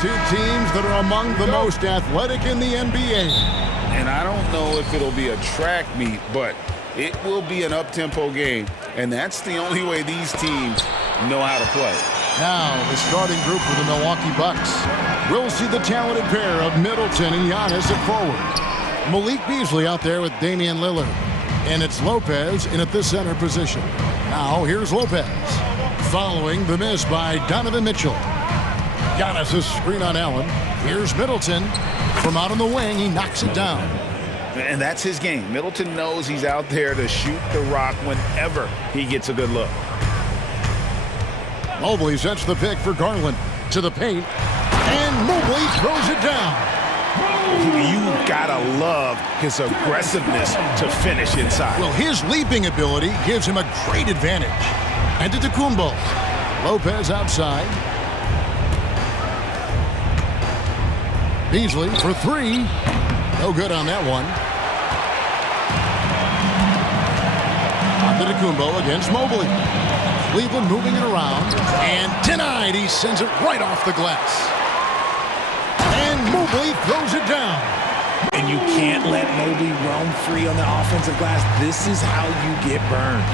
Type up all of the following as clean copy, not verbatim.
two teams that are among the most athletic in the NBA. And I don't know if it'll be a track meet, but it will be an up-tempo game. And that's the only way these teams know how to play. Now, the starting group for the Milwaukee Bucks. We'll see the talented pair of Middleton and Giannis at forward. Malik Beasley out there with Damian Lillard. And it's Lopez in at the center position. Now, here's Lopez. Following the miss by Donovan Mitchell. Giannis' screen on Allen. Here's Middleton. From out on the wing, he knocks it down. And that's his game. Middleton knows he's out there to shoot the rock whenever he gets a good look. Mobley sets the pick for Garland. To the paint. And Mobley throws it down. You gotta love his aggressiveness to finish inside. Well, his leaping ability gives him a great advantage. And to Kumbo. Lopez outside. Beasley for three. No good on that one. Kumbo against Mobley. Cleveland moving it around. And denied. He sends it right off the glass. And Mobley throws it down. And you can't let Mobley roam free on the offensive glass. This is how you get burned.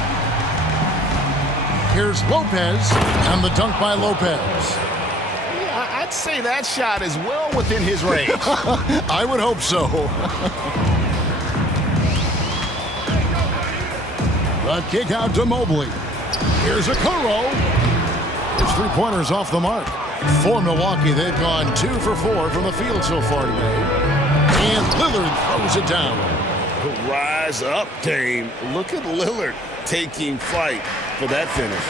Here's Lopez. And the dunk by Lopez. I'd say that shot is well within his range. I would hope so. The kick out to Mobley. Here's Okoro. His three-pointers off the mark. For Milwaukee, they've gone 2 for 4 from the field so far today. And Lillard throws it down. Rise up, Dame. Look at Lillard taking flight for that finish.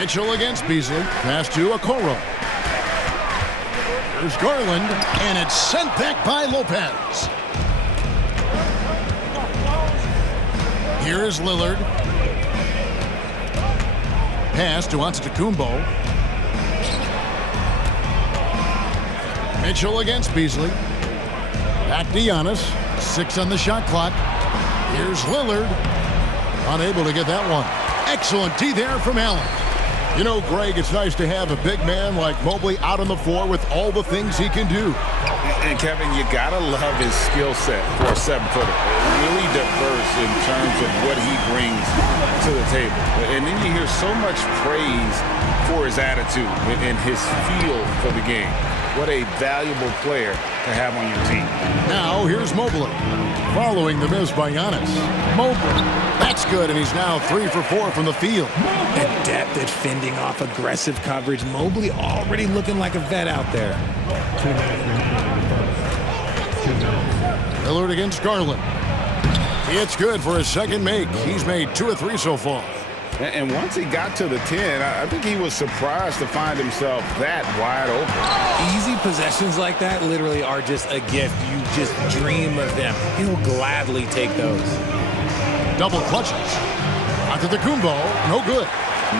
Mitchell against Beasley. Pass to Okoro. Here's Garland. And it's sent back by Lopez. Here is Lillard. Pass to Antetokounmpo. Mitchell against Beasley. Back to Giannis. 6 on the shot clock. Here's Lillard. Unable to get that one. Excellent D there from Allen. You know, Greg, it's nice to have a big man like Mobley out on the floor with all the things he can do. And Kevin, you gotta love his skill set for a 7-footer. Really diverse in terms of what he brings to the table. And then you hear so much praise for his attitude and his feel for the game. What a valuable player to have on your team. Now here's Mobley. Following the miss by Giannis. Mobley. That's good, and he's now 3 for 4 from the field. Adept at fending off aggressive coverage. Mobley already looking like a vet out there. Lillard against Garland. It's good for his second make. He's made 2 of 3 so far. And once he got to the 10, I think he was surprised to find himself that wide open. Easy possessions like that literally are just a gift. You just dream of them. He'll gladly take those. Double clutches. Antetokounmpo, no good.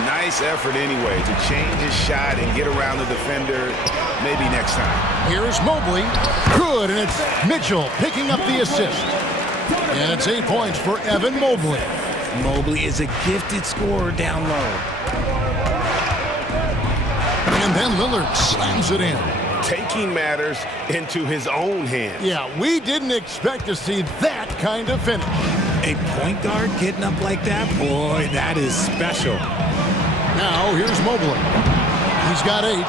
Nice effort anyway to change his shot and get around the defender maybe next time. Here's Mobley. Good, and it's Mitchell picking up the assist. And it's 8 points for Evan Mobley. Mobley is a gifted scorer down low. And then Lillard slams it in. Taking matters into his own hands. Yeah, we didn't expect to see that kind of finish. A point guard getting up like that? Boy, that is special. Now, here's Mobley. He's got 8.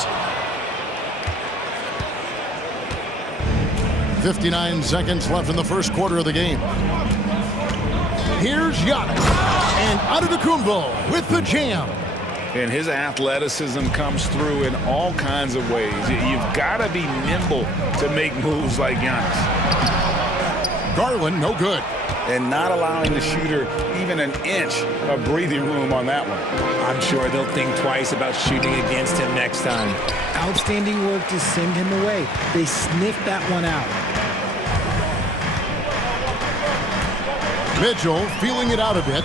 59 seconds left in the first quarter of the game. Here's Giannis. And Antetokounmpo with the jam. And his athleticism comes through in all kinds of ways. You've got to be nimble to make moves like Giannis. Garland, no good. And not allowing the shooter even an inch of breathing room on that one. I'm sure they'll think twice about shooting against him next time. Outstanding work to send him away. They sniffed that one out. Mitchell feeling it out a bit.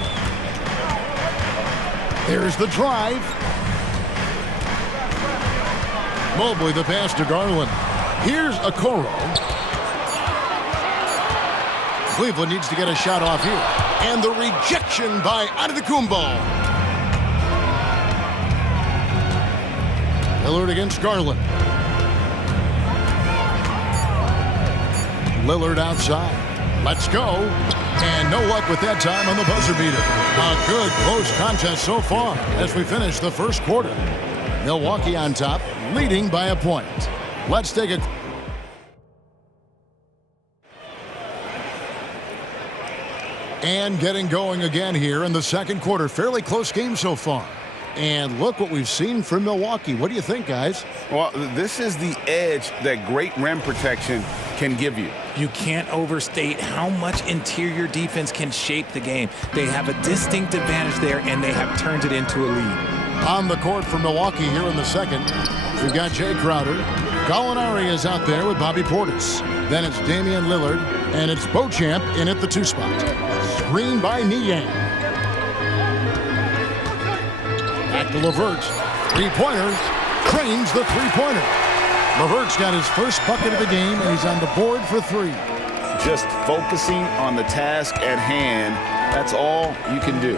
There's the drive. Mobley the pass to Garland. Here's Okoro. Cleveland needs to get a shot off here. And the rejection by Antetokounmpo. Lillard against Garland. Lillard outside. Let's go. And no luck with that time on the buzzer beater. A good close contest so far as we finish the first quarter. Milwaukee on top, leading by a point. Let's take a... And getting going again here in the second quarter. Fairly close game so far. And look what we've seen from Milwaukee. What do you think, guys? Well, this is the edge that great rim protection can give you. You can't overstate how much interior defense can shape the game. They have a distinct advantage there, and they have turned it into a lead. On the court for Milwaukee here in the second, we've got Jay Crowder. Gallinari is out there with Bobby Portis. Then it's Damian Lillard, and it's Beauchamp in at the 2 spot. Screen by Niang. Back to LeVert. Three-pointer. Trains the three-pointer. LeVert's got his first bucket of the game, and he's on the board for 3. Just focusing on the task at hand, that's all you can do.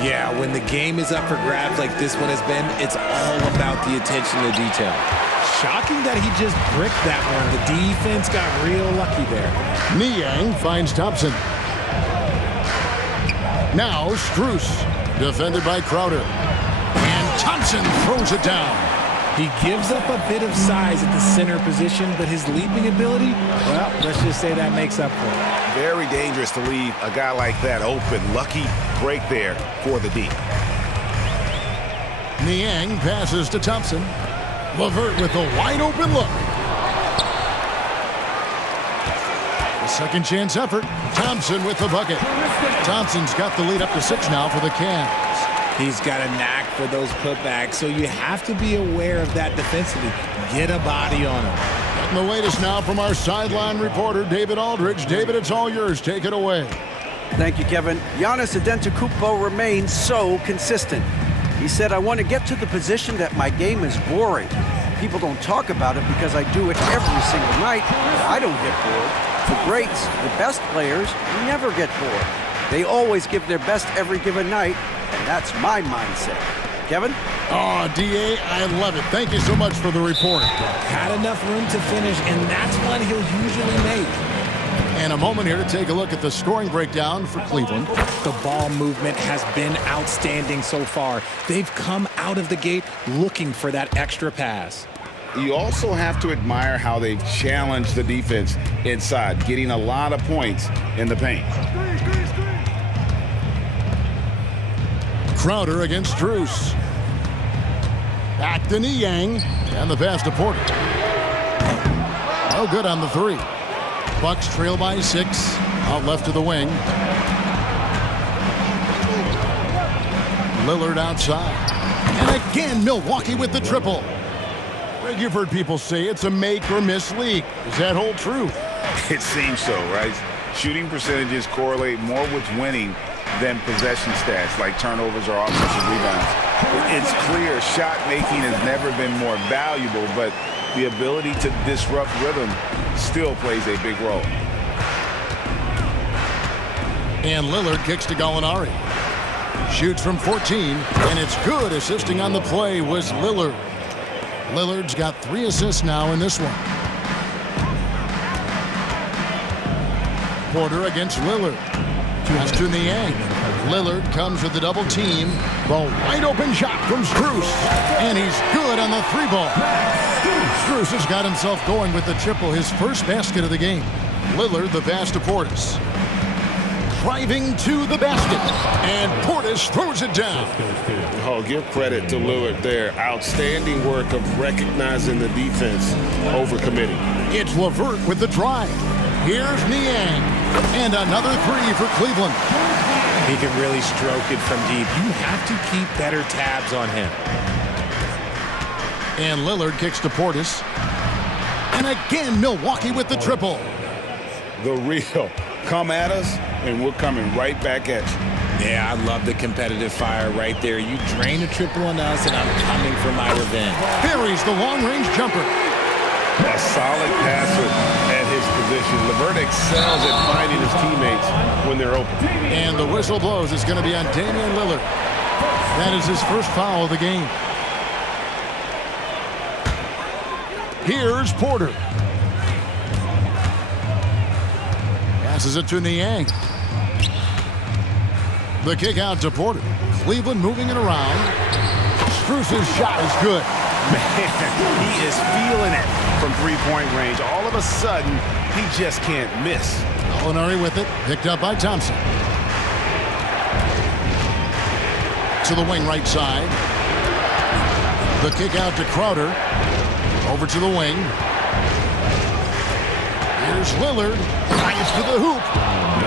Yeah, when the game is up for grabs like this one has been, it's all about the attention to detail. Shocking that he just bricked that one. The defense got real lucky there. Niang finds Thompson. Now Strus, defended by Crowder. And Thompson throws it down. He gives up a bit of size at the center position, but his leaping ability, well, let's just say that makes up for it. Very dangerous to leave a guy like that open. Lucky break there for the D. Niang passes to Thompson. LeVert with a wide-open look. A second chance effort. Thompson with the bucket. Thompson's got the lead up to 6 now for the Cavs. He's got a knack for those putbacks, so you have to be aware of that defensively. Get a body on him. And the latest now from our sideline reporter, David Aldridge. David, it's all yours. Take it away. Thank you, Kevin. Giannis Antetokounmpo remains so consistent. He said, I want to get to the position that my game is boring. People don't talk about it because I do it every single night, but I don't get bored. The greats, the best players, never get bored. They always give their best every given night, and that's my mindset. Kevin? Oh, D.A., I love it. Thank you so much for the report. Had enough room to finish, and that's one he'll usually make. And a moment here to take a look at the scoring breakdown for Cleveland. The ball movement has been outstanding so far. They've come out of the gate looking for that extra pass. You also have to admire how they've challenged the defense inside, getting a lot of points in the paint. Crowder against Strus. Back to Niang, and the pass to Porter. No good on the 3. Bucks trail by 6. Out left to the wing. Lillard outside. And again, Milwaukee with the triple. Greg, you've heard people say it's a make or miss league. Does that hold true? It seems so, right? Shooting percentages correlate more with winning than possession stats like turnovers or offensive rebounds. It's clear shot making has never been more valuable, but the ability to disrupt rhythm still plays a big role. And Lillard kicks to Gallinari. Shoots from 14, and it's good. Assisting on the play was Lillard. Lillard's got 3 assists now in this one. Porter against Lillard. Pass to Niang. Lillard comes with the double team. The wide open shot from Strus. And he's good on the 3-ball. Strus has got himself going with the triple, his first basket of the game. Lillard the pass to Portis. Driving to the basket. And Portis throws it down. Oh, give credit to Lillard there. Outstanding work of recognizing the defense over committing. It's LeVert with the drive. Here's Niang. And another 3 for Cleveland. He can really stroke it from deep. You have to keep better tabs on him. And Lillard kicks to Portis. And again, Milwaukee with the triple. The real. Come at us, and we're coming right back at you. Yeah, I love the competitive fire right there. You drain a triple on us, and I'm coming for my revenge. Buries the long-range jumper. A solid passer at his position. LeVert excels at finding his teammates when they're open. And the whistle blows. It's going to be on Damian Lillard. That is his first foul of the game. Here's Porter. Passes it to Niang. The kick out to Porter. Cleveland moving it around. Strus's shot is good. Man, he is feeling it from three-point range. All of a sudden, he just can't miss. Molinari with it, picked up by Thompson. To the wing right side. The kick out to Crowder. Over to the wing. Here's Lillard. Flies to the hoop.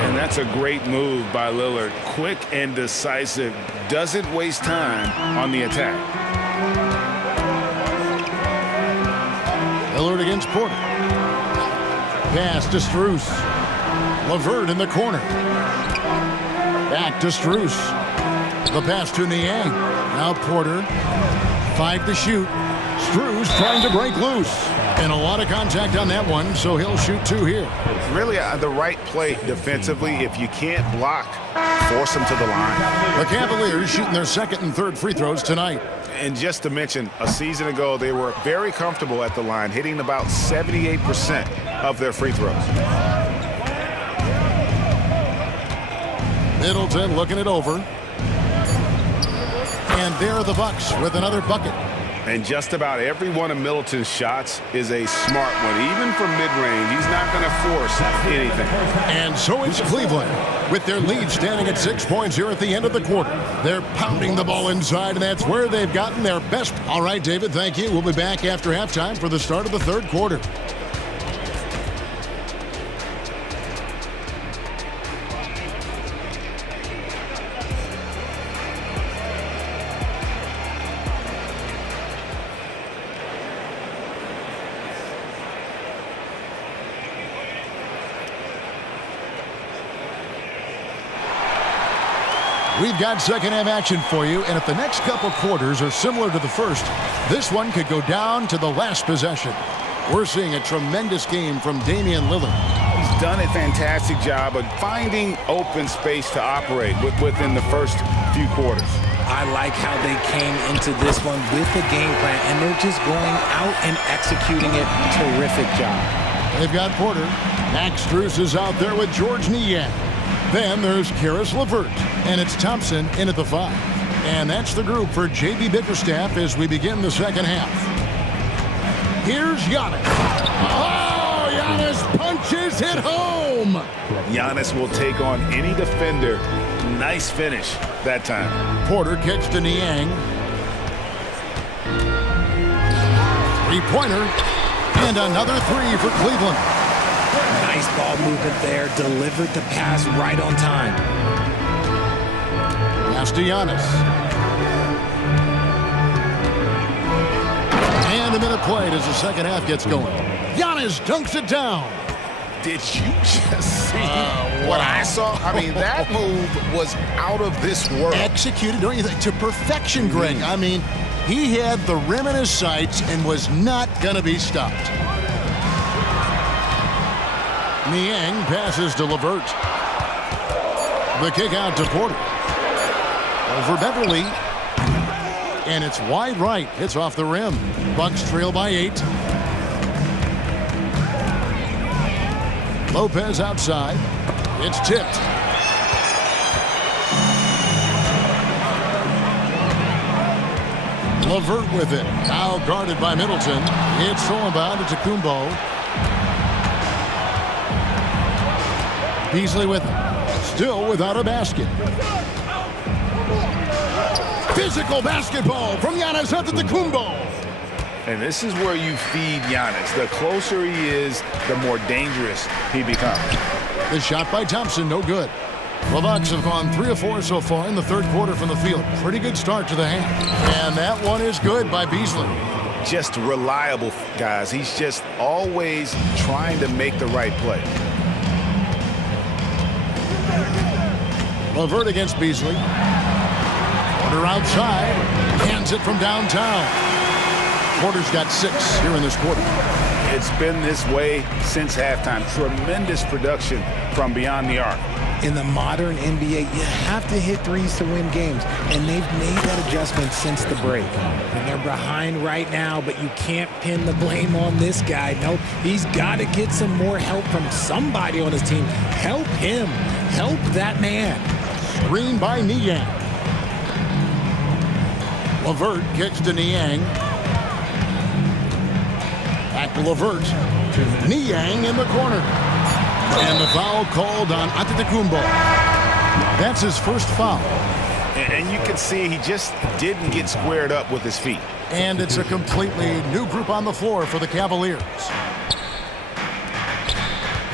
And that's a great move by Lillard. Quick and decisive. Doesn't waste time on the attack. Lillard against Porter. Pass to Strus. LeVert in the corner. Back to Strus. The pass to Niang. Now Porter. 5 to shoot. Strus trying to break loose. And a lot of contact on that one, so he'll shoot 2 here. Really the right play defensively. If you can't block, force them to the line. The Cavaliers shooting their second and third free throws tonight. And just to mention, a season ago, they were very comfortable at the line, hitting about 78% of their free throws. Middleton looking it over. And there are the Bucks with another bucket. And just about every one of Middleton's shots is a smart one. Even from mid-range, he's not going to force anything. And so it's Cleveland, with their lead standing at 6 points here at the end of the quarter. They're pounding the ball inside, and that's where they've gotten their best. All right, David, thank you. We'll be back after halftime for the start of the third quarter. We've got second half action for you, and if the next couple quarters are similar to the first, this one could go down to the last possession. We're seeing a tremendous game from Damian Lillard. He's done a fantastic job of finding open space to operate within the first few quarters. I like how they came into this one with a game plan, and they're just going out and executing it. Terrific job. They've got Porter. Max Strus is out there with George Niang. Then there's Karis LeVert, and it's Thompson in at the 5. And that's the group for J.B. Bickerstaff as we begin the second half. Here's Giannis. Oh, Giannis punches it home. Giannis will take on any defender. Nice finish that time. Porter kicks to Niang. Three-pointer. And another 3 for Cleveland. Nice ball movement there. Delivered the pass right on time. Pass to Giannis. And a minute played as the second half gets going. Giannis dunks it down. Did you just see what I saw? I mean, that move was out of this world. Executed, don't you think, to perfection, Greg. I mean, he had the rim in his sights and was not going to be stopped. Niang passes to LeVert. The kick out to Porter. Over Beverly. And it's wide right. It's off the rim. Bucks trail by 8. Lopez outside. It's tipped. LeVert with it. Now guarded by Middleton. It's thrown by to Kumbo. Beasley with it. Still without a basket. Physical basketball from Giannis Antetokounmpo. And this is where you feed Giannis. The closer he is, the more dangerous he becomes. The shot by Thompson, no good. The Bucks have gone 3 of 4 so far in the third quarter from the field. Pretty good start to the half. And that one is good by Beasley. Just reliable, guys. He's just always trying to make the right play. LeVert against Beasley. Porter outside. Hands it from downtown. Porter's got 6 here in this quarter. It's been this way since halftime. Tremendous production from beyond the arc. In the modern NBA, you have to hit threes to win games, and they've made that adjustment since the break. And they're behind right now, but you can't pin the blame on this guy. Nope, he's got to get some more help from somebody on his team. Help him. Help that man. Screen by Niang. LeVert kicks to Niang. Back to LeVert. Niang in the corner. And the foul called on Antetokounmpo. That's his first foul. And you can see he just didn't get squared up with his feet. And it's a completely new group on the floor for the Cavaliers.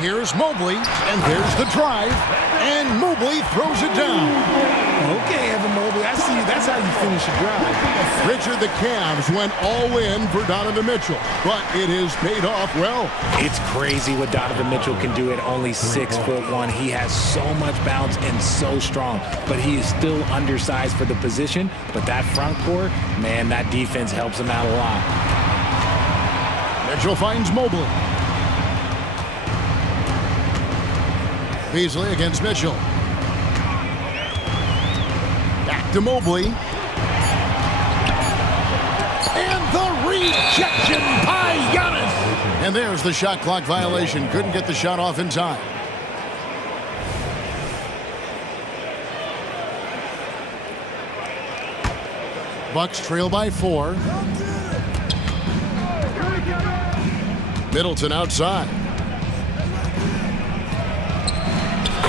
Here's Mobley, and there's the drive, and Mobley throws it down. Okay, Evan Mobley, I see you. That's how you finish a drive. Richard, the Cavs went all in for Donovan Mitchell, but it has paid off well. It's crazy what Donovan Mitchell can do at only 6'1". He has so much bounce and so strong, but he is still undersized for the position. But that front court, man, that defense helps him out a lot. Mitchell finds Mobley. Beasley against Mitchell. Back to Mobley. And the rejection by Giannis. And there's the shot clock violation. Couldn't get the shot off in time. Bucks trail by 4. Middleton outside.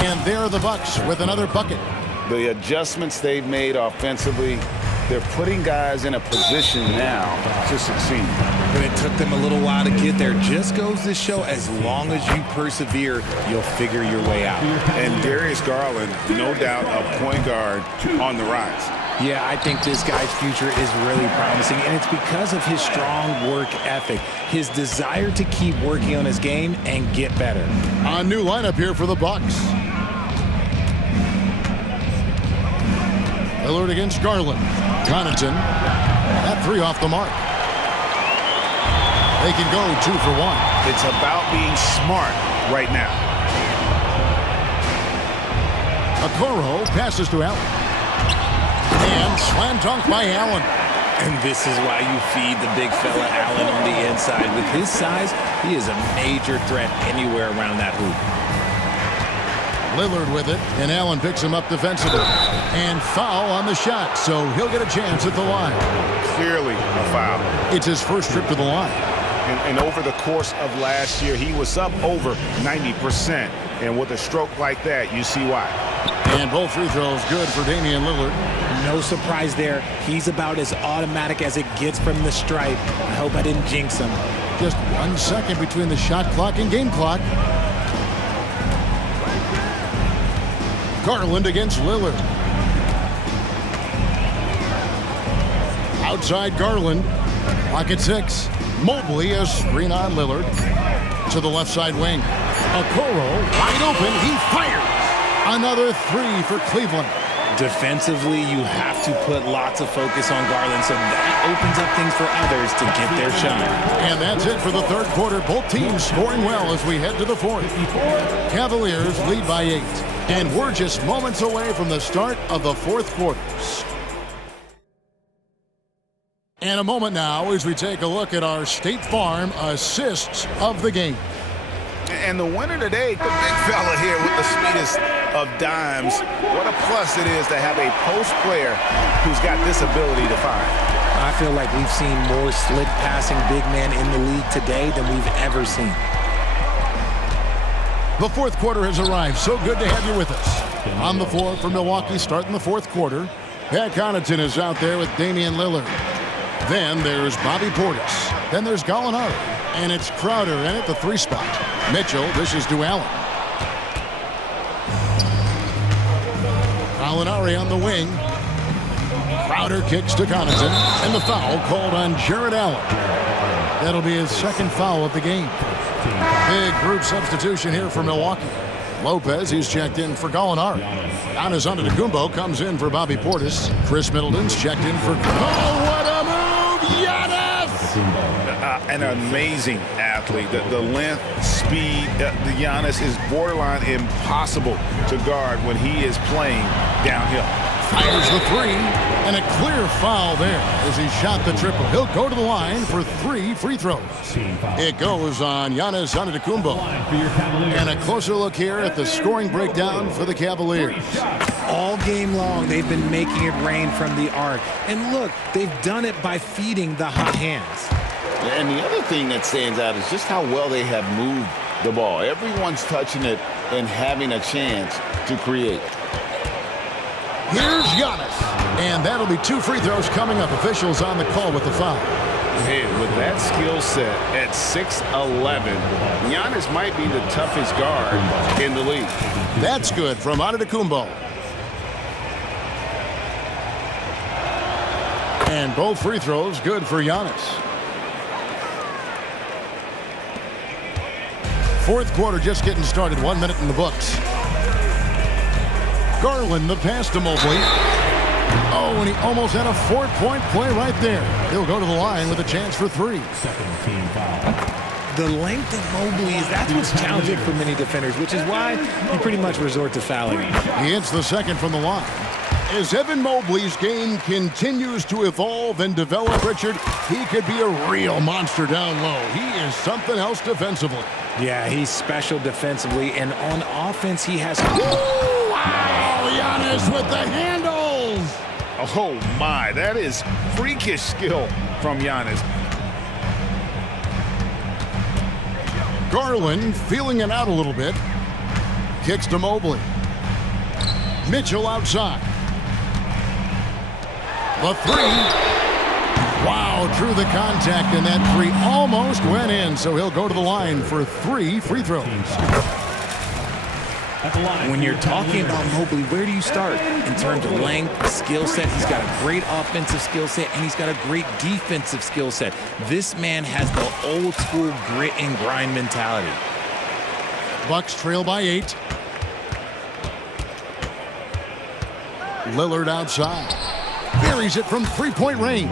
And there are the Bucks with another bucket. The adjustments they've made offensively, they're putting guys in a position now to succeed. But it took them a little while to get there. Just goes to show, as long as you persevere, you'll figure your way out. And Darius Garland, no doubt, a point guard on the rise. Yeah, I think this guy's future is really promising, and it's because of his strong work ethic, his desire to keep working on his game and get better. A new lineup here for the Bucks. Lillard against Garland. Connaughton. That 3 off the mark. They can go 2 for 1. It's about being smart right now. Okoro passes to Allen. And slam dunk by Allen. And this is why you feed the big fella Allen on the inside. With his size, he is a major threat anywhere around that hoop. Lillard with it, and Allen picks him up defensively. And foul on the shot, so he'll get a chance at the line. Clearly a foul. It's his first trip to the line. And over the course of last year, he was up over 90%. And with a stroke like that, you see why. And both free throws good for Damian Lillard. No surprise there. He's about as automatic as it gets from the stripe. I hope I didn't jinx him. Just 1 second between the shot clock and game clock. Garland against Lillard. Outside Garland. Clock at 6. Mobley, a screen on Lillard. To the left side wing. Okoro wide open. He fires. Another 3 for Cleveland. Defensively, you have to put lots of focus on Garland, so that opens up things for others to get their shot. And that's it for the third quarter. Both teams scoring well as we head to the fourth. Cavaliers lead by 8. And we're just moments away from the start of the fourth quarter. And a moment now as we take a look at our State Farm assists of the game. And the winner today, the big fella here with the sweetest of dimes. What a plus it is to have a post player who's got this ability to find. I feel like we've seen more slick passing big men in the league today than we've ever seen. The fourth quarter has arrived. So good to have you with us. On the floor for Milwaukee starting the fourth quarter. Pat Connaughton is out there with Damian Lillard. Then there's Bobby Portis. Then there's Gallinari. And it's Crowder in at the 3 spot. Mitchell dishes to Allen. Gallinari on the wing. Crowder kicks to Connaughton. And the foul called on Jared Allen. That'll be his second foul of the game. Big group substitution here for Milwaukee. Lopez, he's checked in for Gallinari. Giannis Antetokounmpo comes in for Bobby Portis. Chris Middleton's checked in for... Oh, what a move! Giannis! an amazing athlete. The length, speed, the Giannis is borderline impossible to guard when he is playing downhill. Fires the three, and a clear foul there as he shot the triple. He'll go to the line for 3 free throws. It goes on Giannis Antetokounmpo. And a closer look here at the scoring breakdown for the Cavaliers. All game long, they've been making it rain from the arc. And look, they've done it by feeding the hot hands. And the other thing that stands out is just how well they have moved the ball. Everyone's touching it and having a chance to create. Here's Giannis. And that'll be 2 free throws coming up. Officials on the call with the foul. Hey, with that skill set at 6'11", Giannis might be the toughest guard in the league. That's good from Antetokounmpo. And both free throws good for Giannis. Fourth quarter just getting started. 1 minute in the books. Garland, the pass to Mobley. Oh, and he almost had a 4-point play right there. He'll go to the line with a chance for 3. The length of Mobley, that's what's challenging for many defenders, which is why you pretty much resort to fouling. He hits the second from the line. As Evan Mobley's game continues to evolve and develop, Richard, he could be a real monster down low. He is something else defensively. Yeah, he's special defensively, and on offense, he has... Wow, Giannis with the handles! Oh my, that is freakish skill from Giannis. Garland feeling it out a little bit. Kicks to Mobley. Mitchell outside. The 3. Wow, drew the contact, and that 3 almost went in, so he'll go to the line for 3 free throws. When you're talking about Mobley, where do you start? In terms of length, skill set, he's got a great offensive skill set, and he's got a great defensive skill set. This man has the old school grit and grind mentality. Bucks trail by 8. Lillard outside. Buries it from 3-point range.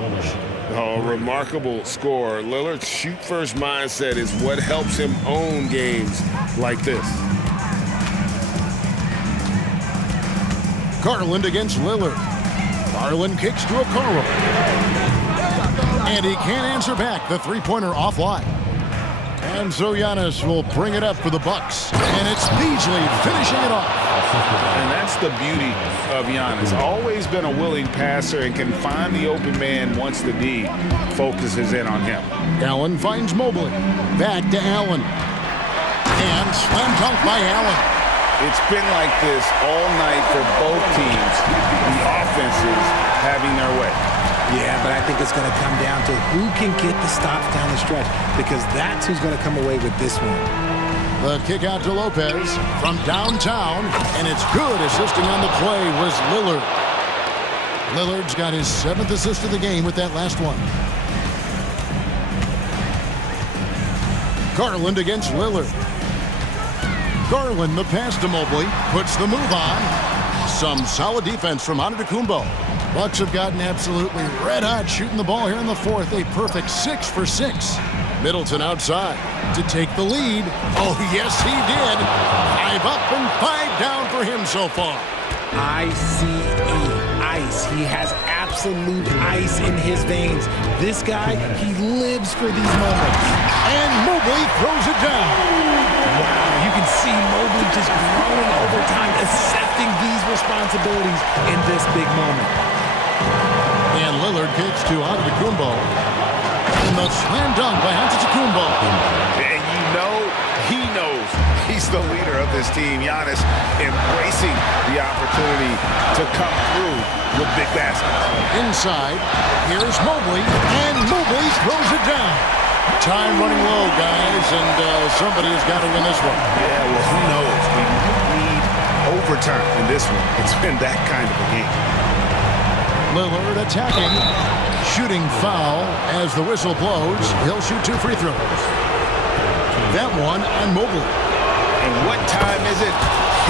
Oh, remarkable score. Lillard's shoot-first mindset is what helps him own games like this. Garland against Lillard. Garland kicks to Okoro. And he can't answer back. The 3-pointer offline. And so Giannis will bring it up for the Bucks. And it's Beasley finishing it off. And that's the beauty of Giannis. Always been a willing passer and can find the open man once the D focuses in on him. Allen finds Mobley. Back to Allen. And slam dunk by Allen. It's been like this all night for both teams. The offenses having their way. Yeah, but I think it's going to come down to who can get the stops down the stretch, because that's who's going to come away with this one. The kick out to Lopez from downtown, and it's good. Assisting on the play was Lillard. Lillard's got his 7th assist of the game with that last one. Garland against Lillard. Garland, the pass to Mobley, puts the move on. Some solid defense from Antetokounmpo. Bucks have gotten absolutely red hot shooting the ball here in the fourth. A perfect 6 for 6. Middleton outside to take the lead. Oh, yes, he did. 5 up and 5 down for him so far. ICE, ice. He has absolute ice in his veins. This guy, he lives for these moments. And Mobley throws it down. Wow, you can see Mobley just growing over time, accepting these responsibilities in this big moment. And Lillard kicks to Antetokounmpo. And the slam dunk by Antetokounmpo. And you know he knows he's the leader of this team. Giannis embracing the opportunity to come through with big baskets. Inside, here's Mobley, and Mobley throws it down. Time running low, guys, and somebody's got to win this one. Yeah, well, who knows? We need overtime in this one. It's been that kind of a game. Lillard attacking, shooting foul as the whistle blows. He'll shoot 2 free throws. That one on Mobley. And what time is it?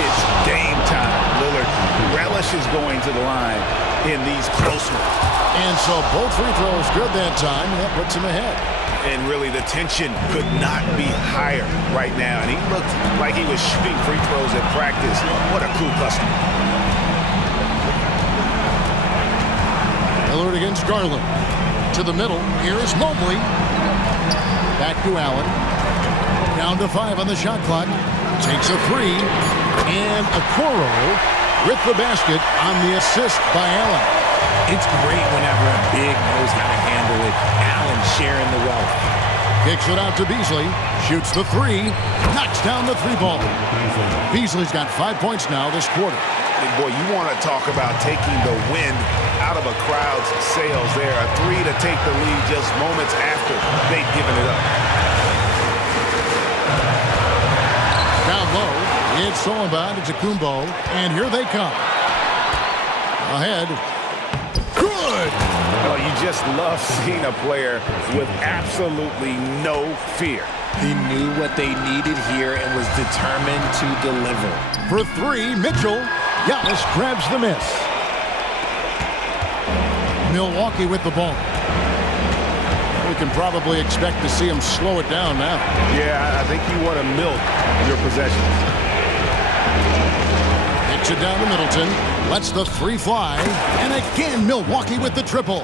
It's game time. Lillard relishes going to the line in these close ones. And so both free throws good that time. That puts him ahead. And really, the tension could not be higher right now. And he looked like he was shooting free throws at practice. What a cool customer. Lillard against Garland. To the middle. Here is Mobley. Back to Allen. Down to 5 on the shot clock. Takes a 3. And Okoro with the basket on the assist by Allen. It's great whenever a big knows how to handle it. Allen sharing the wealth. Kicks it out to Beasley. Shoots the 3. Knocks down the 3-ball. Beasley's got 5 points now this quarter. And boy, you want to talk about taking the wind out of a crowd's sails there. A 3 to take the lead just moments after they'd given it up. Down low, it's Solomon to Kumbo, and here they come. Ahead. Good! Oh, you just love seeing a player with absolutely no fear. He knew what they needed here and was determined to deliver. For 3, Mitchell. Giannis grabs the miss. Milwaukee with the ball. We can probably expect to see him slow it down now. Yeah, I think you want to milk your possessions. Kicks it down to Middleton. Lets the 3 fly. And again, Milwaukee with the triple.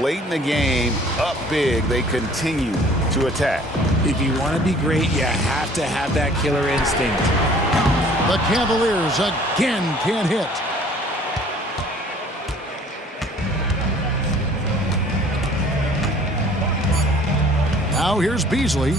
Late in the game, up big, they continue to attack. If you want to be great, you have to have that killer instinct. The Cavaliers again can't hit. Now here's Beasley.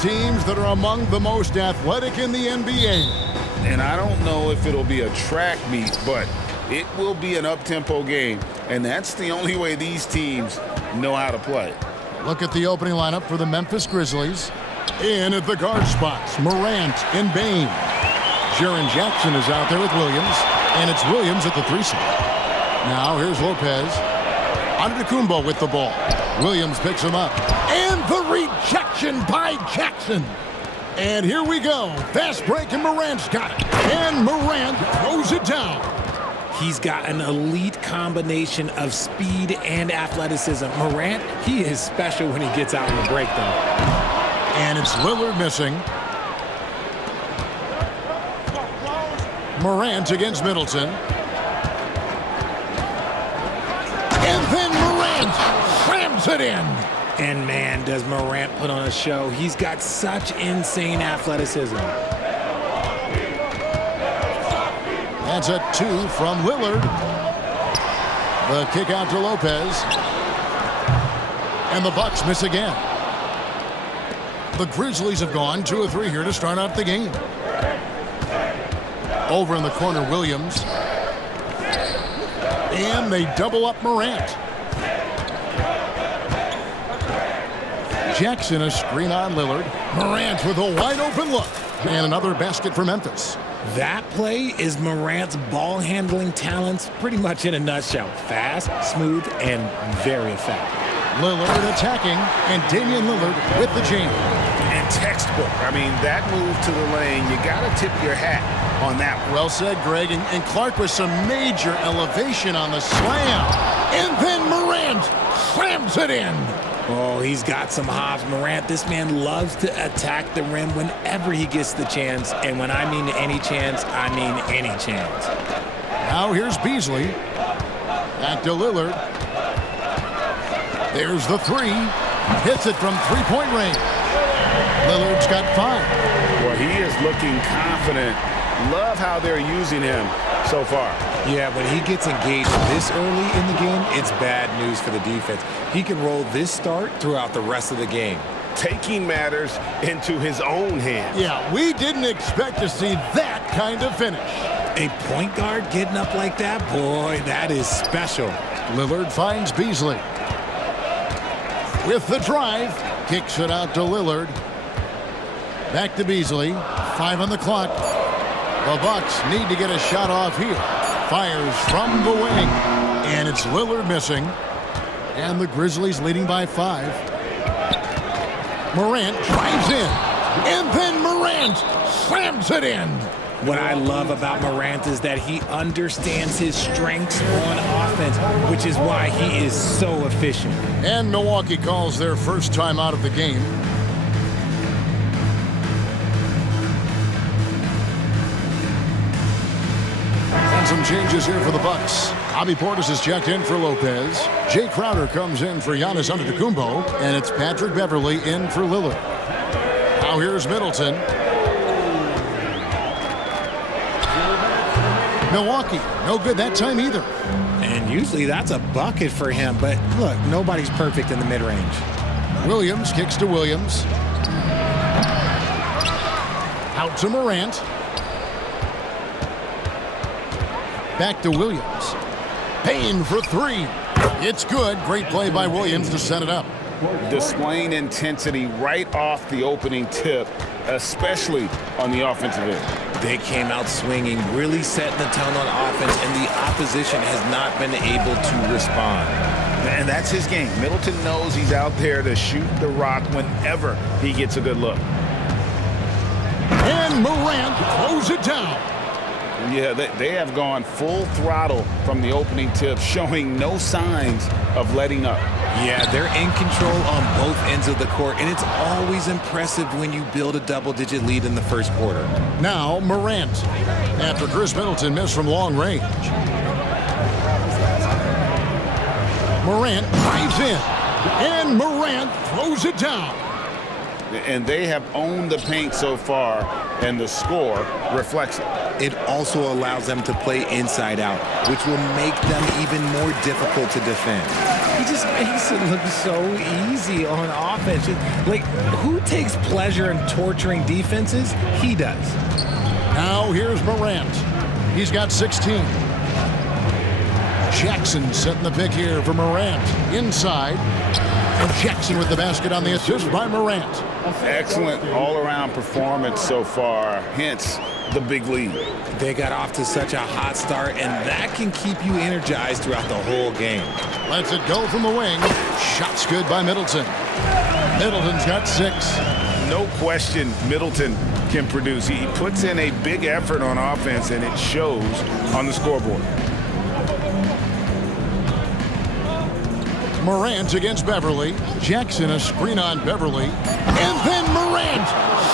teams that are among the most athletic in the NBA. And I don't know if it'll be a track meet, but it will be an up-tempo game. And that's the only way these teams know how to play. Look at the opening lineup for the Memphis Grizzlies. In at the guard spots, Morant and Bain. Jaren Jackson is out there with Williams, and it's Williams at the 3 slot. Now here's Lopez. Antetokounmpo with the ball. Williams picks him up. And the rejection by Jackson. And here we go. Fast break, and Morant's got it. And Morant throws it down. He's got an elite combination of speed and athleticism. Morant, he is special when he gets out in the break, though. And it's Lillard missing. Morant against Middleton. And then Morant slams it in. And man, does Morant put on a show. He's got such insane athleticism. That's a 2 from Lillard. The kick out to Lopez. And the Bucks miss again. The Grizzlies have gone 2 of 3 here to start out the game. Over in the corner, Williams. And they double up Morant. Jackson a screen on Lillard. Morant with a wide open look. And another basket for Memphis. That play is Morant's ball handling talents pretty much in a nutshell. Fast, smooth, and very effective. Lillard attacking, and Damian Lillard with the jam. And textbook. I mean, that move to the lane, you got to tip your hat on that one. Well said, Greg. And Clark with some major elevation on the slam. And then Morant slams it in. Oh, he's got some hops. Morant, this man loves to attack the rim whenever he gets the chance. And when I mean any chance, I mean any chance. Now here's Beasley. Back to Lillard. There's the 3. Hits it from 3-point range. Lillard's got 5. Well, he is looking confident. Love how they're using him so far. Yeah, when he gets engaged this early in the game, it's bad news for the defense. He can roll this start throughout the rest of the game. Taking matters into his own hands. Yeah, we didn't expect to see that kind of finish. A point guard getting up like that, boy, that is special. Lillard finds Beasley. With the drive, kicks it out to Lillard. Back to Beasley. 5 on the clock. The Bucks need to get a shot off here. Fires from the wing. And it's Lillard missing. And the Grizzlies leading by 5. Morant drives in. And then Morant slams it in. What I love about Morant is that he understands his strengths on offense, which is why he is so efficient. And Milwaukee calls their first time out of the game. And some changes here for the Bucks. Bobby Portis is checked in for Lopez. Jay Crowder comes in for Giannis Antetokounmpo. And it's Patrick Beverley in for Lillard. Now here's Middleton. Milwaukee, no good that time either. And usually that's a bucket for him, but look, nobody's perfect in the mid-range. Williams kicks to Williams. Out to Morant. Back to Williams. Payne for 3. It's good. Great play by Williams to set it up. Displaying intensity right off the opening tip, especially on the offensive end. They came out swinging, really setting the tone on offense, and the opposition has not been able to respond. And that's his game. Middleton knows he's out there to shoot the rock whenever he gets a good look. And Morant throws it down. Yeah, they have gone full throttle from the opening tip, showing no signs of letting up. Yeah, they're in control on both ends of the court, and it's always impressive when you build a double-digit lead in the first quarter. Now Morant, after Chris Middleton missed from long range. Morant drives in, and Morant throws it down. And they have owned the paint so far, and the score reflects it. It also allows them to play inside out, which will make them even more difficult to defend. He just makes it look so easy on offense. Like, who takes pleasure in torturing defenses? He does. Now here's Morant. He's got 16. Jackson setting the pick here for Morant. Inside. And Jackson with the basket on the assist by Morant. Excellent all-around performance so far, hence the big lead. They got off to such a hot start, and that can keep you energized throughout the whole game. Lets it go from the wing. Shot's good by Middleton. Middleton's got 6. No question Middleton can produce. He puts in a big effort on offense, and it shows on the scoreboard. Morant against Beverly. Jackson a screen on Beverly. And then Morant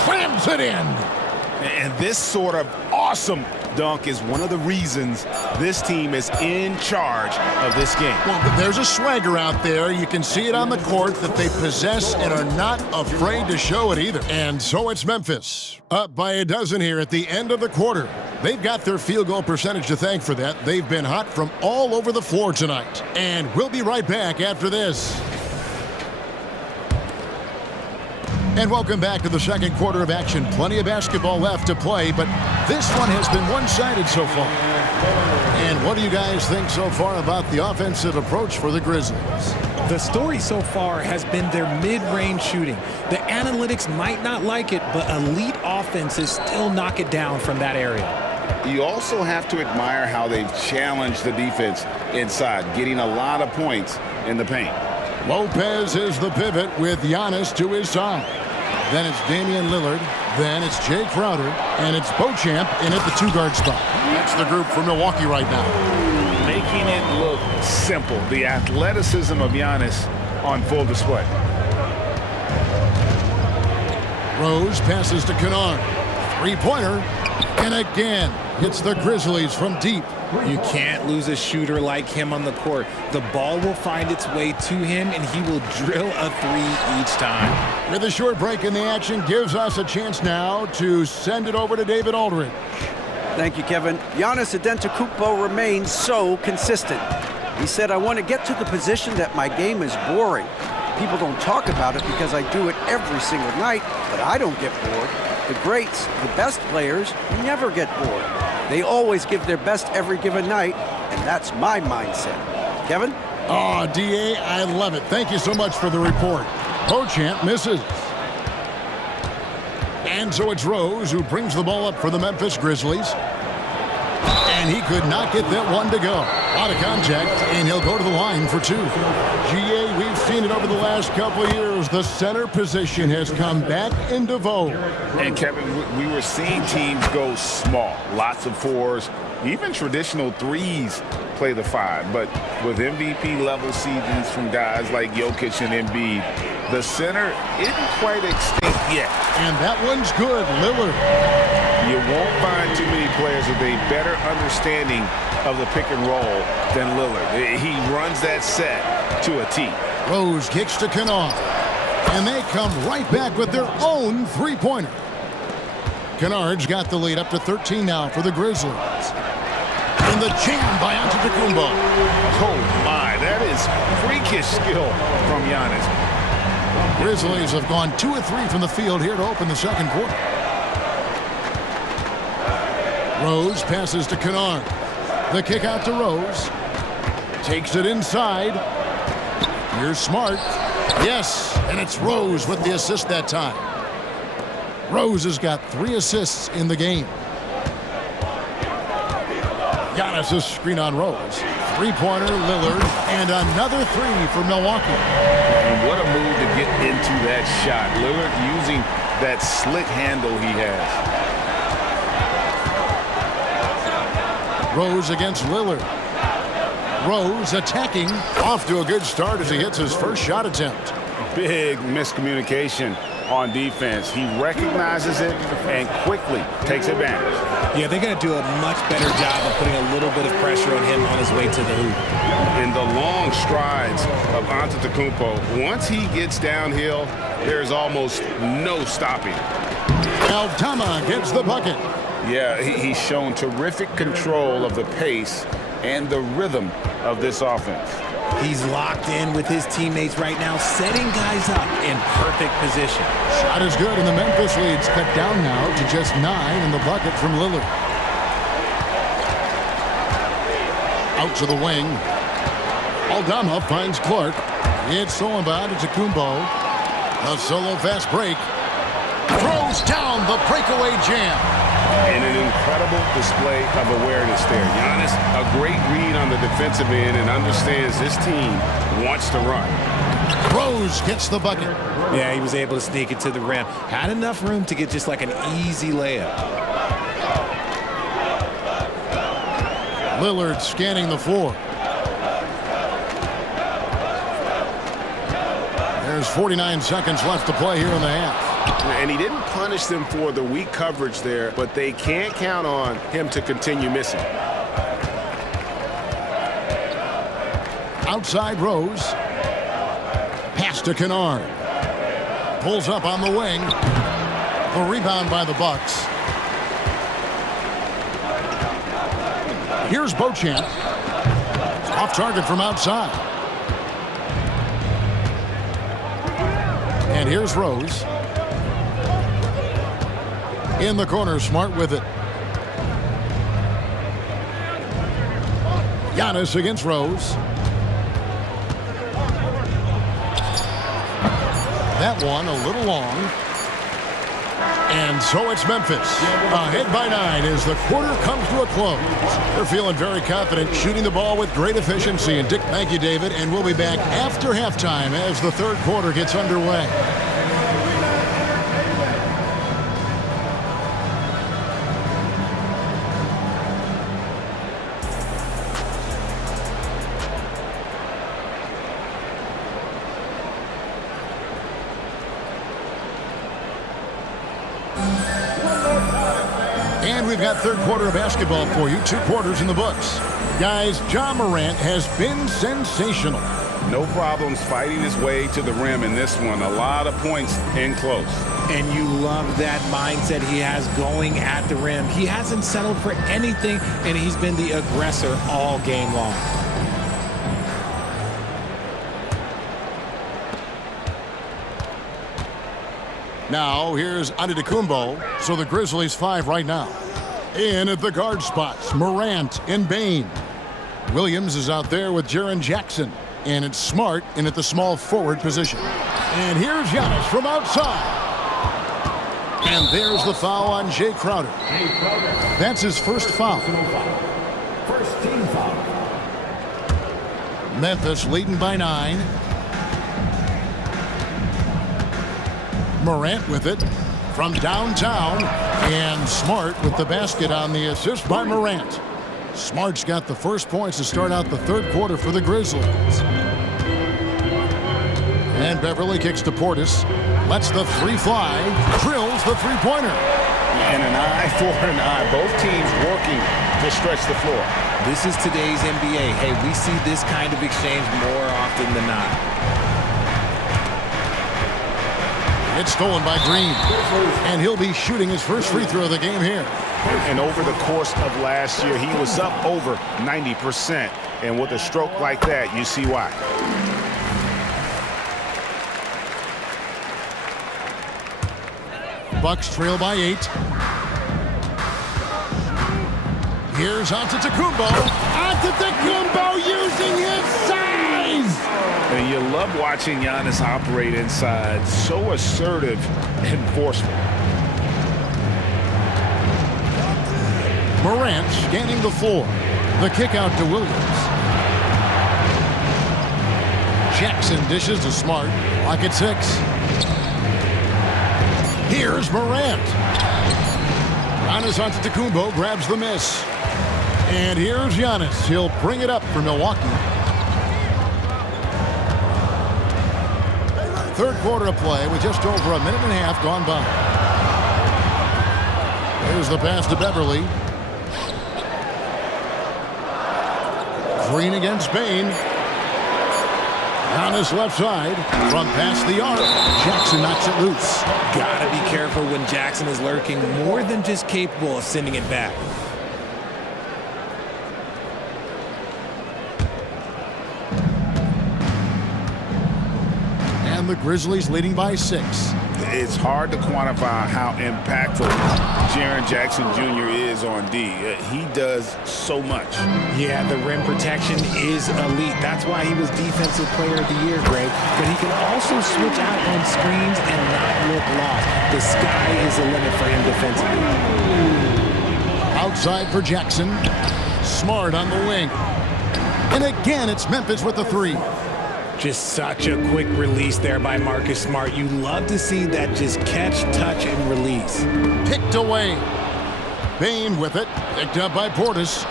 slams it in. And this sort of awesome dunk is one of the reasons this team is in charge of this game. Well, there's a swagger out there. You can see it on the court that they possess and are not afraid to show it either. And so it's Memphis, up by a dozen here at the end of the quarter. They've got their field goal percentage to thank for that. They've been hot from all over the floor tonight. And we'll be right back after this. And welcome back to the second quarter of action. Plenty of basketball left to play, but this one has been one-sided so far. And what do you guys think so far about the offensive approach for the Grizzlies? The story so far has been their mid-range shooting. The analytics might not like it, but elite offenses still knock it down from that area. You also have to admire how they've challenged the defense inside, getting a lot of points in the paint. Lopez is the pivot with Giannis to his side. Then it's Damian Lillard. Then it's Jay Crowder. And it's Beauchamp in at the 2-guard spot. That's the group for Milwaukee right now. Making it look simple. The athleticism of Giannis on full display. Rose passes to Kennard. Three-pointer. And again, hits the Grizzlies from deep. You can't lose a shooter like him on the court. The ball will find its way to him, and he will drill a 3 each time. With a short break in the action, gives us a chance now to send it over to David Aldridge. Thank you, Kevin. Giannis Antetokounmpo remains so consistent. He said, I want to get to the position that my game is boring. People don't talk about it because I do it every single night, but I don't get bored. The greats, the best players, never get bored. They always give their best every given night, and that's my mindset. Kevin? Oh, D.A., I love it. Thank you so much for the report. Beauchamp misses. And so it's Rose who brings the ball up for the Memphis Grizzlies. And he could not get that one to go. Out of contact, and he'll go to the line for 2. G.A., we've seen it over the last couple of years. The center position has come back into vogue. And Kevin, we were seeing teams go small. Lots of 4s, even traditional 3s play the 5. But with MVP-level seasons from guys like Jokic and Embiid, the center isn't quite extinct yet. And that one's good, Lillard. You won't find too many players with a better understanding of the pick and roll than Lillard. He runs that set to a T. Rose kicks to Kennard. And they come right back with their own three-pointer. Kennard's got the lead up to 13 now for the Grizzlies. And the jam by Antetokounmpo. Oh my, that is freakish skill from Giannis. Grizzlies have gone 2 of 3 from the field here to open the second quarter. Rose passes to Kennard. The kick out to Rose. Takes it inside. Here's Smart. Yes, and it's Rose with the assist that time. Rose has got 3 assists in the game. Giannis' screen on Rose. Three-pointer, Lillard, and another 3 for Milwaukee. And what a move to get into that shot. Lillard using that slick handle he has. Rose against Lillard. Rose attacking. Off to a good start as he hits his first shot attempt. Big miscommunication on defense. He recognizes it and quickly takes advantage. Yeah, they're going to do a much better job of putting a little bit of pressure on him on his way to the hoop. In the long strides of Antetokounmpo, once he gets downhill, there's almost no stopping. Aldama gets the bucket. Yeah, he's shown terrific control of the pace and the rhythm of this offense. He's locked in with his teammates right now, setting guys up in perfect position. Shot is good, and the Memphis lead's cut down now to just 9 in the bucket from Lillard. Out to the wing. Aldama finds Clark. It's stolen by Antetokounmpo. A solo fast break. Throws down the breakaway jam. And an incredible display of awareness there. Giannis, a great read on the defensive end and understands this team wants to run. Rose gets the bucket. Yeah, he was able to sneak it to the rim. Had enough room to get just like an easy layup. Lillard scanning the floor. There's 49 seconds left to play here in the half. And he didn't punish them for the weak coverage there, but they can't count on him to continue missing. Outside Rose. Pass to Kennard. Pulls up on the wing. The rebound by the Bucks. Here's Beauchamp. Off target from outside. And here's Rose. In the corner, Smart with it. Giannis against Rose. That one a little long. And so it's Memphis. Ahead by 9 as the quarter comes to a close. They're feeling very confident, shooting the ball with great efficiency. And Dick, thank you, David. And we'll be back after halftime as the third quarter gets underway. And we've got third quarter of basketball for you. 2 quarters in the books. Guys, Ja Morant has been sensational. No problems fighting his way to the rim in this one. A lot of points in close. And you love that mindset he has going at the rim. He hasn't settled for anything, and he's been the aggressor all game long. Now, here's Antetokounmpo. So the Grizzlies 5 right now. In at the guard spots, Morant and Bane. Williams is out there with Jaren Jackson. And it's Smart in at the small forward position. And here's Giannis from outside. And there's the foul on Jay Crowder. That's his first foul. First team foul. Memphis leading by 9. Morant with it from downtown, and Smart with the basket on the assist by Morant. Smart's got the first points to start out the third quarter for the Grizzlies. And Beverly kicks to Portis, lets the 3 fly, drills the three-pointer. And an eye for an eye. Both teams working to stretch the floor. This is today's NBA. Hey, we see this kind of exchange more often than not. It's stolen by Green, and he'll be shooting his first free throw of the game here. And over the course of last year, he was up over 90%. And with a stroke like that, you see why. Bucks trail by 8. Here's Antetokounmpo. Antetokounmpo using his size! And you love watching Giannis operate inside. So assertive and forceful. Morant scanning the floor. The kick out to Williams. Jackson dishes to Smart. Clock at 6. Here's Morant. Giannis Antetokounmpo grabs the miss. And here's Giannis. He'll bring it up for Milwaukee. Third quarter of play with just over a minute and a half gone by. Here's the pass to Beverly. Green against Bane. Giannis left side. From past the arc. Jackson knocks it loose. Gotta be careful when Jackson is lurking, more than just capable of sending it back. And the Grizzlies leading by 6. It's hard to quantify how impactful Jaren Jackson Jr. is on D. He does so much. Yeah, the rim protection is elite. That's why he was Defensive Player of the Year, Greg. But he can also switch out on screens and not look lost. The sky is the limit for him defensively. Outside for Jackson. Smart on the wing. And again, it's Memphis with the 3. Just such a quick release there by Marcus Smart. You love to see that just catch, touch, and release. Picked away. Bain with it. Picked up by Portis.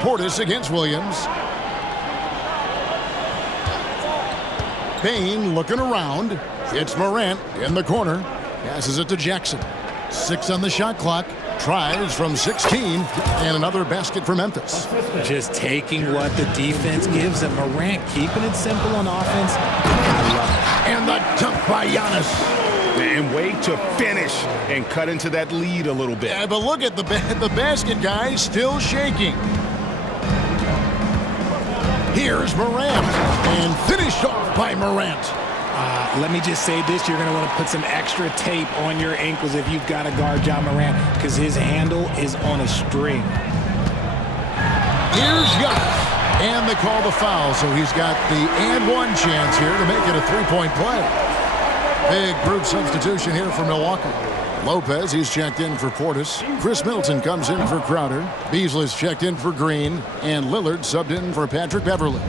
Portis against Williams. Bain looking around. It's Morant in the corner. Passes it to Jackson. 6 on the shot clock. Tries from 16, and another basket for Memphis. Just taking what the defense gives him. Morant keeping it simple on offense. I love it. And the dunk by Giannis. And way to finish and cut into that lead a little bit. Yeah, but look at the basket guy still shaking. Here's Morant, and finished off by Morant. Let me just say this, you're going to want to put some extra tape on your ankles if you've got to guard Ja Morant, because his handle is on a string. Here's Giannis, and they call the foul, so he's got the and one chance here to make it a 3-point play. Big group substitution here for Milwaukee. Lopez, he's checked in for Portis. Chris Middleton comes in for Crowder. Beasley's checked in for Green, and Lillard subbed in for Patrick Beverley.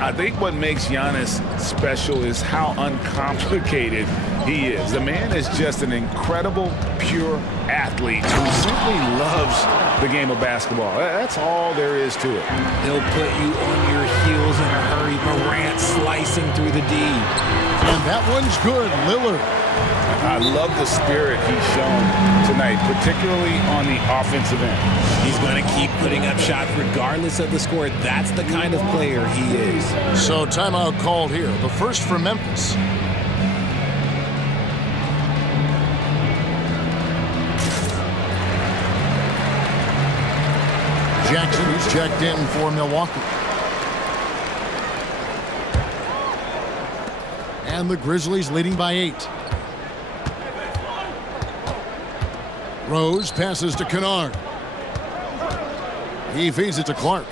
I think what makes Giannis special is how uncomplicated he is. The man is just an incredible, pure athlete who simply loves the game of basketball. That's all there is to it. He'll put you on your heels in a hurry. Morant slicing through the D. And that one's good, Lillard. I love the spirit he's shown tonight, particularly on the offensive end. He's going to keep putting up shots regardless of the score. That's the kind of player he is. So timeout called here. The first for Memphis. Jackson, who's checked in for Milwaukee. And the Grizzlies leading by 8. Rose passes to Kennard. He feeds it to Clark.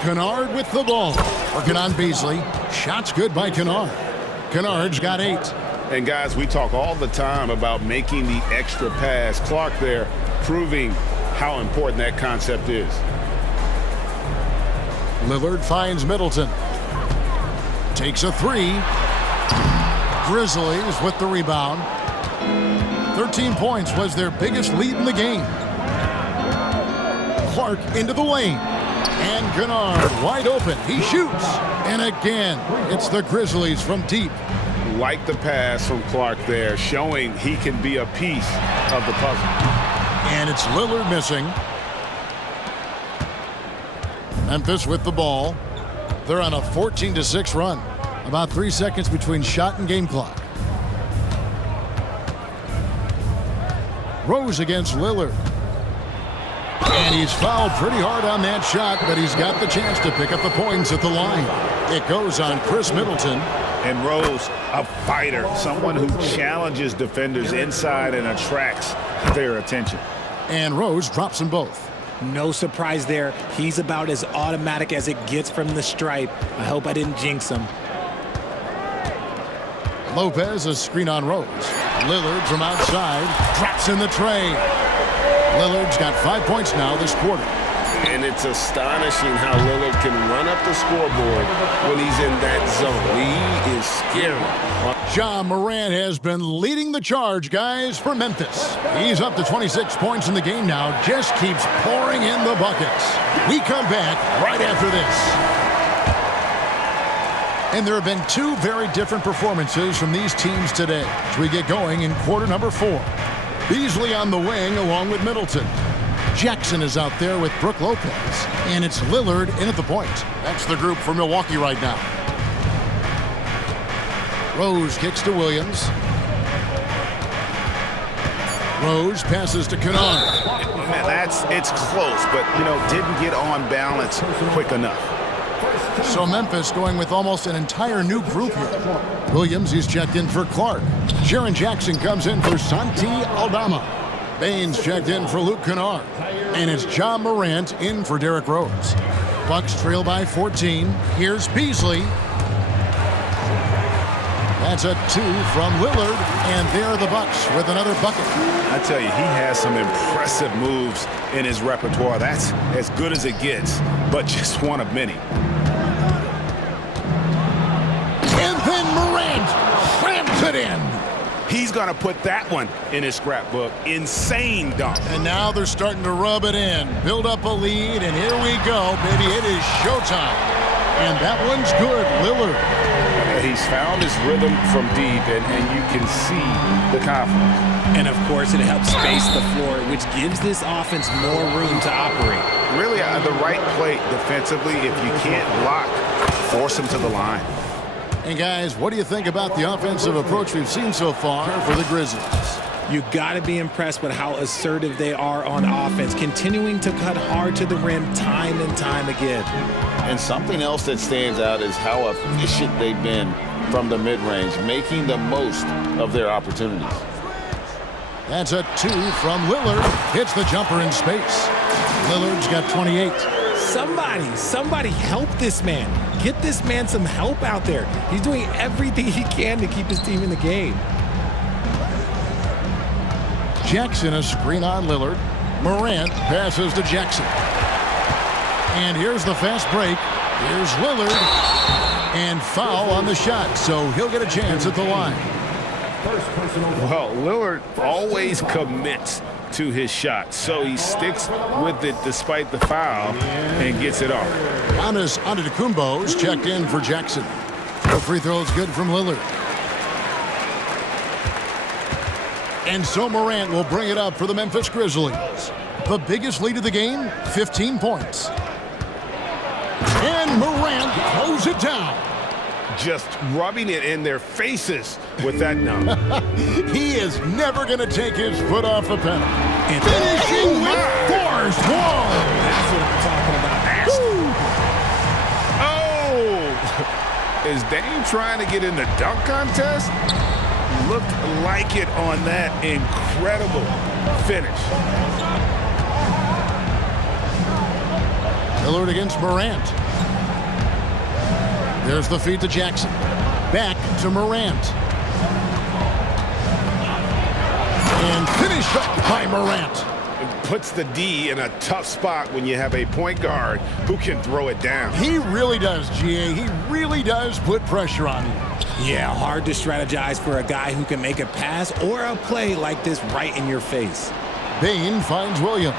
Kennard with the ball. Working on Beasley. Shot's good by Kennard. Kennard's got 8. And guys, we talk all the time about making the extra pass. Clark there proving how important that concept is. Lillard finds Middleton. Takes a 3. Grizzlies with the rebound. 13 points was their biggest lead in the game. Clark into the lane. And Kennard wide open. He shoots. And again, it's the Grizzlies from deep. Like the pass from Clark there, showing he can be a piece of the puzzle. And it's Lillard missing. Memphis with the ball. They're on a 14-6 run. About 3 seconds between shot and game clock. Rose against Lillard. And he's fouled pretty hard on that shot, but he's got the chance to pick up the points at the line. It goes on Chris Middleton. And Rose, a fighter, someone who challenges defenders inside and attracts their attention. And Rose drops them both. No surprise there. He's about as automatic as it gets from the stripe. I hope I didn't jinx him. Lopez, a screen on Rose. Lillard from outside drops in the tray. Lillard's got 5 points now this quarter. And it's astonishing how Lillard can run up the scoreboard when he's in that zone. He is scary. Ja Morant has been leading the charge, guys, for Memphis. He's up to 26 points in the game now. Just keeps pouring in the buckets. We come back right after this. And there have been 2 very different performances from these teams today as we get going in quarter number 4. Beasley on the wing along with Middleton. Jackson is out there with Brook Lopez. And it's Lillard in at the point. That's the group for Milwaukee right now. Rose kicks to Williams. Rose passes to Kennard. Man, it's close, but, didn't get on balance quick enough. So Memphis going with almost an entire new group here. Williams, he's checked in for Clark. Jaren Jackson comes in for Santi Aldama. Baines checked in for Luke Kennard. And it's John Morant in for Derrick Rose. Bucks trail by 14. Here's Beasley. That's a 2 from Lillard, and there are the Bucks with another bucket. I tell you, he has some impressive moves in his repertoire. That's as good as it gets, but just one of many. And then Morant slams it in. He's going to put that one in his scrapbook. Insane dunk. And now they're starting to rub it in, build up a lead, and here we go, baby. It is showtime. And that one's good, Lillard. He's found his rhythm from deep, and you can see the confidence. And, of course, it helps space the floor, which gives this offense more room to operate. Really, the right play defensively. If you can't block, force him to the line. And, guys, what do you think about the offensive approach we've seen so far for the Grizzlies? You got to be impressed with how assertive they are on offense, continuing to cut hard to the rim time and time again. And something else that stands out is how efficient they've been from the mid-range, making the most of their opportunities. That's a 2 from Lillard. Hits the jumper in space. Lillard's got 28. Somebody help this man. Get this man some help out there. He's doing everything he can to keep his team in the game. Jackson, a screen on Lillard. Morant passes to Jackson. And here's the fast break. Here's Lillard. And foul on the shot, so he'll get a chance at the line. Well, Lillard always commits to his shot, so he sticks with it despite the foul and gets it off. Giannis Antetokounmpo's checked in for Jackson. The free throw is good from Lillard. And so Morant will bring it up for the Memphis Grizzlies. The biggest lead of the game, 15 points. And Morant throws it down. Just rubbing it in their faces with that dunk. He is never going to take his foot off the pedal. And finishing with force. Whoa! That's what I'm talking about. Oh! Is Dame trying to get in the dunk contest? Looked like it on that incredible finish. Lillard against Morant. There's the feed to Jackson. Back to Morant. And finished up by Morant. It puts the D in a tough spot when you have a point guard who can throw it down. He really does, GA. He really does put pressure on you. Yeah, hard to strategize for a guy who can make a pass or a play like this right in your face. Bain finds Williams.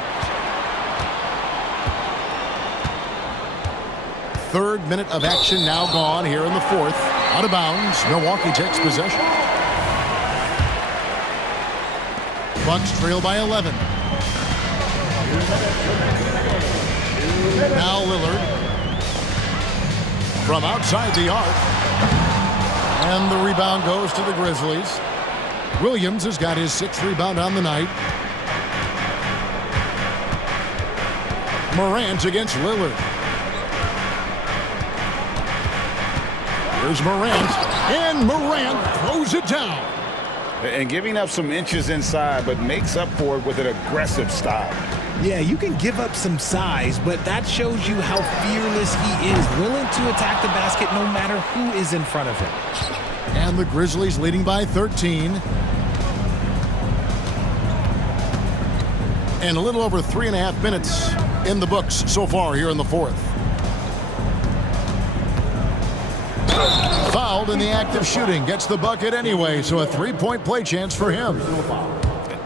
Third minute of action now gone here in the fourth. Out of bounds. Milwaukee takes possession. Bucks trail by 11. Now Lillard. From outside the arc. And the rebound goes to the Grizzlies. Williams has got his 6th rebound on the night. Morant against Lillard. Here's Morant, and Morant throws it down. And giving up some inches inside, but makes up for it with an aggressive style. Yeah, you can give up some size, but that shows you how fearless he is, willing to attack the basket no matter who is in front of him. And the Grizzlies leading by 13. And a little over 3.5 minutes in the books so far here in the fourth. Fouled in the act of shooting. Gets the bucket anyway, so a 3-point play chance for him.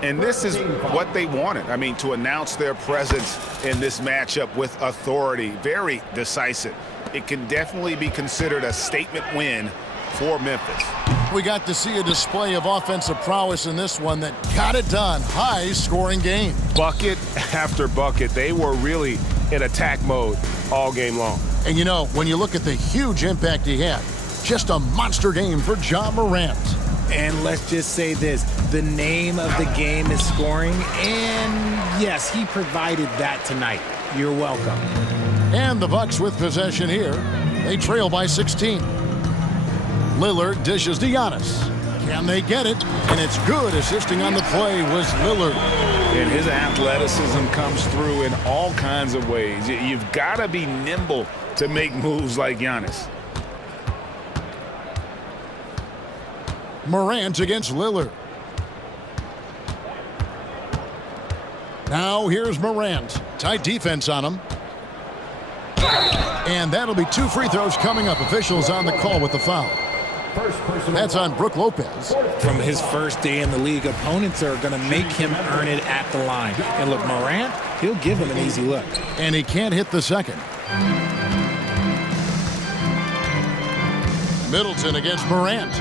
And this is what they wanted. I mean, to announce their presence in this matchup with authority. Very decisive. It can definitely be considered a statement win for Memphis. We got to see a display of offensive prowess in this one that got it done. High-scoring game. Bucket after bucket. They were really in attack mode all game long. And you know, when you look at the huge impact he had, just a monster game for John Morant. And let's just say this, The name of the game is scoring, and yes, he provided that tonight. You're welcome. And the Bucks with possession here. They trail by 16. Lillard dishes to Giannis. Can they get it? And it's good. Assisting on the play was Lillard. And his athleticism comes through in all kinds of ways. You've got to be nimble to make moves like Giannis. Morant against Lillard. Now here's Morant. Tight defense on him. And that'll be 2 free throws coming up. Officials on the call with the foul. That's on Brook Lopez. From his first day in the league, opponents are going to make him earn it at the line. And look, Morant, he'll give him an easy look. And he can't hit the second. Middleton against Morant.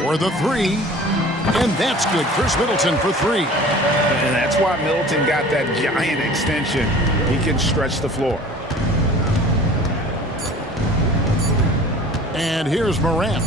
For the 3. And that's good. Chris Middleton for 3. And that's why Middleton got that giant extension. He can stretch the floor. And here's Morant.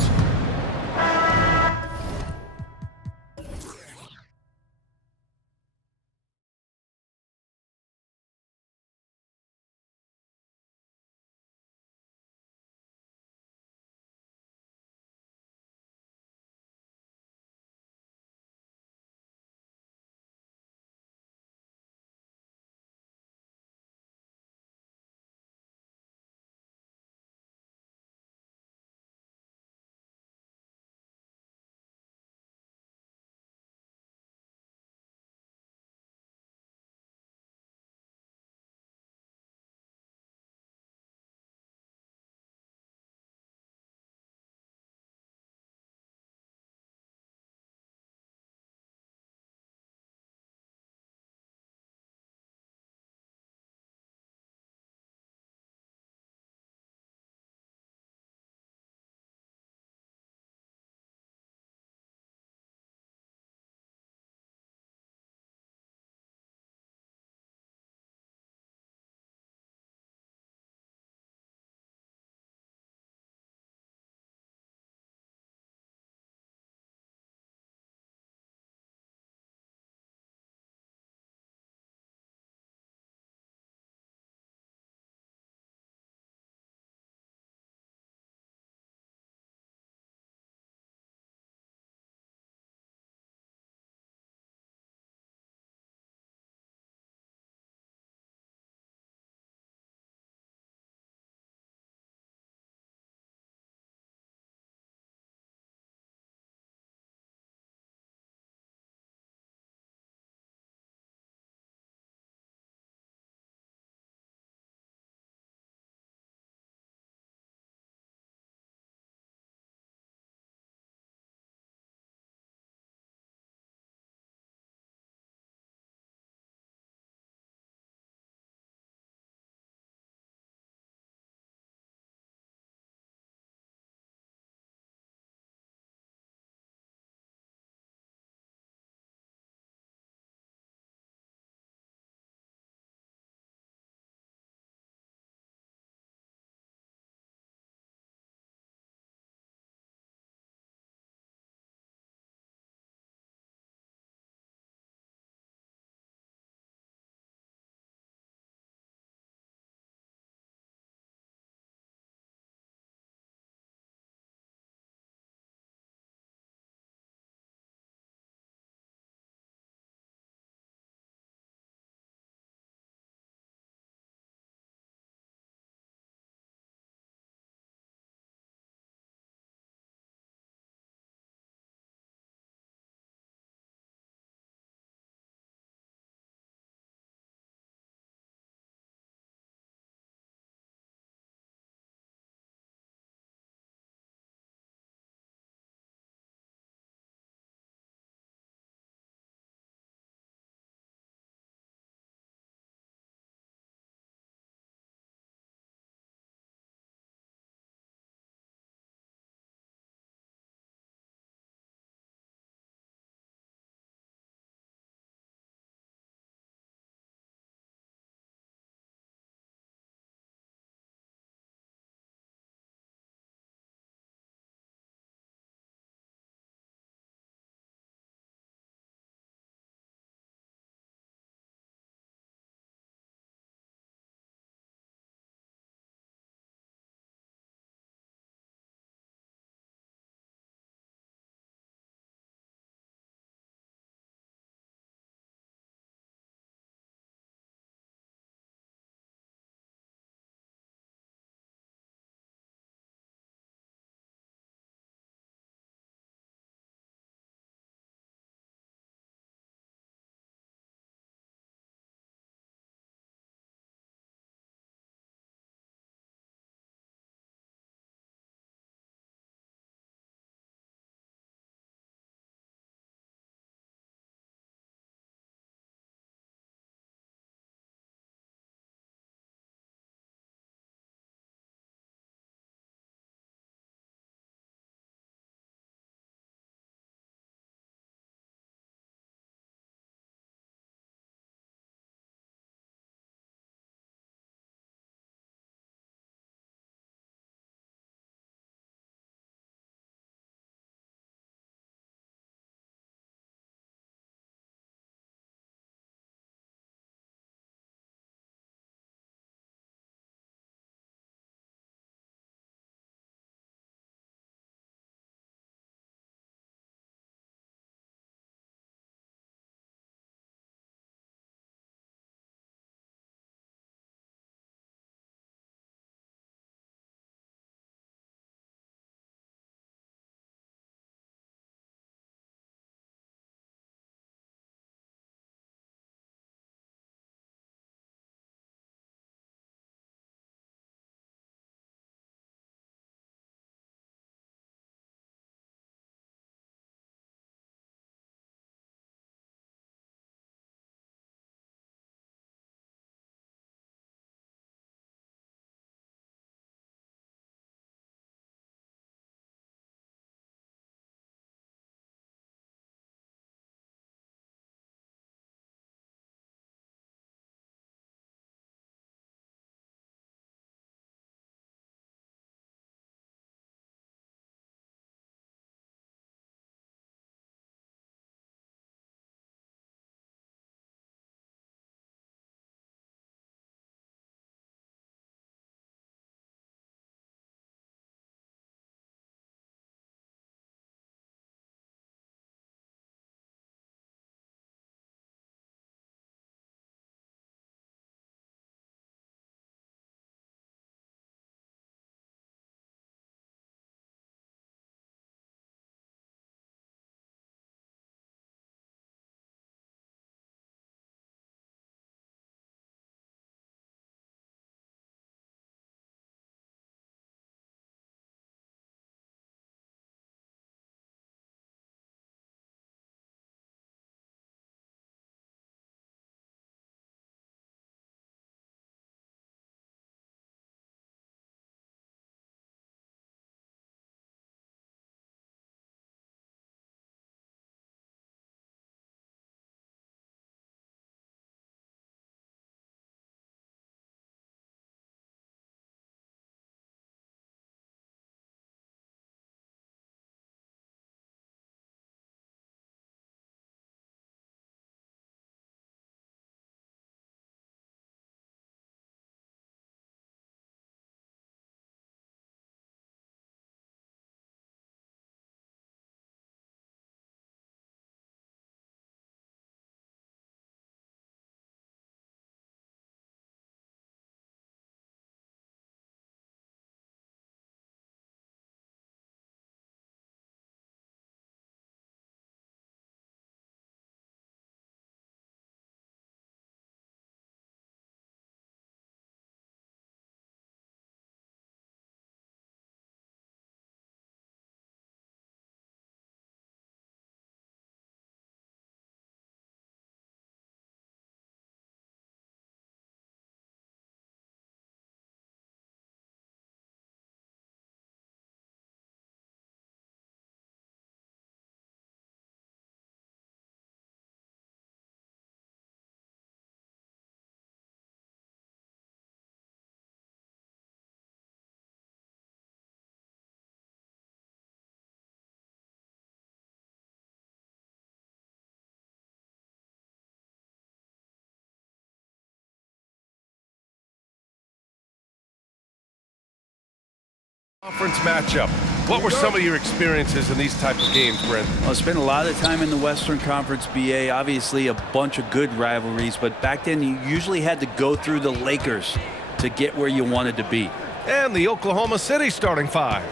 Conference matchup. What were some of your experiences in these type of games, Brent? I spent a lot of time in the Western Conference, BA. Obviously, a bunch of good rivalries, but back then you usually had to go through the Lakers to get where you wanted to be. And the Oklahoma City starting five.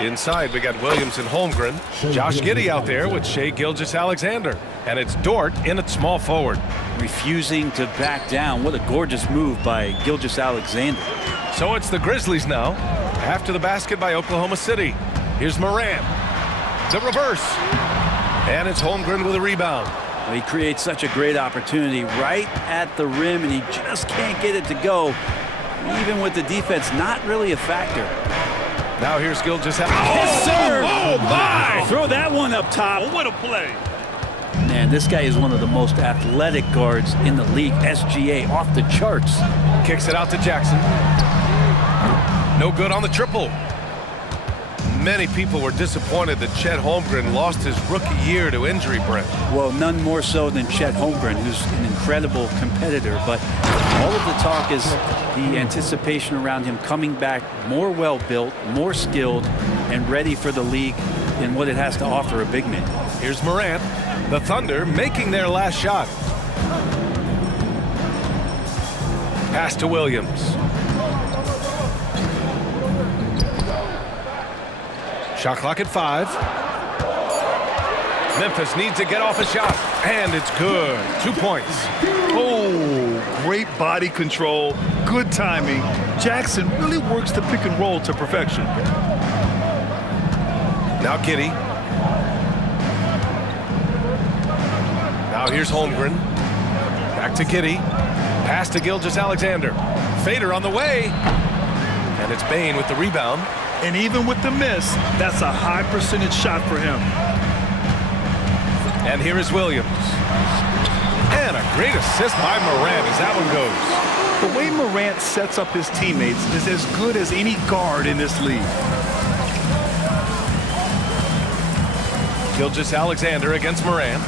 Inside, we got Williams and Holmgren. Josh Giddey out there with Shai Gilgeous-Alexander. And it's Dort in at small forward. Refusing to back down. What a gorgeous move by Gilgeous-Alexander. So it's the Grizzlies now. After the basket by Oklahoma City. Here's Morant. The reverse. And it's Holmgren with a rebound. Well, he creates such a great opportunity right at the rim, and he just can't get it to go. Even with the defense, not really a factor. Now here's Gilgeous. Yes, sir! Oh, my! Throw that one up top. Oh, what a play. Man, this guy is one of the most athletic guards in the league. SGA off the charts. Kicks it out to Jackson. No good on the triple. Many people were disappointed that Chet Holmgren lost his rookie year to injury, Brent. Well, none more so than Chet Holmgren, who's an incredible competitor. But all of the talk is the anticipation around him coming back more well-built, more skilled, and ready for the league in what it has to offer a big man. Here's Morant. The Thunder making their last shot. Pass to Williams. Shot clock at 5. Memphis needs to get off a shot, and it's good. 2 points. Oh, great body control, good timing. Jackson really works the pick and roll to perfection. Now Giddey. Now here's Holmgren. Back to Giddey. Pass to Gilgeous-Alexander. Fader on the way. And it's Bane with the rebound. And even with the miss, that's a high percentage shot for him. And here is Williams. And a great assist by Morant as that one goes. The way Morant sets up his teammates is as good as any guard in this league. Gilgeous-Alexander against Morant.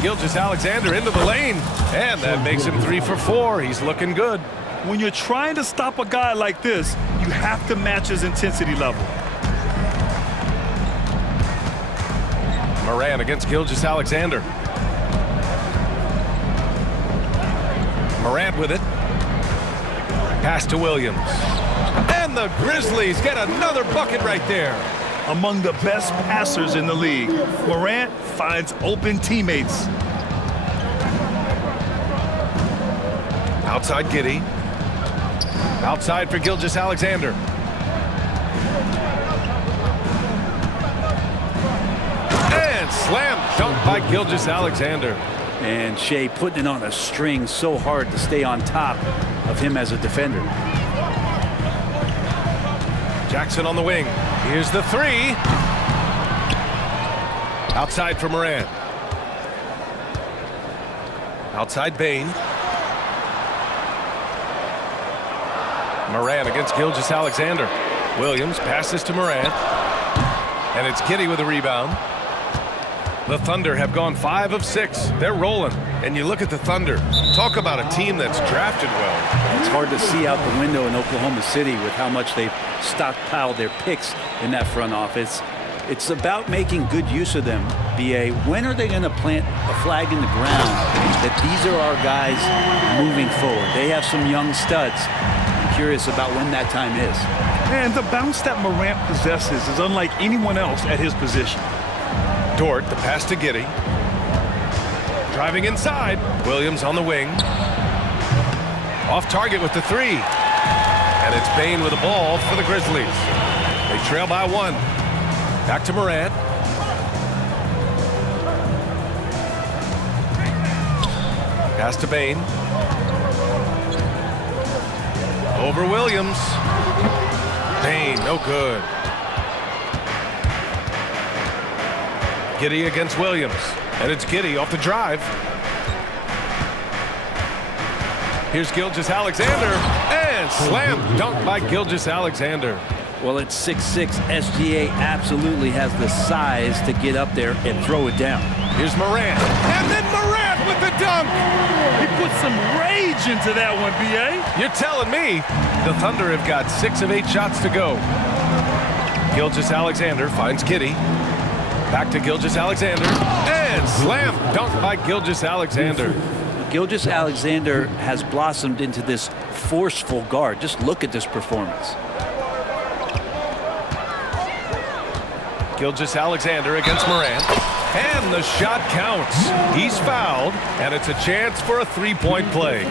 Gilgeous-Alexander into the lane. And that makes him 3 for 4. He's looking good. When you're trying to stop a guy like this, you have to match his intensity level. Morant against Gilgeous-Alexander. Morant with it. Pass to Williams. And the Grizzlies get another bucket right there. Among the best passers in the league, Morant finds open teammates. Outside Giddey. Outside for Gilgeous-Alexander. And slam dunk by Gilgeous-Alexander. And Shai putting it on a string so hard to stay on top of him as a defender. Jackson on the wing. Here's the 3. Outside for Morant. Outside Bane. Morant against Gilgeous-Alexander. Williams passes to Morant. And it's Giddey with a rebound. The Thunder have gone 5 of 6. They're rolling. And you look at the Thunder. Talk about a team that's drafted well. It's hard to see out the window in Oklahoma City with how much they've stockpiled their picks in that front office. It's about making good use of them, BA. When are they going to plant a flag in the ground that these are our guys moving forward? They have some young studs. I'm curious about when that time is. And the bounce that Morant possesses is unlike anyone else at his position. Dort, the pass to Giddey. Driving inside. Williams on the wing. Off target with the 3. And it's Bane with the ball for the Grizzlies. They trail by 1. Back to Morant. Pass to Bane. Over Williams. Bane, no good. Giddey against Williams. And it's Giddey off the drive. Here's Gilgeous-Alexander. And slam dunk by Gilgeous-Alexander. Well, at 6'6", SGA absolutely has the size to get up there and throw it down. Here's Morant. And then Morant with the dunk. He put some rage into that one, B.A. You're telling me the Thunder have got 6 of 8 shots to go. Gilgeous-Alexander finds Kitty. Back to Gilgeous-Alexander. And slam dunk by Gilgeous-Alexander. Gilgeous-Alexander has blossomed into this forceful guard. Just look at this performance. Gilgeous-Alexander against Morant. And the shot counts. He's fouled, and it's a chance for a three-point play.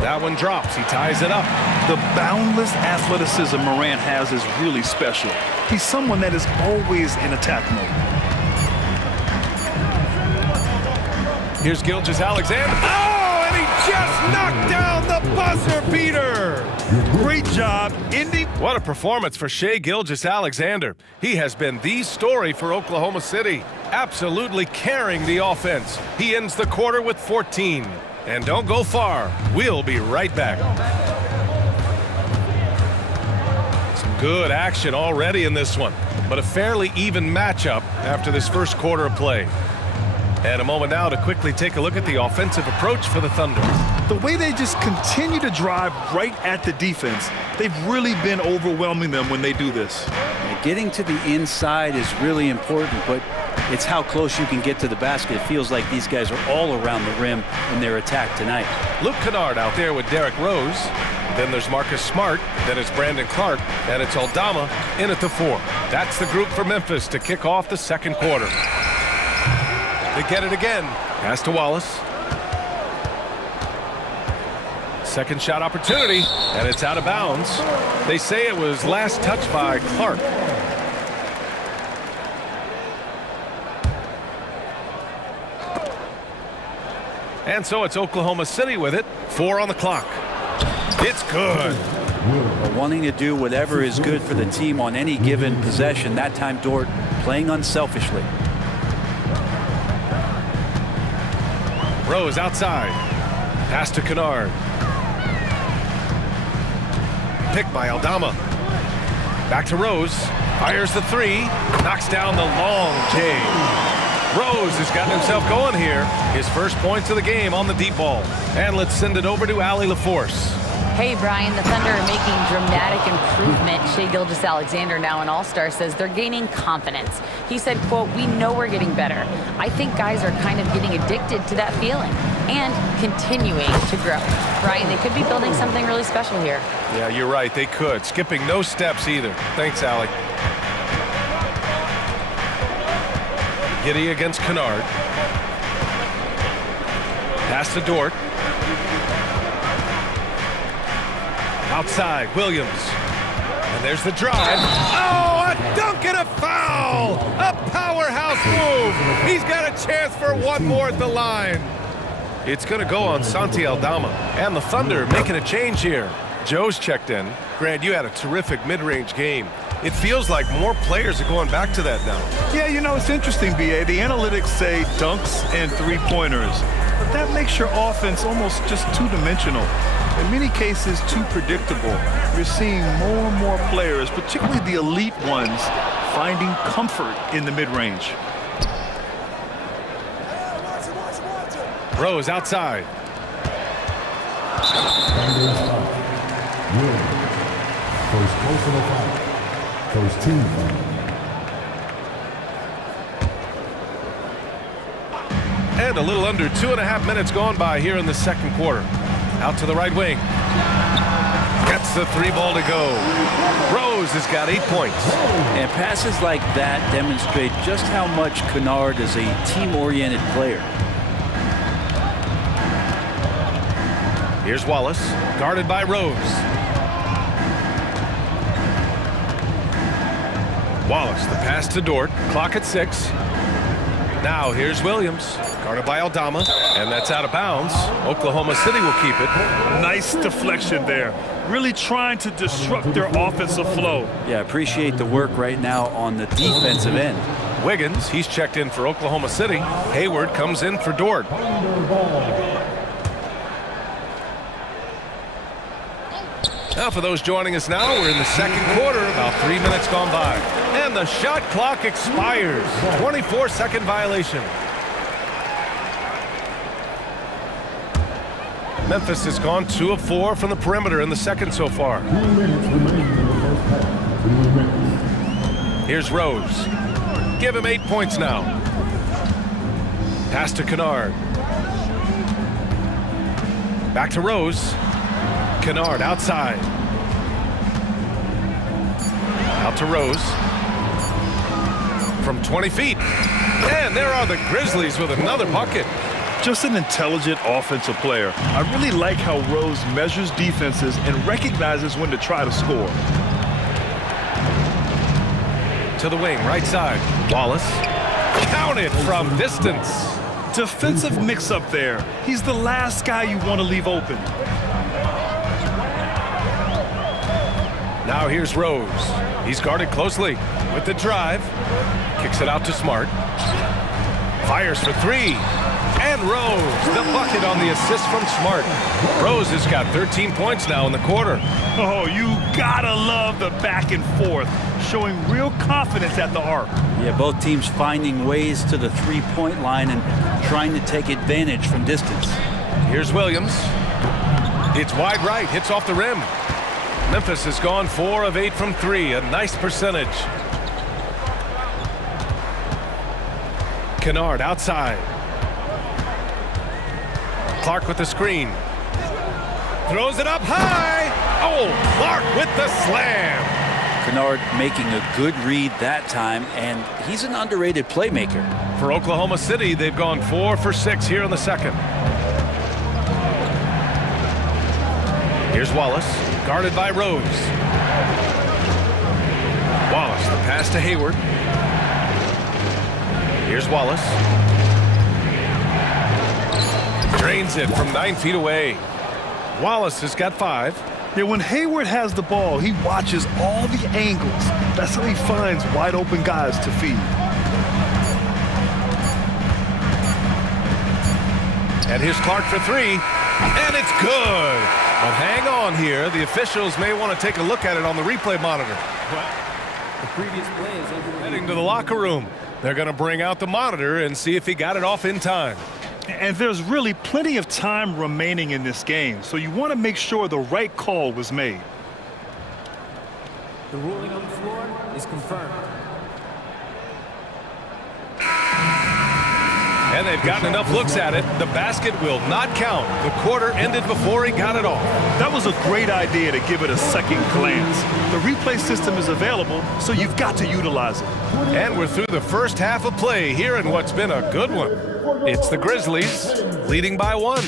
That one drops. He ties it up. The boundless athleticism Morant has is really special. He's someone that is always in attack mode. Here's Gilgeous-Alexander. Oh, and he just knocked down the buzzer beater. Great job, Indy. What a performance for Shai Gilgeous-Alexander. He has been the story for Oklahoma City, absolutely carrying the offense. He ends the quarter with 14. And don't go far. We'll be right back. Some good action already in this one, but a fairly even matchup after this first quarter of play. And a moment now to quickly take a look at the offensive approach for the Thunder. The way they just continue to drive right at the defense, they've really been overwhelming them when they do this. Getting to the inside is really important, but it's how close you can get to the basket. It feels like these guys are all around the rim in their attack tonight. Luke Kennard out there with Derrick Rose. Then there's Marcus Smart. Then it's Brandon Clark. And it's Aldama in at the 4. That's the group for Memphis to kick off the second quarter. They get it again. Pass to Wallace. Second shot opportunity, and it's out of bounds. They say it was last touched by Clark. And so it's Oklahoma City with it. 4 on the clock. It's good. Wanting to do whatever is good for the team on any given possession. That time Dort playing unselfishly. Rose outside. Pass to Kennard. Picked by Aldama. Back to Rose. Fires the 3. Knocks down the long J. Rose has gotten himself going here. His first points of the game on the deep ball. And let's send it over to Allie LaForce. Hey, Brian, the Thunder are making dramatic improvement. Shai Gilgeous-Alexander, now an all-star, says they're gaining confidence. He said, quote, "We know we're getting better. I think guys are kind of getting addicted to that feeling and continuing to grow." Brian, they could be building something really special here. Yeah, you're right. They could. Skipping no steps either. Thanks, Allie. Giddey against Kennard. Pass to Dort. Outside, Williams. And there's the drive. Oh, a dunk and a foul! A powerhouse move! He's got a chance for one more at the line. It's going to go on Santi Aldama. And the Thunder making a change here. Joe's checked in. Grant, you had a terrific mid-range game. It feels like more players are going back to that now. Yeah, you know, it's interesting, B.A. The analytics say dunks and three-pointers, but that makes your offense almost just two-dimensional. In many cases, too predictable. You're seeing more and more players, particularly the elite ones, finding comfort in the mid-range. Rose outside. First personal foul. First team foul. And a little under 2.5 minutes gone by here in the second quarter. Out to the right wing. Gets the 3 ball to go. Rose has got 8 points. And passes like that demonstrate just how much Kennard is a team-oriented player. Here's Wallace, guarded by Rose. Wallace, the pass to Dort. Clock at 6. Now here's Williams, guarded by Aldama, and that's out of bounds. Oklahoma City will keep it. Nice deflection there. Really trying to disrupt their offensive flow. Yeah, appreciate the work right now on the defensive end. Wiggins, he's checked in for Oklahoma City. Hayward comes in for Dort. Now for those joining us now, we're in the second quarter, about 3 minutes gone by. And the shot clock expires. 24-second violation. Memphis has gone 2 of 4 from the perimeter in the second so far. 2 minutes remaining in the Here's Rose. Give him 8 points now. Pass to Kennard. Back to Rose. Kennard outside. Out to Rose. From 20 feet. And there are the Grizzlies with another bucket. Just an intelligent offensive player. I really like how Rose measures defenses and recognizes when to try to score. To the wing, right side. Wallace. Counted from distance. Defensive mix-up there. He's the last guy you want to leave open. Now here's Rose. He's guarded closely with the drive. Kicks it out to Smart. Fires for three. And Rose, the bucket on the assist from Smart. Rose has got 13 points now in the quarter. Oh, you gotta love the back and forth, showing real confidence at the arc. Yeah, both teams finding ways to the three-point line and trying to take advantage from distance. Here's Williams. It's wide right, hits off the rim. Memphis has gone 4 of 8 from 3, a nice percentage. Kennard outside. Clark with the screen. Throws it up high. Oh, Clark with the slam. Kennard making a good read that time, and he's an underrated playmaker. For Oklahoma City, they've gone 4 for 6 here in the second. Here's Wallace, guarded by Rose. Wallace, the pass to Hayward. Here's Wallace. Drains it from 9 feet away. Wallace has got 5. Yeah, when Hayward has the ball, he watches all the angles. That's how he finds wide open guys to feed. And here's Clark for 3. And it's good. But hang on here. The officials may want to take a look at it on the replay monitor. The previous play is heading to the locker room. They're going to bring out the monitor and see if he got it off in time. And there's really plenty of time remaining in this game, so you want to make sure the right call was made. The ruling on the floor is confirmed. And they've gotten enough looks at it. The basket will not count. The quarter ended before he got it off. That was a great idea to give it a second glance. The replay system is available, so you've got to utilize it. And we're through the first half of play here in what's been a good one. It's the Grizzlies leading by 1.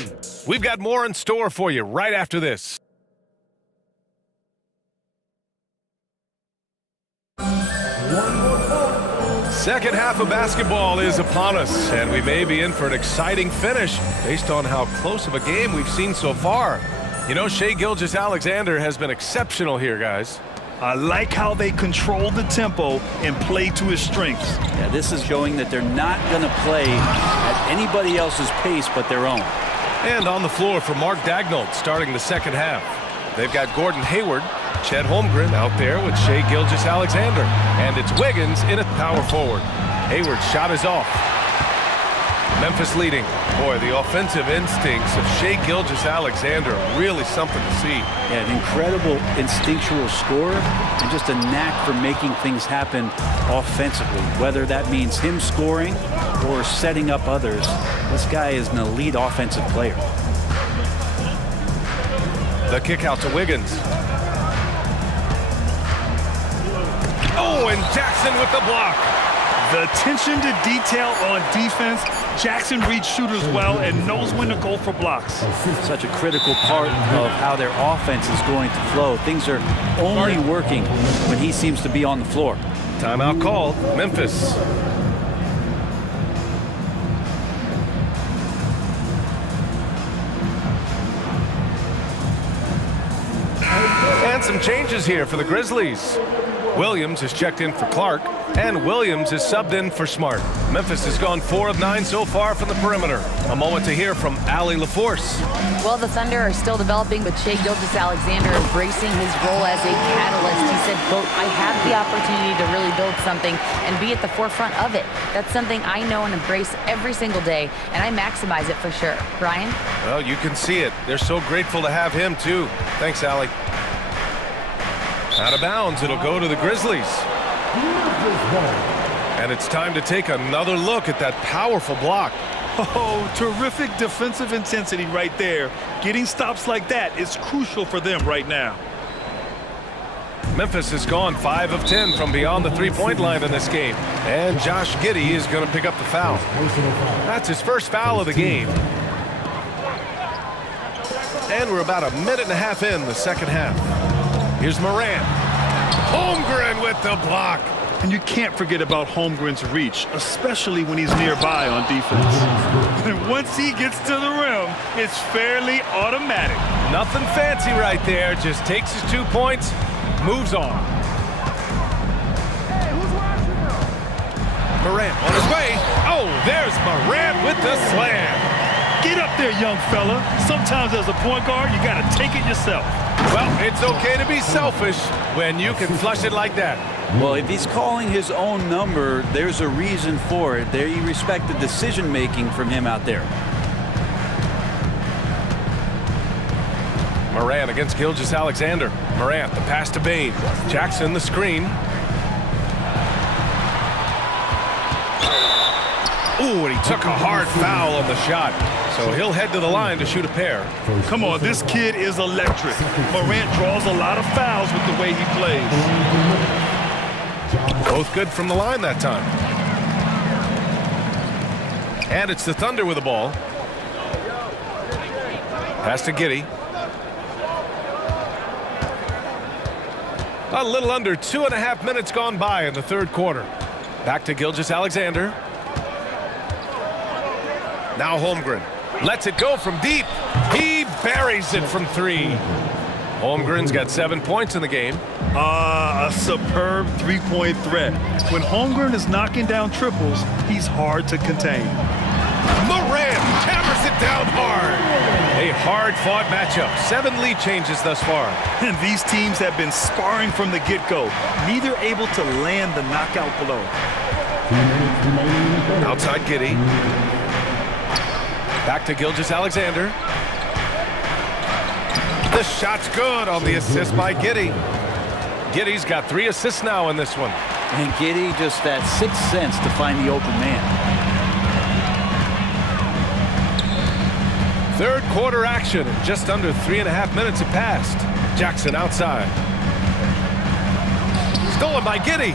We've got more in store for you right after this. Second half of basketball is upon us, and we may be in for an exciting finish based on how close of a game we've seen so far. You know, Shai Gilgeous-Alexander has been exceptional here, guys. I like how they control the tempo and play to his strengths. Yeah, this is showing that they're not going to play at anybody else's pace but their own. And on the floor for Mark Daigneault starting the second half. They've got Gordon Hayward, Chet Holmgren out there with Shai Gilgeous-Alexander. And it's Wiggins in at power forward. Hayward's shot is off. Memphis leading. Boy, the offensive instincts of Shai Gilgeous-Alexander are really something to see. Yeah, an incredible instinctual scorer and just a knack for making things happen offensively. Whether that means him scoring or setting up others, this guy is an elite offensive player. The kick out to Wiggins. Oh, and Jackson with the block. The attention to detail on defense. Jackson reads shooters well and knows when to go for blocks. Such a critical part of how their offense is going to flow. Things are only working when he seems to be on the floor. Timeout called. Memphis. And some changes here for the Grizzlies. Williams has checked in for Clark, and Williams is subbed in for Smart. Memphis has gone 4 of 9 so far from the perimeter. A moment to hear from Allie LaForce. Well, the Thunder are still developing, but Shai Gilgeous-Alexander embracing his role as a catalyst. He said, quote, I have the opportunity to really build something and be at the forefront of it. That's something I know and embrace every single day, and I maximize it for sure. Brian? Well, you can see it. They're so grateful to have him, too. Thanks, Allie. Out of bounds, it'll go to the Grizzlies. And it's time to take another look at that powerful block. Oh, terrific defensive intensity right there. Getting stops like that is crucial for them right now. Memphis has gone 5 of 10 from beyond the three-point line in this game. And Josh Giddey is going to pick up the foul. That's his first foul of the game. And we're about a minute and a half in the second half. Here's Morant. Holmgren with the block. And you can't forget about Holmgren's reach, especially when he's nearby on defense. And once he gets to the rim, it's fairly automatic. Nothing fancy right there. Just takes his 2 points, moves on. Morant on his way. Oh, there's Morant with the slam. Get up there, young fella. Sometimes as a point guard, you got to take it yourself. Well, it's okay to be selfish when you can flush it like that. Well, if he's calling his own number, there's a reason for it. There, you respect the decision-making from him out there. Morant against Gilgeous-Alexander. Morant, the pass to Bane. Jackson, the screen. Ooh, and he took a hard foul on the shot. So he'll head to the line to shoot a pair. Come on, this kid is electric. Morant draws a lot of fouls with the way he plays. Both good from the line that time. And it's the Thunder with the ball. Pass to Giddey. A little under 2.5 minutes gone by in the third quarter. Back to Gilgeous-Alexander. Now Holmgren lets it go from deep. He buries it from 3. Holmgren's got 7 points in the game. A superb three-point threat. When Holmgren is knocking down triples, he's hard to contain. Morant hammers it down hard. A hard-fought matchup. 7 lead changes thus far. And these teams have been sparring from the get-go, neither able to land the knockout blow. Outside Giddey. Back to Gilgeous-Alexander. The shot's good on the assist by Giddey. Giddey's got 3 assists now in this one. And Giddey just that 6th sense to find the open man. Third quarter action. Just under 3.5 minutes have passed. Jackson outside. Stolen by Giddey.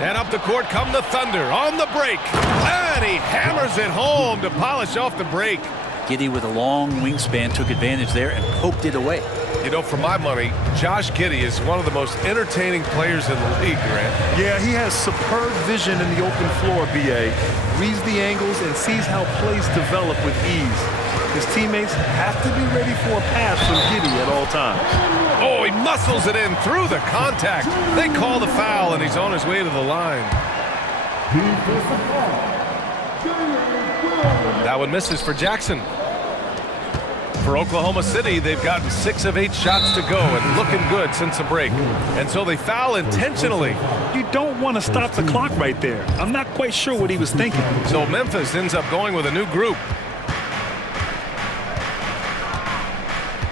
And up the court come the Thunder on the break. And he hammers it home to polish off the break. Giddey with a long wingspan took advantage there and poked it away. You know, for my money, Josh Giddey is one of the most entertaining players in the league, Grant. Yeah, he has superb vision in the open floor, B.A. Reads the angles and sees how plays develop with ease. His teammates have to be ready for a pass from Giddey at all times. Oh, he muscles it in through the contact. They call the foul, and he's on his way to the line. That one misses for Jackson. For Oklahoma City, they've gotten 6 of 8 shots to go and looking good since the break. And so they foul intentionally. You don't want to stop the clock right there. I'm not quite sure what he was thinking. So Memphis ends up going with a new group.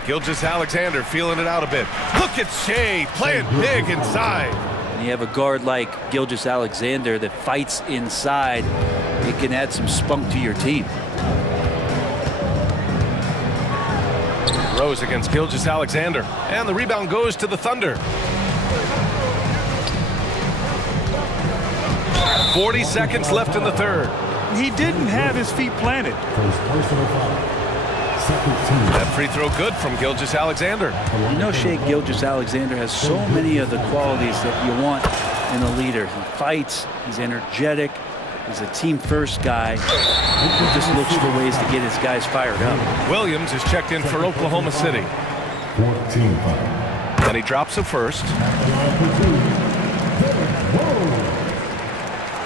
Gilgeous-Alexander feeling it out a bit. Look at Shea playing big inside. And you have a guard like Gilgeous-Alexander that fights inside. It can add some spunk to your team. Rose against Gilgeous-Alexander. And the rebound goes to the Thunder. 40 seconds left in the third. He didn't have his feet planted. That free throw good from Gilgeous-Alexander. You know, Shea Gilgeous-Alexander has so many of the qualities that you want in a leader. He fights, he's energetic, he's a team-first guy. He just looks for ways to get his guys fired up. Williams is checked in for Oklahoma City. 14. And he drops the first.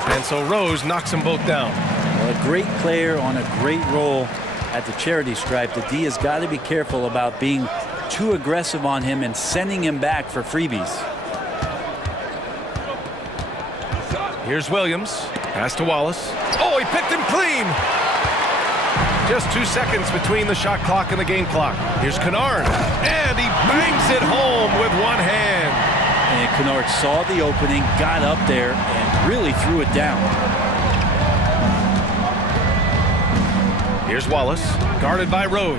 And so Rose knocks them both down. Well, a great player on a great role at the charity stripe. The D has got to be careful about being too aggressive on him and sending him back for freebies. Here's Williams. Pass to Wallace. Oh, he picked him clean. Just 2 seconds between the shot clock and the game clock. Here's Kennard. And he bangs it home with one hand. Kennard saw the opening, got up there, and really threw it down. Here's Wallace, guarded by Rose.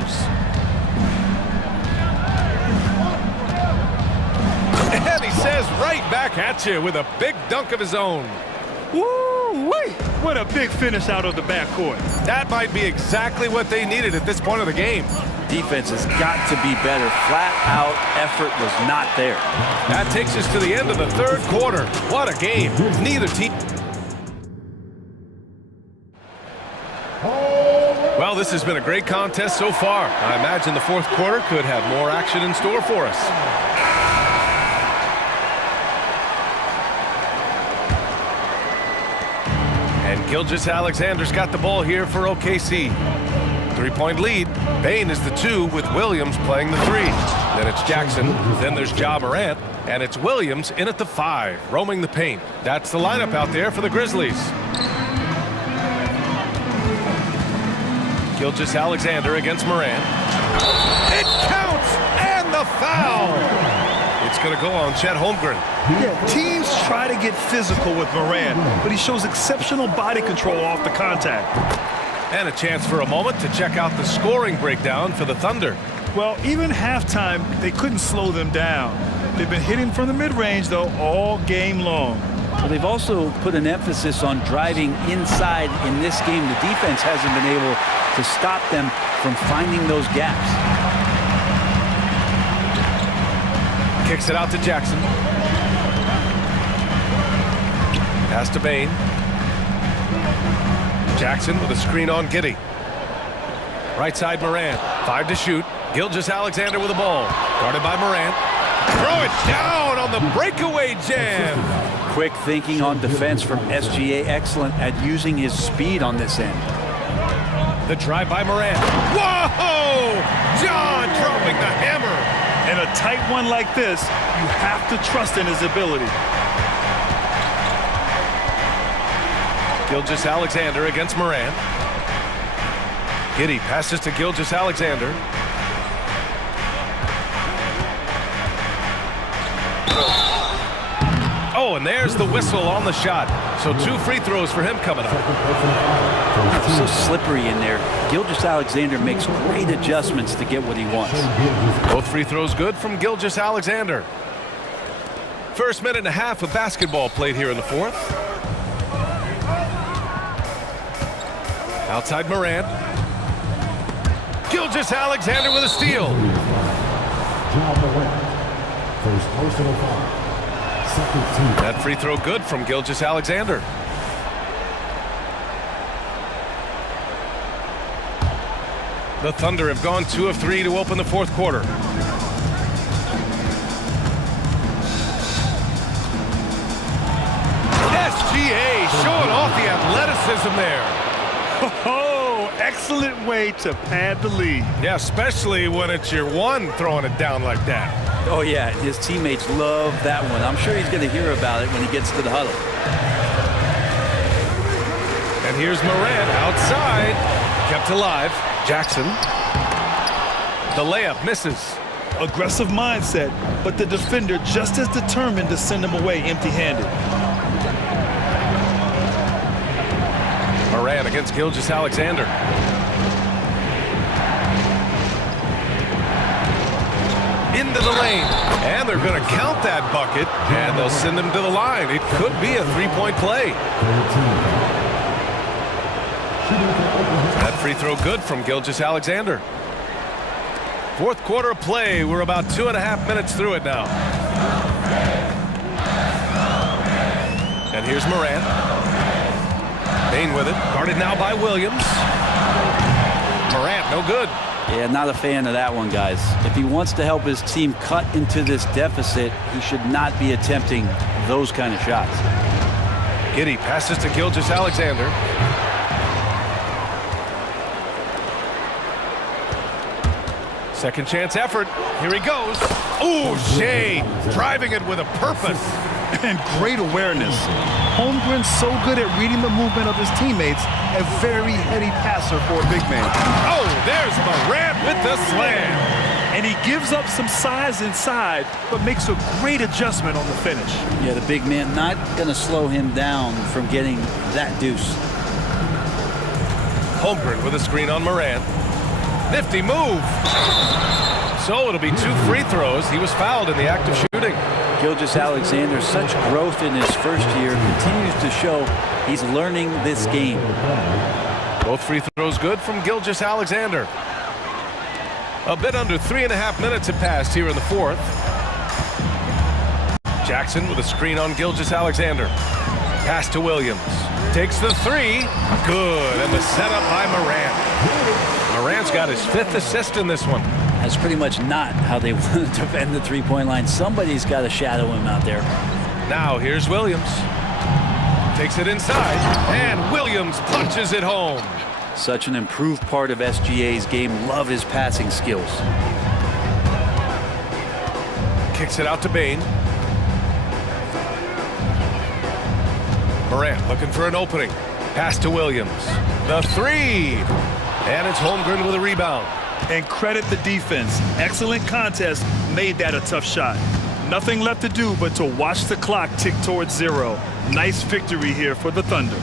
And he says right back at you with a big dunk of his own. Woo-wee! What a big finish out of the backcourt. That might be exactly what they needed at this point of the game. Defense has got to be better. Flat out effort was not there. That takes us to the end of the third quarter. What a game. Neither team. Well, this has been a great contest so far. I imagine the fourth quarter could have more action in store for us. And Gilgeous-Alexander's got the ball here for OKC. Three-point lead. Bain is the 2 with Williams playing the 3. Then it's Jackson. Then there's Ja Morant. And it's Williams in at the 5, roaming the paint. That's the lineup out there for the Grizzlies. Gilgeous-Alexander against Morant. It counts! And the foul! It's going to go on Chet Holmgren. Yeah, teams try to get physical with Morant, but he shows exceptional body control off the contact. And a chance for a moment to check out the scoring breakdown for the Thunder. Well, even halftime, they couldn't slow them down. They've been hitting from the mid-range, though, all game long. Well, they've also put an emphasis on driving inside in this game. The defense hasn't been able to stop them from finding those gaps. Kicks it out to Jackson. Pass to Bain. Jackson with a screen on Giddey. Right side Morant. 5 to shoot. Gilgeous-Alexander with the ball. Guarded by Morant. Throw it down on the breakaway jam. Quick thinking on defense from SGA. Excellent at using his speed on this end. The drive by Morant. Whoa! John dropping the hammer. In a tight one like this, you have to trust in his ability. Gilgeous-Alexander against Morant. Giddey passes to Gilgeous-Alexander. Oh, and there's the whistle on the shot. So 2 free throws for him coming up. So slippery in there. Gilgeous-Alexander makes great adjustments to get what he wants. Both free throws good from Gilgeous-Alexander. First minute and a half of basketball played here in the fourth. Outside Morant. Gilgeous-Alexander with a steal. First personal foul. Second team. That free throw good from Gilgeous-Alexander. The Thunder have gone 2 of 3 to open the fourth quarter. SGA showing off the athleticism there. Oh, excellent way to pad the lead. Yeah, especially when it's your 1 throwing it down like that. Oh, yeah, his teammates love that one. I'm sure he's going to hear about it when he gets to the huddle. And here's Morant outside. Kept alive. Jackson. The layup misses. Aggressive mindset, but the defender just as determined to send him away empty-handed. Morant against Gilgeous-Alexander. Into the lane. And they're going to count that bucket. And they'll send him to the line. It could be a 3-point play. That free throw good from Gilgeous-Alexander. Fourth quarter of play. We're about 2.5 minutes through it now. And here's Morant. Bain with it. Guarded now by Williams. Morant, no good. Yeah, not a fan of that one, guys. If he wants to help his team cut into this deficit, he should not be attempting those kind of shots. Giddey passes to Gilgeous-Alexander. Second chance effort. Here he goes. Ooh, Shea driving it with a purpose. And great awareness. Holmgren's so good at reading the movement of his teammates, a very heady passer for a big man. Oh, there's Morant with the slam. and he gives up some size inside, but makes a great adjustment on the finish. Yeah, the big man not going to slow him down from getting that deuce. Holmgren with a screen on Morant. Nifty move. So it'll be 2 free throws. He was fouled in the act of shooting. Gilgeous-Alexander, such growth in his first year, continues to show he's learning this game. Both free throws good from Gilgeous-Alexander. A bit under 3.5 minutes have passed here in the fourth. Jackson with a screen on Gilgeous-Alexander. Pass to Williams. Takes the 3. Good. And the setup by Morant. Morant's got his 5th assist in this one. That's pretty much not how they want to defend the three-point line. Somebody's got to shadow him out there. Now here's Williams. Takes it inside. And Williams punches it home. Such an improved part of SGA's game. Love his passing skills. Kicks it out to Bane. Morant looking for an opening. Pass to Williams. The 3. And it's Holmgren with a rebound. And credit the defense. Excellent contest. Made that a tough shot. Nothing left to do but to watch the clock tick towards 0. Nice victory here for the Thunder.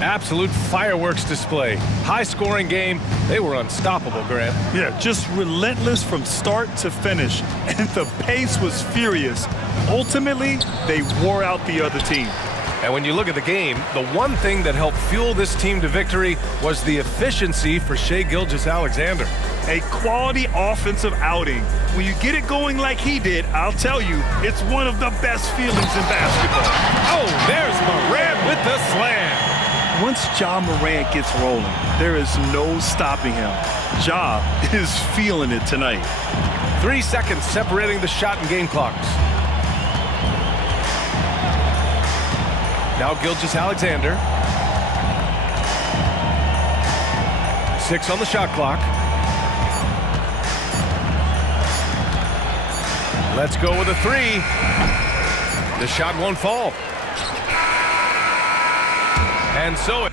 Absolute fireworks display. High-scoring game. They were unstoppable, Grant. Yeah, just relentless from start to finish. And the pace was furious. Ultimately, they wore out the other team. And when you look at the game, the one thing that helped fuel this team to victory was the efficiency for Shai Gilgeous-Alexander. A quality offensive outing. When you get it going like he did, I'll tell you, it's one of the best feelings in basketball. Oh, there's Morant with the slam. Once Ja Morant gets rolling, there is no stopping him. Ja is feeling it tonight. 3 seconds separating the shot and game clocks. Now Gilgeous-Alexander. 6 on the shot clock. Let's go with a 3. The shot won't fall. And so it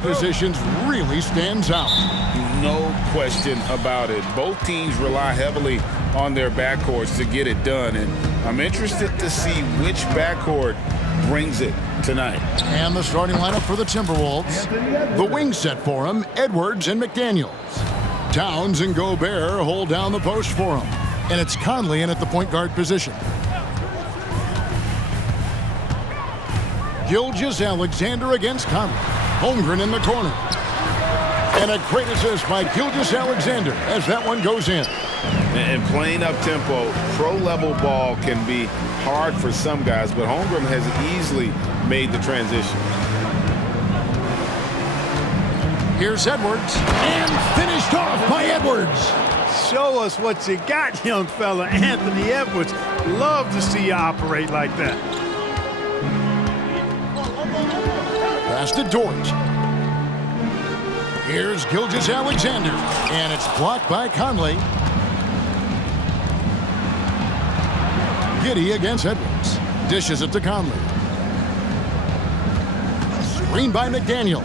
positions really stands out. No question about it. Both teams rely heavily on their backcourts to get it done, and I'm interested to see which backcourt brings it tonight. And the starting lineup for the Timberwolves. The wing set for him, Edwards and McDaniels. Towns and Gobert hold down the post for him. And it's Conley in at the point guard position. Gilgeous-Alexander against Conley. Holmgren in the corner. And a great assist by Gilgeous-Alexander as that one goes in. And playing up-tempo, pro-level ball can be hard for some guys, but Holmgren has easily made the transition. Here's Edwards, and finished off by Edwards. Show us what you got, young fella. Anthony Edwards. Love to see you operate like that. Pass to Dort. Here's Gilgeous-Alexander, and it's blocked by Conley. Giddey against Edwards. Dishes it to Conley. Screen by McDaniel.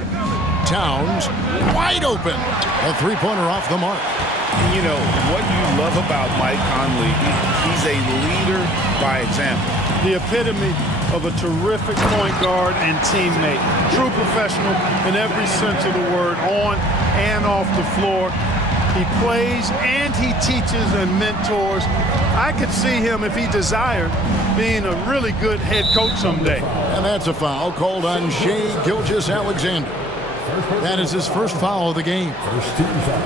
Towns wide open. A three-pointer off the mark. You know, what you love about Mike Conley, he's a leader by example. The epitome of a terrific point guard and teammate. True professional in every sense of the word, on and off the floor. He plays and he teaches and mentors. I could see him, if he desired, being a really good head coach someday. And that's a foul called on Shai Gilgeous-Alexander. That is his first foul of the game. First team foul.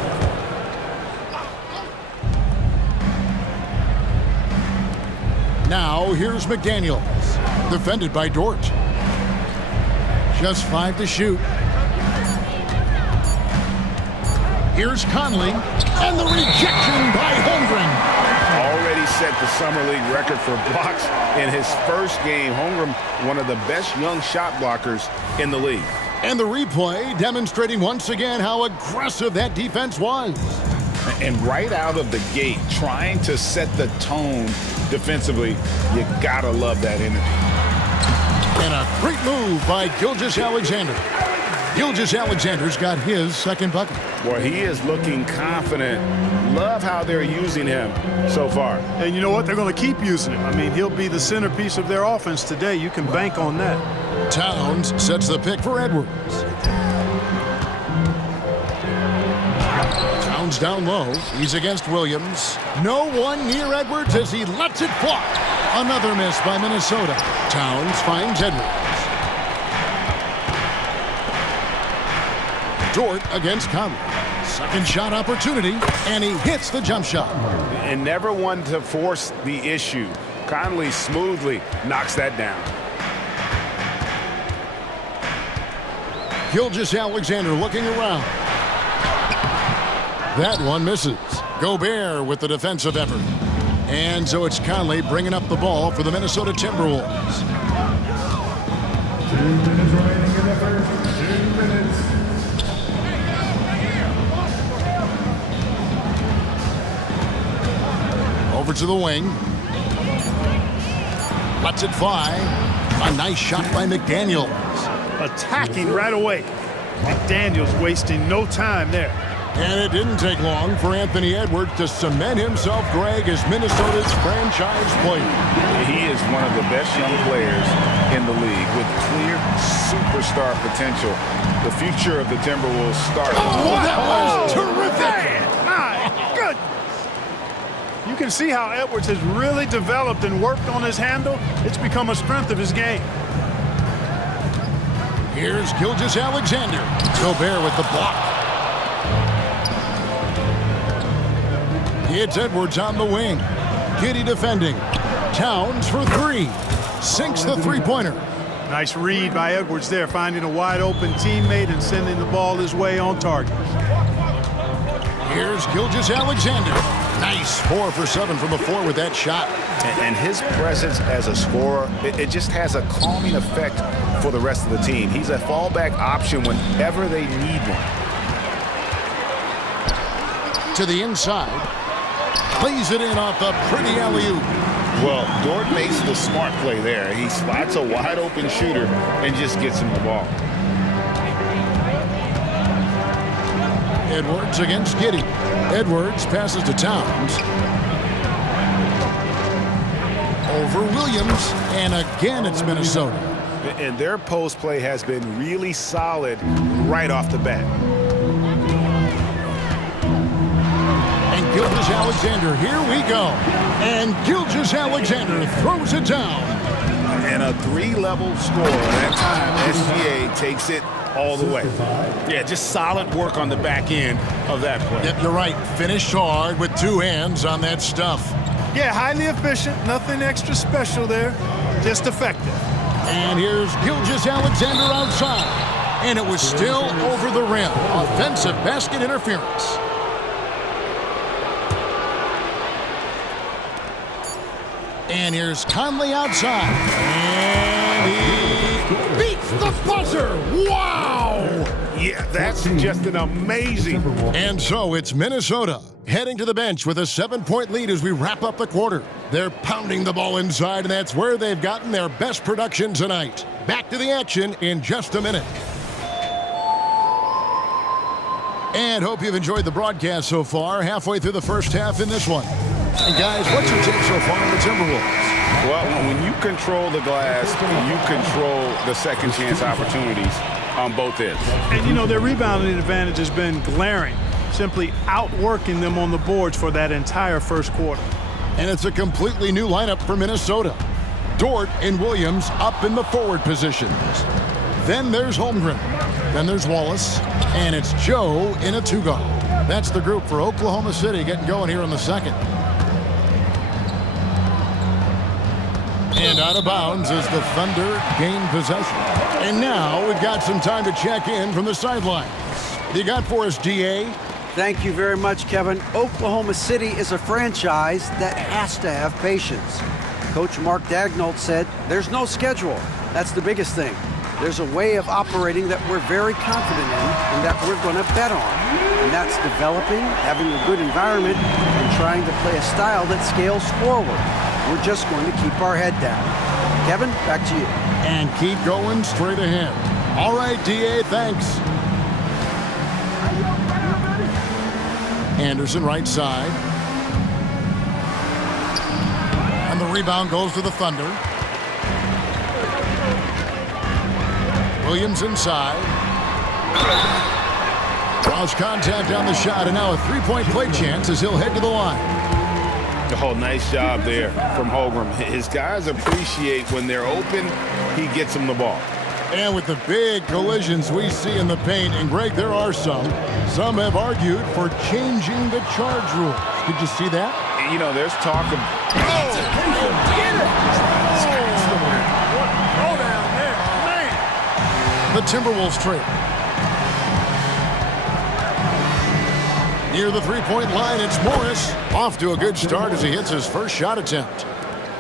Now here's McDaniels, defended by Dort. Just 5 to shoot. Here's Conley, and the rejection by Holmgren. Already set the Summer League record for blocks in his first game. Holmgren, one of the best young shot blockers in the league. And the replay demonstrating once again how aggressive that defense was. And right out of the gate, trying to set the tone defensively, you gotta love that energy. And a great move by Gilgeous-Alexander. Gilgeous-Alexander's got his second bucket. Boy, he is looking confident. Love how they're using him so far. And you know what? They're going to keep using him. I mean, he'll be the centerpiece of their offense today. You can bank on that. Towns sets the pick for Edwards. Towns down low. He's against Williams. No one near Edwards as he lets it fly. Another miss by Minnesota. Towns finds Edwards. Dort against Conley. Second shot opportunity, and he hits the jump shot. And never one to force the issue. Conley smoothly knocks that down. Gilgeous-Alexander looking around. That one misses. Gobert with the defensive effort. And so it's Conley bringing up the ball for the Minnesota Timberwolves. 2 minutes remaining in the first. 2 minutes. Over to the wing. Lets it fly. A nice shot by McDaniels. Attacking right away. McDaniels wasting no time there. And it didn't take long for Anthony Edwards to cement himself, Greg, as Minnesota's franchise player. He is one of the best young players in the league with clear superstar potential. The future of the Timberwolves starts. Oh, that was terrific! My goodness! You can see how Edwards has really developed and worked on his handle. It's become a strength of his game. Here's Gilgeous-Alexander. Gobert with the block. It's Edwards on the wing. Giddey defending. Towns for 3. Sinks the three-pointer. Nice read by Edwards there, finding a wide-open teammate and sending the ball his way on target. Here's Gilgeous-Alexander. Nice 4 for 7 from the floor with that shot. And his presence as a scorer, it just has a calming effect for the rest of the team. He's a fallback option whenever they need one. To the inside. Plays it in off the pretty alley-oop. Well, Dort makes the smart play there. He spots a wide-open shooter and just gets him the ball. Edwards against Giddey. Edwards passes to Towns. Over Williams, and again it's Minnesota. And their post play has been really solid right off the bat. And Gilgeous-Alexander, here we go. And Gilgeous-Alexander throws it down. And a 3-level score. That time, SGA takes it all the way. Yeah, just solid work on the back end of that play. Yep, you're right. Finished hard with 2 hands on that stuff. Yeah, highly efficient. Nothing extra special there. Just effective. And here's Gilgeous-Alexander outside. And it was still over the rim. Offensive basket interference. And here's Conley outside. And he beats the buzzer. Wow! Yeah, that's just an amazing. And so it's Minnesota heading to the bench with a 7-point lead as we wrap up the quarter. They're pounding the ball inside, and that's where they've gotten their best production tonight. Back to the action in just a minute. And hope you've enjoyed the broadcast so far, halfway through the first half in this one. And guys, what's your take so far on the Timberwolves? Well, when you control the glass, you control the second chance opportunities on both ends. And, you know, their rebounding advantage has been glaring, simply outworking them on the boards for that entire first quarter. And it's a completely new lineup for Minnesota. Dort and Williams up in the forward positions. Then there's Holmgren. Then there's Wallace. And it's Joe in a 2-guard. That's the group for Oklahoma City getting going here in the second. And out of bounds as the Thunder gain possession. And now we've got some time to check in from the sidelines. You got for us, DA? Thank you very much, Kevin. Oklahoma City is a franchise that has to have patience. Coach Mark Daigneault said, there's no schedule. That's the biggest thing. There's a way of operating that we're very confident in and that we're going to bet on. And that's developing, having a good environment, and trying to play a style that scales forward. We're just going to keep our head down. Kevin, back to you. And keep going straight ahead. All right, DA, thanks. Anderson right side. And the rebound goes to the Thunder. Williams inside. Draws contact on the shot, and now a 3-point play chance as he'll head to the line. Oh, nice job there from Holmgren. His guys appreciate when they're open, he gets them the ball. And with the big collisions we see in the paint, and Greg, there are some have argued for changing the charge rules. Did you see that? You know, there's talk of... Get it! Throw down there, man! The Timberwolves trail. Near the 3-point line, it's Morris. Off to a good start as he hits his first shot attempt.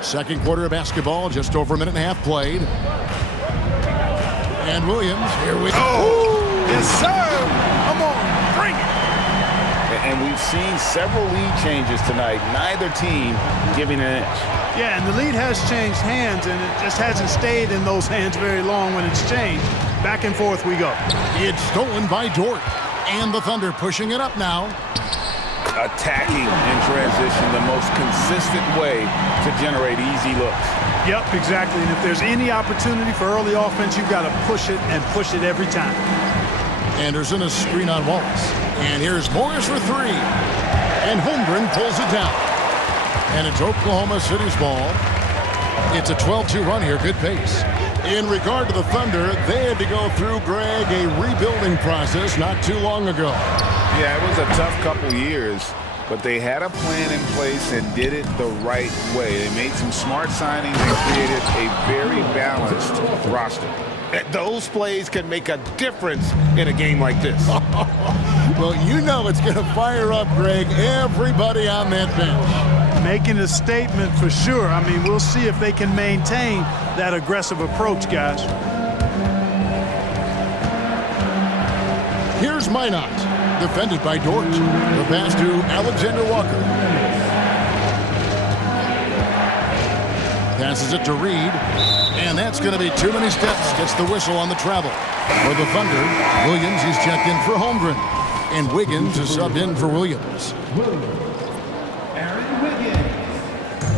Second quarter of basketball, just over a minute and a half played. And Williams, here we go. Oh, yes, sir! Come on, bring it! And we've seen several lead changes tonight. Neither team giving an inch. Yeah, and the lead has changed hands, and it just hasn't stayed in those hands very long when it's changed. Back and forth we go. It's stolen by Dort. And the Thunder pushing it up now. Attacking in transition, the most consistent way to generate easy looks. Yep, exactly. And if there's any opportunity for early offense, you've got to push it and push it every time. Anderson, a screen on Wallace. And here's Morris for 3. And Holmgren pulls it down. And it's Oklahoma City's ball. It's a 12-2 run here, good pace. In regard to the Thunder, they had to go through, Greg, a rebuilding process not too long ago. Yeah, it was a tough couple years, but they had a plan in place and did it the right way. They made some smart signings and created a very balanced roster. Those plays can make a difference in a game like this. Well, you know it's going to fire up, Greg, everybody on that bench. Making a statement for sure. I mean, we'll see if they can maintain that aggressive approach, guys. Here's Minot, defended by Dort. The pass to Alexander Walker. Passes it to Reed. And that's going to be too many steps. Gets the whistle on the travel. For the Thunder, Williams, he's checked in for Holmgren. And Wiggins is subbed in for Williams.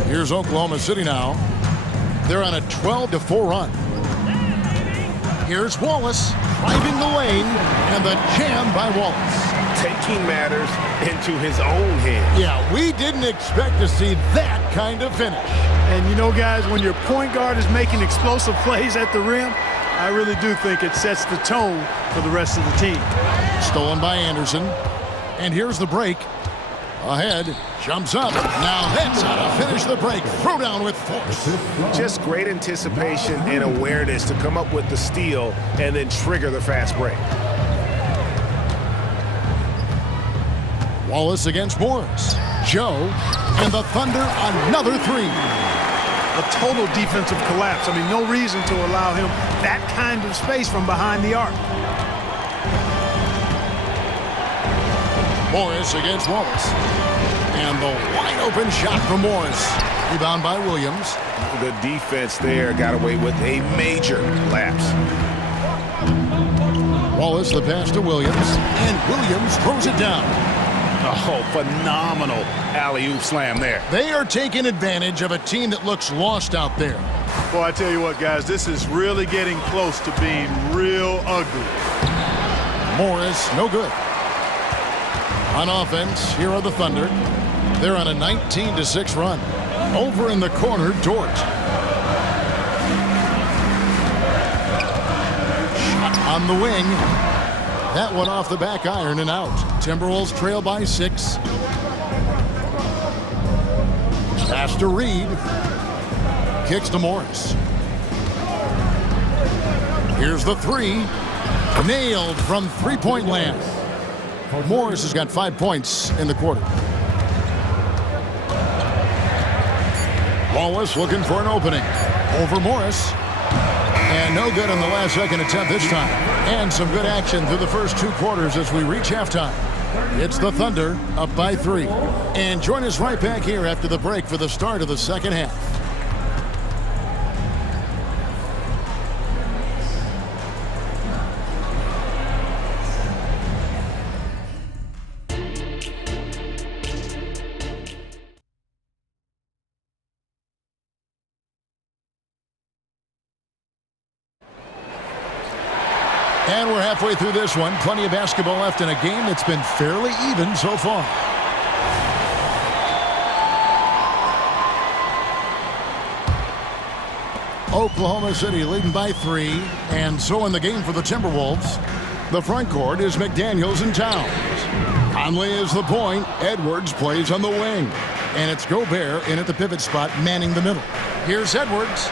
Here's Oklahoma City now. They're on a 12-4 run. Here's Wallace driving the lane, and the jam by Wallace. Taking matters into his own hands. Yeah, we didn't expect to see that kind of finish. And you know, guys, when your point guard is making explosive plays at the rim, I really do think it sets the tone for the rest of the team. Stolen by Anderson. And here's the break. Ahead, jumps up. Now that's how to finish the break. Throw down with force. Just great anticipation and awareness to come up with the steal and then trigger the fast break. Wallace against Morris. Joe, and the Thunder another three. A total defensive collapse. I mean, no reason to allow him that kind of space from behind the arc. Morris against Wallace. And the wide open shot from Morris. Rebound by Williams. The defense there got away with a major lapse. Wallace the pass to Williams. And Williams throws it down. Oh, phenomenal alley-oop slam there. They are taking advantage of a team that looks lost out there. Boy, I tell you what, guys, this is really getting close to being real ugly. Morris, no good. On offense, here are the Thunder. They're on a 19-6 run. Over in the corner, Dort. Shot on the wing. That one off the back iron and out. Timberwolves trail by 6. Pass to Reed. Kicks to Morris. Here's the three. Nailed from three-point land. Morris has got 5 points in the quarter. Wallace looking for an opening. Over Morris. And no good on the last second attempt this time. And some good action through the first 2 quarters as we reach halftime. It's the Thunder up by 3. And join us right back here after the break for the start of the second half. And we're halfway through this one. Plenty of basketball left in a game that's been fairly even so far. Oklahoma City leading by 3. And so in the game for the Timberwolves, the front court is McDaniels and Towns. Conley is the point. Edwards plays on the wing. And it's Gobert in at the pivot spot, manning the middle. Here's Edwards.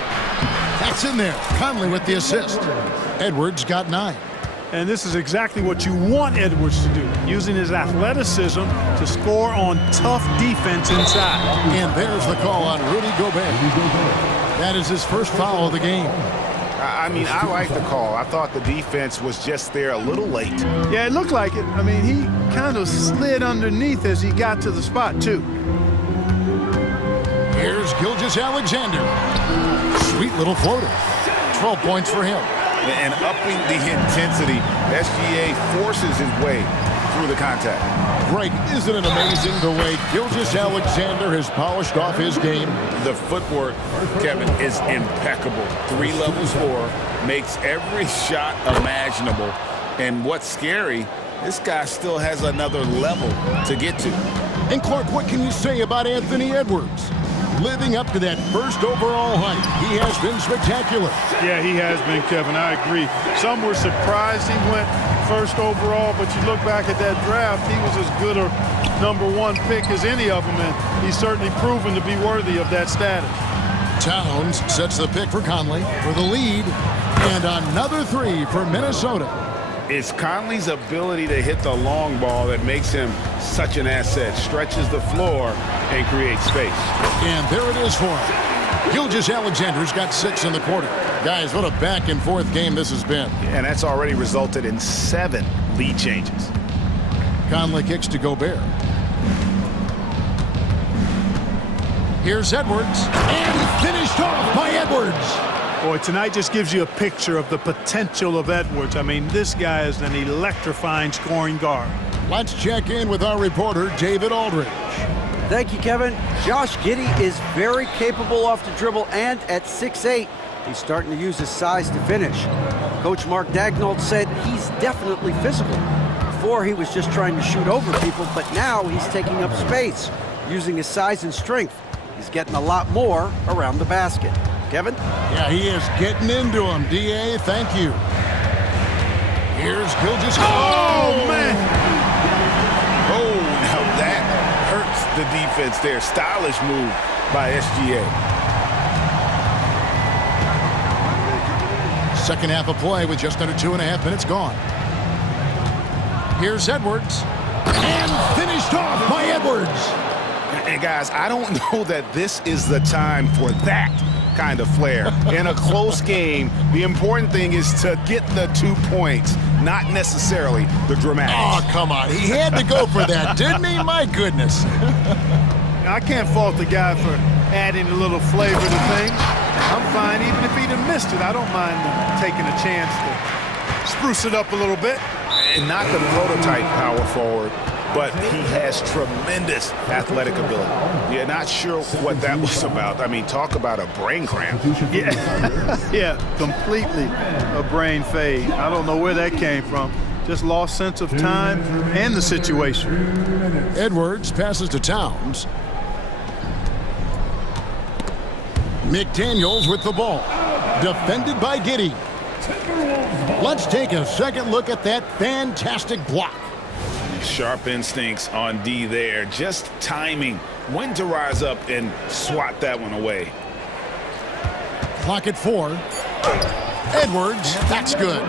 That's in there. Conley with the assist. Edwards got 9. And this is exactly what you want Edwards to do, using his athleticism to score on tough defense inside. And there's the call on Rudy Gobert. That is his first foul of the game. I mean, I like the call. I thought the defense was just there a little late. Yeah, it looked like it. I mean, he kind of slid underneath as he got to the spot, too. Here's Gilgeous-Alexander. Sweet little floater. 12 points for him. And upping the intensity, SGA forces his way through the contact. Greg, isn't it amazing the way Gilgeous-Alexander has polished off his game? The footwork, Kevin, is impeccable. 3 levels 4, makes every shot imaginable. And what's scary, this guy still has another level to get to. And Clark, what can you say about Anthony Edwards? Living up to that first overall hype, he has been spectacular. Yeah, he has been, Kevin. I agree. Some were surprised he went first overall, but you look back at that draft, he was as good a #1 pick as any of them, and he's certainly proven to be worthy of that status. Towns sets the pick for Conley for the lead, and another 3 for Minnesota. It's Conley's ability to hit the long ball that makes him such an asset. Stretches the floor and creates space. And there it is for him. Gilgeous-Alexander's got 6 in the quarter. Guys, what a back-and-forth game this has been. And that's already resulted in 7 lead changes. Conley kicks to Gobert. Here's Edwards. And finished off by Edwards. Boy, tonight just gives you a picture of the potential of Edwards. I mean, this guy is an electrifying scoring guard. Let's check in with our reporter, David Aldridge. Thank you, Kevin. Josh Giddey is very capable off the dribble, and at 6'8", he's starting to use his size to finish. Coach Mark Daignault said he's definitely physical. Before, he was just trying to shoot over people, but now he's taking up space, using his size and strength. He's getting a lot more around the basket. Kevin? Yeah, he is getting into him. D.A., thank you. Here's Gilgeous. Oh, man! Oh, now that hurts the defense there. Stylish move by SGA. Second half of play with just under 2.5 minutes gone. Here's Edwards. And finished off by Edwards. And guys, I don't know that this is the time for that kind of flair. In a close game, the important thing is to get the 2 points, not necessarily the dramatics. Oh, come on. He had to go for that, didn't he? My goodness. I can't fault the guy for adding a little flavor to things. I'm fine. Even if he'd have missed it, I don't mind taking a chance to spruce it up a little bit. And not the prototype power forward, but he has tremendous athletic ability. Yeah, not sure what that was about. I mean, talk about a brain cramp. Yeah, yeah, completely a brain fade. I don't know where that came from. Just lost sense of time and the situation. Edwards passes to Towns. McDaniels with the ball. Defended by Giddey. Let's take a second look at that fantastic block. Sharp instincts on D there. Just timing when to rise up and swat that one away. Clock at 4. Edwards, that's good.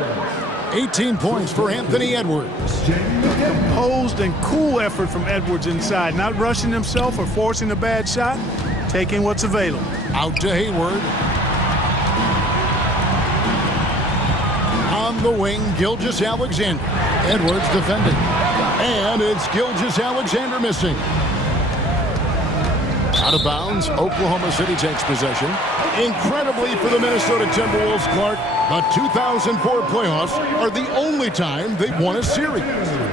18 points for Anthony Edwards. Composed and cool effort from Edwards inside. Not rushing himself or forcing a bad shot. Taking what's available. Out to Hayward. On the wing, Gilgeous Alexander. Edwards defending. And it's Gilgeous Alexander missing. Out of bounds, Oklahoma City takes possession. Incredibly for the Minnesota Timberwolves, Clark, the 2004 playoffs are the only time they've won a series.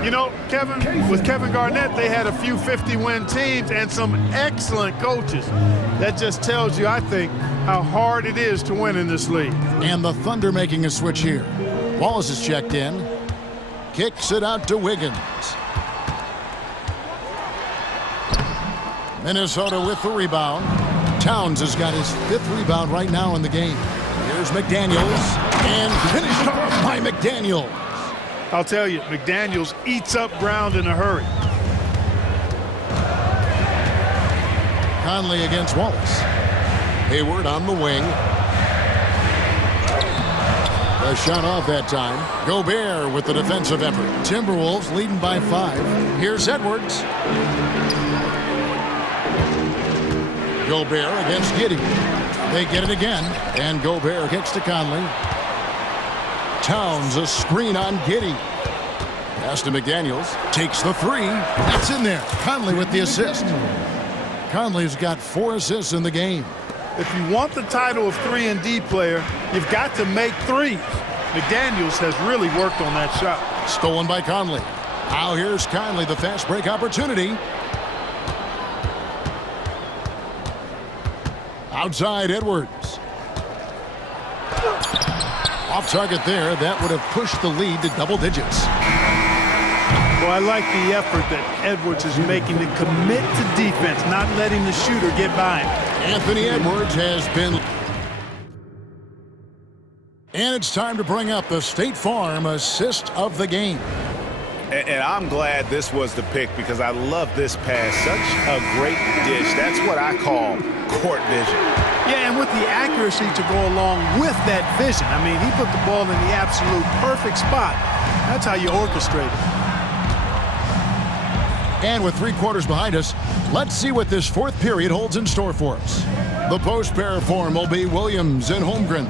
You know, Kevin, with Kevin Garnett, they had a few 50-win teams and some excellent coaches. That just tells you, I think, how hard it is to win in this league. And the Thunder making a switch here. Wallace is checked in. Kicks it out to Wiggins. Minnesota with the rebound. Towns has got his 5th rebound right now in the game. Here's McDaniels. And finished off by McDaniels. I'll tell you, McDaniels eats up ground in a hurry. Conley against Wallace. Hayward on the wing. A shot off that time. Gobert with the defensive effort. Timberwolves leading by 5. Here's Edwards. Gobert against Giddey. They get it again. And Gobert kicks to Conley. Towns a screen on Giddey. Pass to McDaniels. Takes the 3. That's in there. Conley with the assist. Conley's got 4 assists in the game. If you want the title of 3-and-D player, you've got to make threes. McDaniels has really worked on that shot. Stolen by Conley. Now here's Conley, the fast break opportunity. Outside Edwards. Off target there. That would have pushed the lead to double digits. Well, I like the effort that Edwards is making to commit to defense, not letting the shooter get by him. Anthony Edwards has been... And it's time to bring up the State Farm assist of the game. And I'm glad this was the pick because I love this pass. Such a great dish. That's what I call court vision. Yeah, and with the accuracy to go along with that vision. I mean, he put the ball in the absolute perfect spot. That's how you orchestrate it. And with 3 quarters behind us, let's see what this 4th period holds in store for us. The post pair form will be Williams and Holmgren.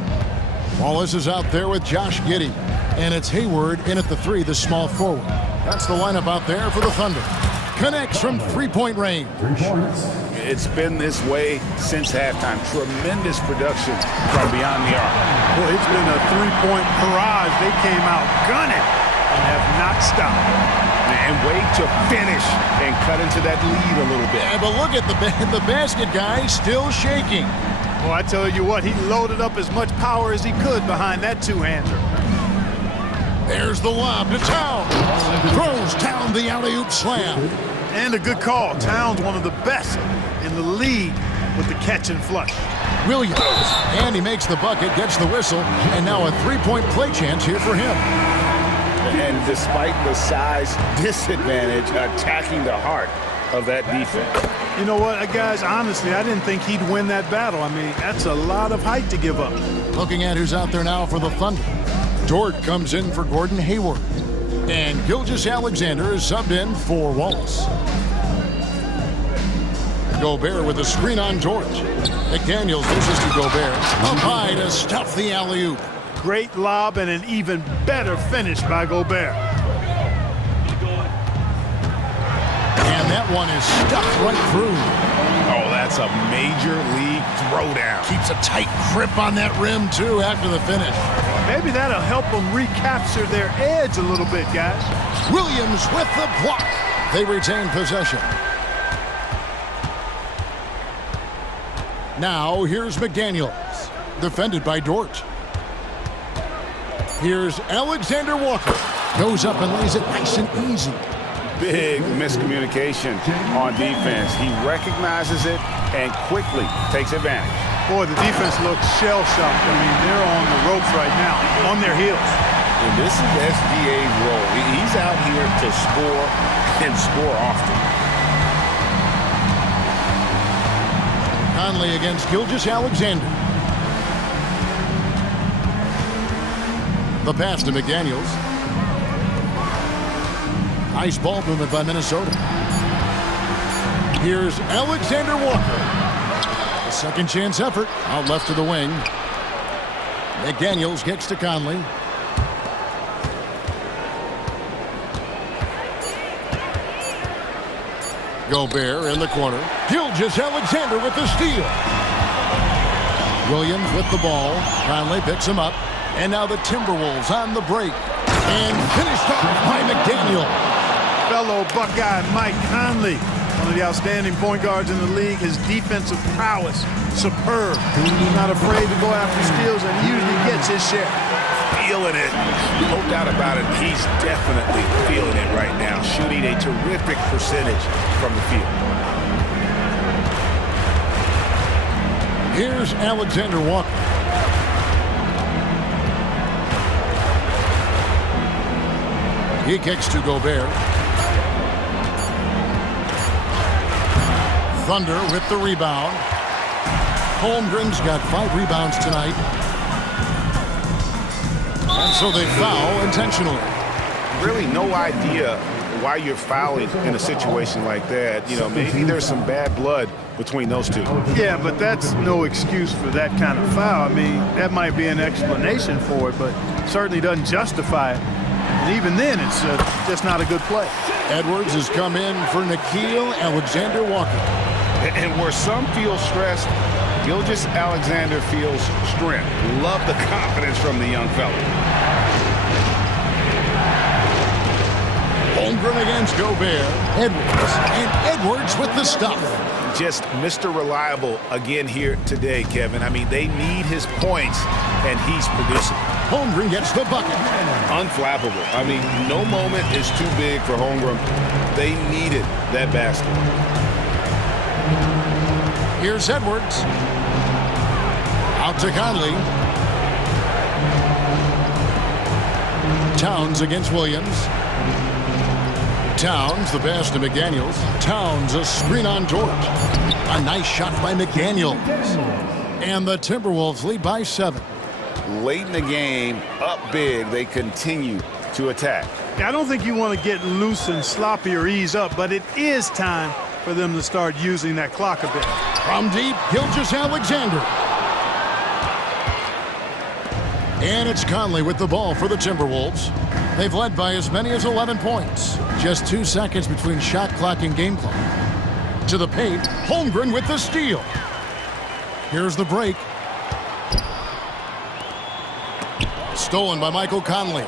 Wallace is out there with Josh Giddey. And it's Hayward in at the 3, the small forward. That's the lineup out there for the Thunder. Connects from 3-point range. It's been this way since halftime. Tremendous production from beyond the arc. Well, it's been a 3-point barrage. They came out gunning and have not stopped. And way to finish and cut into that lead a little bit. Yeah, but look at the basket guy still shaking. Well, I tell you what, he loaded up as much power as he could behind that two-hander. There's the lob to Towns. Throws down the alley-oop slam. And a good call. Towns, one of the best in the league with the catch and flush. Williams, and he makes the bucket, gets the whistle, and now a three-point play chance here for him. And despite the size disadvantage, attacking the heart of that defense. You know what, guys, honestly, I didn't think he'd win that battle. I mean, that's a lot of height to give up. Looking at who's out there now for the Thunder. Dort comes in for Gordon Hayward. And Gilgeous-Alexander is subbed in for Wallace. Gobert with a screen on Dort. McDaniels dishes to Gobert. Up high to stuff the alley-oop. Great lob and an even better finish by Gobert. And that one is stuck right through. Oh, that's a major league throwdown. Keeps a tight grip on that rim, too, after the finish. Maybe that'll help them recapture their edge a little bit, guys. Williams with the block. They retain possession. Now, here's McDaniels, defended by Dort. Here's Alexander Walker. Goes up and lays it nice and easy. Big miscommunication on defense. He recognizes it and quickly takes advantage. Boy, the defense looks shell-shocked. I mean, they're on the ropes right now, on their heels. And this is SGA's role. He's out here to score and score often. Conley against Gilgeous-Alexander. The pass to McDaniels. Nice ball movement by Minnesota. Here's Alexander Walker. A second chance effort. Out left to the wing. McDaniels kicks to Conley. Gobert in the corner. Gilgeous-Alexander with the steal. Williams with the ball. Conley picks him up. And now the Timberwolves on the break. And finished off by McDaniel. Fellow Buckeye Mike Conley, one of the outstanding point guards in the league. His defensive prowess, superb. He's not afraid to go after steals, and he usually gets his share. Feeling it. No doubt about it. He's definitely feeling it right now. Shooting a terrific percentage from the field. Here's Alexander Walker. He kicks to Gobert. Thunder with the rebound. Holmgren's got 5 rebounds tonight. And so they foul intentionally. Really no idea why you're fouling in a situation like that. You know, maybe there's some bad blood between those two. Yeah, but that's no excuse for that kind of foul. I mean, that might be an explanation for it, but certainly doesn't justify it. And even then, it's just not a good play. Edwards has come in for Nickeil Alexander-Walker. And where some feel stressed, Gilgeous-Alexander feels strength. Love the confidence from the young fella. Holmgren against Gobert. Edwards. And Edwards with the stuff. Just Mr. Reliable again here today, Kevin. I mean, they need his points, and he's producing. Holmgren gets the bucket. Unflappable. I mean, no moment is too big for Holmgren. They needed that basket. Here's Edwards. Out to Conley. Towns against Williams. Towns, the pass to McDaniels. Towns, a screen on Dort. A nice shot by McDaniels. And the Timberwolves lead by 7. Late in the game, up big, they continue to attack. I don't think you want to get loose and sloppy or ease up, but it is time for them to start using that clock a bit. From deep, Gilgeous-Alexander. And it's Conley with the ball for the Timberwolves. They've led by as many as 11 points. Just 2 seconds between shot clock and game clock. To the paint, Holmgren with the steal. Here's the break. Stolen by Michael Conley.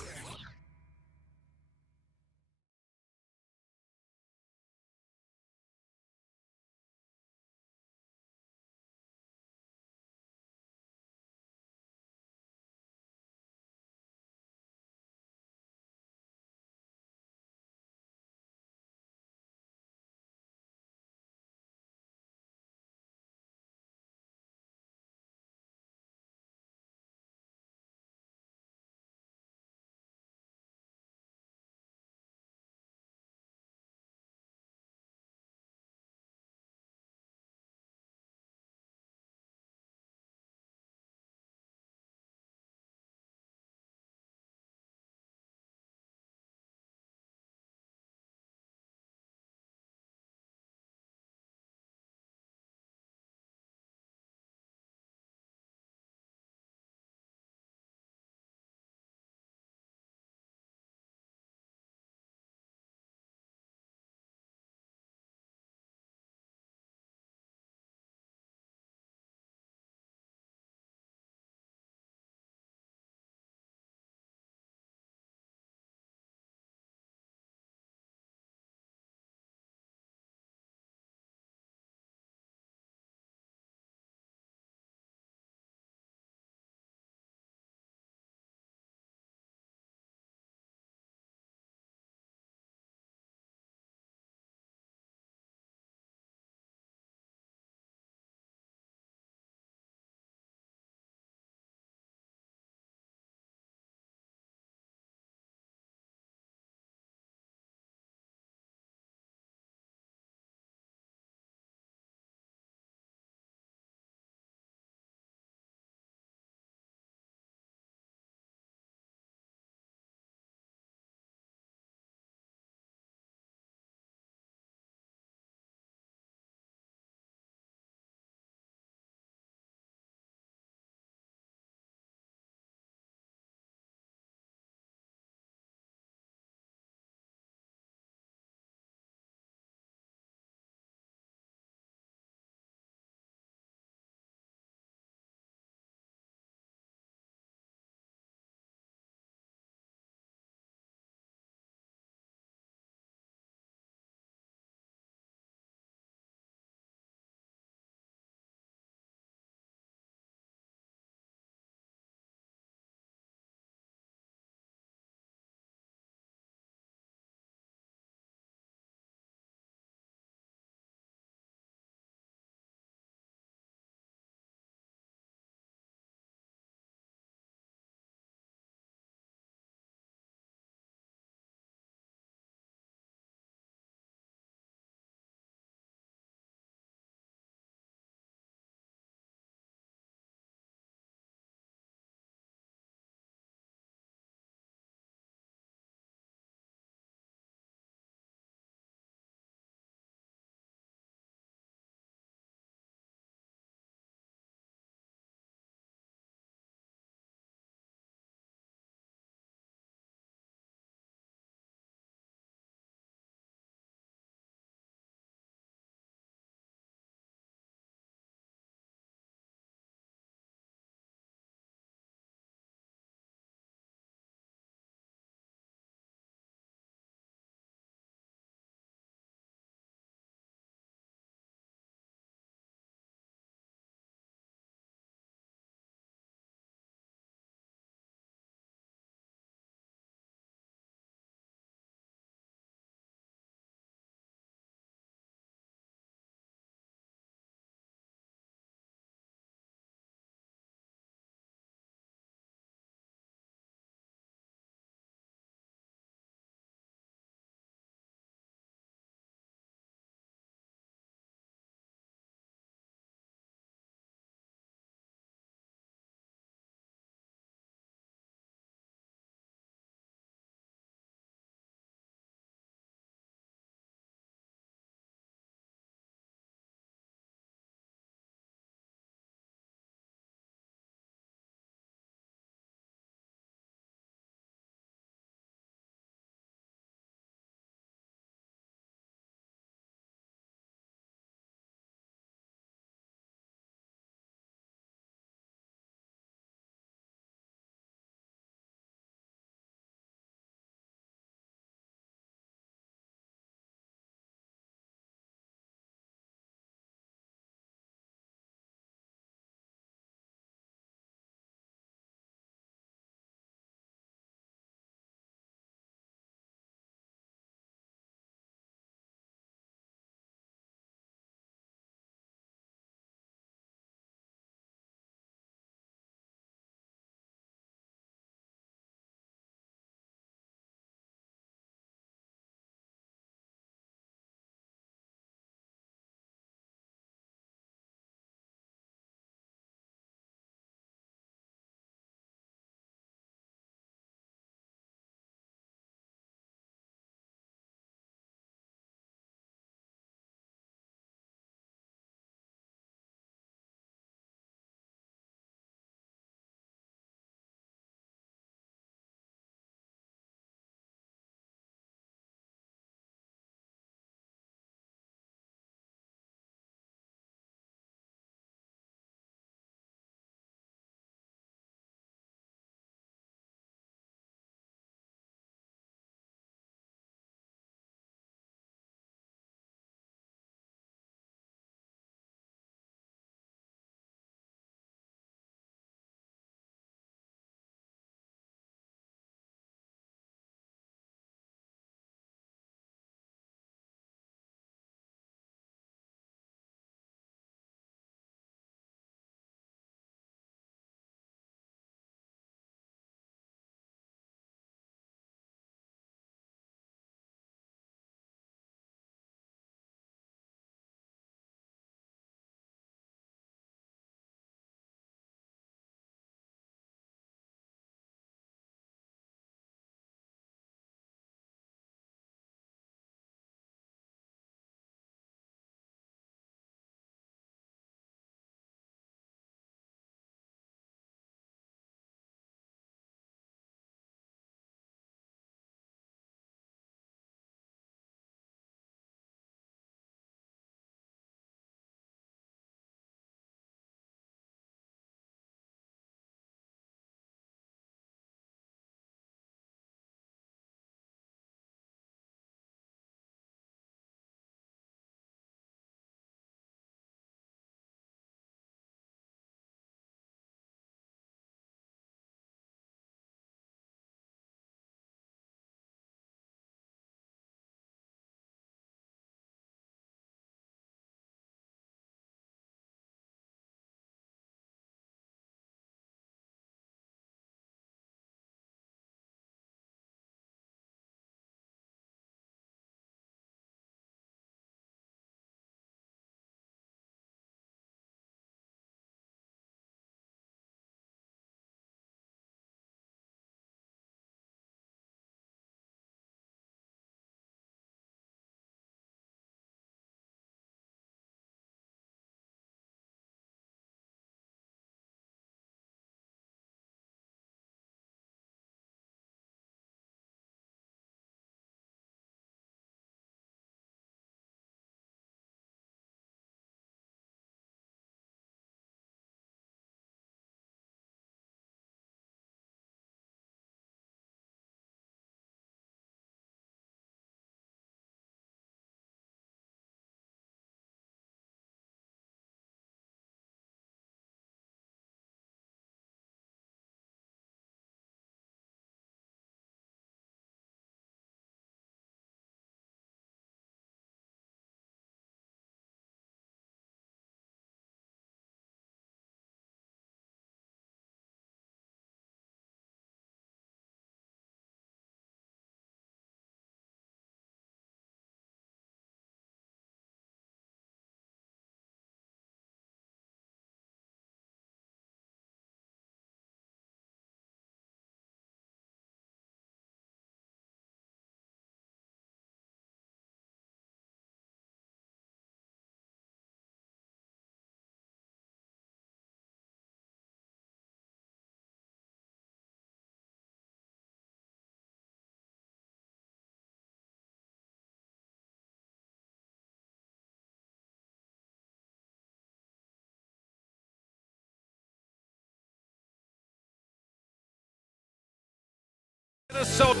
Minnesota.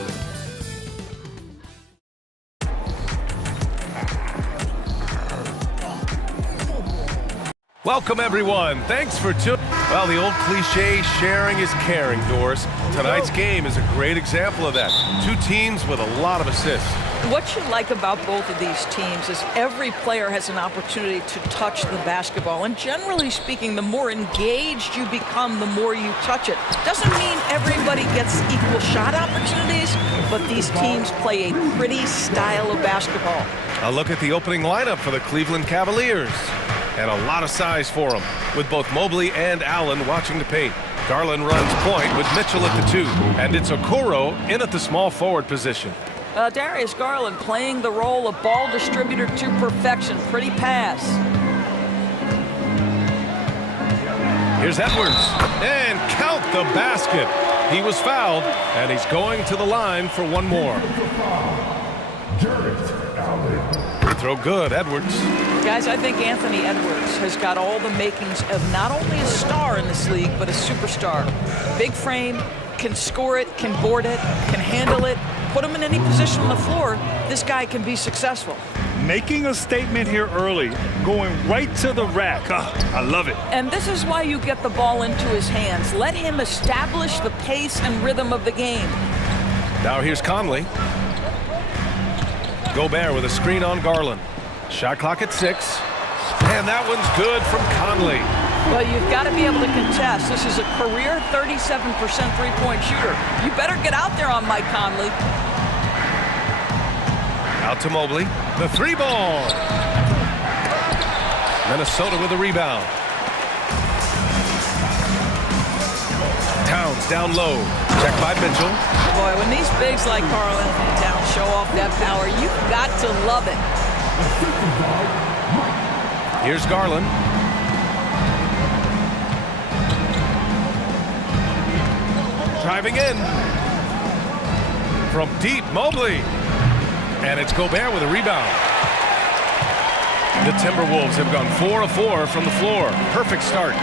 Welcome, everyone. Thanks for tuning. Well, the old cliche, sharing is caring, Doris. Tonight's game is a great example of that. Two teams with a lot of assists. What you like about both of these teams is every player has an opportunity to touch the basketball. And generally speaking, the more engaged you become, the more you touch it. Doesn't mean everybody gets equal shot opportunities, but these teams play a pretty style of basketball. A look at the opening lineup for the Cleveland Cavaliers. And a lot of size for them, with both Mobley and Allen watching the paint. Garland runs point with Mitchell at the 2, and it's Okoro in at the small forward position. Darius Garland playing the role of ball distributor to perfection. Pretty pass. Here's Edwards, and count the basket. He was fouled, and he's going to the line for one more. Free throw good, Edwards. Guys, I think Anthony Edwards has got all the makings of not only a star in this league, but a superstar. Big frame, can score it, can board it, can handle it. Put him in any position on the floor, this guy can be successful. Making a statement here early, going right to the rack. I love it. And this is why you get the ball into his hands. Let him establish the pace and rhythm of the game. Now here's Conley. Gobert with a screen on Garland. Shot clock at 6. And that one's good from Conley. Well, you've got to be able to contest. This is a career 37% three-point shooter. You better get out there on Mike Conley. Out to Mobley. The 3 ball. Minnesota with a rebound. Towns down low. Check by Mitchell. Boy, when these bigs like Garland and Towns show off that power, you've got to love it. Here's Garland. Driving in. From deep, Mobley. And it's Gobert with a rebound. The Timberwolves have gone 4 of 4 from the floor. Perfect start.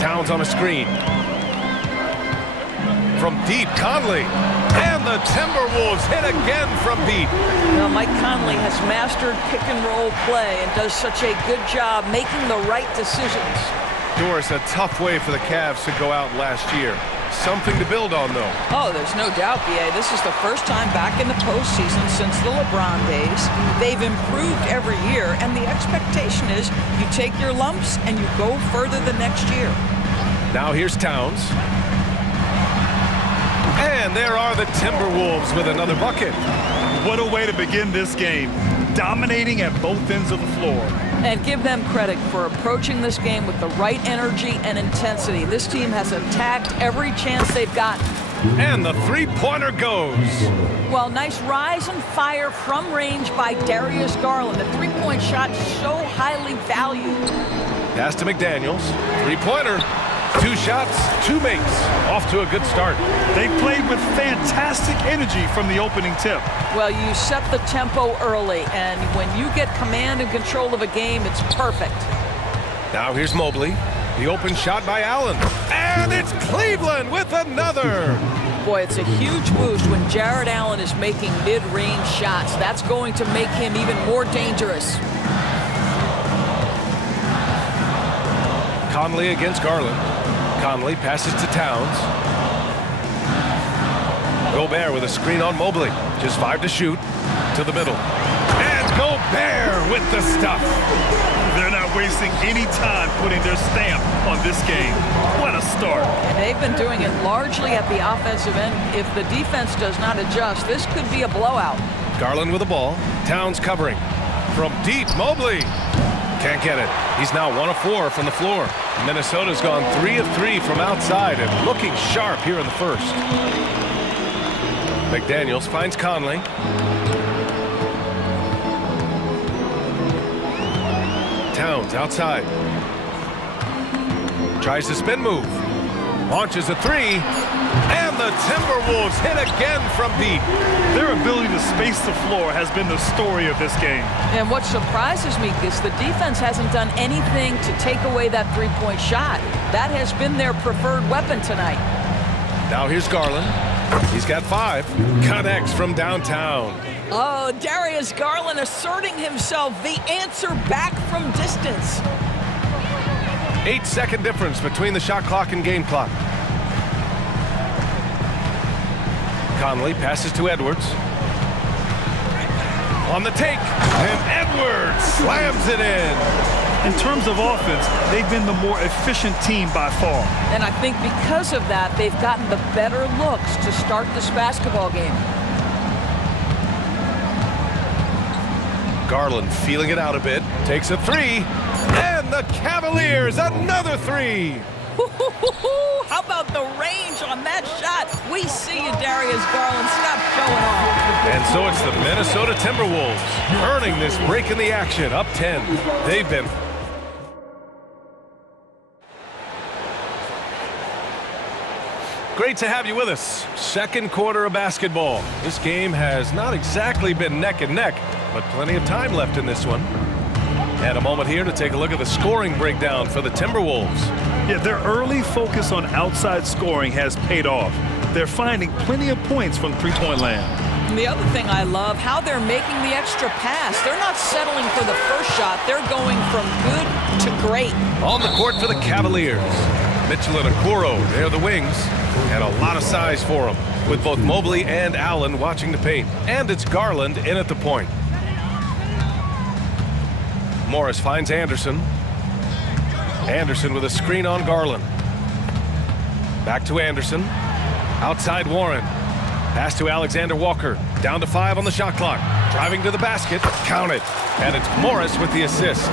Towns on a screen. From deep, Conley. And the Timberwolves hit again from deep. Well, Mike Conley has mastered pick-and-roll play and does such a good job making the right decisions. Doris, a tough way for the Cavs to go out last year. Something to build on, though. Oh, there's no doubt, B.A. This is the first time back in the postseason since the LeBron days. They've improved every year, and the expectation is you take your lumps and you go further the next year. Now here's Towns. And there are the Timberwolves with another bucket. What a way to begin this game. Dominating at both ends of the floor. And give them credit for approaching this game with the right energy and intensity. This team has attacked every chance they've gotten. And the three-pointer goes. Well, nice rise and fire from range by Darius Garland. The three-point shot so highly valued. Pass to McDaniels. Three-pointer. 2 shots, 2 makes. Off to a good start. They played with fantastic energy from the opening tip. Well, you set the tempo early, and when you get command and control of a game, it's perfect. Now here's Mobley. The open shot by Allen. And it's Cleveland with another. Boy, it's a huge boost when Jared Allen is making mid-range shots. That's going to make him even more dangerous. Conley against Garland. Conley passes to Towns. Gobert with a screen on Mobley. Just 5 to shoot. To the middle. And Gobert with the stuff. They're not wasting any time putting their stamp on this game. What a start. And they've been doing it largely at the offensive end. If the defense does not adjust, this could be a blowout. Garland with the ball. Towns covering. From deep, Mobley. Can't get it. He's now 1 of 4 from the floor. Minnesota's gone 3 of 3 from outside and looking sharp here in the first. McDaniels finds Conley. Towns outside. Tries the spin move. Launches a 3. And the Timberwolves hit again from deep. Their ability to space the floor has been the story of this game. And what surprises me is the defense hasn't done anything to take away that three-point shot. That has been their preferred weapon tonight. Now here's Garland. He's got 5. Connects from downtown. Oh, Darius Garland asserting himself, the answer back from distance. 8-second difference between the shot clock and game clock. Conley passes to Edwards. On the take, and Edwards slams it in. In terms of offense, they've been the more efficient team by far. And I think because of that, they've gotten the better looks to start this basketball game. Garland feeling it out a bit, takes a 3, and the Cavaliers another 3. How about the range on that shot? We see you, Darius Garland. Stop showing off. And so it's the Minnesota Timberwolves earning this break in the action, up 10. They've been great to have you with us. Second quarter of basketball. This game has not exactly been neck and neck, but plenty of time left in this one. And a moment here to take a look at the scoring breakdown for the Timberwolves. Yeah, their early focus on outside scoring has paid off. They're finding plenty of points from three-point land. And the other thing I love, how they're making the extra pass. They're not settling for the first shot. They're going from good to great. On the court for the Cavaliers, Mitchell and Okoro, they're the wings. And a lot of size for them, with both Mobley and Allen watching the paint. And it's Garland in at the point. Morris finds Anderson. Anderson with a screen on Garland. Back to Anderson. Outside Warren. Pass to Alexander Walker. Down to 5 on the shot clock. Driving to the basket. Count it. And it's Morris with the assist.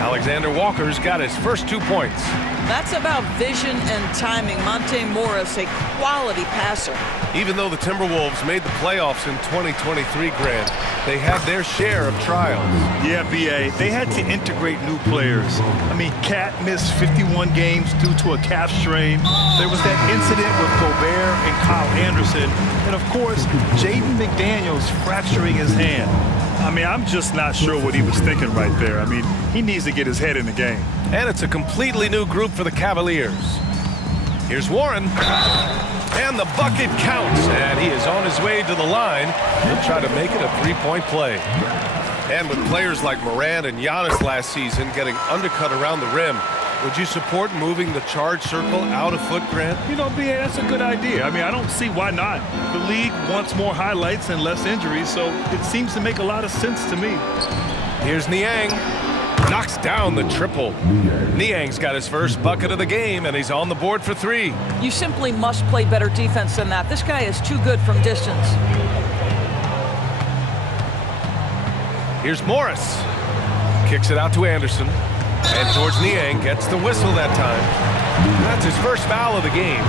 Alexander Walker's got his first 2 points. That's about vision and timing. Monte Morris, a quality passer. Even though the Timberwolves made the playoffs in 2023, Grant, they had their share of trials. Yeah, B.A., they had to integrate new players. I mean, Cat missed 51 games due to a calf strain. There was that incident with Gobert and Kyle Anderson. And, of course, Jaden McDaniels fracturing his hand. I mean, I'm just not sure what he was thinking right there. I mean, he needs to get his head in the game. And it's a completely new group for the Cavaliers. Here's Warren. And the bucket counts. And he is on his way to the line. He'll try to make it a three-point play. And with players like Morant and Giannis last season getting undercut around the rim, would you support moving the charge circle out a foot, Grant? You know, B.A., that's a good idea. I mean, I don't see why not. The league wants more highlights and less injuries, so it seems to make a lot of sense to me. Here's Niang. Knocks down the triple. Niang's got his first bucket of the game, and he's on the board for 3. You simply must play better defense than that. This guy is too good from distance. Here's Morris. Kicks it out to Anderson. And George Niang gets the whistle that time. That's his first foul of the game.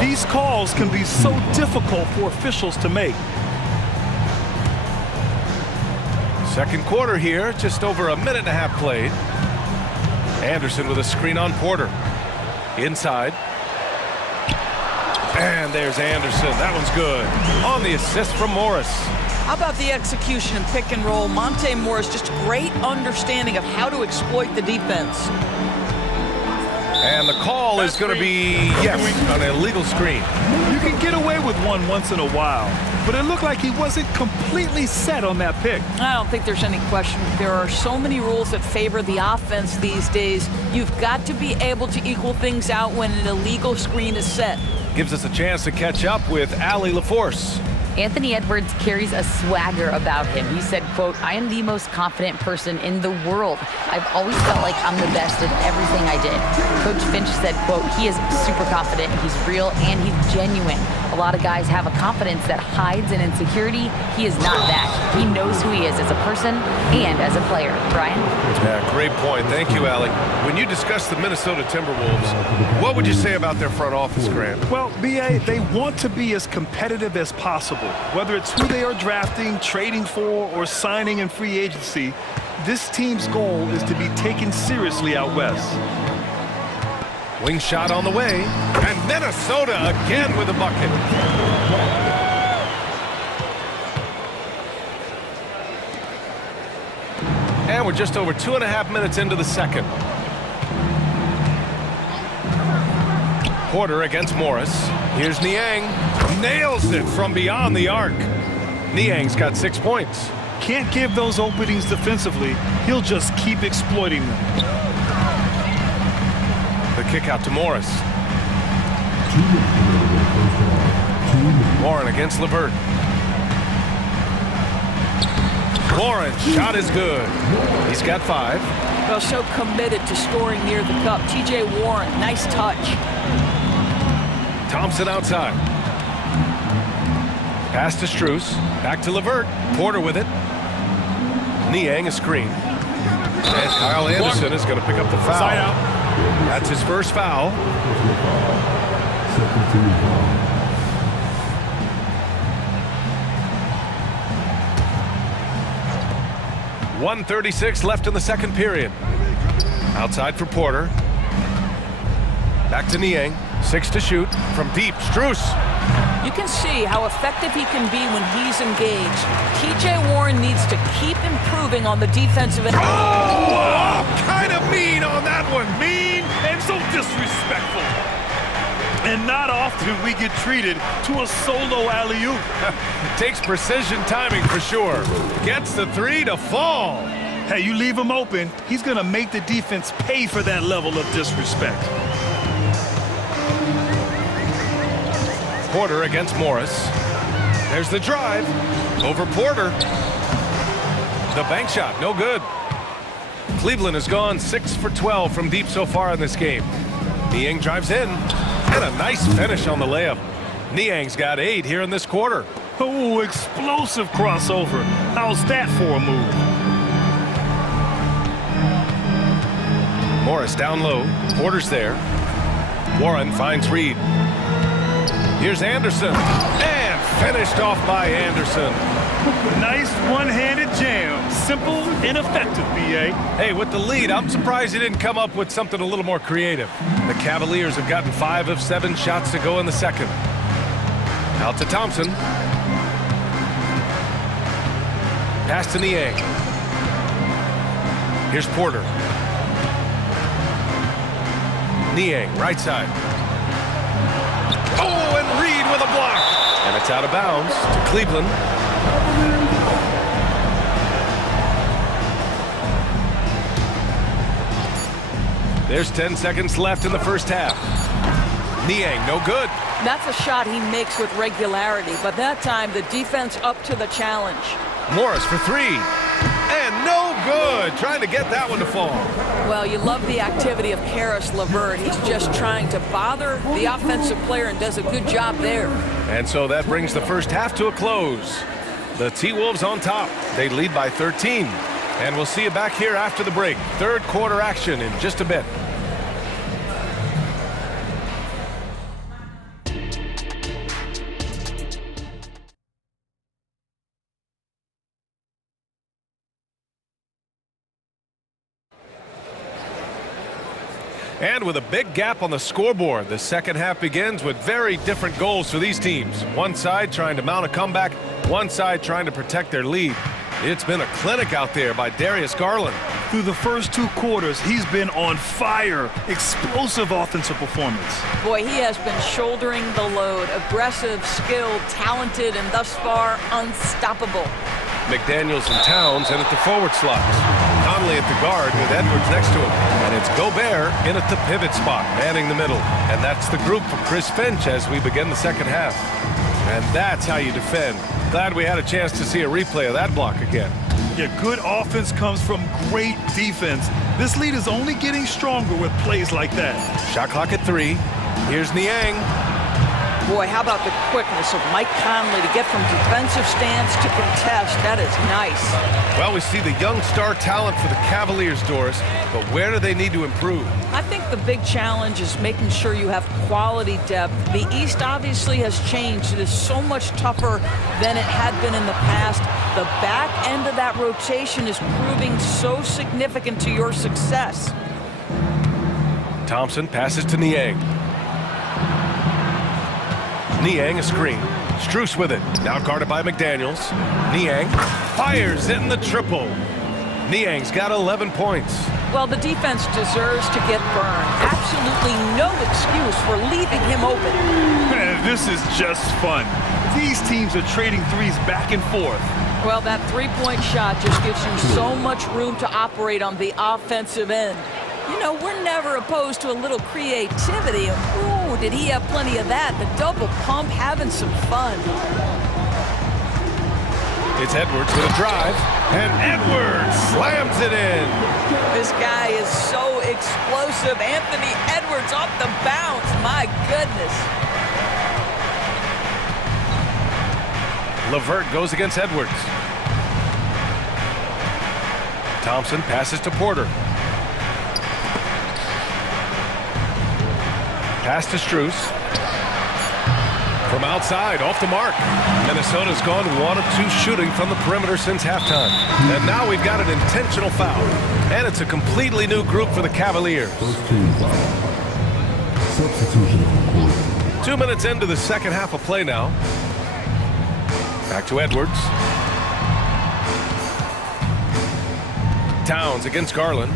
These calls can be so difficult for officials to make. Second quarter here, just over a minute and a half played. Anderson with a screen on Porter. Inside. And there's Anderson. That one's good. On the assist from Morris. How about the execution and pick and roll? Monte Morris, just great understanding of how to exploit the defense. And the call is going to be, yes, an illegal screen. You can get away with one once in a while, but it looked like he wasn't completely set on that pick. I don't think there's any question. There are so many rules that favor the offense these days. You've got to be able to equal things out when an illegal screen is set. Gives us a chance to catch up with Allie LaForce. Anthony Edwards carries a swagger about him. He said, quote, "I am the most confident person in the world. I've always felt like I'm the best at everything I did." Coach Finch said, quote, "He is super confident, he's real, and he's genuine. A lot of guys have a confidence that hides an insecurity. He is not that. He knows who he is as a person and as a player." Brian? Yeah, great point. Thank you, Allie. When you discuss the Minnesota Timberwolves, what would you say about their front office, Grant? Well, B.A., they want to be as competitive as possible. Whether it's who they are drafting, trading for, or signing in free agency, this team's goal is to be taken seriously out west. Wing shot on the way, and Minnesota again with a bucket. And we're just over 2.5 minutes into the second. Porter against Morris. Here's Niang. Nails it from beyond the arc. Niang's got 6 points. Can't give those openings defensively. He'll just keep exploiting them. The kick out to Morris. Warren against LeVert. Warren, shot is good. He's got 5. Well, so committed to scoring near the cup. TJ Warren, nice touch. Thompson outside. Pass to Strus. Back to LeVert. Porter with it. Niang a screen. And Kyle Anderson is going to pick up the foul. Side out. That's his first foul. .136 left in the second period. Outside for Porter. Back to Niang. 6 to shoot. From deep, Strus. You can see how effective he can be when he's engaged. TJ Warren needs to keep improving on the defensive end. Oh, kind of mean on that one. Mean and so disrespectful. And not often we get treated to a solo alley-oop. Takes precision timing for sure. Gets the 3 to fall. Hey, you leave him open, he's going to make the defense pay for that level of disrespect. Porter against Morris. There's the drive. Over Porter. The bank shot, no good. Cleveland has gone 6 for 12 from deep so far in this game. Niang drives in. And a nice finish on the layup. Niang's got 8 here in this quarter. Oh, explosive crossover. How's that for a move? Morris down low. Porter's there. Warren finds Reed. Here's Anderson. And finished off by Anderson. Nice one-handed jam. Simple and effective, B.A. Hey, with the lead, I'm surprised he didn't come up with something a little more creative. The Cavaliers have gotten 5 of 7 shots to go in the second. Out to Thompson. Pass to Niang. Here's Porter. Niang, right side. Oh, and Reed with a block. And it's out of bounds to Cleveland. There's 10 seconds left in the first half. Niang, no good. That's a shot he makes with regularity, but that time the defense up to the challenge. Morris for 3. And no good. Trying to get that one to fall. Well, you love the activity of Karis LeVert. He's just trying to bother the offensive player and does a good job there. And so that brings the first half to a close. The T-Wolves on top. They lead by 13. And we'll see you back here after the break. Third quarter action in just a bit. And with a big gap on the scoreboard, the second half begins with very different goals for these teams. One side trying to mount a comeback, one side trying to protect their lead. It's been a clinic out there by Darius Garland. Through the first 2 quarters, he's been on fire. Explosive offensive performance. Boy, he has been shouldering the load. Aggressive, skilled, talented, and thus far unstoppable. McDaniels and Towns in at the forward slots. Conley at the guard with Edwards next to him. And it's Gobert in at the pivot spot, manning the middle. And that's the group for Chris Finch as we begin the second half. And that's how you defend. Glad we had a chance to see a replay of that block again. Yeah, good offense comes from great defense. This lead is only getting stronger with plays like that. Shot clock at 3. Here's Niang. Boy, how about the quickness of Mike Conley to get from defensive stance to contest. That is nice. Well, we see the young star talent for the Cavaliers, Doris, but where do they need to improve? I think the big challenge is making sure you have quality depth. The East obviously has changed. It is so much tougher than it had been in the past. The back end of that rotation is proving so significant to your success. Thompson passes to Niang. Niang a screen. Strus with it. Now guarded by McDaniels. Niang fires in the triple. Niang's got 11 points. Well, the defense deserves to get burned. Absolutely no excuse for leaving him open. Man, this is just fun. These teams are trading threes back and forth. Well, that three-point shot just gives you so much room to operate on the offensive end. You know, we're never opposed to a little creativity. Ooh, did he have plenty of that? The double pump, having some fun. It's Edwards with a drive, and Edwards slams it in. This guy is so explosive. Anthony Edwards off the bounce. My goodness. LeVert goes against Edwards. Thompson passes to Porter. Pass to Strus. From outside, off the mark. Minnesota's gone 1 of 2 shooting from the perimeter since halftime. And now we've got an intentional foul. And it's a completely new group for the Cavaliers. 2 minutes into the second half of play now. Back to Edwards. Towns against Garland.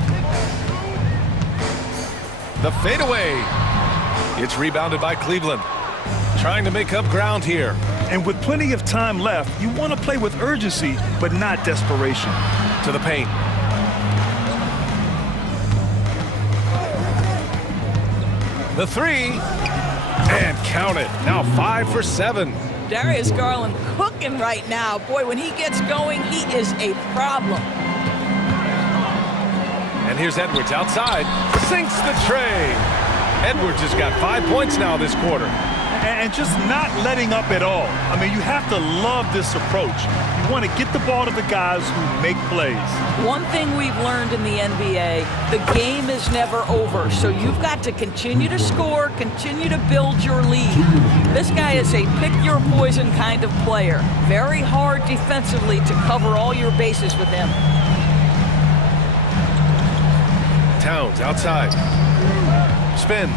The fadeaway. It's rebounded by Cleveland. Trying to make up ground here. And with plenty of time left, you want to play with urgency, but not desperation. To the paint. The three. And count it. Now 5 for 7. Darius Garland cooking right now. Boy, when he gets going, he is a problem. And here's Edwards outside. Sinks the tray. Edwards has got 5 points now this quarter. And just not letting up at all. I mean, you have to love this approach. You want to get the ball to the guys who make plays. One thing we've learned in the NBA, the game is never over. So you've got to continue to score, continue to build your lead. This guy is a pick-your-poison kind of player. Very hard defensively to cover all your bases with him. Towns outside. Spins.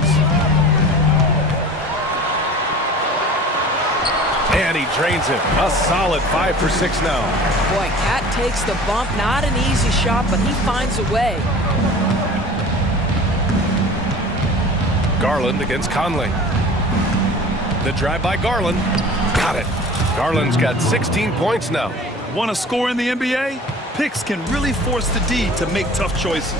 And he drains it. A solid 5 for 6 now. Boy, Cat takes the bump. Not an easy shot, but he finds a way. Garland against Conley. The drive by Garland. Got it. Garland's got 16 points now. Want to score in the NBA? Picks can really force the D to make tough choices.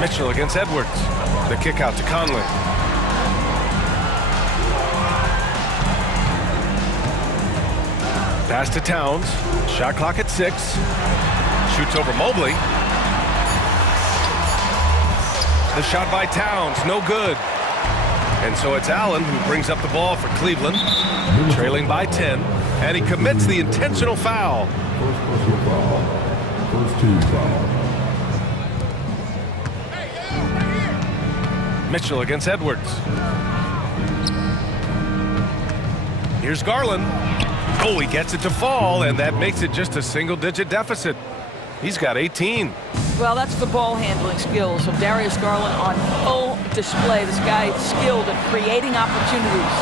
Mitchell against Edwards. The kick out to Conley. Pass to Towns. Shot clock at 6. Shoots over Mobley. The shot by Towns, no good. And so it's Allen who brings up the ball for Cleveland, trailing by 10, and he commits the intentional foul. First team foul. Mitchell against Edwards. Here's Garland. Oh, he gets it to fall, and that makes it just a single-digit deficit. He's got 18. Well, that's the ball handling skills of Darius Garland on full display. This guy is skilled at creating opportunities.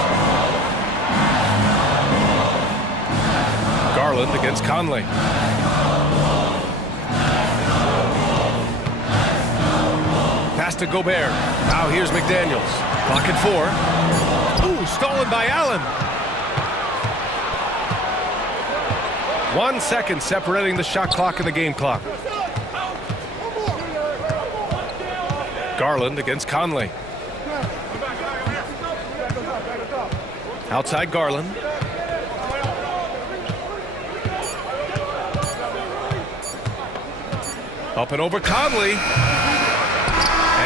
Garland against Conley. Pass to Gobert. Now here's McDaniels. Clock at 4. Ooh, stolen by Allen. 1 second separating the shot clock and the game clock. Garland against Conley. Outside Garland. Up and over Conley.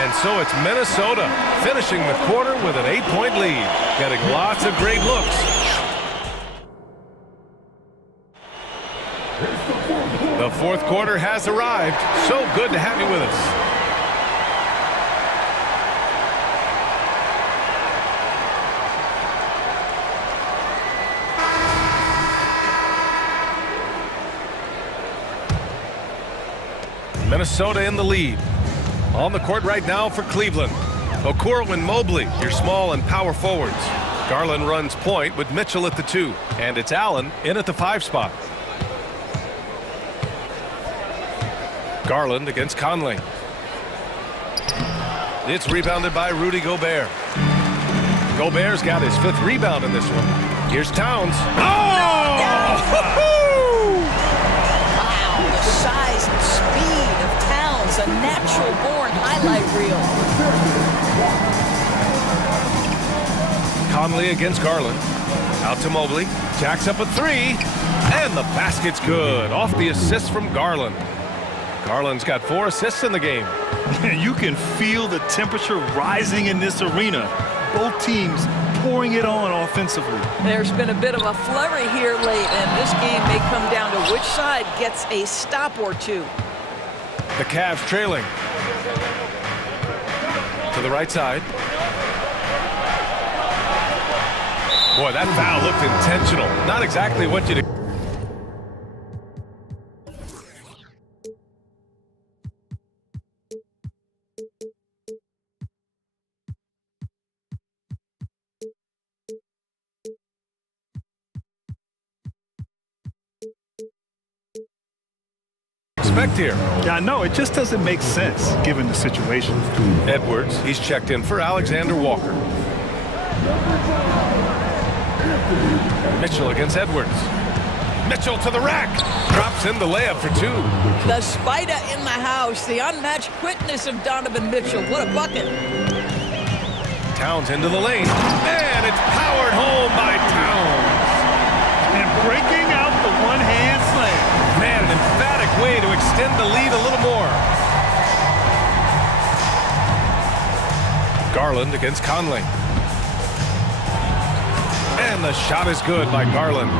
And so it's Minnesota finishing the quarter with an 8-point lead, getting lots of great looks. The fourth quarter has arrived. So good to have you with us. Minnesota in the lead. On the court right now for Cleveland. Okoro and Mobley, your small and power forwards. Garland runs point with Mitchell at the 2. And it's Allen in at the 5 spot. Garland against Conley. It's rebounded by Rudy Gobert. Gobert's got his 5th rebound in this one. Here's Towns. Oh! Wow, the size and speed of Towns, a natural-born highlight reel. Conley against Garland. Out to Mobley. Jacks up a 3. And the basket's good. Off the assist from Garland. Garland's got 4 assists in the game. You can feel the temperature rising in this arena. Both teams pouring it on offensively. There's been a bit of a flurry here late, and this game may come down to which side gets a stop or two. The Cavs trailing. To the right side. Boy, that foul looked intentional. Not exactly what you'd expect here. Yeah, I know. It just doesn't make sense given the situation. Edwards, he's checked in for Alexander Walker. Mitchell against Edwards. Mitchell to the rack. Drops in the layup for 2. The spider in the house, the unmatched quickness of Donovan Mitchell. What a bucket. Towns into the lane. And it's powered home by Towns. And breaking out the one-hand slam. Man, an emphatic way to extend the lead a little more. Garland against Conley. And the shot is good by Garland.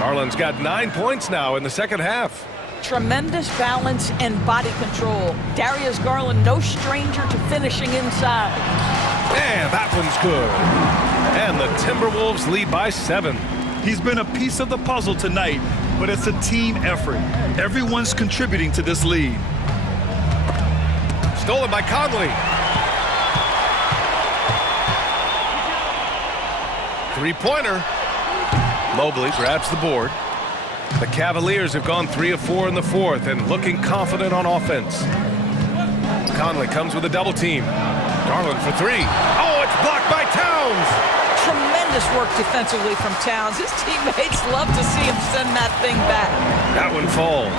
Garland's got 9 points now in the second half. Tremendous balance and body control. Darius Garland, no stranger to finishing inside. And that one's good. And the Timberwolves lead by 7. He's been a piece of the puzzle tonight, but it's a team effort. Everyone's contributing to this lead. Stolen by Conley. 3-pointer. Mobley grabs the board. The Cavaliers have gone 3 of 4 in the 4th and looking confident on offense. Conley comes with a double team. Garland for 3. Oh, it's blocked by Towns. Tremendous work defensively from Towns. His teammates love to see him send that thing back. That one falls.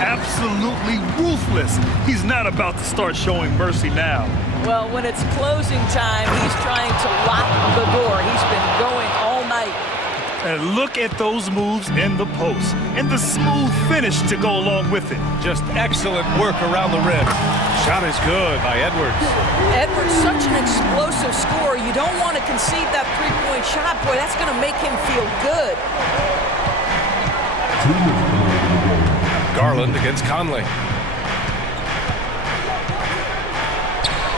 Absolutely ruthless. He's not about to start showing mercy now. Well, when it's closing time, he's trying to lock the door. He's been going all night. And look at those moves in the post and the smooth finish to go along with it. Just excellent work around the rim. Shot is good by Edwards. Edwards, such an explosive scorer. You don't want to concede that three-point shot. Boy, that's going to make him feel good. Garland against Conley.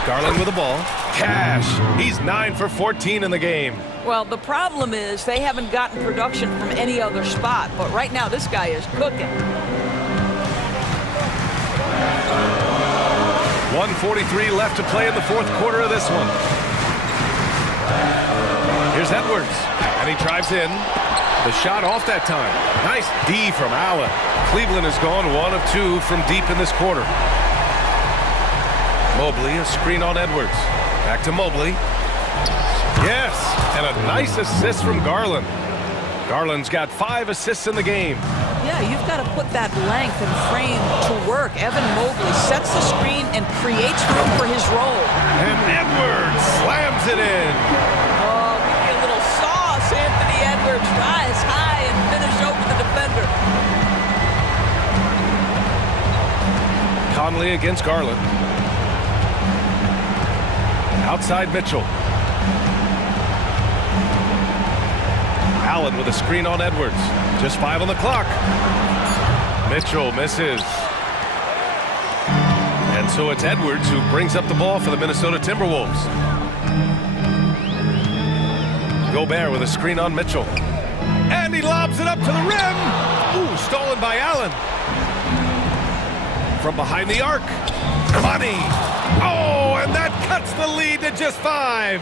Garland with the ball. Cash. He's 9 for 14 in the game. Well, the problem is they haven't gotten production from any other spot. But right now, this guy is cooking. 1:43 left to play in the 4th quarter of this one. Here's Edwards. And he drives in. The shot off that time. Nice D from Allen. Cleveland has gone 1 of 2 from deep in this quarter. Mobley, a screen on Edwards. Back to Mobley. Yes, and a nice assist from Garland. Garland's got 5 assists in the game. Yeah, you've got to put that length and frame to work. Evan Mobley sets the screen and creates room for his role. And Edwards slams it in. Oh, give me a little sauce, Anthony Edwards. Rise high and finish over the defender. Conley against Garland. Outside Mitchell. Allen with a screen on Edwards. Just 5 on the clock. Mitchell misses. And so it's Edwards who brings up the ball for the Minnesota Timberwolves. Gobert with a screen on Mitchell. And he lobs it up to the rim. Ooh, stolen by Allen. From behind the arc. Money. Oh, and that cuts the lead to just 5.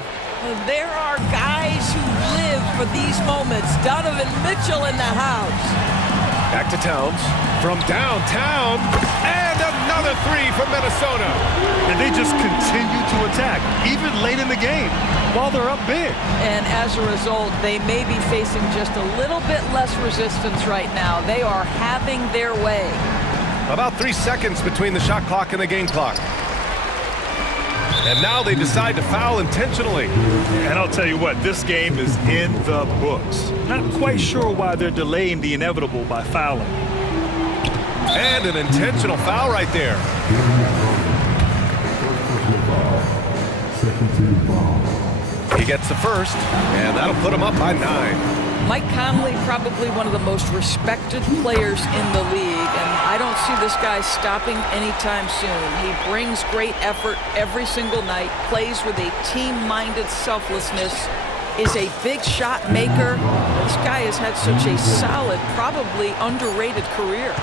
There are guys who live for these moments. Donovan Mitchell in the house. Back to Towns. From downtown. And And another three from Minnesota. And they just continue to attack, even late in the game, while they're up big. And as a result, they may be facing just a little bit less resistance right now. They are having their way. About 3 seconds between the shot clock and the game clock. And now they decide to foul intentionally. And I'll tell you what, this game is in the books. Not quite sure why they're delaying the inevitable by fouling. And an intentional foul right there. He gets the first, and that'll put him up by 9. Mike Conley, probably one of the most respected players in the league, and I don't see this guy stopping anytime soon. He brings great effort every single night, plays with a team-minded selflessness, is a big shot maker. This guy has had such a solid, probably underrated career.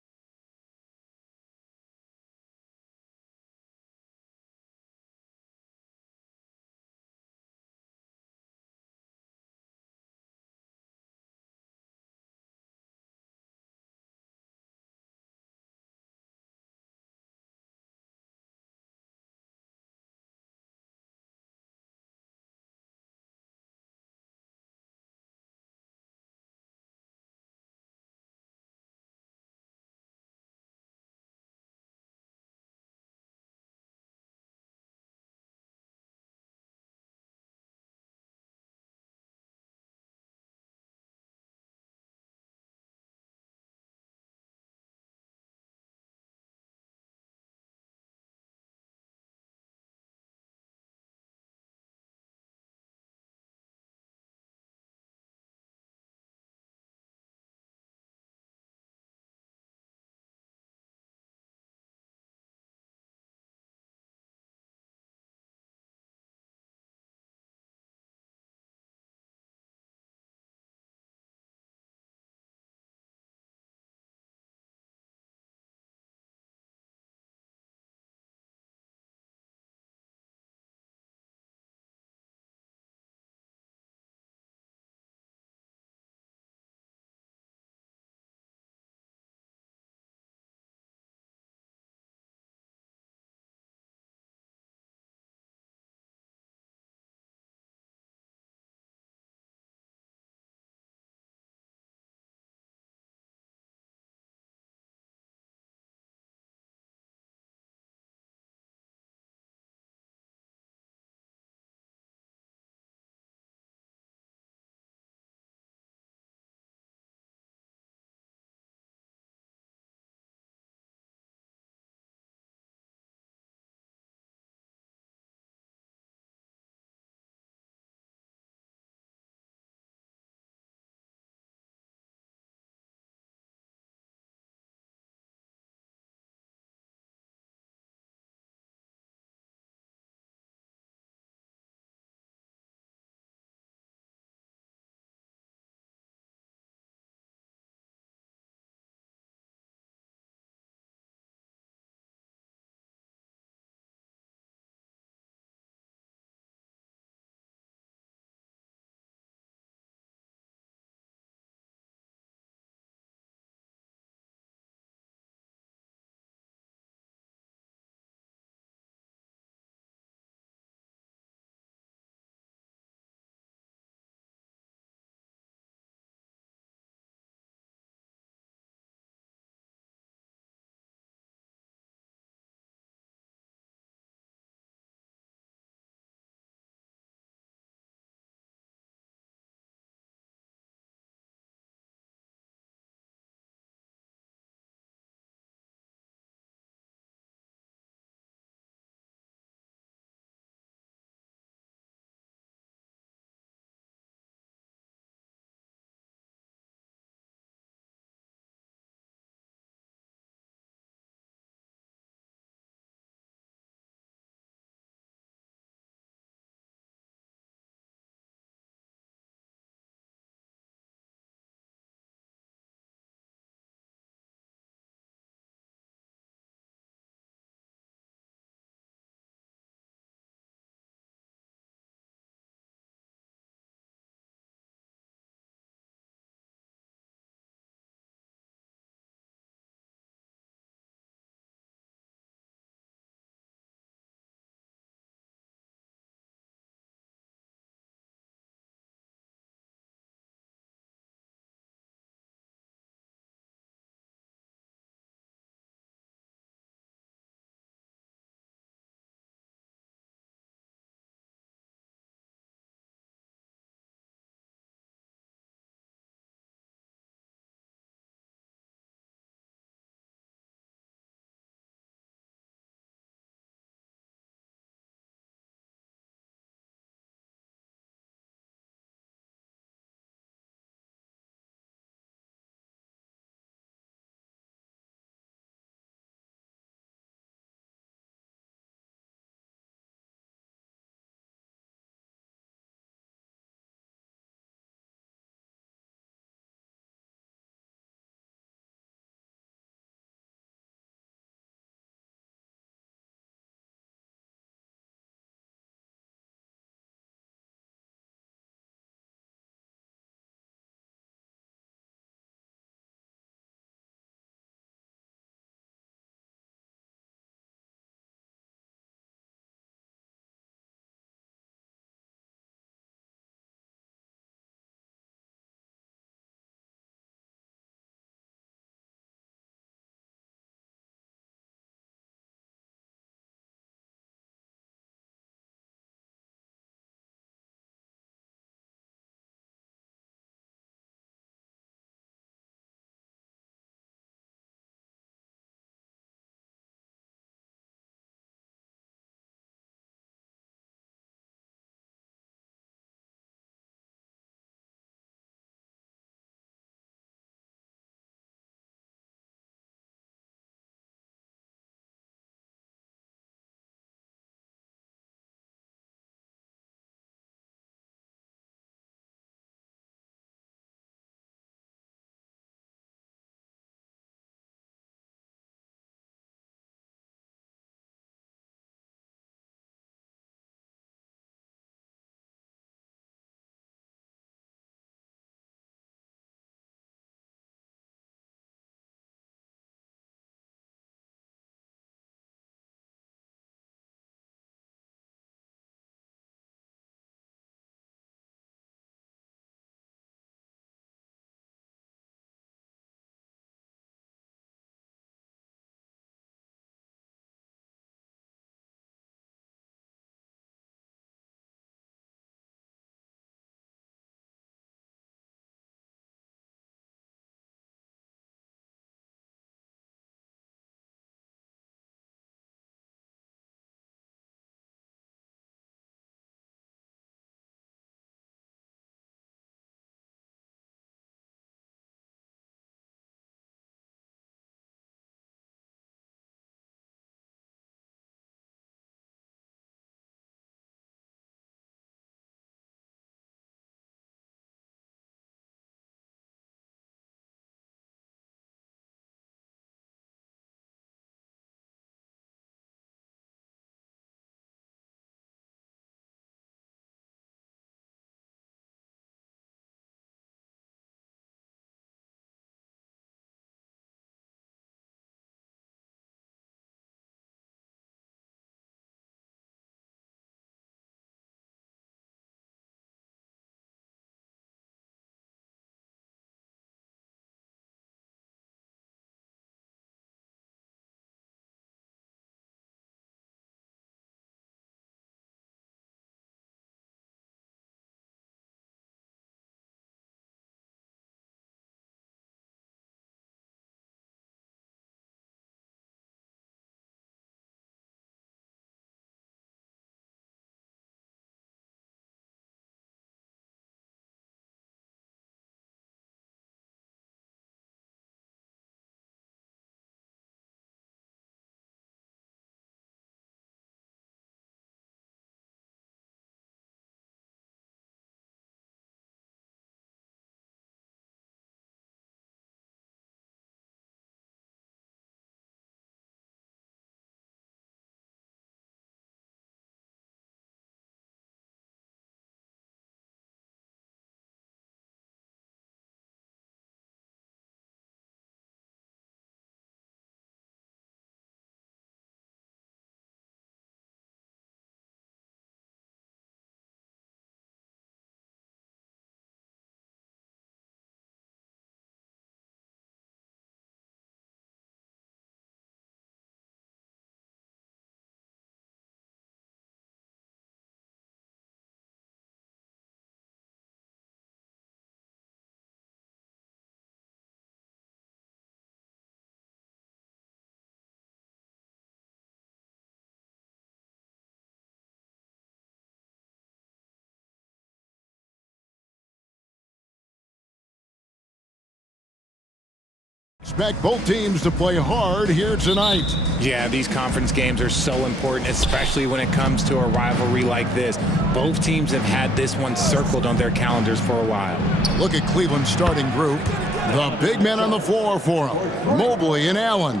Expect both teams to play hard here tonight. Yeah, these conference games are so important, especially when it comes to a rivalry like this. Both teams have had this one circled on their calendars for a while. Look at Cleveland's starting group. The big men on the floor for them. Mobley and Allen.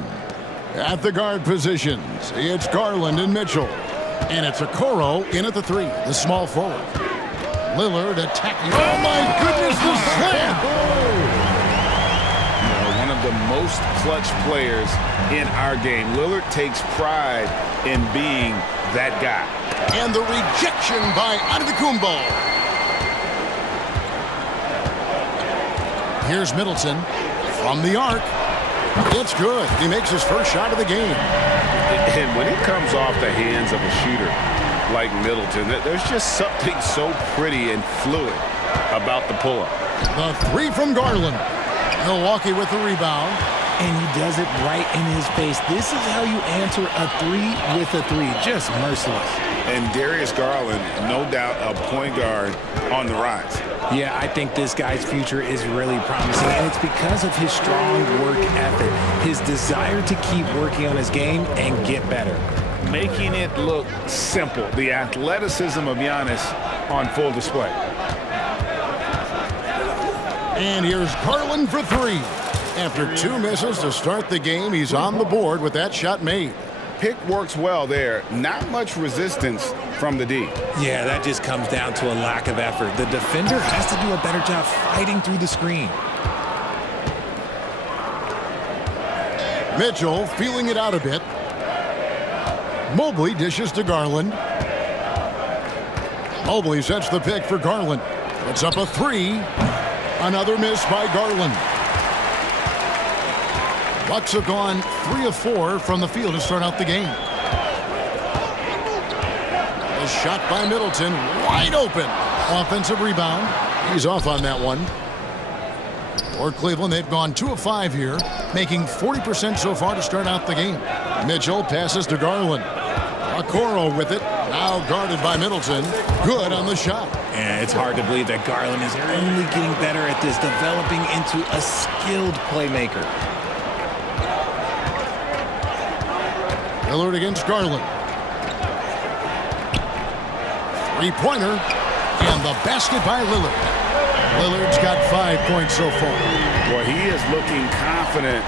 At the guard positions, it's Garland and Mitchell. And it's Okoro in at the 3, the small forward. Lillard attacking. Oh, my goodness, the slam! One of the most clutch players in our game. Lillard takes pride in being that guy. And the rejection by Antetokounmpo. Here's Middleton from the arc. It's good. He makes his first shot of the game. And when it comes off the hands of a shooter like Middleton, there's just something so pretty and fluid about the pull-up. The 3 from Garland. Milwaukee with the rebound. And he does it right in his face. This is how you answer a 3 with a 3. Just merciless. And Darius Garland, no doubt a point guard on the rise. Yeah, I think this guy's future is really promising, and it's because of his strong work ethic, his desire to keep working on his game and get better. Making it look simple. The athleticism of Giannis on full display. And here's Garland for 3. After 2 misses to start the game, he's on the board with that shot made. Pick works well there. Not much resistance from the D. Yeah, that just comes down to a lack of effort. The defender has to do a better job fighting through the screen. Mitchell feeling it out a bit. Mobley dishes to Garland. Mobley sets the pick for Garland. It's up a 3. Another miss by Garland. Bucks have gone 3 of 4 from the field to start out the game. A shot by Middleton, wide open. Offensive rebound. He's off on that one. For Cleveland, they've gone 2 of 5 here, making 40% so far to start out the game. Mitchell passes to Garland. Okoro with it, now guarded by Middleton. Good on the shot. And it's hard to believe that Garland is only getting better at this, developing into a skilled playmaker. Lillard against Garland. 3-pointer, and the basket by Lillard. Lillard's got 5 points so far. Well, he is looking confident.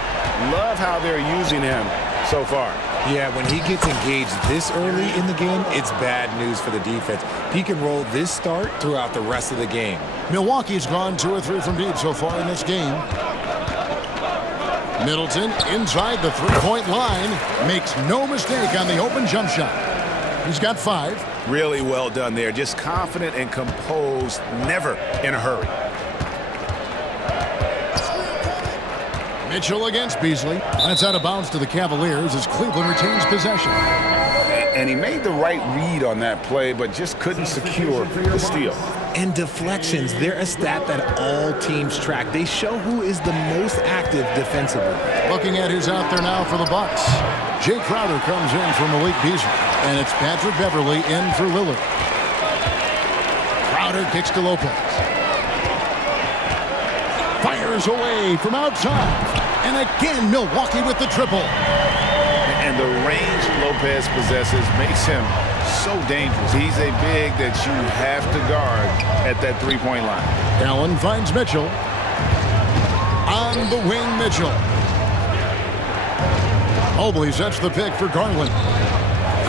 Love how they're using him so far. Yeah, when he gets engaged this early in the game, it's bad news for the defense. He can roll this start throughout the rest of the game. Milwaukee's gone 2 or 3 from deep so far in this game. Middleton inside the 3-point line. Makes no mistake on the open jump shot. He's got 5. Really well done there. Just confident and composed, never in a hurry. Mitchell against Beasley. That's out of bounds to the Cavaliers as Cleveland retains possession. And he made the right read on that play, but just couldn't secure the steal. And deflections, they're a stat that all teams track. They show who is the most active defensively. Looking at who's out there now for the Bucks. Jay Crowder comes in for Malik Beasley. And it's Patrick Beverley in for Lillard. Crowder kicks to Lopez. Fires away from outside. And again, Milwaukee with the triple. And the range Lopez possesses makes him so dangerous. He's a big that you have to guard at that 3-point line. Allen finds Mitchell. On the wing, Mitchell. Mobley sets the pick for Garland.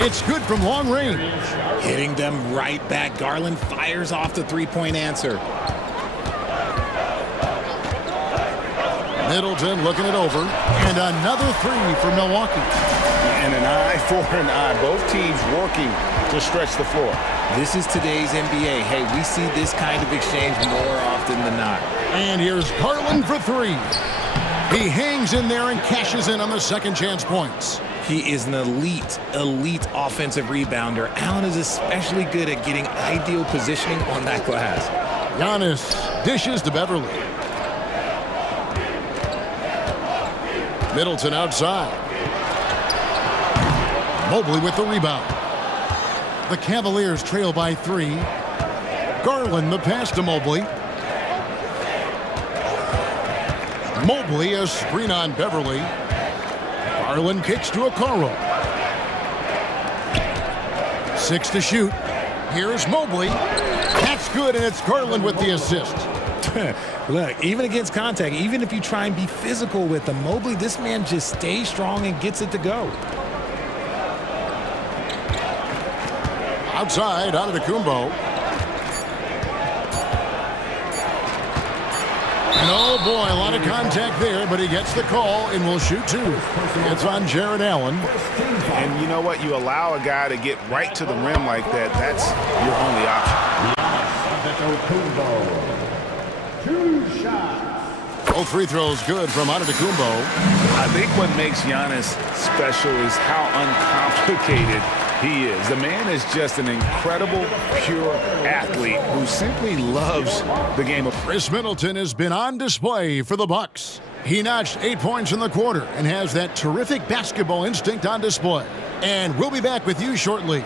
It's good from long range. Hitting them right back. Garland fires off the 3-point answer. Middleton looking it over. And another 3 for Milwaukee. And an eye for an eye. Both teams working to stretch the floor. This is today's NBA. Hey, we see this kind of exchange more often than not. And here's Garland for 3. He hangs in there and cashes in on the second chance points. He is an elite offensive rebounder. Allen is especially good at getting ideal positioning on that glass. Giannis dishes to Beverley. Middleton outside. Mobley with the rebound. The Cavaliers trail by 3. Garland the pass to Mobley. Mobley, a screen on Beverly. Garland kicks to Okoro. 6 to shoot. Here's Mobley. That's good, and it's Garland with the assist. Look, even against contact, even if you try and be physical with him, Mobley, this man just stays strong and gets it to go. Outside, Antetokounmpo. And oh boy, a lot of contact there, but he gets the call and will shoot 2. It's on Jared Allen. And you know what? You allow a guy to get right to the rim like that, that's your only option. 2 shots. Both free throws good from Antetokounmpo. I think what makes Giannis special is how uncomplicated he is. The man is just an incredible, pure athlete who simply loves the game of. Chris Middleton has been on display for the Bucks. He notched 8 points in the quarter and has that terrific basketball instinct on display. And we'll be back with you shortly.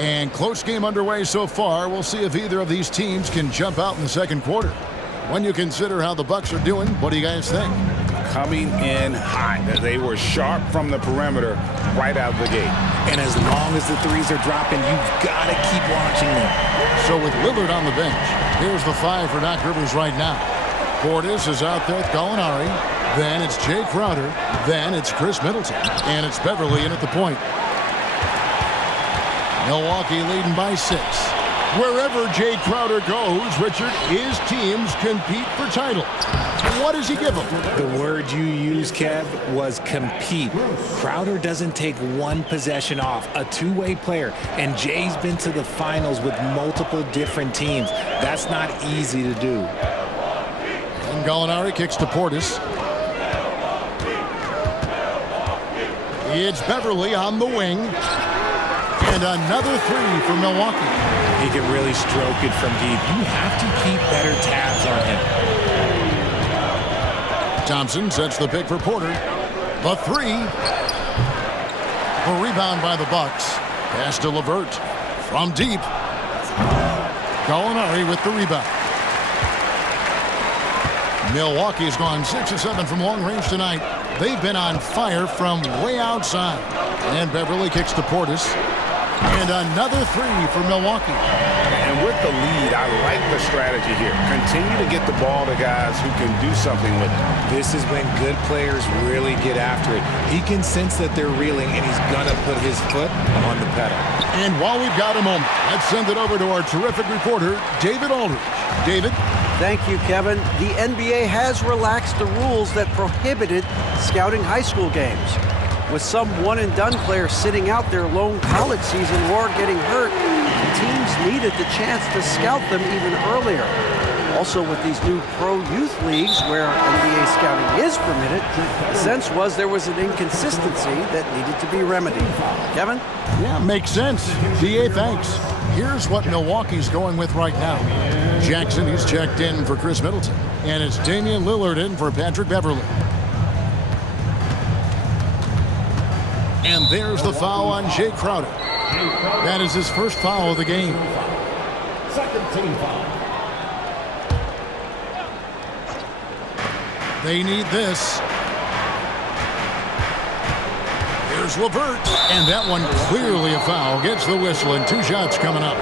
And close game underway so far. We'll see if either of these teams can jump out in the second quarter. When you consider how the Bucks are doing, what do you guys think? Coming in hot. They were sharp from the perimeter right out of the gate. And as long as the threes are dropping, you've got to keep launching them. So with Lillard on the bench, here's the 5 for Doc Rivers right now. Portis is out there with Gallinari. Then it's Jay Crowder. Then it's Chris Middleton. And it's Beverly in at the point. Milwaukee leading by 6. Wherever Jay Crowder goes, Richard, his teams compete for titles. What does he give them? The word you used, Kev, was compete. Crowder doesn't take one possession off, a two-way player, and Jay's been to the finals with multiple different teams. That's not easy to do. And Gallinari kicks to Portis. It's Beverly on the wing. And another 3 for Milwaukee. He can really stroke it from deep. You have to keep better tabs on him. Thompson sets the pick for Porter. The 3. A rebound by the Bucks. Pass to LeVert. From deep. Gallinari with the rebound. Milwaukee's gone 6 of 7 from long range tonight. They've been on fire from way outside. And Beverly kicks to Portis. And another 3 for Milwaukee. And with the lead, I like the strategy here. Continue to get the ball to guys who can do something with it. This is when good players really get after it. He can sense that they're reeling, and he's going to put his foot on the pedal. And while we've got a moment, let's send it over to our terrific reporter, David Aldridge. David? Thank you, Kevin. The NBA has relaxed the rules that prohibited scouting high school games. With some one-and-done players sitting out their lone college season or getting hurt, teams needed the chance to scout them even earlier. Also, with these new pro youth leagues where NBA scouting is permitted, the sense was there was an inconsistency that needed to be remedied. Kevin? Yeah, makes sense. DA, thanks. Here's what Milwaukee's going with right now. Jackson, he's checked in for Chris Middleton. And it's Damian Lillard in for Patrick Beverly. And there's the foul on Jay Crowder. That is his first foul of the game. Second team foul. They need this. Here's LeVert. And that one clearly a foul. Gets the whistle and 2 shots coming up.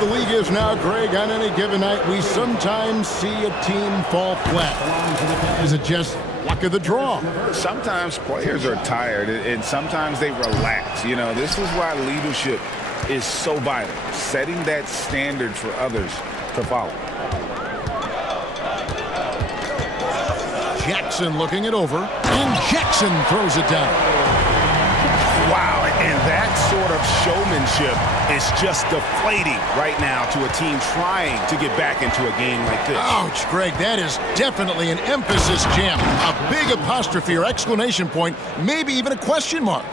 The league is now, Greg, on any given night, we sometimes see a team fall flat. Is it just luck of the draw? Sometimes players are tired, and sometimes they relax. You know, this is why leadership is so vital, setting that standard for others to follow. Jackson looking it over, and Jackson throws it down. Wow, and that sort of showmanship is just deflating right now to a team trying to get back into a game like this. Ouch, Greg, that is definitely an emphasis jam. A big apostrophe or exclamation point, maybe even a question mark.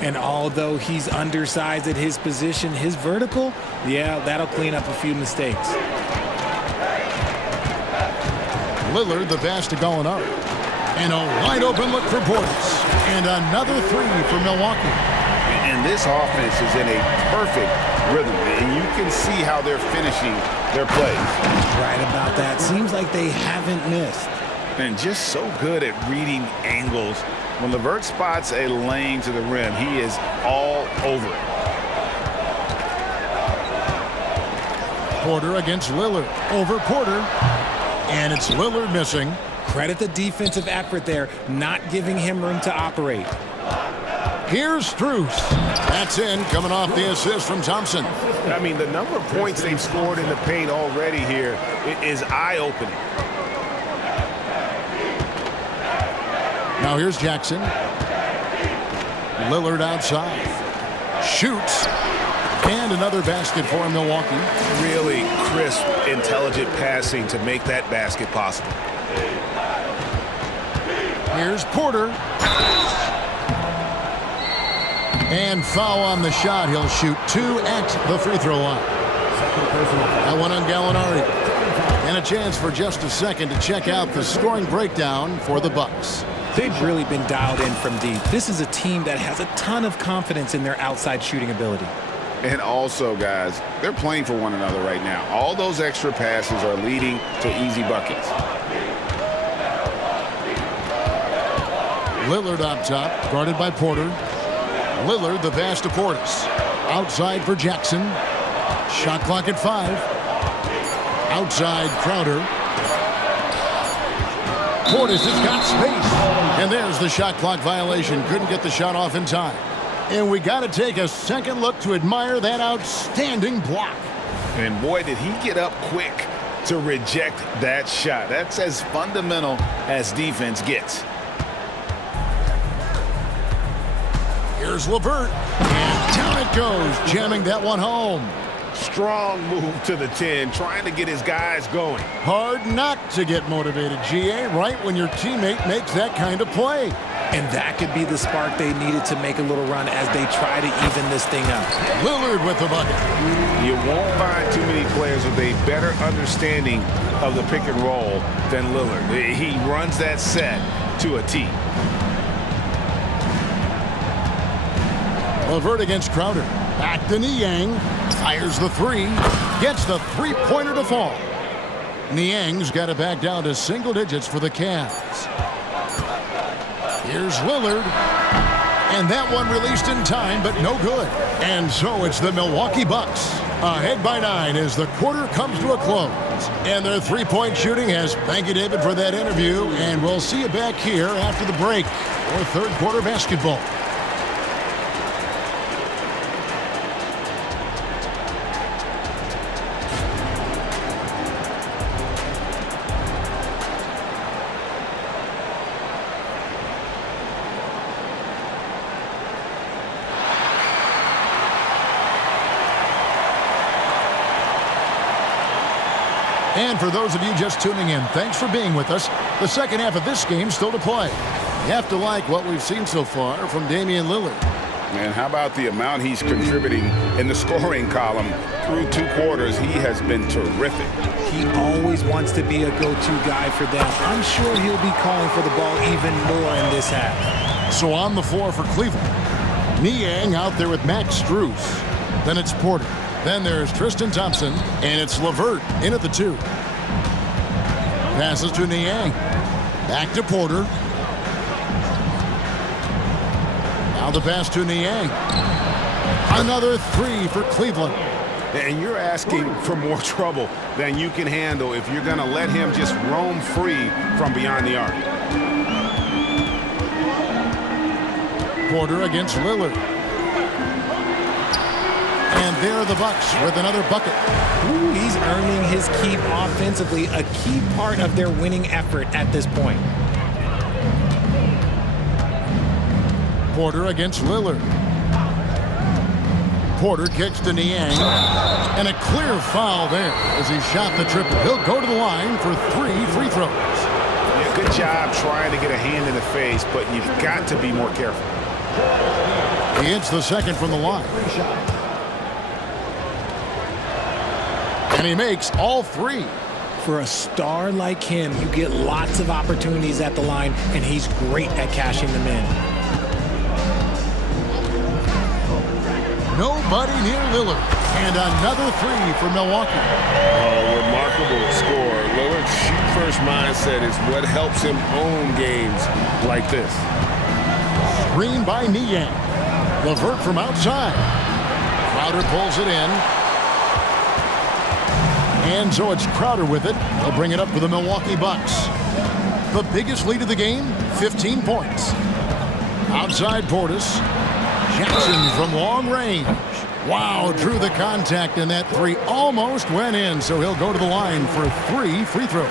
And although he's undersized at his position, his vertical, yeah, that'll clean up a few mistakes. Lillard, the pass to Gallinari. And a wide open look for Portis. And another 3 for Milwaukee. And this offense is in a perfect rhythm. and you can see how they're finishing their plays. Right about that. Seems like they haven't missed. And just so good at reading angles. When LeVert spots a lane to the rim, he is all over it. Porter against Lillard. Over Porter. And it's Lillard missing. Credit the defensive effort there, not giving him room to operate. Here's Strus. That's in, coming off the assist from Thompson. I mean, the number of points they've scored in the paint already here is eye-opening. Now here's Jackson. Lillard outside. Shoots. And another basket for Milwaukee. Really crisp, intelligent passing to make that basket possible. Here's Porter. And foul on the shot. He'll shoot 2 at the free throw line. That one on Gallinari. And a chance for just a second to check out the scoring breakdown for the Bucks. They've really been dialed in from deep. This is a team that has a ton of confidence in their outside shooting ability. And also, guys, they're playing for one another right now. All those extra passes are leading to easy buckets. Lillard up top, guarded by Porter. Lillard, the pass to Portis. Outside for Jackson. Shot clock at 5. Outside Crowder. Portis has got space. And there's the shot clock violation. Couldn't get the shot off in time. And we got to take a second look to admire that outstanding block. And boy, did he get up quick to reject that shot. That's as fundamental as defense gets. Here's LeVert. And down it goes, jamming that one home. Strong move to the 10, trying to get his guys going. Hard not to get motivated, GA, right when your teammate makes that kind of play. And that could be the spark they needed to make a little run as they try to even this thing up. Lillard with the bucket. You won't find too many players with a better understanding of the pick and roll than Lillard. He runs that set to a T. LeVert against Crowder. Back to Niang. Fires the 3. Gets the three-pointer to fall. Niang's got it back down to single digits for the Cavs. Here's Lillard. And that one released in time, but no good. And so it's the Milwaukee Bucks. Ahead by 9 as the quarter comes to a close. And their three-point shooting has... Thank you, David, for that interview. And we'll see you back here after the break for third quarter basketball. And for those of you just tuning in, thanks for being with us. The second half of this game still to play. You have to like what we've seen so far from Damian Lillard. And how about the amount he's contributing in the scoring column through 2 quarters? He has been terrific. He always wants to be a go-to guy for them. I'm sure he'll be calling for the ball even more in this half. So on the floor for Cleveland, Niang out there with Max Strus. Then it's Porter. Then there's Tristan Thompson, and it's LeVert in at the 2. Passes to Niang. Back to Porter. Now the pass to Niang. Another 3 for Cleveland. And you're asking for more trouble than you can handle if you're going to let him just roam free from beyond the arc. Porter against Lillard. And there are the Bucks with another bucket. Ooh, he's earning his keep offensively, a key part of their winning effort at this point. Porter against Lillard. Porter kicks to Niang. And a clear foul there as he shot the triple. He'll go to the line for 3 free throws. Yeah, good job trying to get a hand in the face, but you've got to be more careful. He hits the second from the line. And he makes all 3. For a star like him, you get lots of opportunities at the line, and he's great at cashing them in. Nobody near Lillard. And another three for Milwaukee. Oh, remarkable score. Lillard's shoot-first mindset is what helps him own games like this. Screen by Niang. Levert from outside. Crowder pulls it in. And so it's Crowder with it. He'll bring it up for the Milwaukee Bucks. The biggest lead of the game, 15 points. Outside Portis. Jackson from long range. Wow, drew the contact, and that three almost went in, so he'll go to the line for 3 free throws.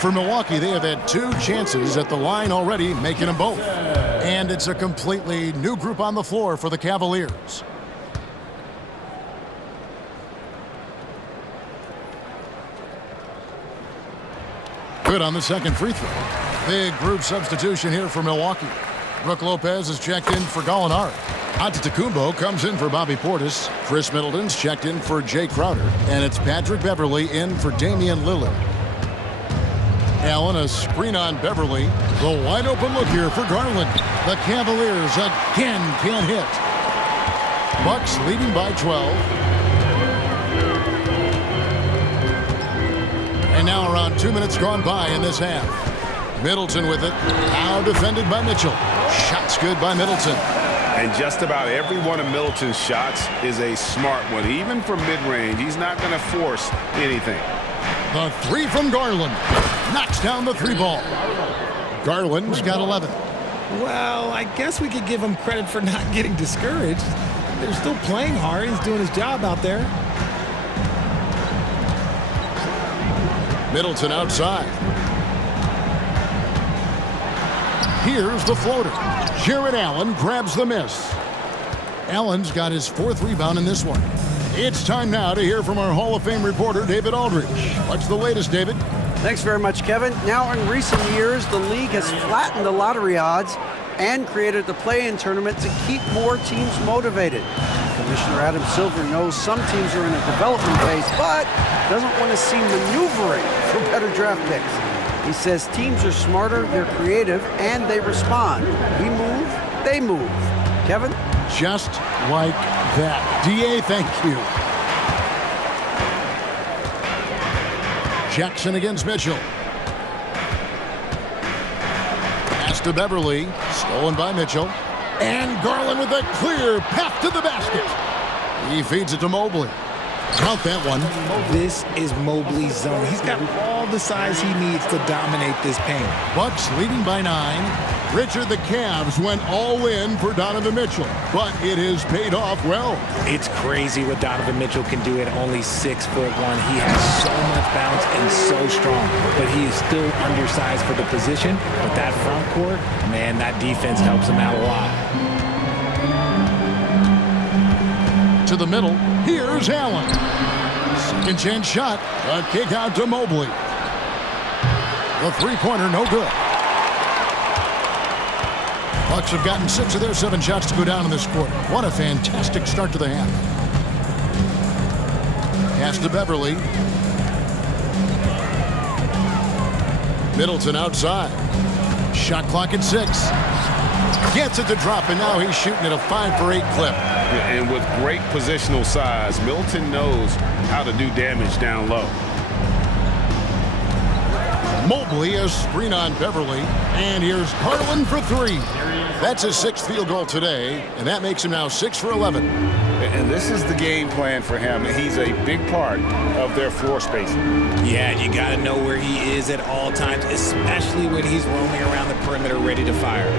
For Milwaukee, they have had 2 chances at the line already, making them both. And it's a completely new group on the floor for the Cavaliers. Good on the second free throw. Big group substitution here for Milwaukee. Brook Lopez is checked in for Gallinari. Antetokounmpo comes in for Bobby Portis. Chris Middleton's checked in for Jay Crowder. And it's Patrick Beverley in for Damian Lillard. Allen, a screen on Beverley. The wide open look here for Garland. The Cavaliers again can't hit. Bucks leading by 12. And now around 2 minutes gone by in this half. Middleton with it. Now defended by Mitchell. Shots good by Middleton. And just about every one of Middleton's shots is a smart one. Even from mid-range, he's not going to force anything. The three from Garland. Knocks down the 3 ball. Garland's got 11. Well, I guess we could give him credit for not getting discouraged. They're still playing hard. He's doing his job out there. Middleton outside. Here's the floater. Jared Allen grabs the miss. Allen's got his 4th rebound in this one. It's time now to hear from our Hall of Fame reporter, David Aldridge. What's the latest, David? Thanks very much, Kevin. Now, in recent years, the league has flattened the lottery odds and created the play-in tournament to keep more teams motivated. Commissioner Adam Silver knows some teams are in a development phase, but doesn't want to see maneuvering for better draft picks. He says teams are smarter, they're creative, and they respond. We move, they move. Kevin? Just like that. DA, thank you. Jackson against Mitchell. Pass to Beverley. Stolen by Mitchell. And Garland with a clear path to the basket. He feeds it to Mobley. Count that one. This is Mobley's zone. He's got all the size he needs to dominate this paint. Bucks leading by 9. Richard, the Cavs went all in for Donovan Mitchell, but it has paid off well. It's crazy what Donovan Mitchell can do at only 6'1". He has so much bounce and so strong, but he is still undersized for the position. But that front court, man, that defense helps him out a lot. To the middle, here's Allen. Second chance shot, a kick out to Mobley. The 3-pointer, no good. Bucks have gotten 6 of their 7 shots to go down in this quarter. What a fantastic start to the half. Pass to Beverley. Middleton outside. Shot clock at 6. Gets it to drop, and now he's shooting at a 5 for 8 clip. And with great positional size, Middleton knows how to do damage down low. Mobley, a screen on Beverley, and here's Garland for 3. That's his 6th field goal today, and that makes him now 6 for 11. And this is the game plan for him. He's a big part of their floor spacing. Yeah, you got to know where he is at all times, especially when he's roaming around the perimeter ready to fire.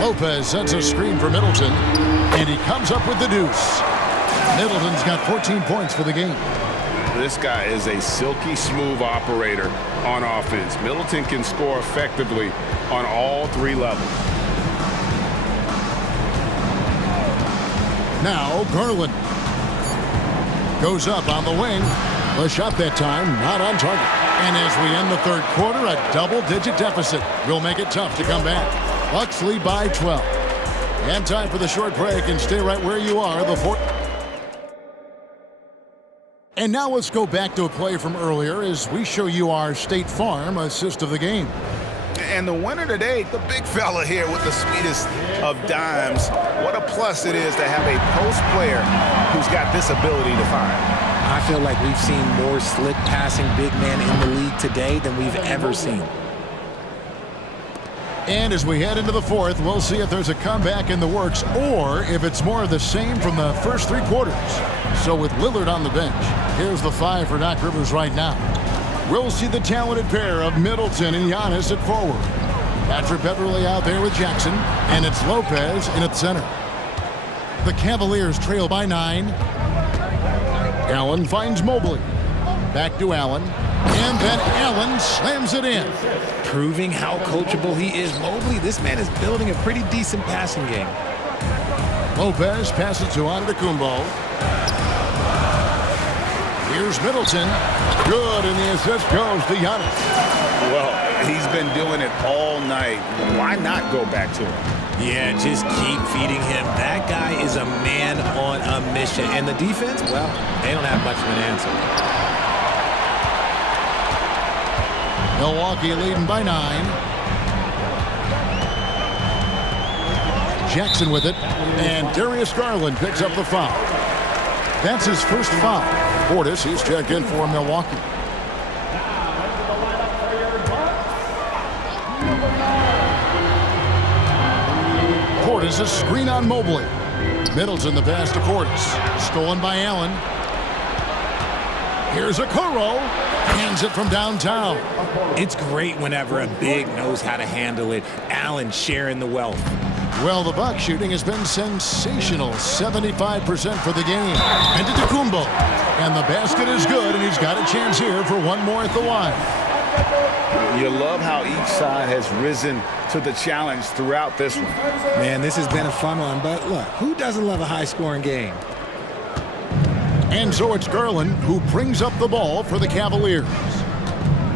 Lopez sets a screen for Middleton, and he comes up with the deuce. Middleton's got 14 points for the game. This guy is a silky smooth operator on offense. Middleton can score effectively on all 3 levels. Now Garland goes up on the wing. The shot that time not on target. And as we end the 3rd quarter, a double-digit deficit will make it tough to come back. Bucks lead by 12. And time for the short break, and stay right where you are. And now let's go back to a play from earlier as we show you our State Farm assist of the game. And the winner today, the big fella here with the sweetest of dimes, what a plus it is to have a post player who's got this ability to find. I feel like we've seen more slick passing big men in the league today than we've ever seen. And as we head into the fourth, we'll see if there's a comeback in the works or if it's more of the same from the first three quarters. So with Lillard on the bench, here's the five for Doc Rivers right now. We'll see the talented pair of Middleton and Giannis at forward. Patrick Beverly out there with Jackson, and it's Lopez in at center. The Cavaliers trail by 9. Allen finds Mobley. Back to Allen. And then Allen slams it in. Proving how coachable he is. Mobley, this man is building a pretty decent passing game. Lopez passes to Antetokounmpo. Here's Middleton. Good, and the assist goes to Giannis. Well, he's been doing it all night. Why not go back to him? Yeah, just keep feeding him. That guy is a man on a mission. And the defense, well, they don't have much of an answer. Milwaukee leading by 9. Jackson with it, and Darius Garland picks up the foul. That's his first foul. Portis, he's checked in for Milwaukee. Portis a screen on Mobley. Middleton the pass to Portis. Stolen by Allen. Here's Okoro. Hands it from downtown. It's great whenever a big knows how to handle it. Allen sharing the wealth. Well, the Bucks shooting has been sensational. 75% for the game. And to Antetokounmpo. And the basket is good, and he's got a chance here for one more at the line. You love how each side has risen to the challenge throughout this one. Man, this has been a fun one, but look, who doesn't love a high-scoring game? And so it's Garland who brings up the ball for the Cavaliers.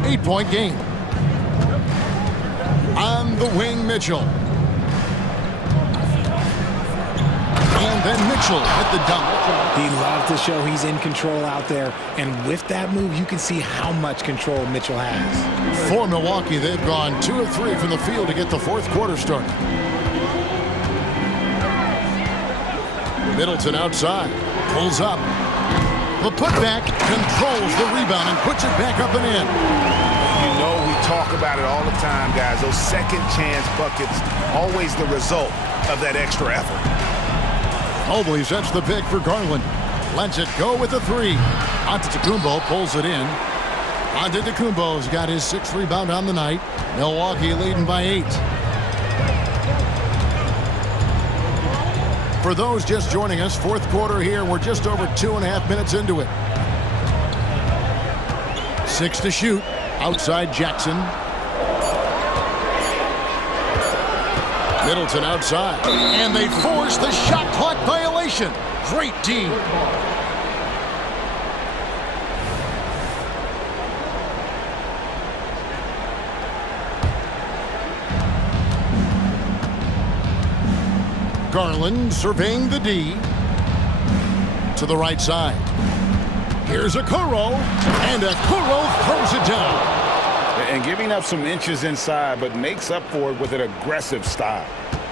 8-point game. On the wing, Mitchell. And then Mitchell with the dunk. He loves to show he's in control out there. And with that move, you can see how much control Mitchell has. For Milwaukee, they've gone 2 of 3 from the field to get the fourth quarter started. Middleton outside. Pulls up. The putback controls the rebound and puts it back up and in. You know we talk about it all the time, guys. Those second chance buckets, always the result of that extra effort. Mobley sets the pick for Garland. Lets it go with a 3. Antetokounmpo pulls it in. Antetokounmpo's got his 6th rebound on the night. Milwaukee leading by 8. For those just joining us, fourth quarter here. We're just over 2.5 minutes into it. 6 to shoot. Outside Jackson. Middleton outside. And they force the shot clock violation. Great team. Garland surveying the D. To the right side. Here's Okoro. And Okoro throws it down. And giving up some inches inside, but makes up for it with an aggressive style.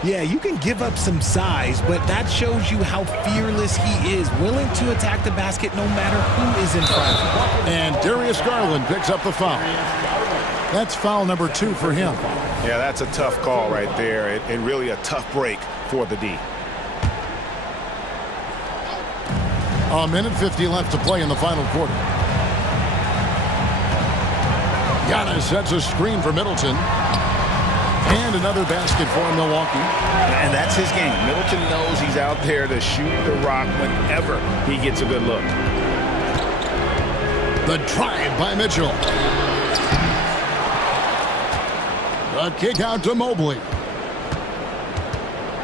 Yeah, you can give up some size, but that shows you how fearless he is, willing to attack the basket no matter who is in front of him. And Darius Garland picks up the foul. That's foul number 2 for him. Yeah, that's a tough call right there, and really a tough break for the D. A minute 50 left to play in the final quarter. Giannis sets a screen for Middleton. And another basket for Milwaukee. And that's his game. Middleton knows he's out there to shoot the rock whenever he gets a good look. The drive by Mitchell. A kick out to Mobley.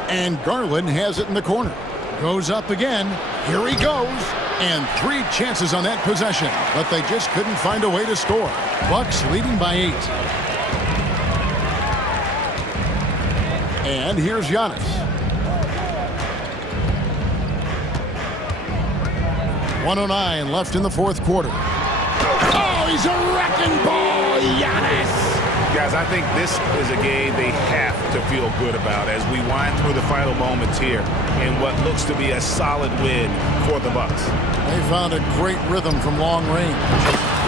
And Garland has it in the corner. Goes up again. Here he goes. And 3 chances on that possession. But they just couldn't find a way to score. Bucks leading by 8. And here's Giannis. .109 left in the fourth quarter. Oh, he's a wrecking ball, Giannis! Guys, I think this is a game they have to feel good about as we wind through the final moments here in what looks to be a solid win for the Bucks. They found a great rhythm from long range.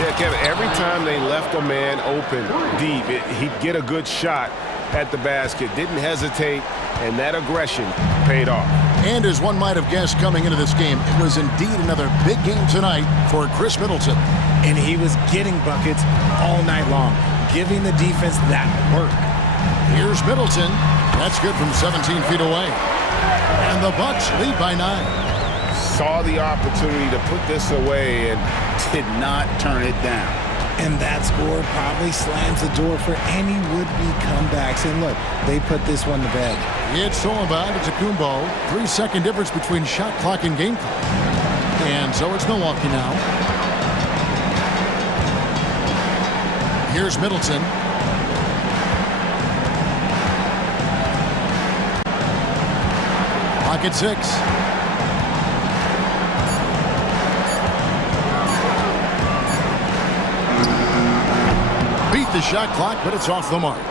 Yeah, Kevin, every time they left a man open deep, he'd get a good shot at the basket, didn't hesitate, and that aggression paid off. And as one might have guessed coming into this game, it was indeed another big game tonight for Chris Middleton. And he was getting buckets all night long, giving the defense that work. Here's Middleton. That's good from 17 feet away. And the Bucks lead by 9. Saw the opportunity to put this away and did not turn it down. And that score probably slams the door for any would-be comebacks. And look, they put this one to bed. It's Solomon, it's a Kumbo. 3-second difference between shot clock and game clock. And so it's Milwaukee now. Here's Middleton. Pocket 6. Beat the shot clock, but it's off the mark.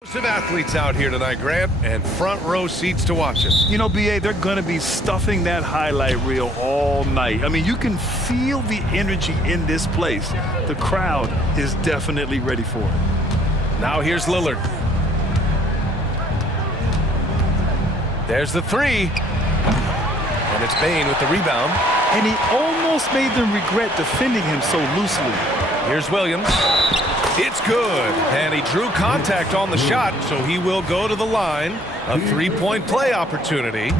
Of athletes out here tonight, Grant, and front row seats to watch it. You know, BA, they're going to be stuffing that highlight reel all night. I mean, you can feel the energy in this place. The crowd is definitely ready for it. Now here's Lillard. There's the three. And it's Bane with the rebound. And he almost made them regret defending him so loosely. Here's Williams. It's good. And he drew contact on the shot, so he will go to the line. A three-point play opportunity.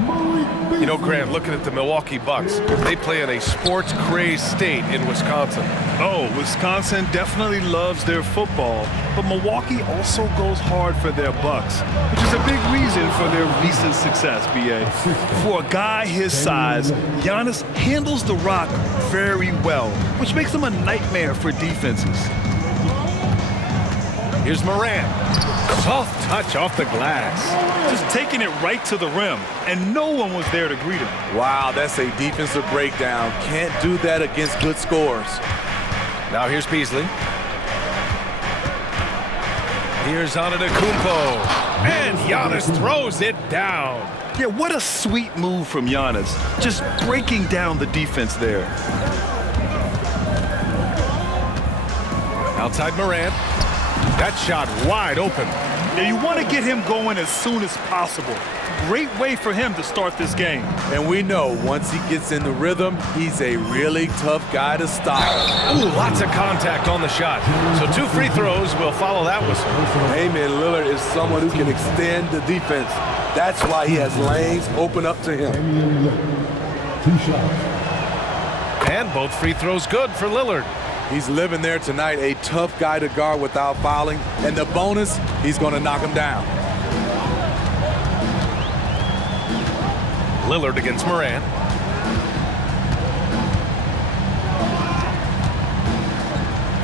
You know, Grant, looking at the Milwaukee Bucks, they play in a sports-crazed state in Wisconsin. Oh, Wisconsin definitely loves their football, but Milwaukee also goes hard for their Bucks, which is a big reason for their recent success, BA. For a guy his size, Giannis handles the rock very well, which makes him a nightmare for defenses. Here's Morant. Soft touch off the glass. Just taking it right to the rim, and no one was there to greet him. Wow, that's a defensive breakdown. Can't do that against good scores. Now here's Beasley. Here's Antetokounmpo. And Giannis throws it down. Yeah, what a sweet move from Giannis. Just breaking down the defense there. Outside Morant. That shot wide open. Now you want to get him going as soon as possible. Great way for him to start this game. And we know once he gets in the rhythm, he's a really tough guy to stop. Ooh, lots of contact on the shot. So 2 free throws will follow that whistle. Hey, man, Lillard is someone who can extend the defense. That's why he has lanes open up to him. And both free throws good for Lillard. He's living there tonight, a tough guy to guard without fouling. And the bonus, he's going to knock him down. Lillard against Morant.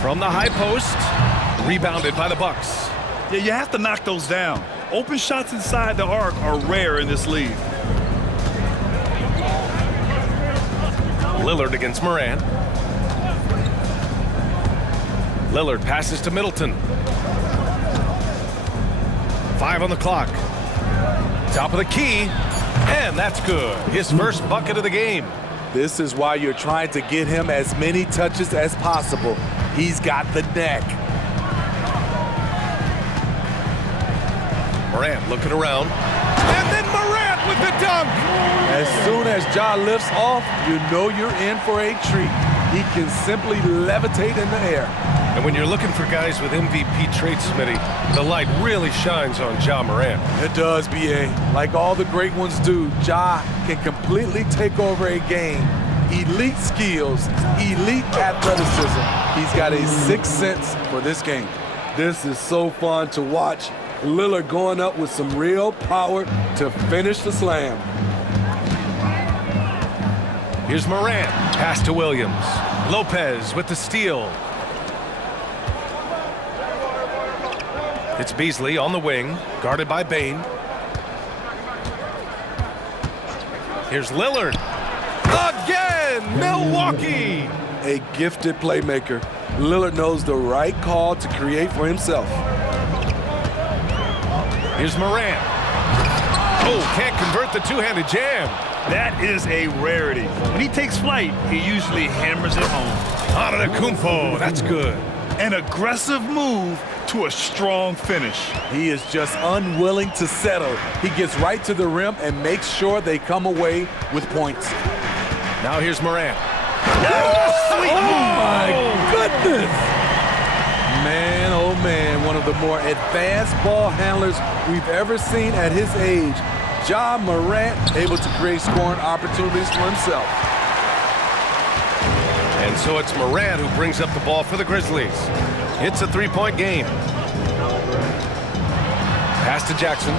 From the high post, rebounded by the Bucks. Yeah, you have to knock those down. Open shots inside the arc are rare in this league. Lillard against Morant. Lillard passes to Middleton. 5 on the clock. Top of the key, and that's good. His first bucket of the game. This is why you're trying to get him as many touches as possible. He's got the neck. Morant looking around. And then Morant with the dunk. As soon as Ja lifts off, you know you're in for a treat. He can simply levitate in the air. And when you're looking for guys with MVP traits, Smitty, the light really shines on Ja Morant. It does, BA. Like all the great ones do, Ja can completely take over a game. Elite skills, elite athleticism. He's got a sixth sense for this game. This is so fun to watch. Lillard going up with some real power to finish the slam. Here's Morant. Pass to Williams. Lopez with the steal. It's Beasley on the wing, guarded by Bane. Here's Lillard. Again, Milwaukee! A gifted playmaker. Lillard knows the right call to create for himself. Here's Morant. Oh, can't convert the two-handed jam. That is a rarity. When he takes flight, he usually hammers it home. Antetokounmpo, that's good. An aggressive move to a strong finish. He is just unwilling to settle. He gets right to the rim and makes sure they come away with points. Now here's Morant. Oh my goodness! Man, oh man, one of the more advanced ball handlers we've ever seen at his age. Ja Morant able to create scoring opportunities for himself. And so it's Morant who brings up the ball for the Grizzlies. It's a three-point game. Pass to Jackson.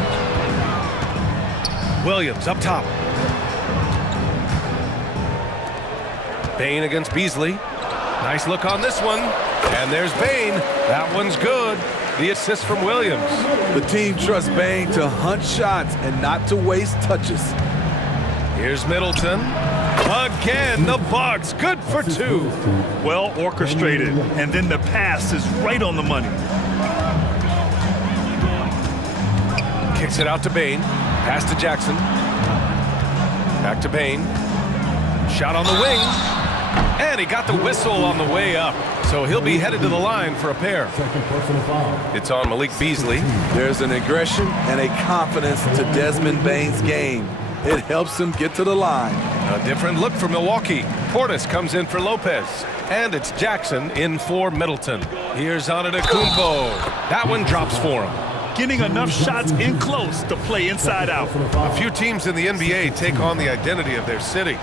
Williams up top. Bane against Beasley. Nice look on this one. And there's Bane. That one's good. The assist from Williams. The team trusts Bane to hunt shots and not to waste touches. Here's Middleton. Again, the Bucks. Good for 2. Well orchestrated. And then the pass is right on the money. Kicks it out to Bane. Pass to Jackson. Back to Bane. Shot on the wing. And he got the whistle on the way up. So he'll be headed to the line for a pair. It's on Malik Beasley. There's an aggression and a confidence to Desmond Bane's game. It helps him get to the line. A different look for Milwaukee. Portis comes in for Lopez. And it's Jackson in for Middleton. Here's Antetokounmpo. That one drops for him. Getting enough shots in close to play inside out. A few teams in the NBA take on the identity of their city.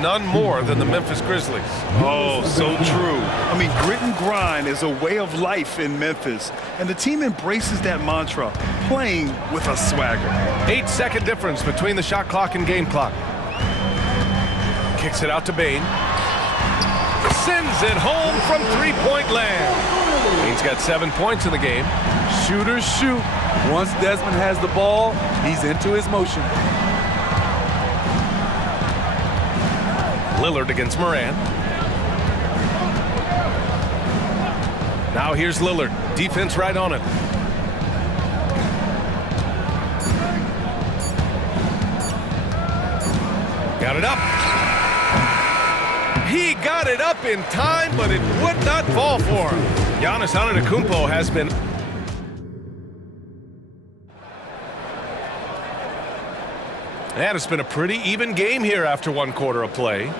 None more than the Memphis Grizzlies. Oh, so true. I mean, grit and grind is a way of life in Memphis, and the team embraces that mantra, playing with a swagger. 8-second difference between the shot clock and game clock. Kicks it out to Bane. Sends it home from three-point land. Bane's got 7 points in the game. Shooters shoot. Once Desmond has the ball, he's into his motion. Lillard against Moran. Now here's Lillard. Defense right on it. Got it up. He got it up in time, but it would not fall for him. Giannis Antetokounmpo has been... And it's been a pretty even game here after one quarter of play.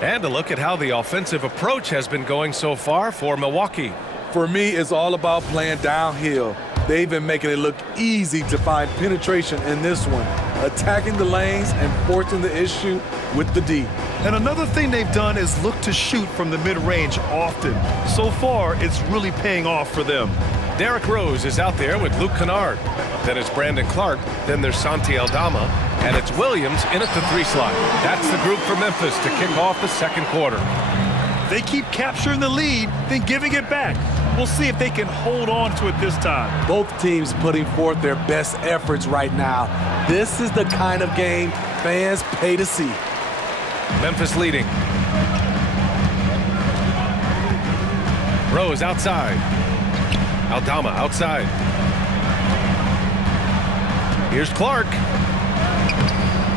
And a look at how the offensive approach has been going so far for Milwaukee. For me, it's all about playing downhill. They've been making it look easy to find penetration in this one, attacking the lanes and forcing the issue with the D. And another thing they've done is look to shoot from the mid-range often. So far, it's really paying off for them. Derrick Rose is out there with Luke Kennard. Then it's Brandon Clark. Then there's Santi Aldama. And it's Williams in at the 3 slot. That's the group for Memphis to kick off the second quarter. They keep capturing the lead, then giving it back. We'll see if they can hold on to it this time. Both teams putting forth their best efforts right now. This is the kind of game fans pay to see. Memphis leading. Rose outside. Aldama outside. Here's Clark.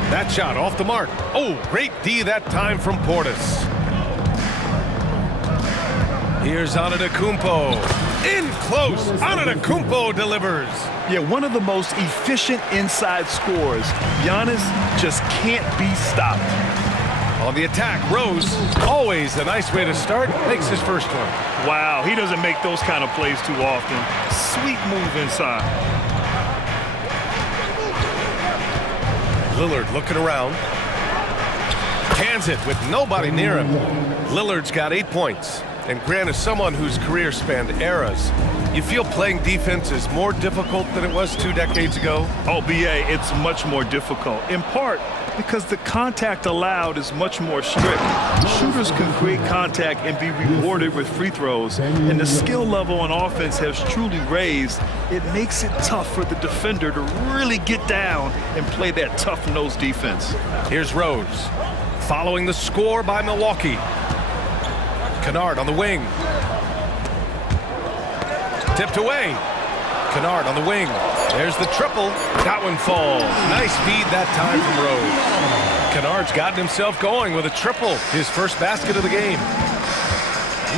That shot off the mark. Oh, great D that time from Portis. Here's Antetokounmpo. In close. Antetokounmpo delivers. Yeah, one of the most efficient inside scorers. Giannis just can't be stopped. On the attack, Rose, always a nice way to start, makes his first one. Wow, he doesn't make those kind of plays too often. Sweet move inside. Lillard looking around. Cans it with nobody near him. Lillard's got 8 points. And Grant is someone whose career spanned eras. You feel playing defense is more difficult than it was 2 decades ago? Oh, BA, it's much more difficult. In part because the contact allowed is much more strict. Shooters can create contact and be rewarded with free throws. And the skill level on offense has truly raised. It makes it tough for the defender to really get down and play that tough-nosed defense. Here's Rose, following the score by Milwaukee. Kennard on the wing. Tipped away. Kennard on the wing. There's the triple. That one falls. Nice feed that time from Rose. Kennard's gotten himself going with a triple. His first basket of the game.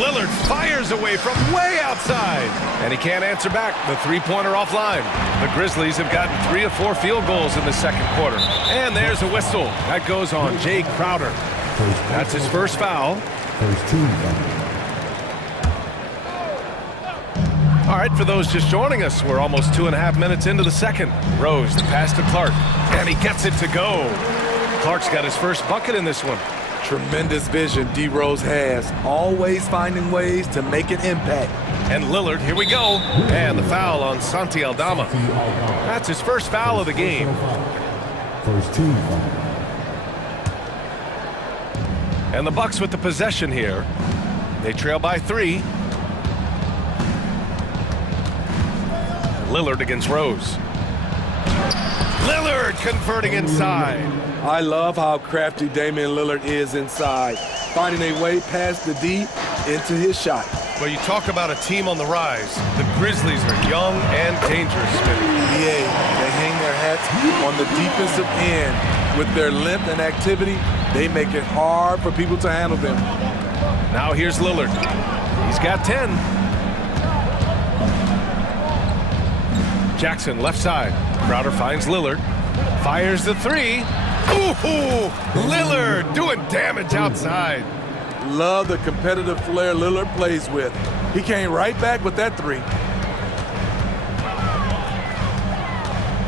Lillard fires away from way outside. And he can't answer back. The three-pointer offline. The Grizzlies have gotten 3 of 4 field goals in the second quarter. And there's a whistle. That goes on Jay Crowder. That's his first foul. All right, for those just joining us, we're almost 2.5 minutes into the second. Rose, the pass to Clark, and he gets it to go. Clark's got his first bucket in this one. Tremendous vision D. Rose has, always finding ways to make an impact. And Lillard, here we go. And the foul on Santi Aldama. That's his first foul of the game. First team foul. And the Bucks with the possession here. They trail by 3. Lillard against Rose. Lillard converting inside. I love how crafty Damian Lillard is inside, finding a way past the D into his shot. Well, you talk about a team on the rise. The Grizzlies are young and dangerous. Yeah, they hang threats on the defensive end. With their length and activity, they make it hard for people to handle them. Now here's Lillard. He's got 10. Jackson left side. Crowder finds Lillard. Fires the three. Ooh, Lillard doing damage outside. Love the competitive flair Lillard plays with. He came right back with that three.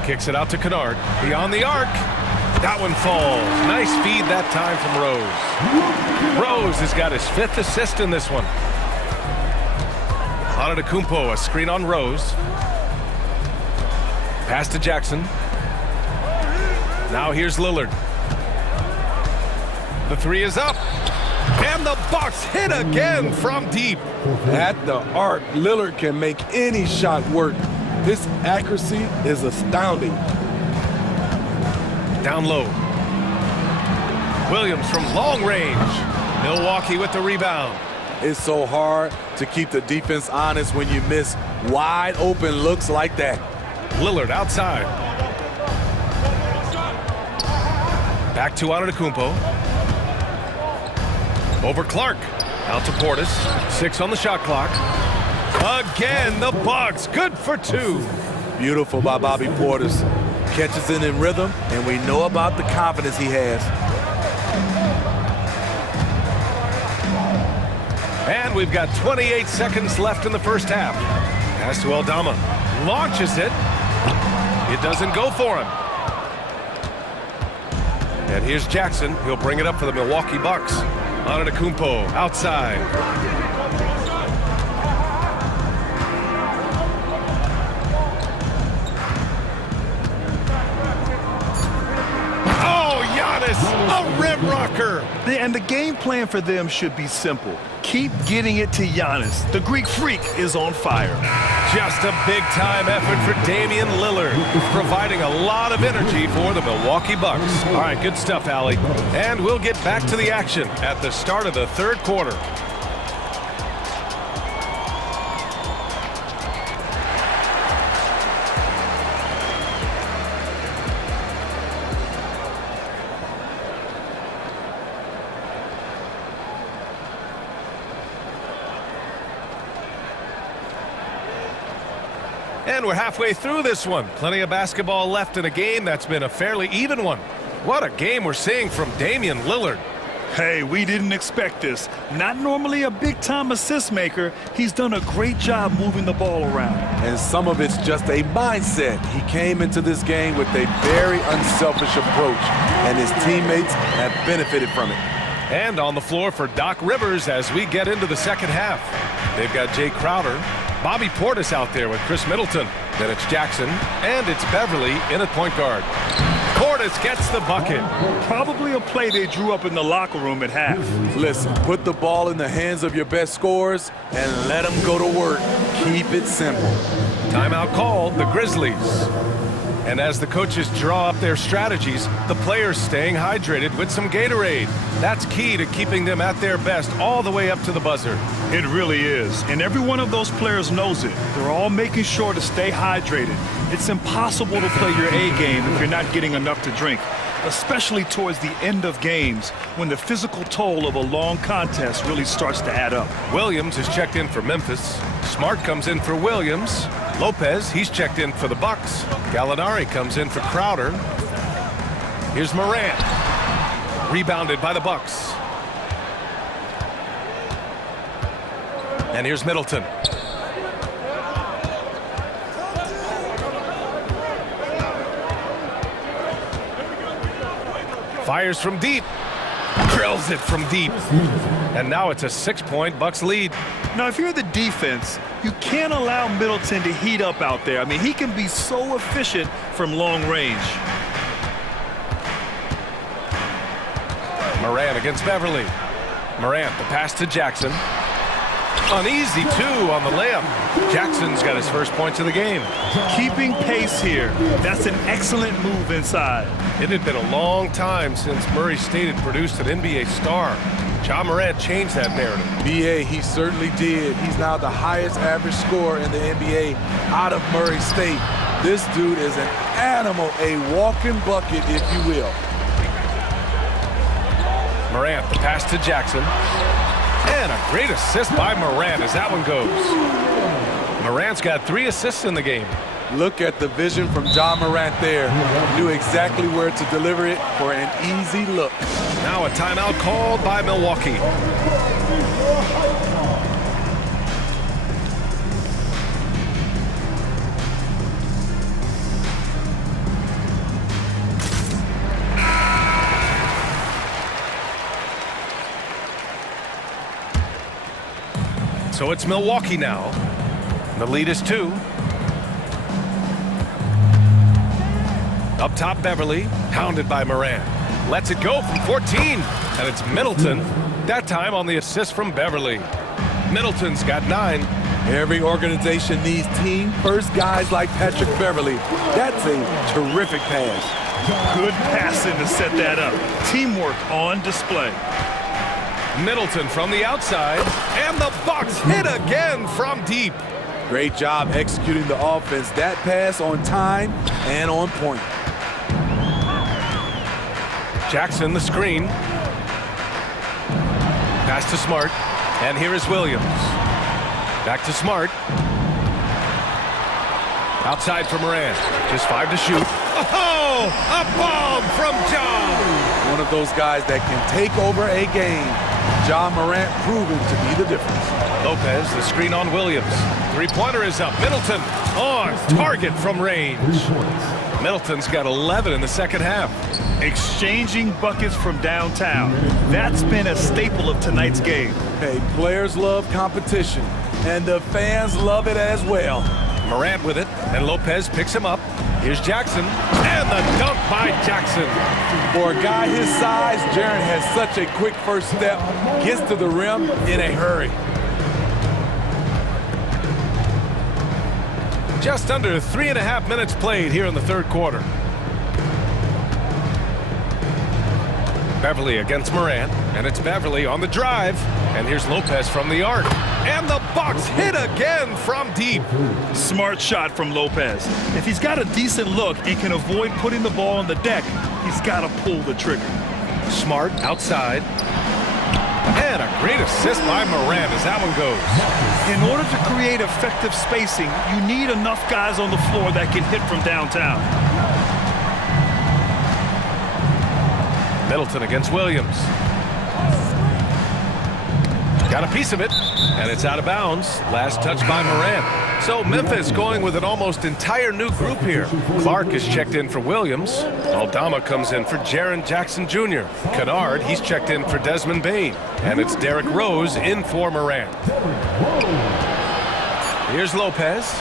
Kicks it out to Kennard. Beyond the arc. That one falls. Nice feed that time from Rose. Rose has got his 5th assist in this one. Antetokounmpo, a screen on Rose. Pass to Jackson. Now here's Lillard. The three is up. And the Bucks hit again from deep. At the arc, Lillard can make any shot work. His accuracy is astounding. Down low. Williams from long range. Milwaukee with the rebound. It's so hard to keep the defense honest when you miss wide open looks like that. Lillard outside. Back to Antetokounmpo. Over Clark. Out to Portis. 6 on the shot clock. Again, the Bucks. Good for 2. Beautiful by Bobby Portis. Catches it in rhythm, and we know about the confidence he has. And we've got 28 seconds left in the first half. Pass to Aldama. Launches it. It doesn't go for him. And here's Jackson. He'll bring it up for the Milwaukee Bucks. Antetokounmpo outside. Oh, Giannis, a rim rocker. And the game plan for them should be simple. Keep getting it to Giannis. The Greek freak is on fire. Just a big-time effort for Damian Lillard, providing a lot of energy for the Milwaukee Bucks. All right, good stuff, Allie. And we'll get back to the action at the start of the third quarter. And we're halfway through this one. Plenty of basketball left in a game that's been a fairly even one. What a game we're seeing from Damian Lillard. Hey, we didn't expect this. Not normally a big-time assist maker. He's done a great job moving the ball around. And some of it's just a mindset. He came into this game with a very unselfish approach, and his teammates have benefited from it. And on the floor for Doc Rivers as we get into the second half. They've got Jay Crowder, Bobby Portis out there with Chris Middleton. Then it's Jackson, and it's Beverly in at point guard. Portis gets the bucket. Probably a play they drew up in the locker room at half. Listen, put the ball in the hands of your best scorers and let them go to work. Keep it simple. Timeout called, the Grizzlies. And as the coaches draw up their strategies, the players staying hydrated with some Gatorade. That's key to keeping them at their best all the way up to the buzzer. It really is. And every one of those players knows it. They're all making sure to stay hydrated. It's impossible to play your A game if you're not getting enough to drink, especially towards the end of games when the physical toll of a long contest really starts to add up. Williams is checked in for Memphis. Smart comes in for Williams. Lopez, he's checked in for the Bucks. Gallinari comes in for Crowder. Here's Morant. Rebounded by the Bucks. And here's Middleton. Fires from deep. Drills it from deep. And now it's a 6-point Bucks lead. Now, if you're the defense, you can't allow Middleton to heat up out there. I mean, he can be so efficient from long range. Morant against Beverly. Morant, the pass to Jackson. Uneasy, too, on the layup. Jackson's got his first points of the game. Keeping pace here. That's an excellent move inside. It had been a long time since Murray State had produced an NBA star. Ja Morant changed that narrative. BA, he certainly did. He's now the highest average scorer in the NBA out of Murray State. This dude is an animal, a walking bucket, if you will. Morant, the pass to Jackson. And a great assist by Morant as that one goes. Morant's got 3 assists in the game. Look at the vision from Ja Morant there. Knew exactly where to deliver it for an easy look. Now a timeout called by Milwaukee. So it's Milwaukee now. The lead is 2. Up top, Beverly, hounded by Morant. Lets it go from 14, and it's Middleton. That time on the assist from Beverly. Middleton's got 9. Every organization needs team-first guys like Patrick Beverly. That's a terrific pass. Good passing to set that up. Teamwork on display. Middleton from the outside, and the Bucks hit again from deep. Great job executing the offense. That pass on time and on point. Jackson, the screen. Pass to Smart, and here is Williams. Back to Smart. Outside for Morant. Just 5 to shoot. Oh, a bomb from John. One of those guys that can take over a game. Ja Morant proven to be the difference. Lopez, the screen on Williams. 3-pointer is up. Middleton on target from range. Middleton's got 11 in the second half. Exchanging buckets from downtown. That's been a staple of tonight's game. Hey, players love competition, and the fans love it as well. Morant with it, and Lopez picks him up. Here's Jackson, and the dunk by Jackson. For a guy his size, Jaren has such a quick first step, gets to the rim in a hurry. Just under 3.5 minutes played here in the third quarter. Beverly against Morant, and it's Beverly on the drive. And here's Lopez from the arc. And the Bucks hit again from deep. Smart shot from Lopez. If he's got a decent look and can avoid putting the ball on the deck, he's got to pull the trigger. Smart outside. And a great assist by Morant as that one goes. In order to create effective spacing, you need enough guys on the floor that can hit from downtown. Middleton against Williams. Got a piece of it, and it's out of bounds. Last touch by Morant. So Memphis going with an almost entire new group here. Clark is checked in for Williams. Aldama comes in for Jaren Jackson Jr. Kennard, he's checked in for Desmond Bane. And it's Derrick Rose in for Morant. Here's Lopez.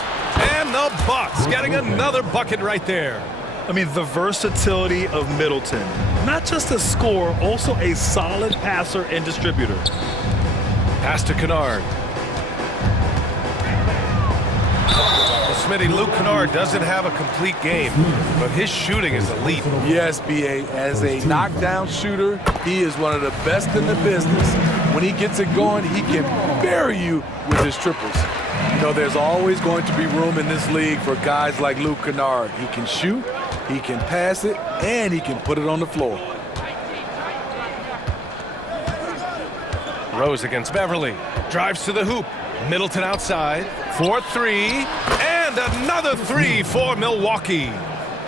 And the Bucks getting another bucket right there. I mean, the versatility of Middleton. Not just a scorer, also a solid passer and distributor. Pass to Kennard. Well, Smitty, Luke Kennard doesn't have a complete game, but his shooting is elite. Yes, B.A. As a knockdown shooter, he is one of the best in the business. When he gets it going, he can bury you with his triples. You know, there's always going to be room in this league for guys like Luke Kennard. He can shoot, he can pass it, and he can put it on the floor. Rose against Beverly. Drives to the hoop. Middleton outside. 4-3. And another 3 for Milwaukee.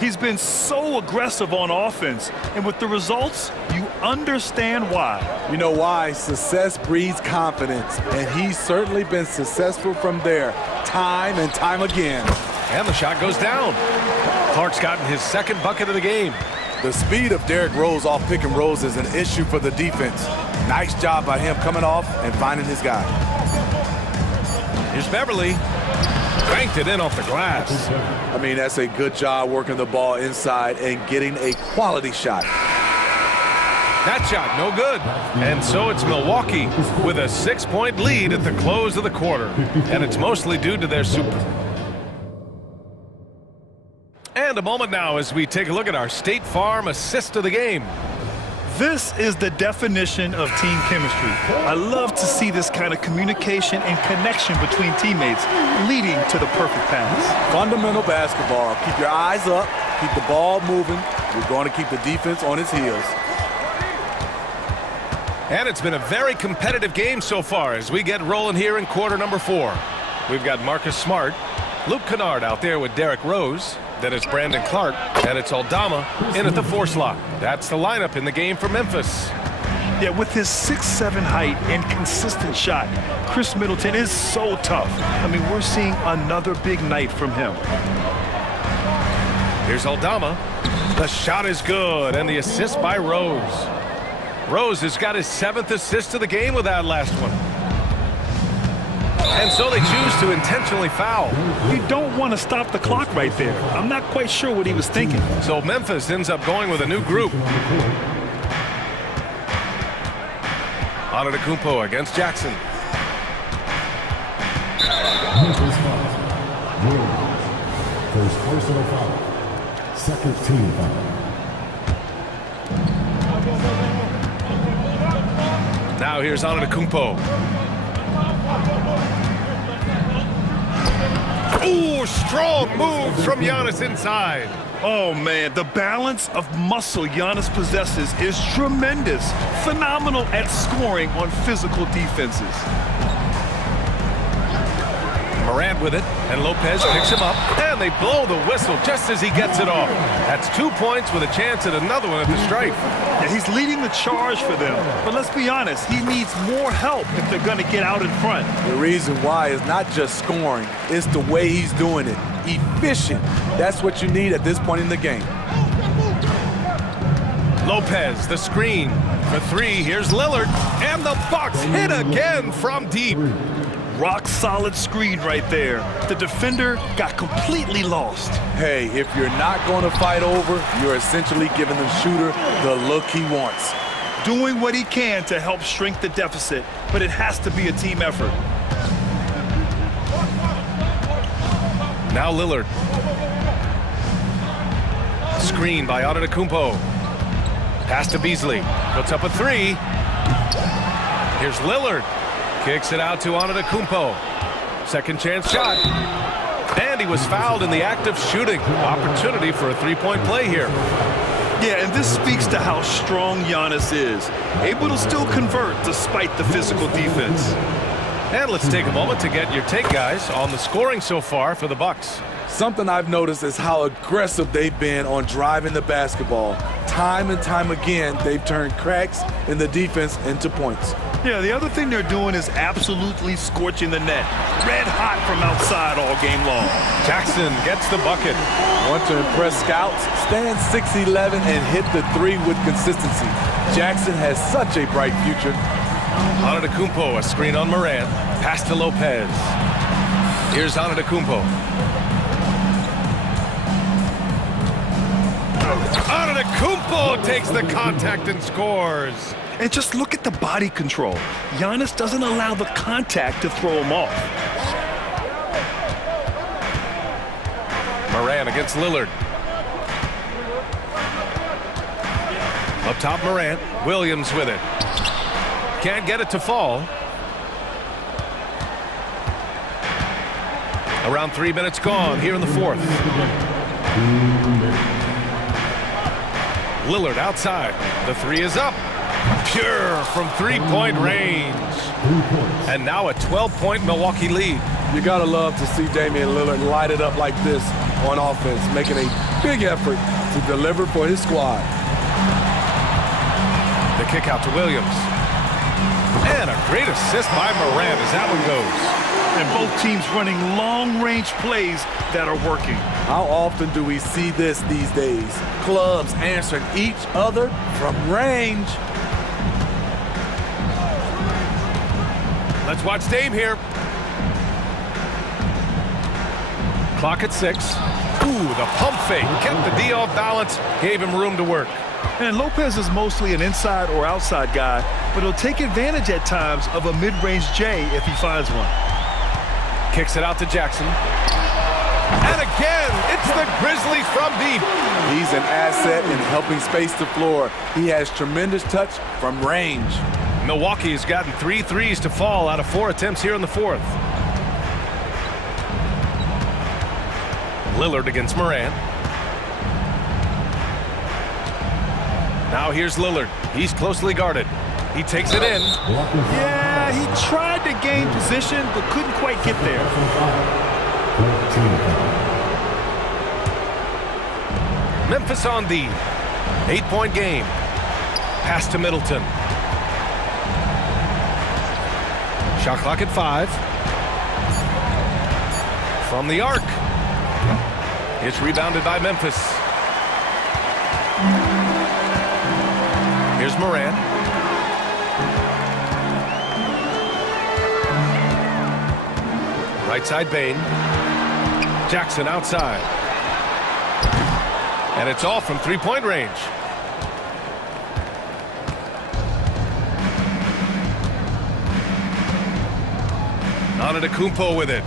He's been so aggressive on offense. And with the results, you understand why. You know why? Success breeds confidence. And he's certainly been successful from there. Time and time again. And the shot goes down. Clark's gotten his second bucket of the game. The speed of Derrick Rose off pick and rolls is an issue for the defense. Nice job by him coming off and finding his guy. Here's Beverly. Banked it in off the glass. I mean, that's a good job working the ball inside and getting a quality shot. That shot, no good. And so it's Milwaukee with a 6-point lead at the close of the quarter. And it's mostly due to their super. And a moment now as we take a look at our State Farm assist of the game. This is the definition of team chemistry. I love to see this kind of communication and connection between teammates leading to the perfect pass. Fundamental basketball. Keep your eyes up, keep the ball moving. You're going to keep the defense on its heels. And it's been a very competitive game so far as we get rolling here in quarter number 4. We've got Marcus Smart, Luke Kennard out there with Derrick Rose. Then it's Brandon Clark, and it's Aldama in at the 4 slot. That's the lineup in the game for Memphis. Yeah, with his 6'7" height and consistent shot, Chris Middleton is so tough. I mean, we're seeing another big night from him. Here's Aldama. The shot is good, and the assist by Rose. Rose has got his 7th assist of the game with that last one. And so they choose to intentionally foul. You don't want to stop the clock right there. I'm not quite sure what he was thinking. So Memphis ends up going with a new group. Antetokounmpo against Jackson. First personal foul. Second team foul. Now here's Antetokounmpo. Ooh, strong move from Giannis inside. Oh, man, the balance of muscle Giannis possesses is tremendous. Phenomenal at scoring on physical defenses. Morant with it, and Lopez picks him up, and they blow the whistle just as he gets it off. That's 2 points with a chance at another one at the stripe. Yeah, he's leading the charge for them, but let's be honest, he needs more help if they're going to get out in front. The reason why is not just scoring, it's the way he's doing it. Efficient. That's what you need at this point in the game. Lopez, the screen for 3. Here's Lillard, and the Bucks hit again from deep. Rock solid screen right there. The defender got completely lost. Hey, if you're not going to fight over, you're essentially giving the shooter the look he wants. Doing what he can to help shrink the deficit, but it has to be a team effort. Now Lillard. Screen by Antetokounmpo. Pass to Beasley. Puts up a 3. Here's Lillard. Kicks it out to Antetokounmpo. Second chance shot. And he was fouled in the act of shooting. Opportunity for a 3-point play here. Yeah, and this speaks to how strong Giannis is. Able to still convert despite the physical defense. And let's take a moment to get your take, guys, on the scoring so far for the Bucks. Something I've noticed is how aggressive they've been on driving the basketball. Time and time again, they've turned cracks in the defense into points. Yeah, the other thing they're doing is absolutely scorching the net. Red hot from outside all game long. Jackson gets the bucket. Want to impress scouts? Stand 6'11" and hit the 3 with consistency. Jackson has such a bright future. Antetokounmpo, a screen on Morant. Pass to Lopez. Here's Antetokounmpo. Antetokounmpo takes the contact and scores. And just look at the body control. Giannis doesn't allow the contact to throw him off. Morant against Lillard. Up top, Morant. Williams with it. Can't get it to fall. Around 3 minutes gone here in the 4th. Lillard outside. The 3 is up. Pure from 3-point range. And now a 12-point Milwaukee lead. You gotta love to see Damian Lillard light it up like this on offense, making a big effort to deliver for his squad. The kick out to Williams. And a great assist by Morant as that one goes. And both teams running long-range plays that are working. How often do we see this these days? Clubs answering each other from range. Let's watch Dame here. Clock at 6. Ooh, the pump fake. Kept the D off balance, gave him room to work. And Lopez is mostly an inside or outside guy, but he'll take advantage at times of a mid-range J if he finds one. Kicks it out to Jackson. And again, it's the Grizzlies Beasley from deep. He's an asset in helping space the floor. He has tremendous touch from range. Milwaukee has gotten 3 threes to fall out of 4 attempts here in the fourth. Lillard against Morant. Now here's Lillard. He's closely guarded. He takes it in. Yeah, he tried to gain position, but couldn't quite get there. Memphis on the 8-point game. Pass to Middleton. Shot clock at 5. From the arc. It's rebounded by Memphis. Here's Morant. Right side Bane. Jackson outside. And it's all from three-point range. Antetokounmpo with it.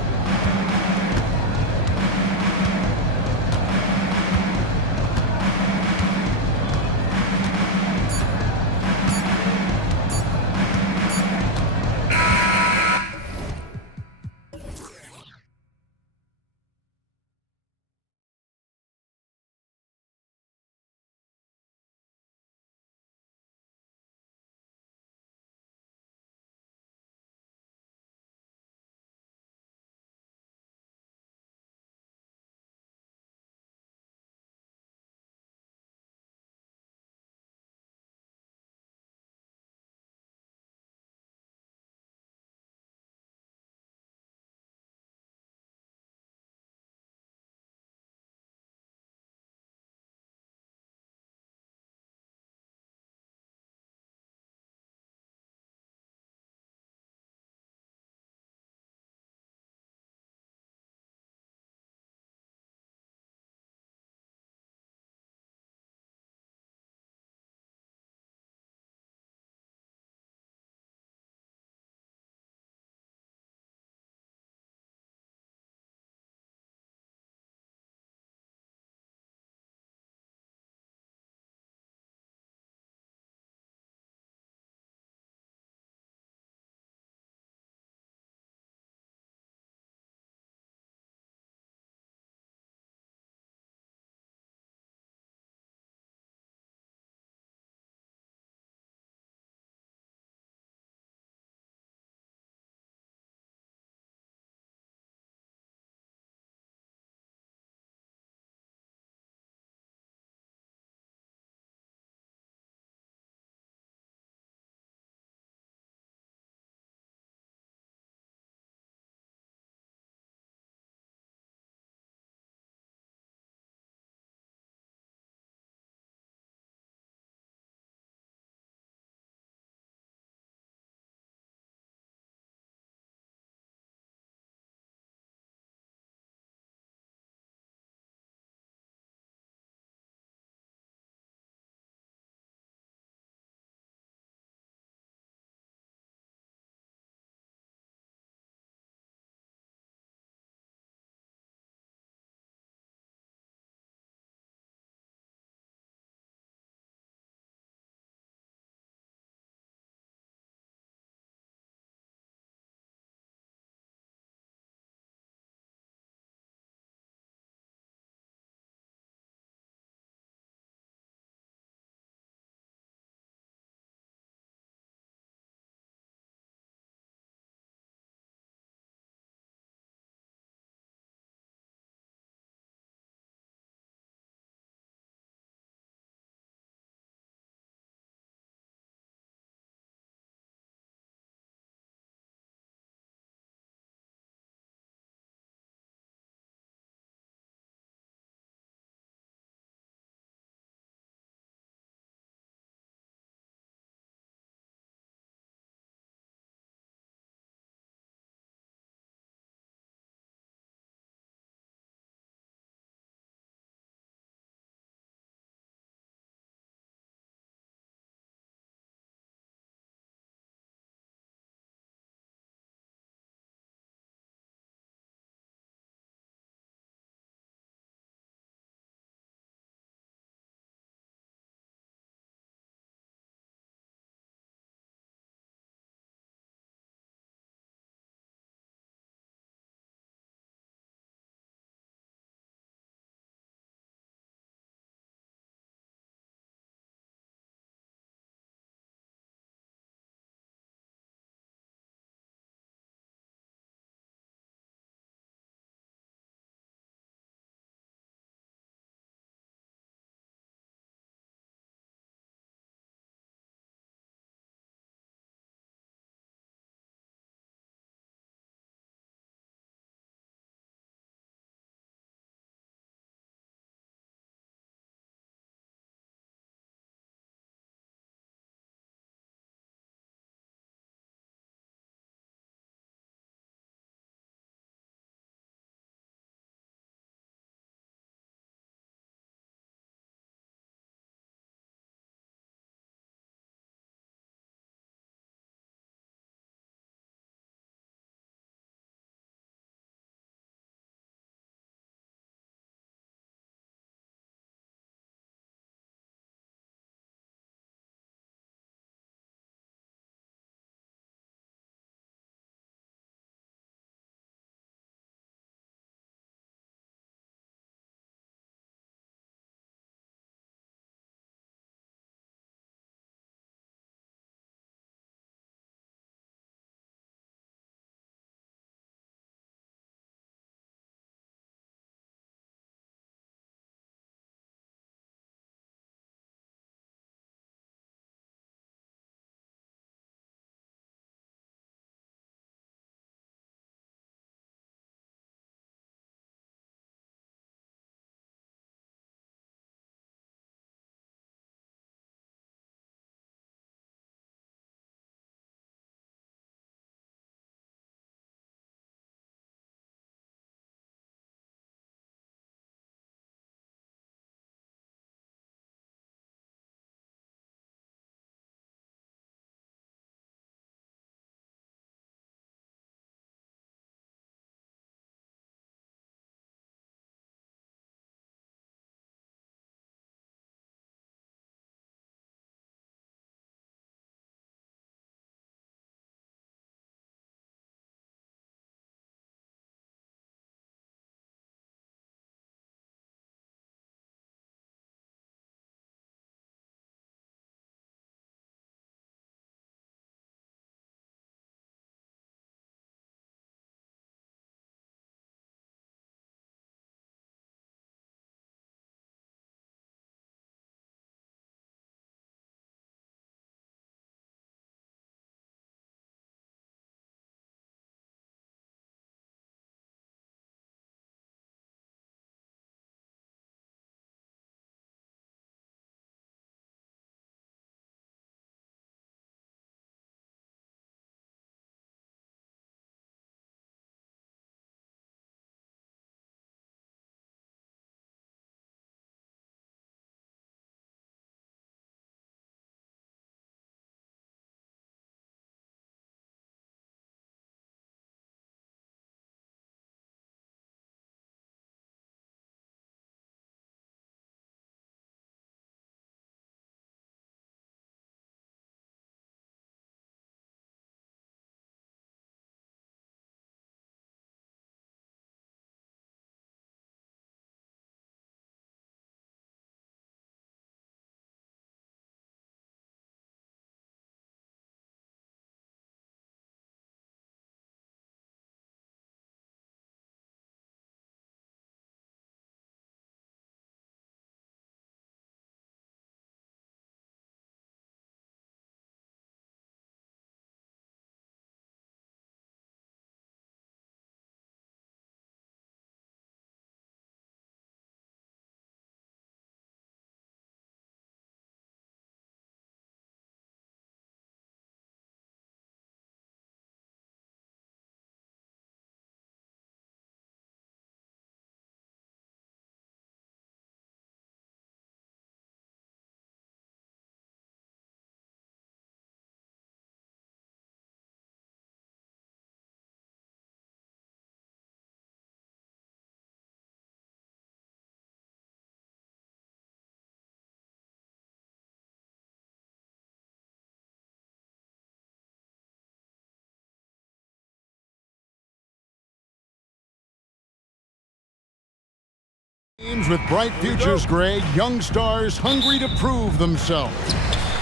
Teams with bright futures, Greg. Young stars hungry to prove themselves.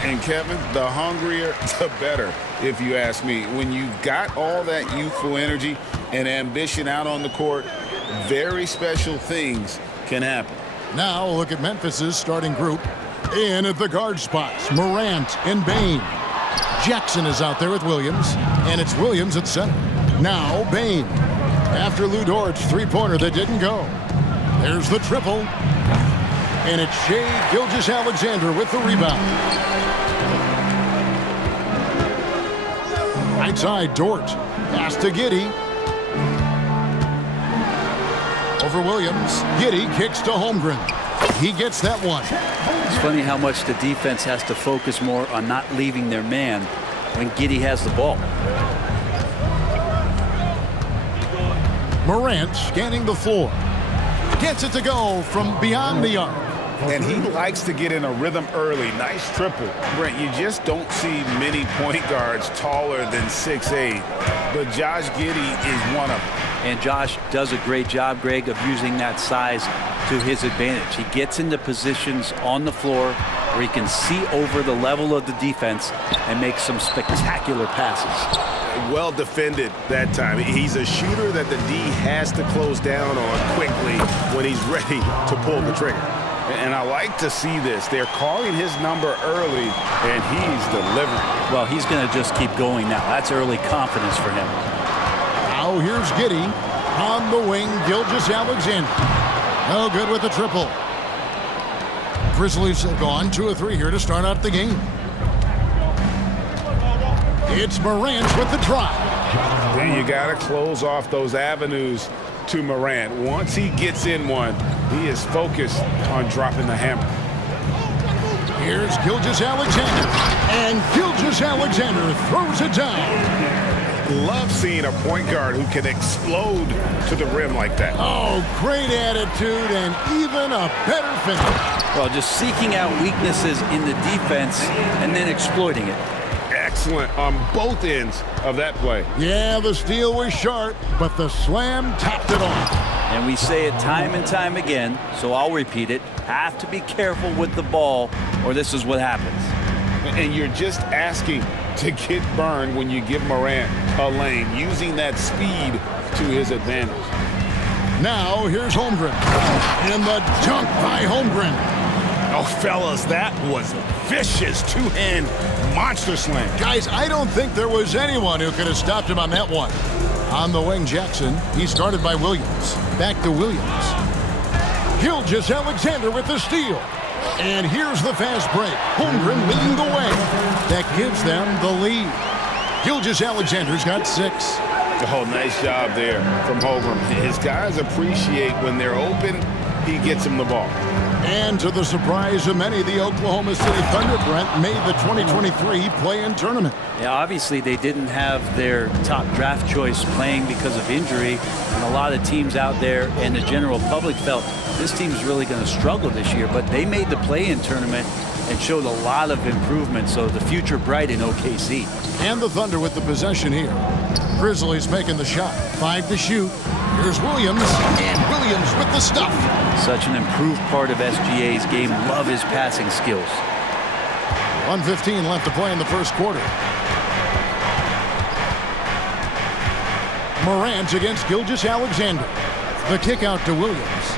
And Kevin, the hungrier, the better, if you ask me. When you've got all that youthful energy and ambition out on the court, very special things can happen. Now look at Memphis's starting group. In at the guard spots, Morant and Bane. Jackson is out there with Williams, and it's Williams at center. Now Bane. After Lou Dort's three-pointer that didn't go. There's the triple. And it's Shai Gilgeous-Alexander with the rebound. Right side, Dort. Pass to Giddey. Over Williams. Giddey kicks to Holmgren. He gets that one. It's funny how much the defense has to focus more on not leaving their man when Giddey has the ball. Morant scanning the floor. Gets it to go from beyond the arc. And he likes to get in a rhythm early. Nice triple. Brent, you just don't see many point guards taller than 6'8", but Josh Giddey is one of them. And Josh does a great job, Greg, of using that size to his advantage. He gets into positions on the floor where he can see over the level of the defense and make some spectacular passes. Well defended that time. He's a shooter that the D has to close down on quickly when he's ready to pull the trigger. And I like to see this. They're calling his number early, and he's delivering. Well, he's going to just keep going now. That's early confidence for him. Now here's Giddey. On the wing, Gilgeous-Alexander. No good with the triple. Grizzlies have gone 2 of 3 here to start out the game. It's Morant with the drive. And you got to close off those avenues to Morant. Once he gets in one, he is focused on dropping the hammer. Here's Gilgeous-Alexander. And Gilgeous-Alexander throws it down. Love seeing a point guard who can explode to the rim like that. Oh, great attitude and even a better finish. Well, just seeking out weaknesses in the defense and then exploiting it. Excellent on both ends of that play. Yeah, the steal was sharp, but the slam topped it off. And we say it time and time again, so I'll repeat it. Have to be careful with the ball, or this is what happens. And you're just asking to get burned when you give Morant a lane, using that speed to his advantage. Now here's Holmgren. And the dunk by Holmgren. Oh, fellas, that was a vicious two-hand monster slam. Guys, I don't think there was anyone who could have stopped him on that one. On the wing, Jackson. He's guarded by Williams. Back to Williams. Gilgeous-Alexander with the steal. And here's the fast break. Holmgren leading the way. That gives them the lead. Gilgeous-Alexander's got 6. Oh, nice job there from Holmgren. His guys appreciate when they're open, he gets them the ball. And to the surprise of many, the Oklahoma City Thunder, Brent, made the 2023 play-in tournament. Yeah, obviously they didn't have their top draft choice playing because of injury. And a lot of teams out there and the general public felt this team's really going to struggle this year. But they made the play-in tournament and showed a lot of improvement. So the future bright in OKC. And the Thunder with the possession here. Grizzlies making the shot. 5 to shoot. Here's Williams, and Williams with the stuff. Such an improved part of SGA's game. Love his passing skills. 1:15 left to play in the first quarter. Morant against Gilgeous-Alexander. The kick out to Williams.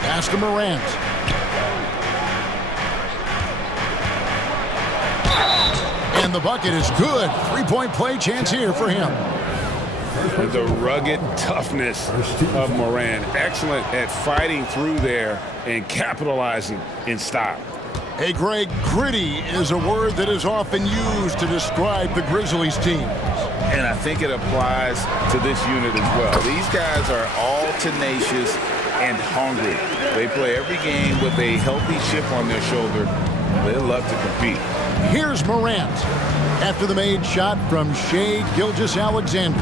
Pass to Morant. And the bucket is good. 3-point play chance here for him. The rugged toughness of Morant. Excellent at fighting through there and capitalizing in style. Hey, Greg, gritty is a word that is often used to describe the Grizzlies team. And I think it applies to this unit as well. These guys are all tenacious and hungry. They play every game with a healthy chip on their shoulder. They love to compete. Here's Morant after the made shot from Shai Gilgeous-Alexander.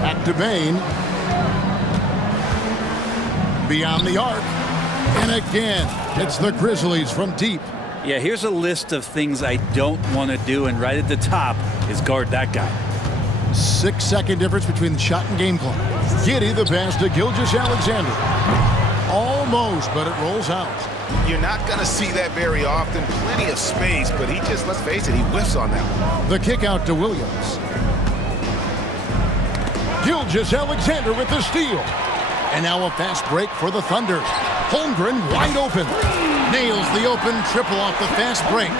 Back to Bane. Beyond the arc. And again, it's the Grizzlies from deep. Yeah, here's a list of things I don't want to do, and right at the top is guard that guy. 6-second difference between the shot and game clock. Giddy the pass to Gilgeous-Alexander. Almost, but it rolls out. You're not going to see that very often. Plenty of space, but he just, let's face it, he whiffs on that one. The kick out to Williams. Gilgeous-Alexander with the steal. And now a fast break for the Thunder. Holmgren wide open. Nails the open triple off the fast break.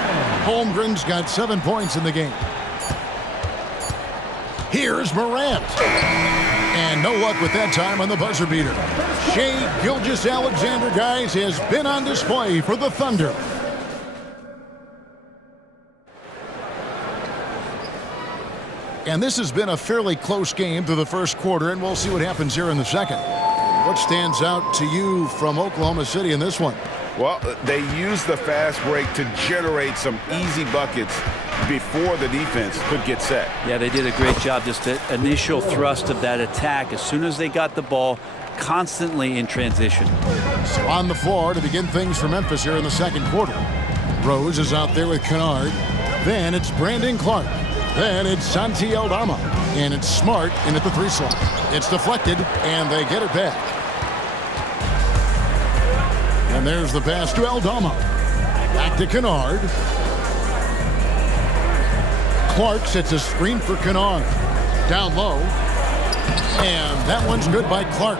Holmgren's got 7 points in the game. Here's Morant. And no luck with that time on the buzzer beater. Shai Gilgeous-Alexander, guys, has been on display for the Thunder. And this has been a fairly close game through the first quarter, and we'll see what happens here in the second. What stands out to you from Oklahoma City in this one? Well, they used the fast break to generate some easy buckets before the defense could get set. Yeah, they did a great job. Just the initial thrust of that attack, as soon as they got the ball, constantly in transition. So on the floor to begin things for Memphis here in the second quarter. Rose is out there with Kennard. Then it's Brandon Clark. Then it's Santi Aldama. And it's Smart in at the 3 slot. It's deflected, and they get it back. And there's the pass to Aldama. Back to Kennard. Clark sets a screen for Kennard. Down low. And that one's good by Clark.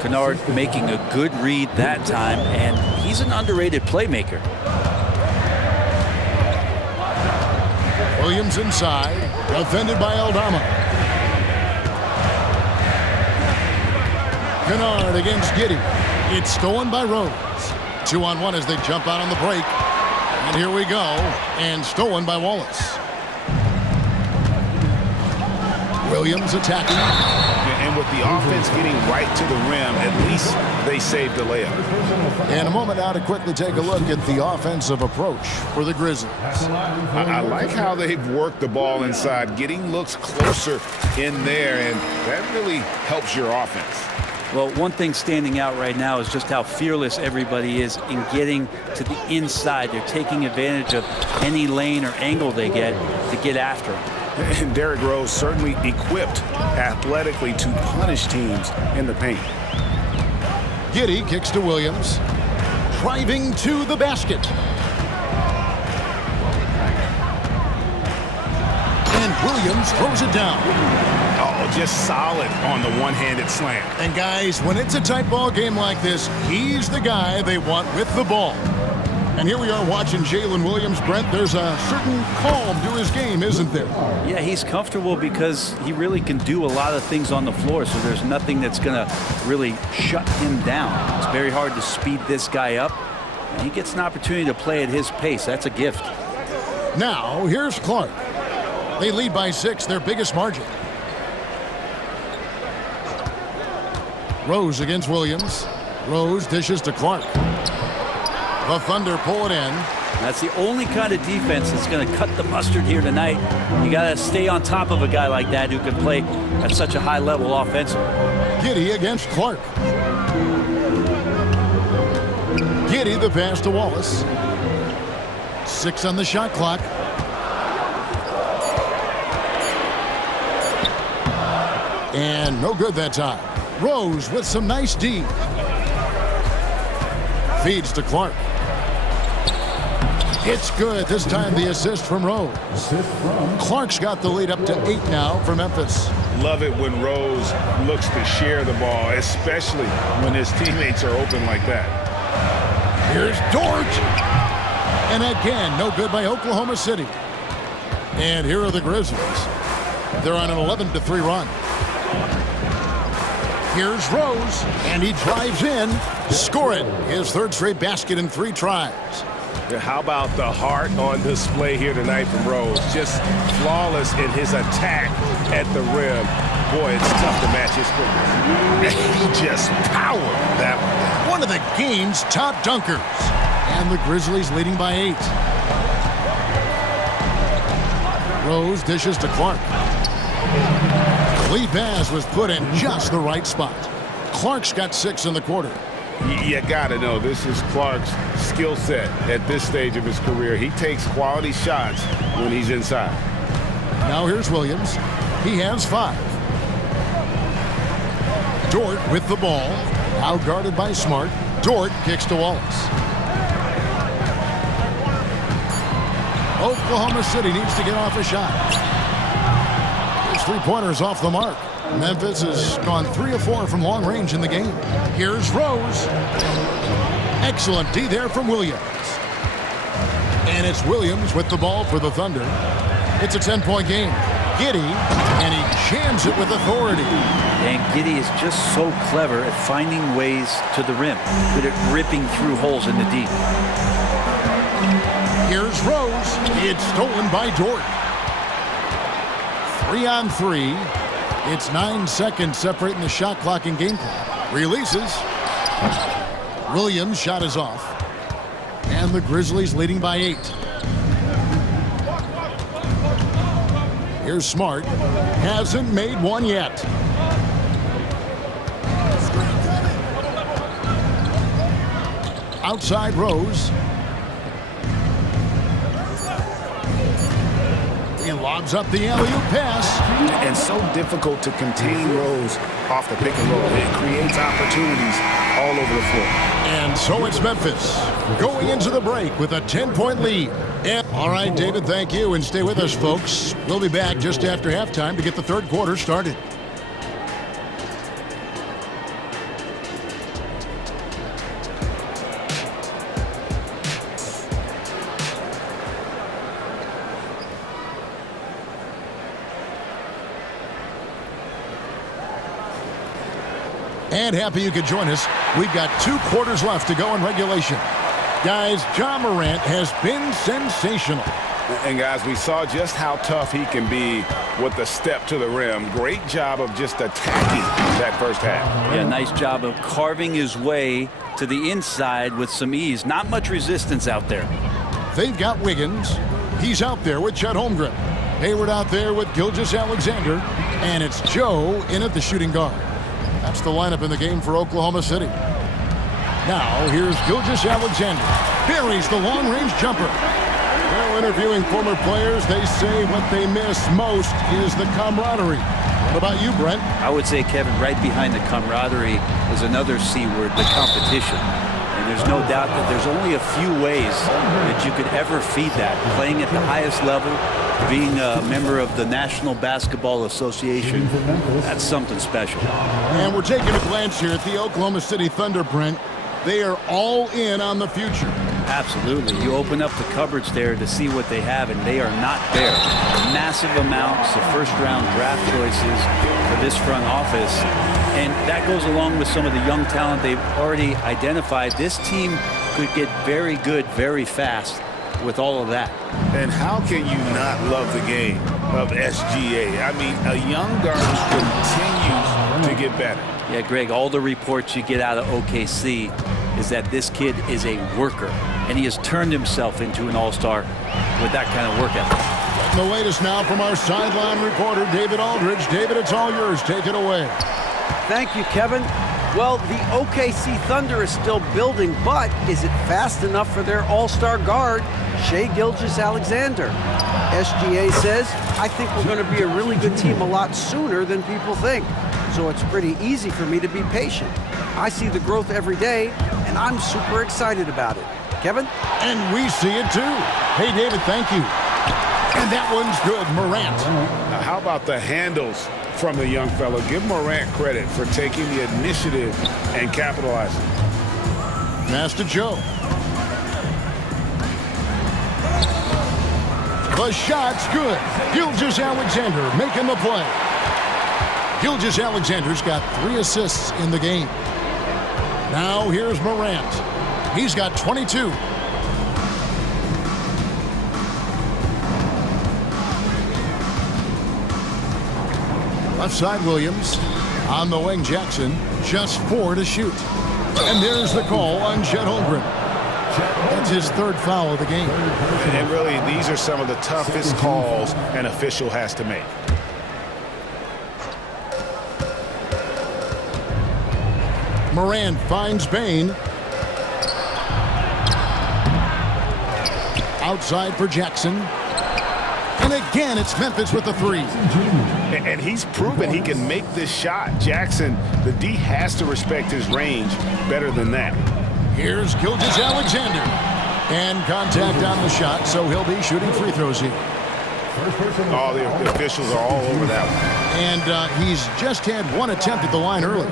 Kennard making a good read that time, and he's an underrated playmaker. Williams inside. Defended by Aldama. Kennard against Giddy. It's stolen by Rose. 2-on-1 as they jump out on the break. And here we go. And stolen by Wallace. Williams attacking. And with the offense getting right to the rim, at least they saved the layup. And a moment now to quickly take a look at the offensive approach for the Grizzlies. I like how they've worked the ball inside, getting looks closer in there, and that really helps your offense. Well, one thing standing out right now is just how fearless everybody is in getting to the inside. They're taking advantage of any lane or angle they get to get after them. And Derrick Rose certainly equipped athletically to punish teams in the paint. Giddy kicks to Williams. Driving to the basket. And Williams throws it down. Oh, just solid on the one-handed slam. And guys, when it's a tight ball game like this, he's the guy they want with the ball. And here we are watching Jalen Williams. Brent, there's a certain calm to his game, isn't there? Yeah, he's comfortable because he really can do a lot of things on the floor, so there's nothing that's going to really shut him down. It's very hard to speed this guy up. And he gets an opportunity to play at his pace. That's a gift. Now, here's Clark. They lead by 6, their biggest margin. Rose against Williams. Rose dishes to Clark. The Thunder pull it in. That's the only kind of defense that's going to cut the mustard here tonight. You got to stay on top of a guy like that who can play at such a high level offensively. Giddy against Clark. Giddy the pass to Wallace. 6 on the shot clock. And no good that time. Rose with some nice D. Feeds to Clark. It's good. This time the assist from Rose. Clark's got the lead up to 8 now for Memphis. Love it when Rose looks to share the ball, especially when his teammates are open like that. Here's Dort. And again, no good by Oklahoma City. And here are the Grizzlies. They're on an 11-3 run. Here's Rose, and he drives in, score it. His 3rd straight basket in 3 tries. How about the heart on display here tonight from Rose? Just flawless in his attack at the rim. Boy, it's tough to match his quickness. He just powered that one. One of the game's top dunkers. And the Grizzlies leading by 8. Rose dishes to Clark. Lead pass was put in just the right spot. Clark's got 6 in the quarter. You got to know, this is Clark's skill set at this stage of his career. He takes quality shots when he's inside. Now here's Williams. He has 5. Dort with the ball. Now guarded by Smart. Dort kicks to Wallace. Oklahoma City needs to get off a shot. His three-pointer's off the mark. Memphis has gone 3 of 4 from long range in the game. Here's Rose. Excellent D there from Williams. And it's Williams with the ball for the Thunder. It's a 10-point game. Giddey, and he jams it with authority. And Giddey is just so clever at finding ways to the rim, good at ripping through holes in the D. Here's Rose. It's stolen by Dort. 3 on 3. It's 9 seconds separating the shot clock and game clock. Releases. Williams' shot is off. And the Grizzlies leading by 8. Here's Smart. Hasn't made one yet. Outside Rose. He lobs up the alley-oop pass. And so difficult to contain Rose off the pick and roll. It creates opportunities all over the floor. And so it's Memphis going into the break with a 10-point lead. And all right, David, thank you. And stay with us, folks. We'll be back just after halftime to get the third quarter started. And happy you could join us. We've got 2 quarters left to go in regulation. Guys, Ja Morant has been sensational. And guys, we saw just how tough he can be with the step to the rim. Great job of just attacking that first half. Yeah, nice job of carving his way to the inside with some ease. Not much resistance out there. They've got Wiggins. He's out there with Chet Holmgren. Hayward out there with Gilgeous-Alexander. And it's Joe in at the shooting guard. That's the lineup in the game for Oklahoma City. Now, here's Gilgeous-Alexander. Buries the long-range jumper. Well, interviewing former players, they say what they miss most is the camaraderie. What about you, Brent? I would say, Kevin, right behind the camaraderie is another C word, the competition. And there's no doubt that there's only a few ways that you could ever feed that. Playing at the highest level, being a member of the National Basketball Association, that's something special. And we're taking a glance here at the Oklahoma City Thunder, Brent. They are all in on the future. Absolutely. You open up the cupboards there to see what they have, and they are not there. Massive amounts of first-round draft choices for this front office. And that goes along with some of the young talent they've already identified. This team could get very good very fast with all of that. And how can you not love the game of SGA? I mean, a young guard who continues to get better. Yeah, Greg, all the reports you get out of OKC is that this kid is a worker, and he has turned himself into an all-star with that kind of work ethic. And the latest now from our sideline reporter, David Aldridge. David, it's all yours. Take it away. Thank you, Kevin. Well, the OKC Thunder is still building, but is it fast enough for their all-star guard, Shai Gilgeous-Alexander? SGA says, I think we're going to be a really good team a lot sooner than people think. So it's pretty easy for me to be patient. I see the growth every day, and I'm super excited about it. Kevin? And we see it too. Hey, David, thank you. And that one's good, Morant. Now, how about the handles from the young fella? Give Morant credit for taking the initiative and capitalizing. Pass to Joe. The shot's good. Gilgeous-Alexander making the play. Gilgeous-Alexander's got 3 assists in the game. Now here's Morant. He's got 22. Left side Williams. On the wing Jackson. Just 4 to shoot. And there's the call on Chet Holmgren. That's his 3rd foul of the game. And really, these are some of the toughest calls an official has to make. Morant finds Bain. Outside for Jackson. And again, it's Memphis with the three. And he's proven he can make this shot. Jackson, the D has to respect his range better than that. Here's Gilgeous-Alexander. And contact on the shot, so he'll be shooting free throws here. Oh, the officials are all over that one. And he's just had one attempt at the line early.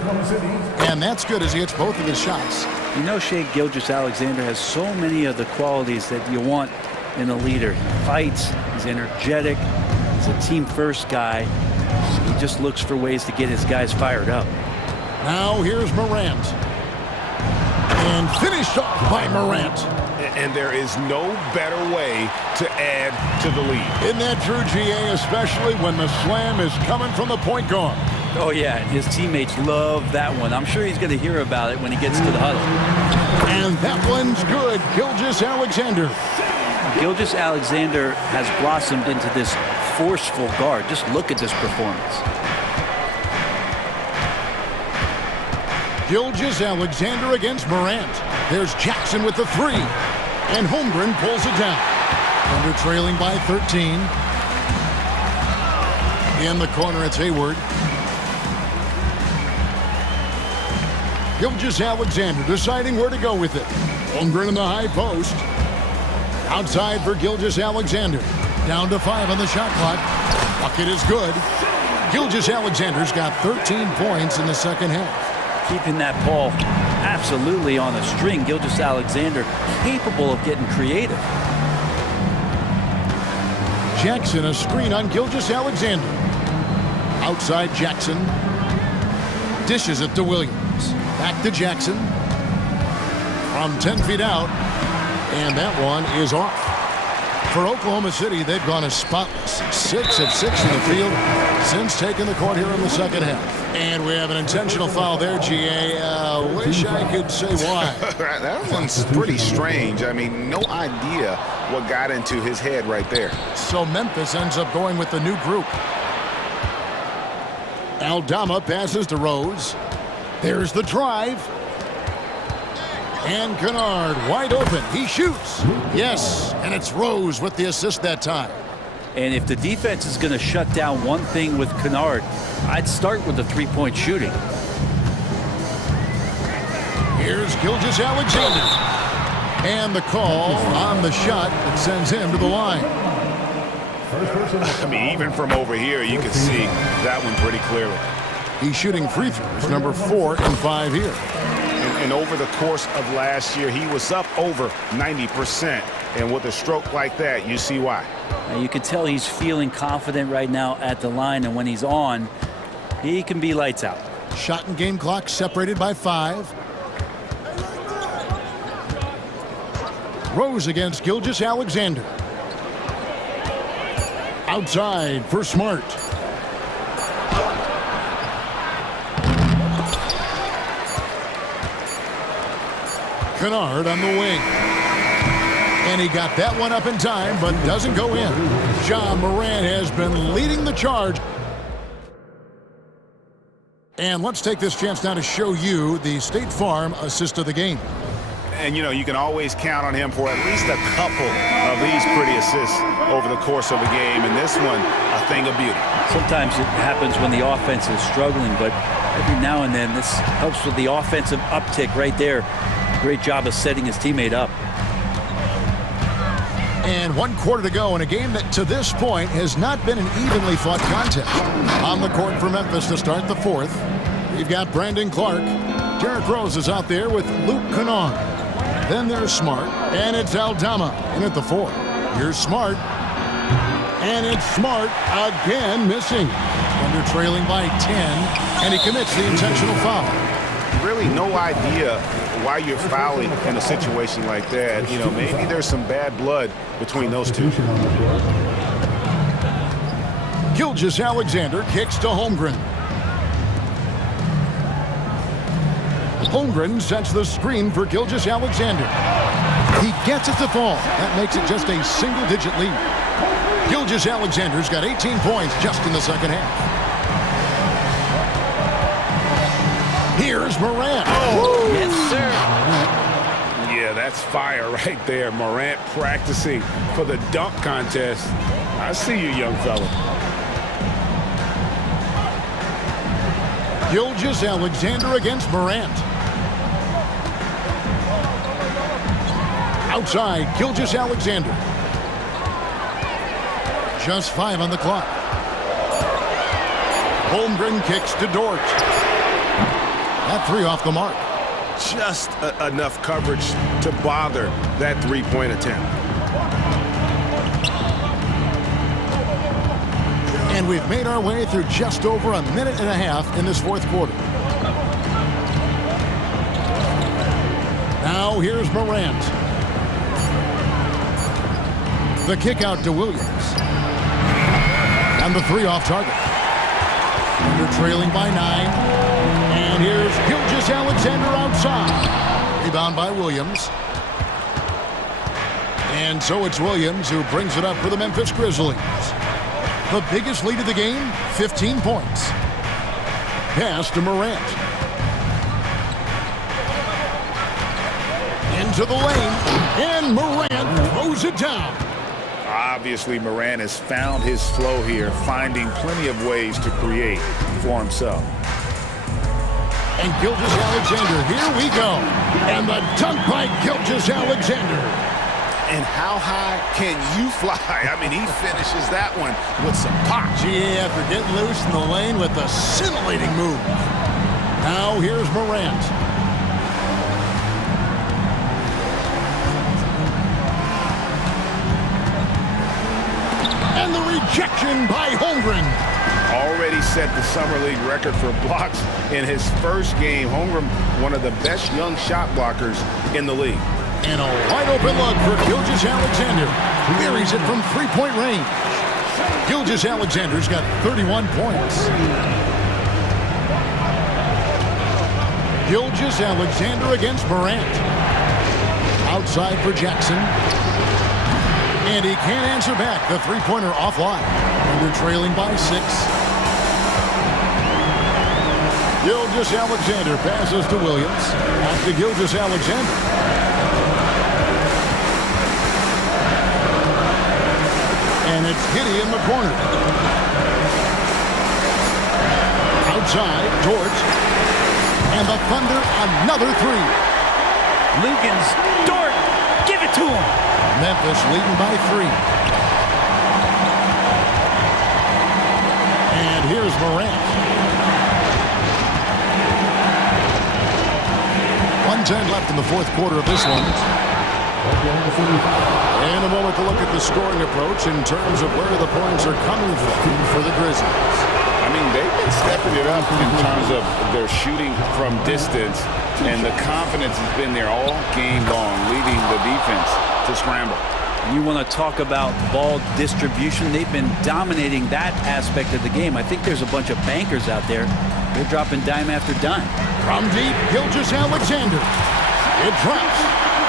And that's good as he hits both of his shots. You know, Shai Gilgeous-Alexander has so many of the qualities that you want in a leader. He fights, he's energetic, he's a team-first guy. He just looks for ways to get his guys fired up. Now here's Morant. And finished off by Morant. And there is no better way to add to the lead. Isn't that true, GA, especially when the slam is coming from the point guard? Oh, yeah, his teammates love that one. I'm sure he's going to hear about it when he gets to the huddle. And that one's good. Gilgeous-Alexander. Gilgeous-Alexander has blossomed into this forceful guard. Just look at this performance. Gilgeous-Alexander against Morant. There's Jackson with the three. And Holmgren pulls it down. Thunder trailing by 13. In the corner, it's Hayward. Gilgeous-Alexander deciding where to go with it. Holmgren in the high post. Outside for Gilgeous-Alexander. Down to 5 on the shot clock. Bucket is good. Gilgeous-Alexander's got 13 points in the second half. Keeping that ball absolutely on a string. Gilgeous-Alexander capable of getting creative. Jackson, a screen on Gilgeous-Alexander. Outside Jackson. Dishes it to Williams. Back to Jackson. From 10 feet out. And that one is off. For Oklahoma City, they've gone as spotless. 6 of 6 in the field since taking the court here in the second half. And we have an intentional foul there, GA. Wish I could say why. That one's pretty strange. I mean, no idea what got into his head right there. So Memphis ends up going with the new group. Aldama passes to Rose. There's the drive. And Kennard wide open. He shoots. Yes, and it's Rose with the assist that time. And if the defense is going to shut down one thing with Kennard, I'd start with the three-point shooting. Here's Gilgeous-Alexander. And the call on the shot that sends him to the line. I mean, even from over here, you can see that one pretty clearly. He's shooting free throws, number 4 and 5 here. And over the course of last year, he was up over 90%. And with a stroke like that, you see why. Now you can tell he's feeling confident right now at the line, and when he's on, he can be lights out. Shot and game clock separated by 5. Rose against Gilgeous-Alexander. Outside for Smart. Kennard on the wing. And he got that one up in time, but doesn't go in. Ja Morant has been leading the charge. And let's take this chance now to show you the State Farm assist of the game. And, you know, you can always count on him for at least a couple of these pretty assists over the course of a game. And this one, a thing of beauty. Sometimes it happens when the offense is struggling, but every now and then this helps with the offensive uptick right there. Great job of setting his teammate up. And 1 quarter to go in a game that to this point has not been an evenly fought contest. On the court for Memphis to start the 4th. We've got Brandon Clark. Derrick Rose is out there with Luke Kennard. Then there's Smart, and it's Aldama in at the 4. Here's Smart. And it's Smart again missing. Thunder trailing by 10, and he commits the intentional foul. Really no idea why you're fouling in a situation like that. You know, maybe there's some bad blood between those two. Gilgeous-Alexander kicks to Holmgren. Holmgren sets the screen for Gilgeous-Alexander. He gets it to fall. That makes it just a single-digit lead. Gilgeous-Alexander's got 18 points just in the second half. Here's Morant. Oh, yes, sir. Yeah, that's fire right there. Morant practicing for the dunk contest. I see you, young fella. Gilgeous-Alexander against Morant. Outside, Gilgeous-Alexander. Just 5 on the clock. Holmgren kicks to Dort. That 3 off the mark. Just enough coverage to bother that three-point attempt. And we've made our way through just over a minute and a half in this fourth quarter. Now here's Morant. The kick out to Williams. And the 3 off target. They're trailing by 9. And here's Gilgeous-Alexander outside. Rebound by Williams. And so it's Williams who brings it up for the Memphis Grizzlies. The biggest lead of the game, 15 points. Pass to Morant. Into the lane. And Morant throws it down. Obviously, Morant has found his flow here, finding plenty of ways to create for himself. And Gilgeous-Alexander, here we go. And the dunk by Gilgeous-Alexander. And how high can you fly? I mean, he finishes that one with some pop. GA after getting loose in the lane with a scintillating move. Now here's Morant. And the rejection by Holmgren. Already set the summer league record for blocks in his first game. Holmgren, one of the best young shot blockers in the league. And a wide open look for Gilgeous-Alexander. Buries it from three-point range. Gilgeous-Alexander's got 31 points. Gilgeous-Alexander against Morant. Outside for Jackson. And he can't answer back. The three-pointer offline. And they're trailing by 6. Gilgeous-Alexander passes to Williams. Back to Gilgeous-Alexander. And it's Giddey in the corner. Outside, Dort. And the Thunder, another 3. Lugans, Dort, give it to him. Memphis leading by 3. And here's Morant. 1:10 left in the fourth quarter of this one. And a moment to look at the scoring approach in terms of where the points are coming from for the Grizzlies. I mean, they've been stepping it up in terms of their shooting from distance, and the confidence has been there all game long, leading the defense to scramble. You want to talk about ball distribution. They've been dominating that aspect of the game. I think there's a bunch of bankers out there. They're dropping dime after dime. From deep, Gilgeous-Alexander. It drops.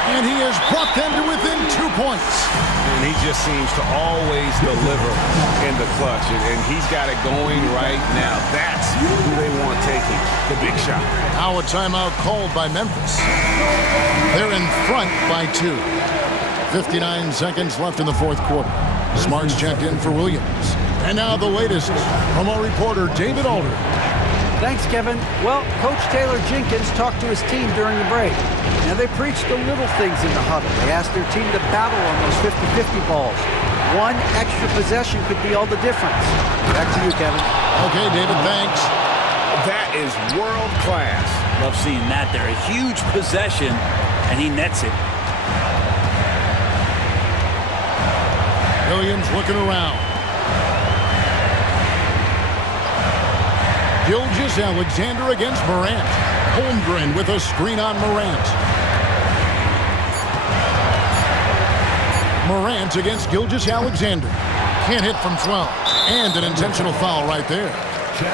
And he has brought them to within 2 points. And he just seems to always deliver in the clutch. And he's got it going right now. That's who they want taking the big shot. Now a timeout called by Memphis. They're in front by 2. 59 seconds left in the fourth quarter. Smart's checked in for Williams. And now the latest from our reporter, David Alder. Thanks, Kevin. Well, Coach Taylor Jenkins talked to his team during the break. Now, they preached the little things in the huddle. They asked their team to battle on those 50-50 balls. One extra possession could be all the difference. Back to you, Kevin. Okay, David, thanks. That is world class. Love seeing that there. A huge possession, and he nets it. Williams looking around. Gilgeous-Alexander against Morant. Holmgren with a screen on Morant. Morant against Gilgeous-Alexander. Can't hit from 12. And an intentional foul right there.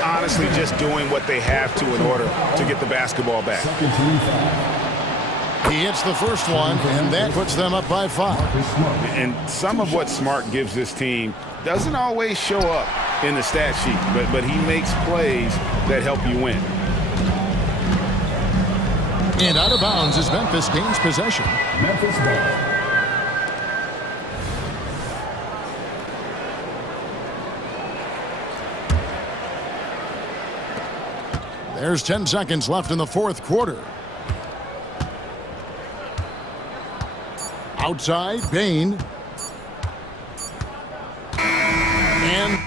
Honestly, just doing what they have to in order to get the basketball back. He hits the first one, and that puts them up by 5. And some of what Smart gives this team doesn't always show up in the stat sheet, but he makes plays that help you win. And out of bounds as Memphis gains possession. Memphis ball. There's 10 seconds left in the fourth quarter. Outside, Bain. And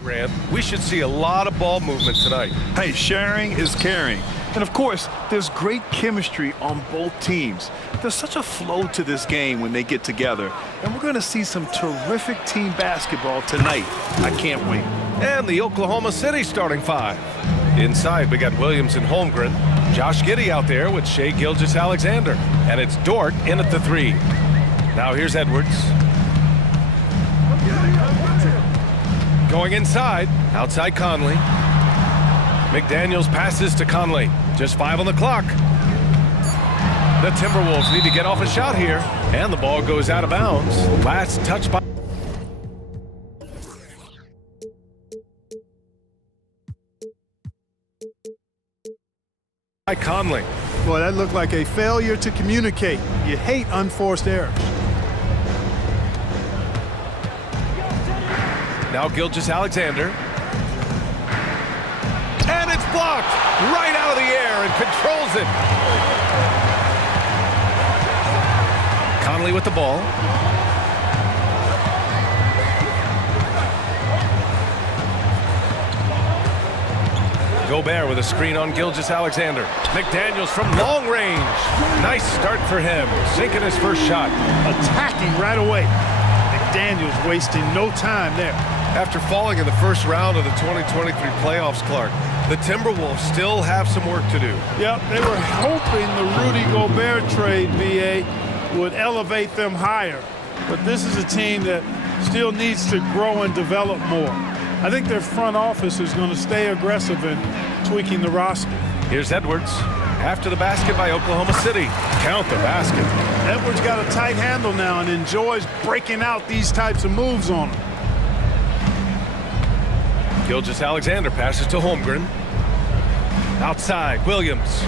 Grant, we should see a lot of ball movement tonight. Hey, sharing is caring. And of course, there's great chemistry on both teams. There's such a flow to this game when they get together. And we're going to see some terrific team basketball tonight. I can't wait. And the Oklahoma City starting five. Inside, we got Williams and Holmgren. Josh Giddey out there with Shai Gilgeous-Alexander. And it's Dort in at the three. Now here's Edwards. Going inside, outside Conley. McDaniels passes to Conley. Just 5 on the clock. The Timberwolves need to get off a shot here. And the ball goes out of bounds. Last touch by Conley. Boy, that looked like a failure to communicate. You hate unforced errors. Now Gilgeous-Alexander. And it's blocked right out of the air and controls it. Conley with the ball. Gobert with a screen on Gilgeous-Alexander. McDaniels from long range. Nice start for him. Sinking his first shot. Attacking right away. McDaniels wasting no time there. After falling in the first round of the 2023 playoffs, Clark, the Timberwolves still have some work to do. Yep, they were hoping the Rudy Gobert trade, BA, would elevate them higher. But this is a team that still needs to grow and develop more. I think their front office is going to stay aggressive in tweaking the roster. Here's Edwards. After the basket by Oklahoma City. Count the basket. Edwards got a tight handle now and enjoys breaking out these types of moves on him. Gilgeous-Alexander passes to Holmgren. Outside, Williams.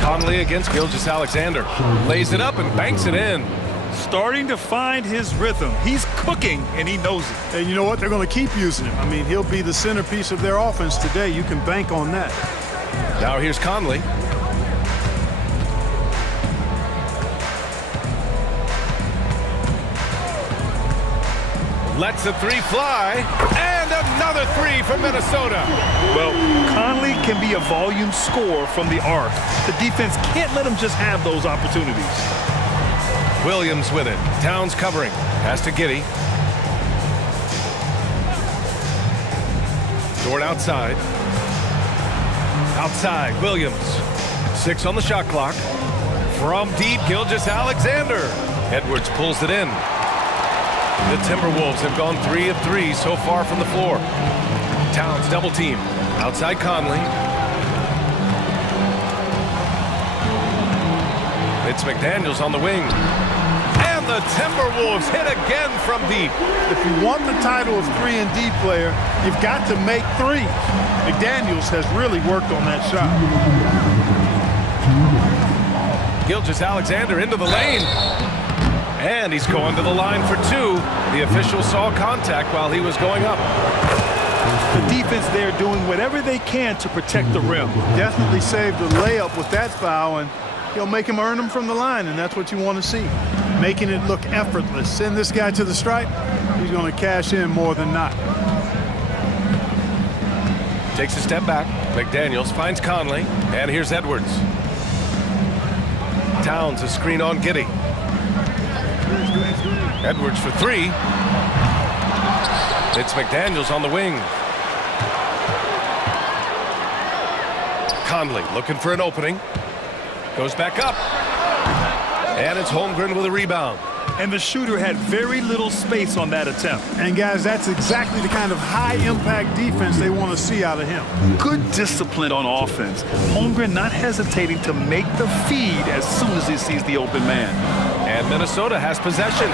Conley against Gilgeous-Alexander. Lays it up and banks it in. Starting to find his rhythm. He's cooking, and he knows it. And you know what? They're going to keep using him. I mean, he'll be the centerpiece of their offense today. You can bank on that. Now here's Conley. Lets the three fly, and another three from Minnesota. Well, Conley can be a volume scorer from the arc. The defense can't let him just have those opportunities. Williams with it. Towns covering. Pass to Giddey. Dort outside. Outside, Williams. 6 on the shot clock. From deep, Gilgeous-Alexander. Edwards pulls it in. The Timberwolves have gone 3 of 3 so far from the floor. Towns double team. Outside Conley. It's McDaniels on the wing. And the Timberwolves hit again from deep. If you want the title of 3-and-D player, you've got to make threes. McDaniels has really worked on that shot. Gilgeous-Alexander into the lane. And he's going to the line for 2. The official saw contact while he was going up. The defense there doing whatever they can to protect the rim. Definitely saved the layup with that foul, and he'll make him earn them from the line, and that's what you want to see. Making it look effortless. Send this guy to the stripe, he's going to cash in more than not. Takes a step back. McDaniels finds Conley, and here's Edwards. Towns a screen on Giddey. Edwards for 3. It's McDaniels on the wing. Conley looking for an opening. Goes back up. And it's Holmgren with a rebound. And the shooter had very little space on that attempt. And guys, that's exactly the kind of high-impact defense they want to see out of him. Good discipline on offense. Holmgren not hesitating to make the feed as soon as he sees the open man. And Minnesota has possession.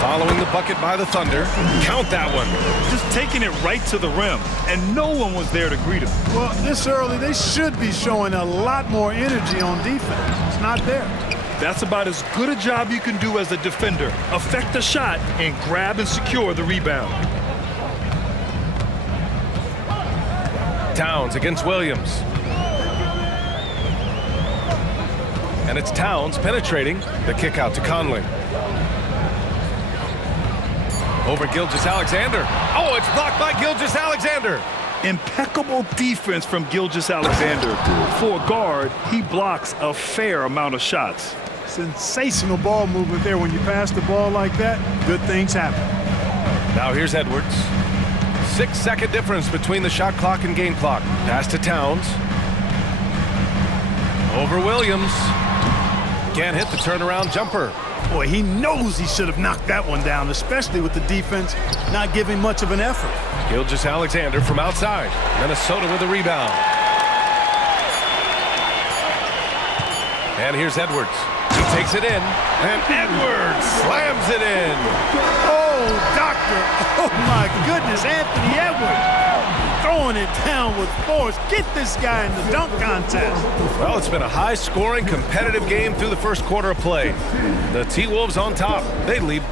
Following the bucket by the Thunder. Count that one. Just taking it right to the rim. And no one was there to greet him. Well, this early, they should be showing a lot more energy on defense. It's not there. That's about as good a job you can do as a defender. Affect the shot and grab and secure the rebound. Towns against Williams. And it's Towns penetrating. The kick out to Conley. Over Gilgeous-Alexander. Oh, it's blocked by Gilgeous-Alexander. Impeccable defense from Gilgeous-Alexander. For a guard, he blocks a fair amount of shots. Sensational ball movement there. When you pass the ball like that, good things happen. Now here's Edwards. 6-second difference between the shot clock and game clock. Pass to Towns. Over Williams. Can't hit the turnaround jumper. Boy, he knows he should have knocked that one down, especially with the defense not giving much of an effort. Gilgeous-Alexander from outside. Minnesota with the rebound. And here's Edwards. He takes it in. And Edwards slams it in. Oh, doctor. Oh, my goodness, Anthony Edwards. Throwing it down with force. Get this guy in the dunk contest. Well, it's been a high-scoring, competitive game through the first quarter of play. The T-Wolves on top. They lead.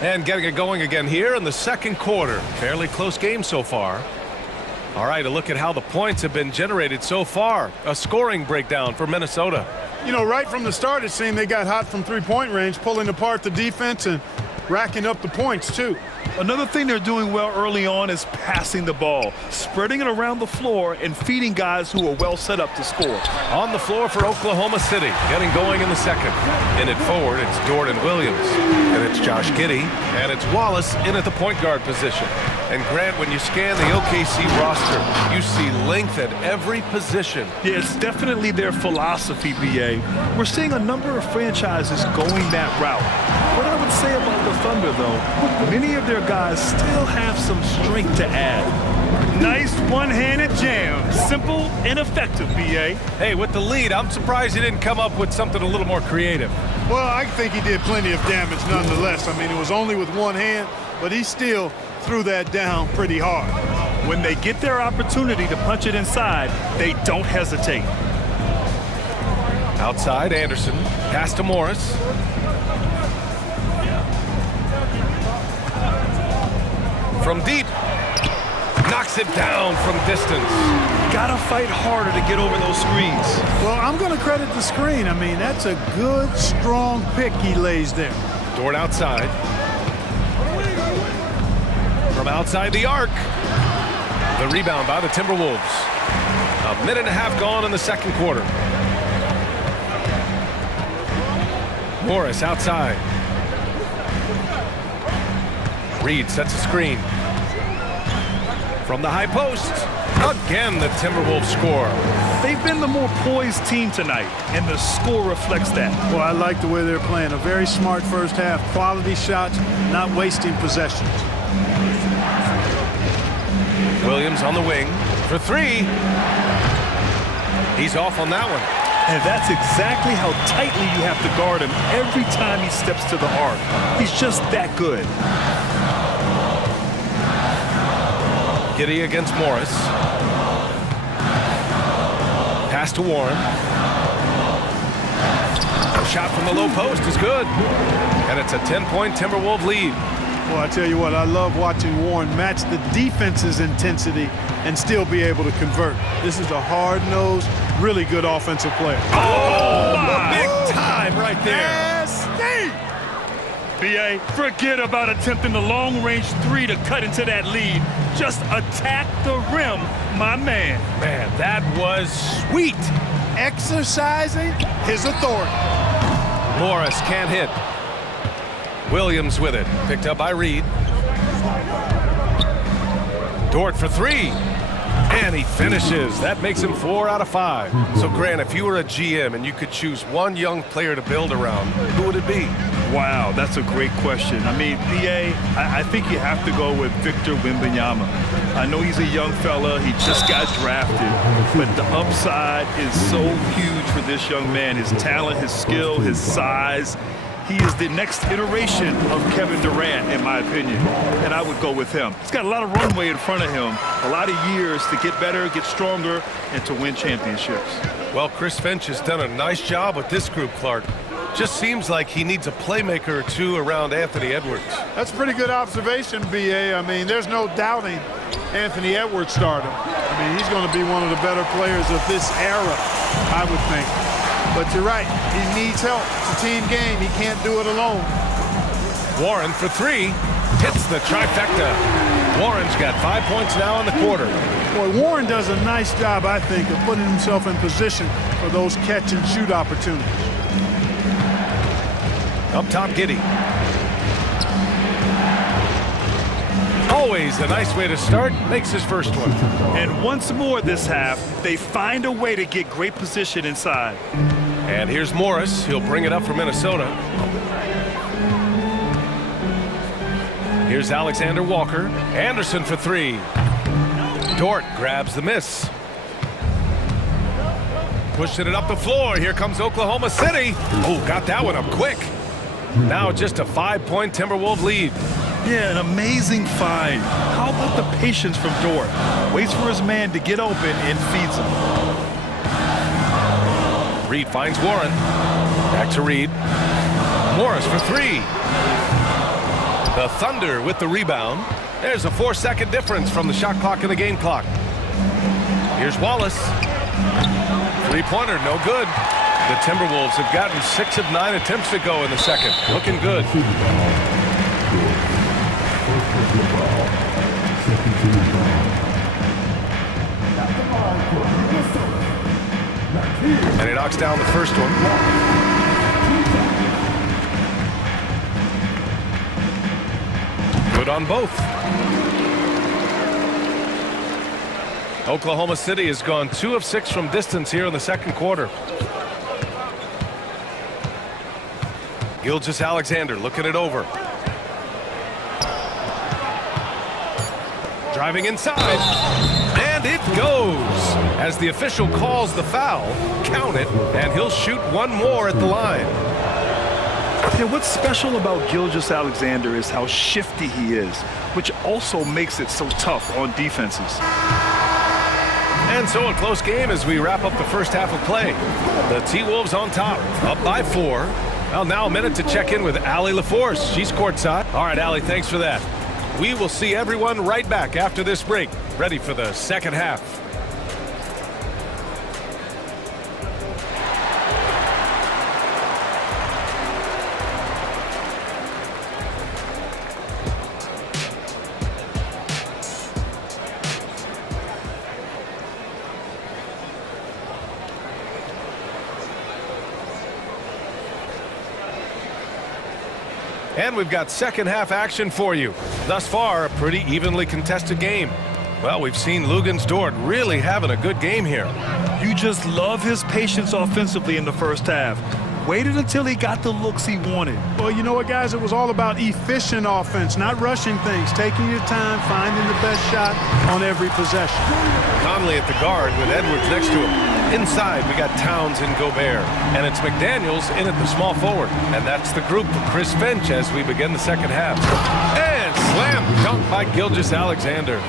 And getting it going again here in the second quarter. Fairly close game so far. All right, a look at how the points have been generated so far. A scoring breakdown for Minnesota. You know, right from the start, it seemed they got hot from three-point range, pulling apart the defense and racking up the points, too. Another thing they're doing well early on is passing the ball, spreading it around the floor and feeding guys who are well set up to score. On the floor for Oklahoma City, getting going in the second. In it forward, it's Jordan Williams. And it's Josh Giddey. And it's Wallace in at the point guard position. And Grant, when you scan the OKC roster, you see length at every position. Yeah, it's definitely their philosophy, BA. We're seeing a number of franchises going that route. What I would say about the Thunder, though, many of their guys still have some strength to add. Nice one-handed jam. Simple and effective, BA. Hey, with the lead, I'm surprised he didn't come up with something a little more creative. Well, I think he did plenty of damage nonetheless. I mean, it was only with one hand, but he still threw that down pretty hard. When they get their opportunity to punch it inside, they don't hesitate. Outside, Anderson. Pass to Morris. From deep. Knocks it down from distance. Gotta fight harder to get over those screens. Well, I'm going to credit the screen. I mean, that's a good, strong pick he lays there. Dort outside. From outside the arc. The rebound by the Timberwolves. A minute and a half gone in the second quarter. Morris outside. Reed sets a screen. From the high post. Again, the Timberwolves score. They've been the more poised team tonight, and the score reflects that. Well, I like the way they're playing. A very smart first half. Quality shots, not wasting possessions. Williams on the wing for three. He's off on that one. And that's exactly how tightly you have to guard him every time he steps to the arc. He's just that good. Giddey against Morris. Pass to Warren. A shot from the low post is good. And it's a 10-point Timberwolves lead. Well, I tell you what, I love watching Warren match the defense's intensity and still be able to convert. This is a hard-nosed, really good offensive player. Oh, big time right there. BA, forget about attempting the long-range three to cut into that lead. Just attack the rim, my man. Man, that was sweet. Exercising his authority. Morris can't hit. Williams with it. Picked up by Reed. Dort for three. And he finishes. That makes him 4 out of 5. So, Grant, if you were a GM and you could choose one young player to build around, who would it be? Wow, that's a great question. I mean, BA, I think you have to go with Victor Wembanyama. I know he's a young fella. He just got drafted. But the upside is so huge for this young man. His talent, his skill, his size. He is the next iteration of Kevin Durant, in my opinion, and I would go with him. He's got a lot of runway in front of him, a lot of years to get better, get stronger, and to win championships. Well, Chris Finch has done a nice job with this group, Clark. Just seems like he needs a playmaker or two around Anthony Edwards. That's a pretty good observation, B.A. I mean, there's no doubting Anthony Edwards stardom. I mean, he's going to be one of the better players of this era, I would think. But you're right, he needs help. It's a team game. He can't do it alone. Warren for three. Hits the trifecta. Warren's got 5 points now in the quarter. Boy, Warren does a nice job, I think, of putting himself in position for those catch-and-shoot opportunities. Up top, Giddey. Always a nice way to start. Makes his first one. And once more this half, they find a way to get great position inside. And here's Morris. He'll bring it up for Minnesota. Here's Alexander Walker. Anderson for three. Dort grabs the miss. Pushing it up the floor. Here comes Oklahoma City. Oh, got that one up quick. Now just a 5-point Timberwolves lead. Yeah, an amazing find. How about the patience from Dort? Waits for his man to get open and feeds him. Reed finds Warren. Back to Reed. Morris for three. The Thunder with the rebound. There's a 4-second difference from the shot clock and the game clock. Here's Wallace. Three-pointer, no good. The Timberwolves have gotten 6 of 9 attempts to go in the second. Looking good. And he knocks down the first one. Good on both. Oklahoma City has gone 2 of 6 from distance here in the second quarter. Gilgeous-Alexander looking it over. Driving inside. And it goes. As the official calls the foul, count it, and he'll shoot one more at the line. Yeah, what's special about Gilgeous-Alexander is how shifty he is, which also makes it so tough on defenses. And so a close game as we wrap up the first half of play. The T-Wolves on top, up by 4. Well, now a minute to check in with Allie LaForce. She's courtside. All right, Allie, thanks for that. We will see everyone right back after this break, ready for the second half. And we've got second half action for you. Thus far, a pretty evenly contested game. Well, we've seen Luguentz-Dort really having a good game here. You just love his patience offensively in the first half. Waited until he got the looks he wanted. Well, you know what, guys? It was all about efficient offense, not rushing things, taking your time, finding the best shot on every possession. Conley at the guard with Edwards next to him. Inside, we got Towns and Gobert. And it's McDaniels in at the small forward. And that's the group of Chris Finch as we begin the second half. And slam dunk by Gilgeous-Alexander.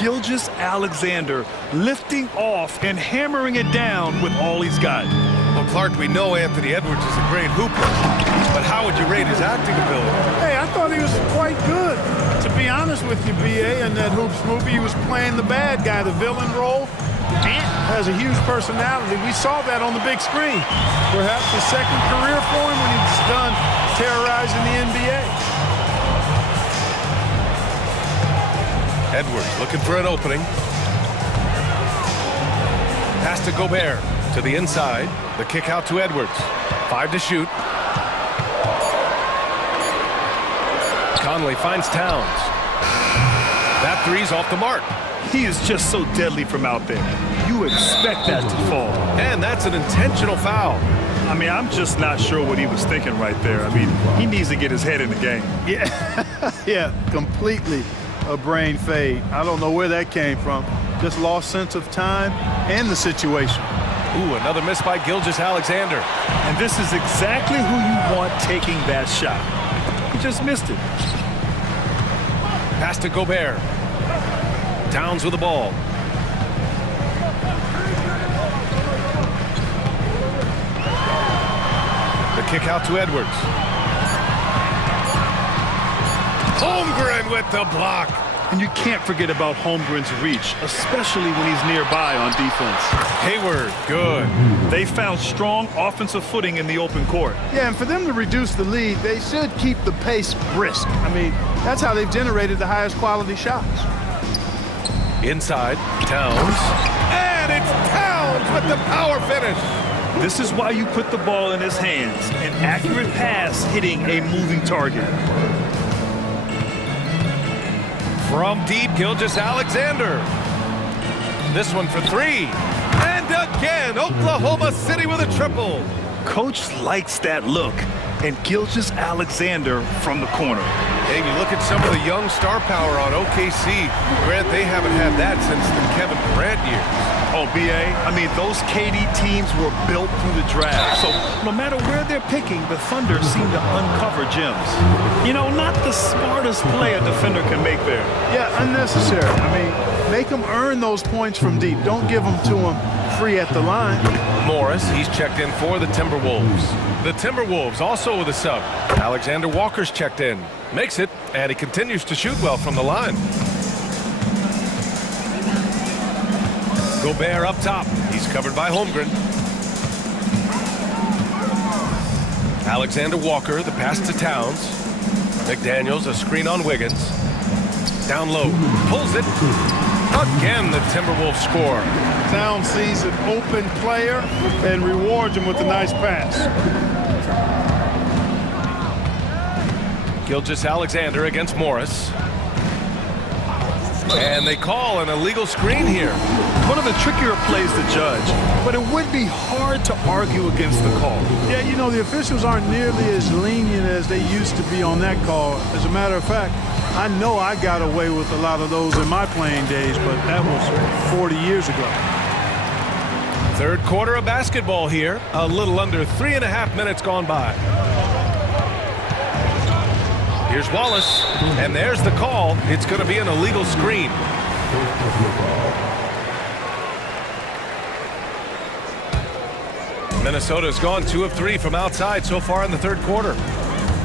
Gilgeous-Alexander lifting off and hammering it down with all he's got. Well, Clark, we know Anthony Edwards is a great hooper, but how would you rate his acting ability? Hey, I thought he was quite good. To be honest with you, B.A., in that Hoops movie, he was playing the bad guy, the villain role. Ant has a huge personality. We saw that on the big screen. Perhaps the second career for him when he's done terrorizing the NBA. Edwards looking for an opening. Pass to Gobert. To the inside. The kick out to Edwards. 5 to shoot. Conley finds Towns. That three's off the mark. He is just so deadly from out there. You expect that to fall. And that's an intentional foul. I mean, I'm just not sure what he was thinking right there. I mean, he needs to get his head in the game. Yeah, yeah, completely a brain fade. I don't know where that came from. Just lost sense of time and the situation. Ooh, another miss by Gilgeous-Alexander. And this is exactly who you want taking that shot. He just missed it. Pass to Gobert. Towns with the ball. The kick out to Edwards. Holmgren with the block. And you can't forget about Holmgren's reach, especially when he's nearby on defense. Hayward, good. They found strong offensive footing in the open court. Yeah, and for them to reduce the lead, they should keep the pace brisk. I mean, that's how they've generated the highest quality shots. Inside, Towns. And it's Towns with the power finish. This is why you put the ball in his hands. An accurate pass hitting a moving target. From deep, Gilgeous-Alexander. This one for three. And again, Oklahoma City with a triple. Coach likes that look. And Gilgeous-Alexander from the corner. Hey, you look at some of the young star power on OKC. Grant, they haven't had that since the Kevin Durant years. Oh, B.A., I mean, those KD teams were built through the draft. So no matter where they're picking, the Thunder seem to uncover gems. You know, not the smartest play a defender can make there. Yeah, unnecessary. I mean, make them earn those points from deep. Don't give them to them free at the line. Morris, he's checked in for the Timberwolves. The Timberwolves also with a sub. Alexander Walker's checked in. Makes it, and he continues to shoot well from the line. Gobert up top. He's covered by Holmgren. Alexander Walker, the pass to Towns. McDaniels, a screen on Wiggins. Down low, pulls it. Again, the Timberwolves score. Towns sees an open player and rewards him with a nice pass. Gilgeous-Alexander against Morris. And they call an illegal screen here. One of the trickier plays to judge, but it would be hard to argue against the call. Yeah, you know, the officials aren't nearly as lenient as they used to be on that call. As a matter of fact, I know I got away with a lot of those in my playing days, but that was 40 years ago. Third quarter of basketball here. A little under 3.5 minutes gone by. Here's Wallace, and there's the call. It's going to be an illegal screen. Minnesota's gone 2 of 3 from outside so far in the third quarter.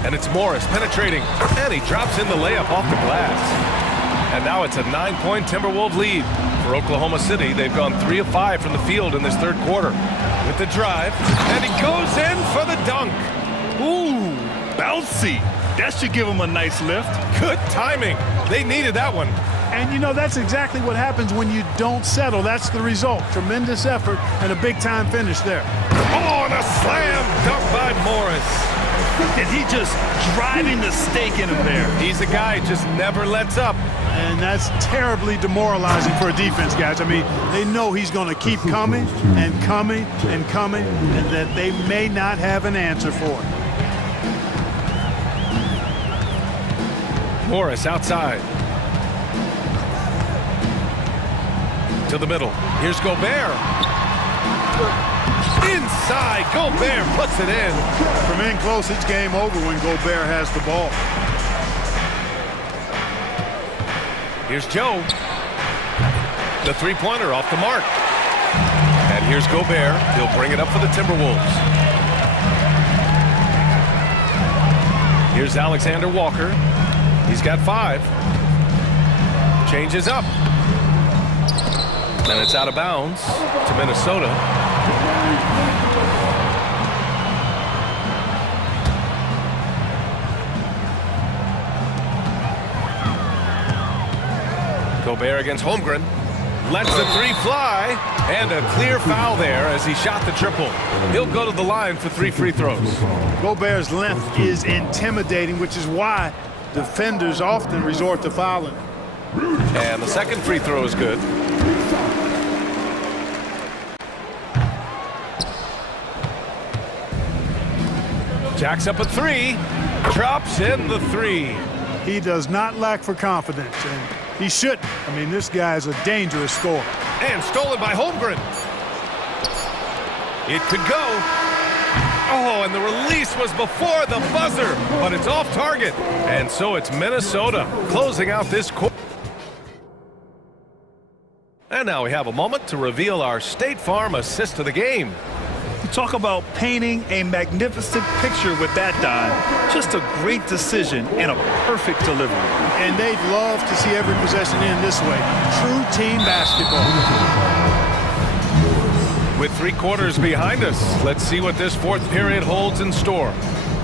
And it's Morris penetrating, and he drops in the layup off the glass. And now it's a 9-point Timberwolves lead. For Oklahoma City, they've gone 3 of 5 from the field in this third quarter. With the drive, and he goes in for the dunk. Ooh, bouncy. That should give him a nice lift. Good timing. They needed that one. And, you know, that's exactly what happens when you don't settle. That's the result. Tremendous effort and a big-time finish there. Oh, and a slam dunk by Morris. And he just driving the stake in him there. He's a guy who just never lets up. And that's terribly demoralizing for a defense, guys. I mean, they know he's going to keep coming and coming and coming, and that they may not have an answer for it. Morris outside. To the middle. Here's Gobert. Inside. Gobert puts it in. From in close, it's game over when Gobert has the ball. Here's Joe. The three-pointer off the mark. And here's Gobert. He'll bring it up for the Timberwolves. Here's Alexander Walker. He's got 5. Changes up. And it's out of bounds to Minnesota. Gobert against Holmgren. Lets the 3 fly. And a clear foul there as he shot the triple. He'll go to the line for 3 free throws. Gobert's length is intimidating, which is why defenders often resort to fouling. And the second free throw is good. Jacks up a 3. Drops in the 3. He does not lack for confidence, and he shouldn't. I mean, this guy's a dangerous scorer. And stolen by Holmgren. It could go. Oh, and the release was before the buzzer, but it's off target. And so it's Minnesota closing out this quarter. And now we have a moment to reveal our State Farm assist of the game. You talk about painting a magnificent picture with that dime. Just a great decision and a perfect delivery. And they'd love to see every possession end this way. True team basketball. With 3 quarters behind us, let's see what this fourth period holds in store.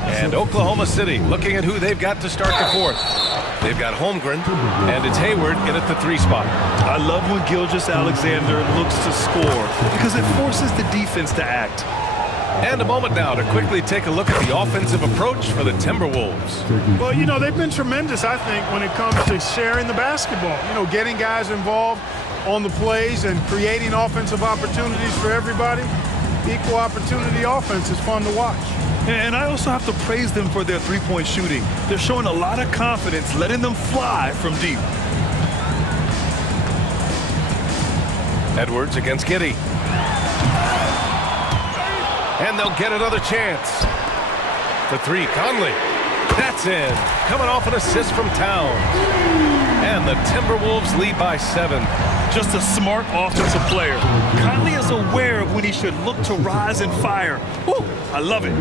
And Oklahoma City looking at who they've got to start the fourth. They've got Holmgren, and it's Hayward in at the 3 spot. I love when Gilgeous-Alexander looks to score because it forces the defense to act. And a moment now to quickly take a look at the offensive approach for the Timberwolves. Well, you know, they've been tremendous, I think, when it comes to sharing the basketball. You know, getting guys involved on the plays and creating offensive opportunities for everybody. Equal opportunity offense is fun to watch. And I also have to praise them for their three-point shooting. They're showing a lot of confidence, letting them fly from deep. Edwards against Giddey. And they'll get another chance. The 3, Conley. That's in. Coming off an assist from Towns. And the Timberwolves lead by 7. Just a smart offensive player. Conley is aware of when he should look to rise and fire. Woo, I love it.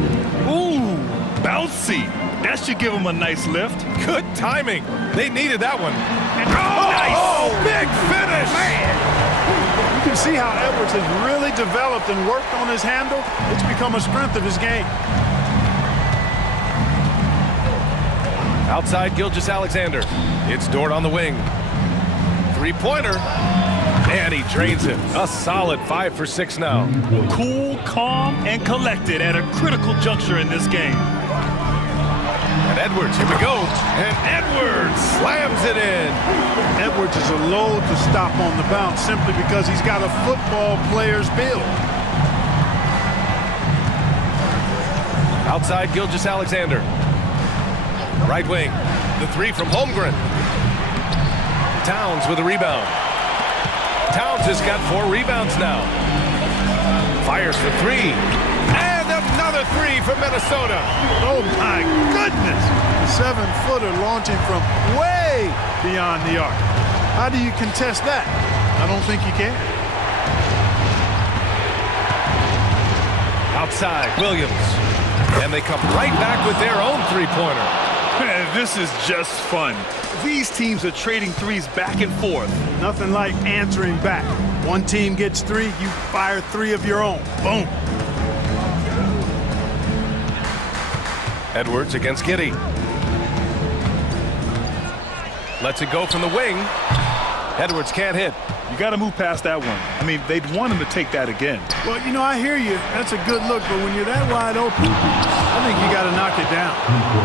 Ooh, bouncy. That should give him a nice lift. Good timing. They needed that one. Nice. Oh, big finish. Man. You can see how Edwards has really developed and worked on his handle. It's become a strength of his game. Outside Gilgeous-Alexander. It's Dort on the wing. 3-pointer. And he drains it. A solid 5 for 6 now. Cool, calm, and collected at a critical juncture in this game. And Edwards, here we go. And Edwards slams it in. Edwards is a load to stop on the bounce simply because he's got a football player's build. Outside Gilgeous-Alexander. Right wing. The 3 from Holmgren. Towns with a rebound. Towns has got 4 rebounds now. Fires for 3. And another 3 from Minnesota. Oh, my goodness. A 7-footer launching from way beyond the arc. How do you contest that? I don't think you can. Outside, Williams. And they come right back with their own 3-pointer. Man, this is just fun. These teams are trading threes back and forth. Nothing like answering back. One team gets 3, you fire 3 of your own. Boom. Edwards against Giddey. Lets it go from the wing. Edwards can't hit. You got to move past that one. I mean, they'd want him to take that again. Well, you know, I hear you. That's a good look, but when you're that wide open, I think you got to knock it down.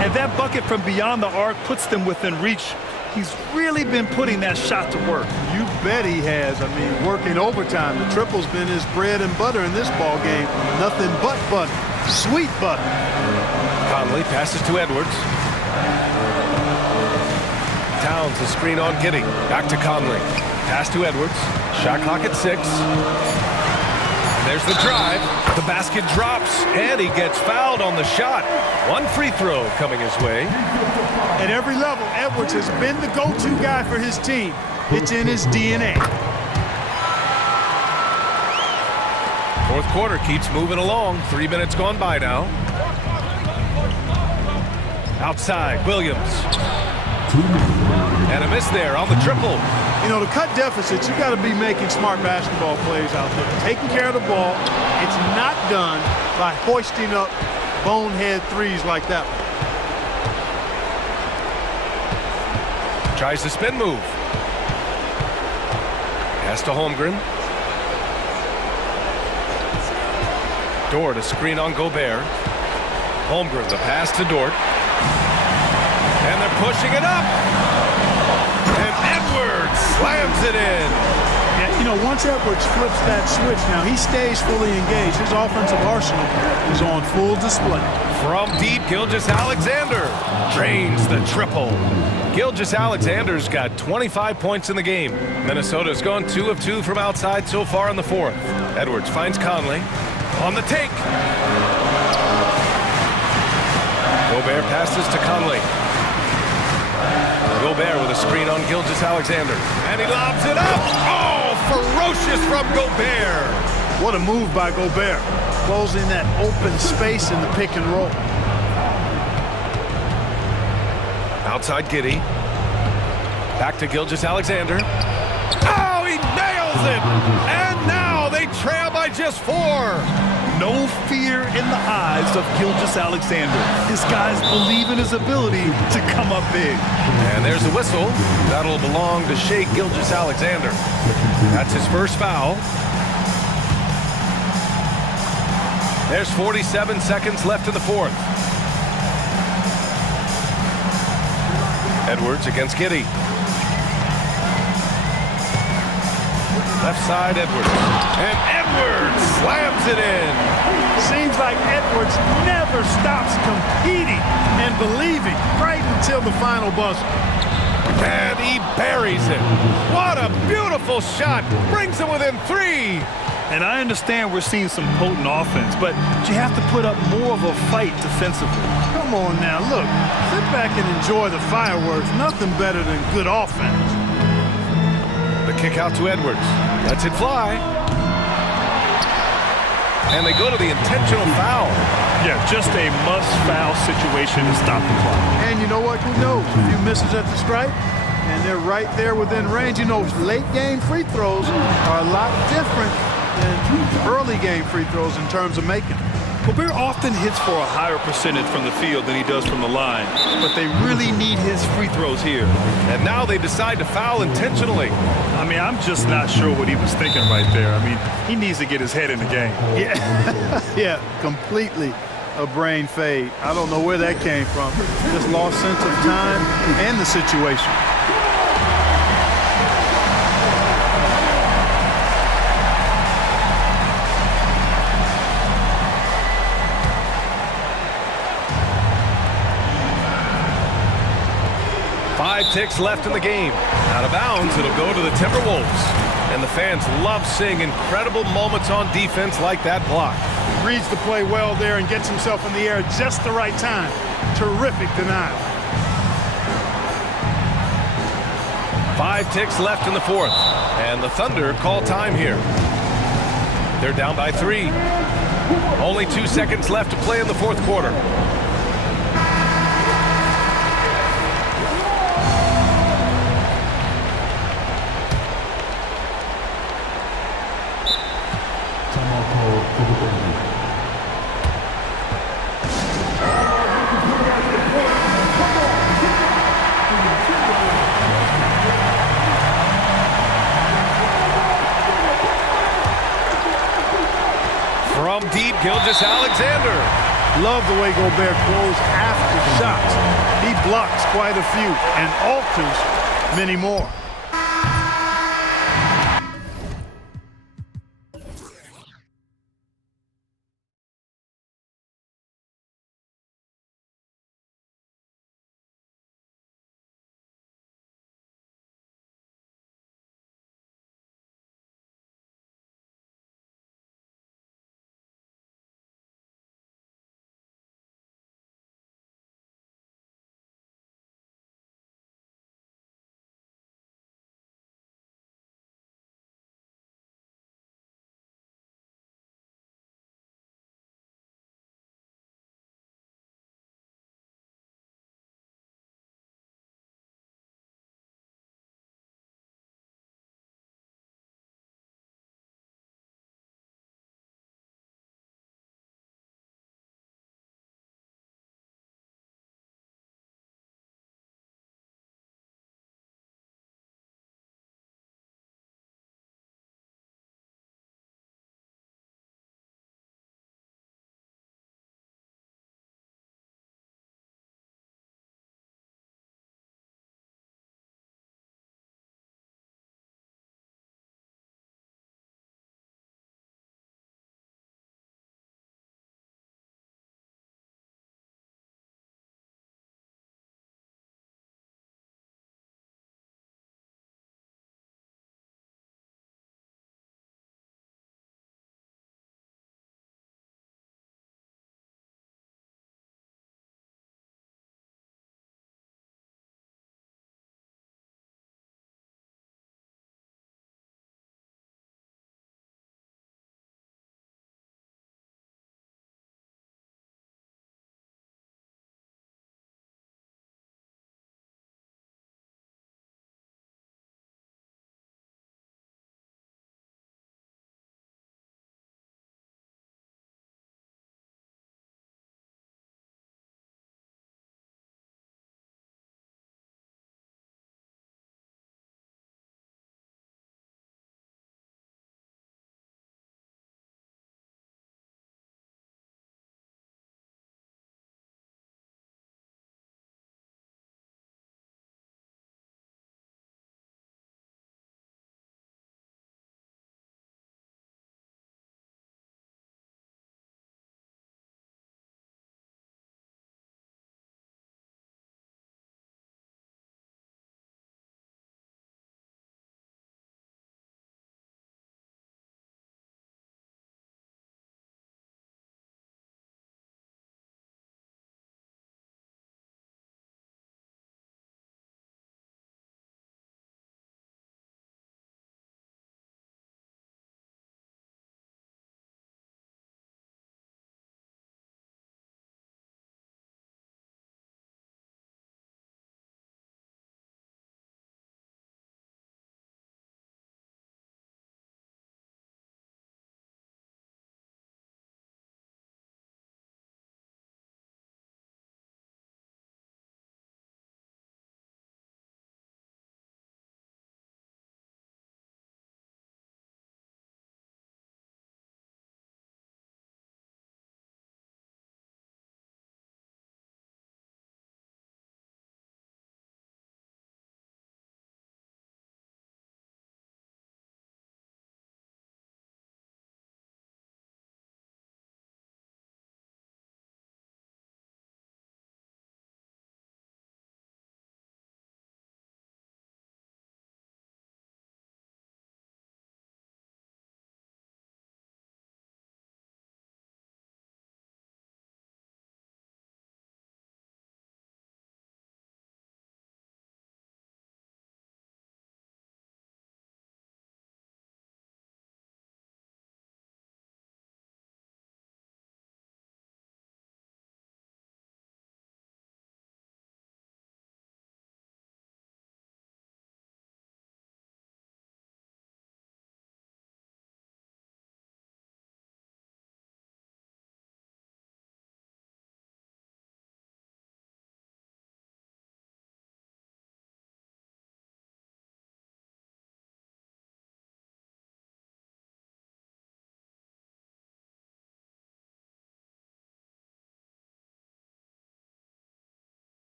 And that bucket from beyond the arc puts them within reach. He's really been putting that shot to work. You bet he has. I mean, working overtime. The triple's been his bread and butter in this ball game. Nothing but butter. Sweet butter. Conley passes to Edwards. Towns a screen on Giddey. Back to Conley. Pass to Edwards. Shot clock at 6. There's the drive. The basket drops, and he gets fouled on the shot. 1 free throw coming his way. At every level, Edwards has been the go-to guy for his team. It's in his DNA. Fourth quarter keeps moving along. 3 minutes gone by now. Outside, Williams. And a miss there on the triple. You know, to cut deficits, you got to be making smart basketball plays out there. Taking care of the ball. It's not done by hoisting up bonehead threes like that one. Tries the spin move. Pass to Holmgren. Dort a screen on Gobert. Holmgren the pass to Dort. And they're pushing it up. And Edwards slams it in. Yeah, you know, once Edwards flips that switch now, he stays fully engaged. His offensive arsenal is on full display. From deep, Gilgeous-Alexander drains the triple. Gilgeous-Alexander's got 25 points in the game. Minnesota's gone 2 of 2 from outside so far in the fourth. Edwards finds Conley on the take. Gobert passes to Conley. Gobert with a screen on Gilgeous-Alexander. And he lobs it up. Oh, ferocious from Gobert. What a move by Gobert. closing that open space in the pick and roll. Outside Giddey. Back to Gilgeous-Alexander. Oh, he nails it! And now they trail by just 4. No fear in the eyes of Gilgeous-Alexander. This guys believe in his ability to come up big. And there's the whistle. That'll belong to Shai Gilgeous-Alexander. That's his first foul. There's 47 seconds left in the fourth. Edwards against Giddey. Left side, Edwards. And Edwards slams it in. Seems like Edwards never stops competing and believing right until the final buzzer. And he buries it. What a beautiful shot. Brings it within 3. And I understand we're seeing some potent offense, but you have to put up more of a fight defensively. Come on now, look. Sit back and enjoy the fireworks. Nothing better than good offense. The kick out to Edwards. Lets it fly. And they go to the intentional foul. Yeah, just a must-foul situation to stop the clock. And you know what? Who knows? A few misses at the stripe, and they're right there within range. You know, late-game free throws are a lot different than early-game free throws in terms of making. Gobert often hits for a higher percentage from the field than he does from the line, but they really need his free throws here. And now they decide to foul intentionally. I mean, I'm just not sure what he was thinking right there. I mean, he needs to get his head in the game. Yeah, yeah, completely a brain fade. I don't know where that came from. Just lost sense of time and the situation. Ticks left in the game. Out of bounds, it'll go to the Timberwolves. And the fans love seeing incredible moments on defense like that block. Reads the play well there and gets himself in the air at just the right time. Terrific denial. 5 ticks left in the fourth. And the Thunder call time here. They're down by 3. Only 2 seconds left to play in the fourth quarter. From deep, Gilgeous-Alexander. Love the way Gobert closed after shots. He blocks quite a few and alters many more.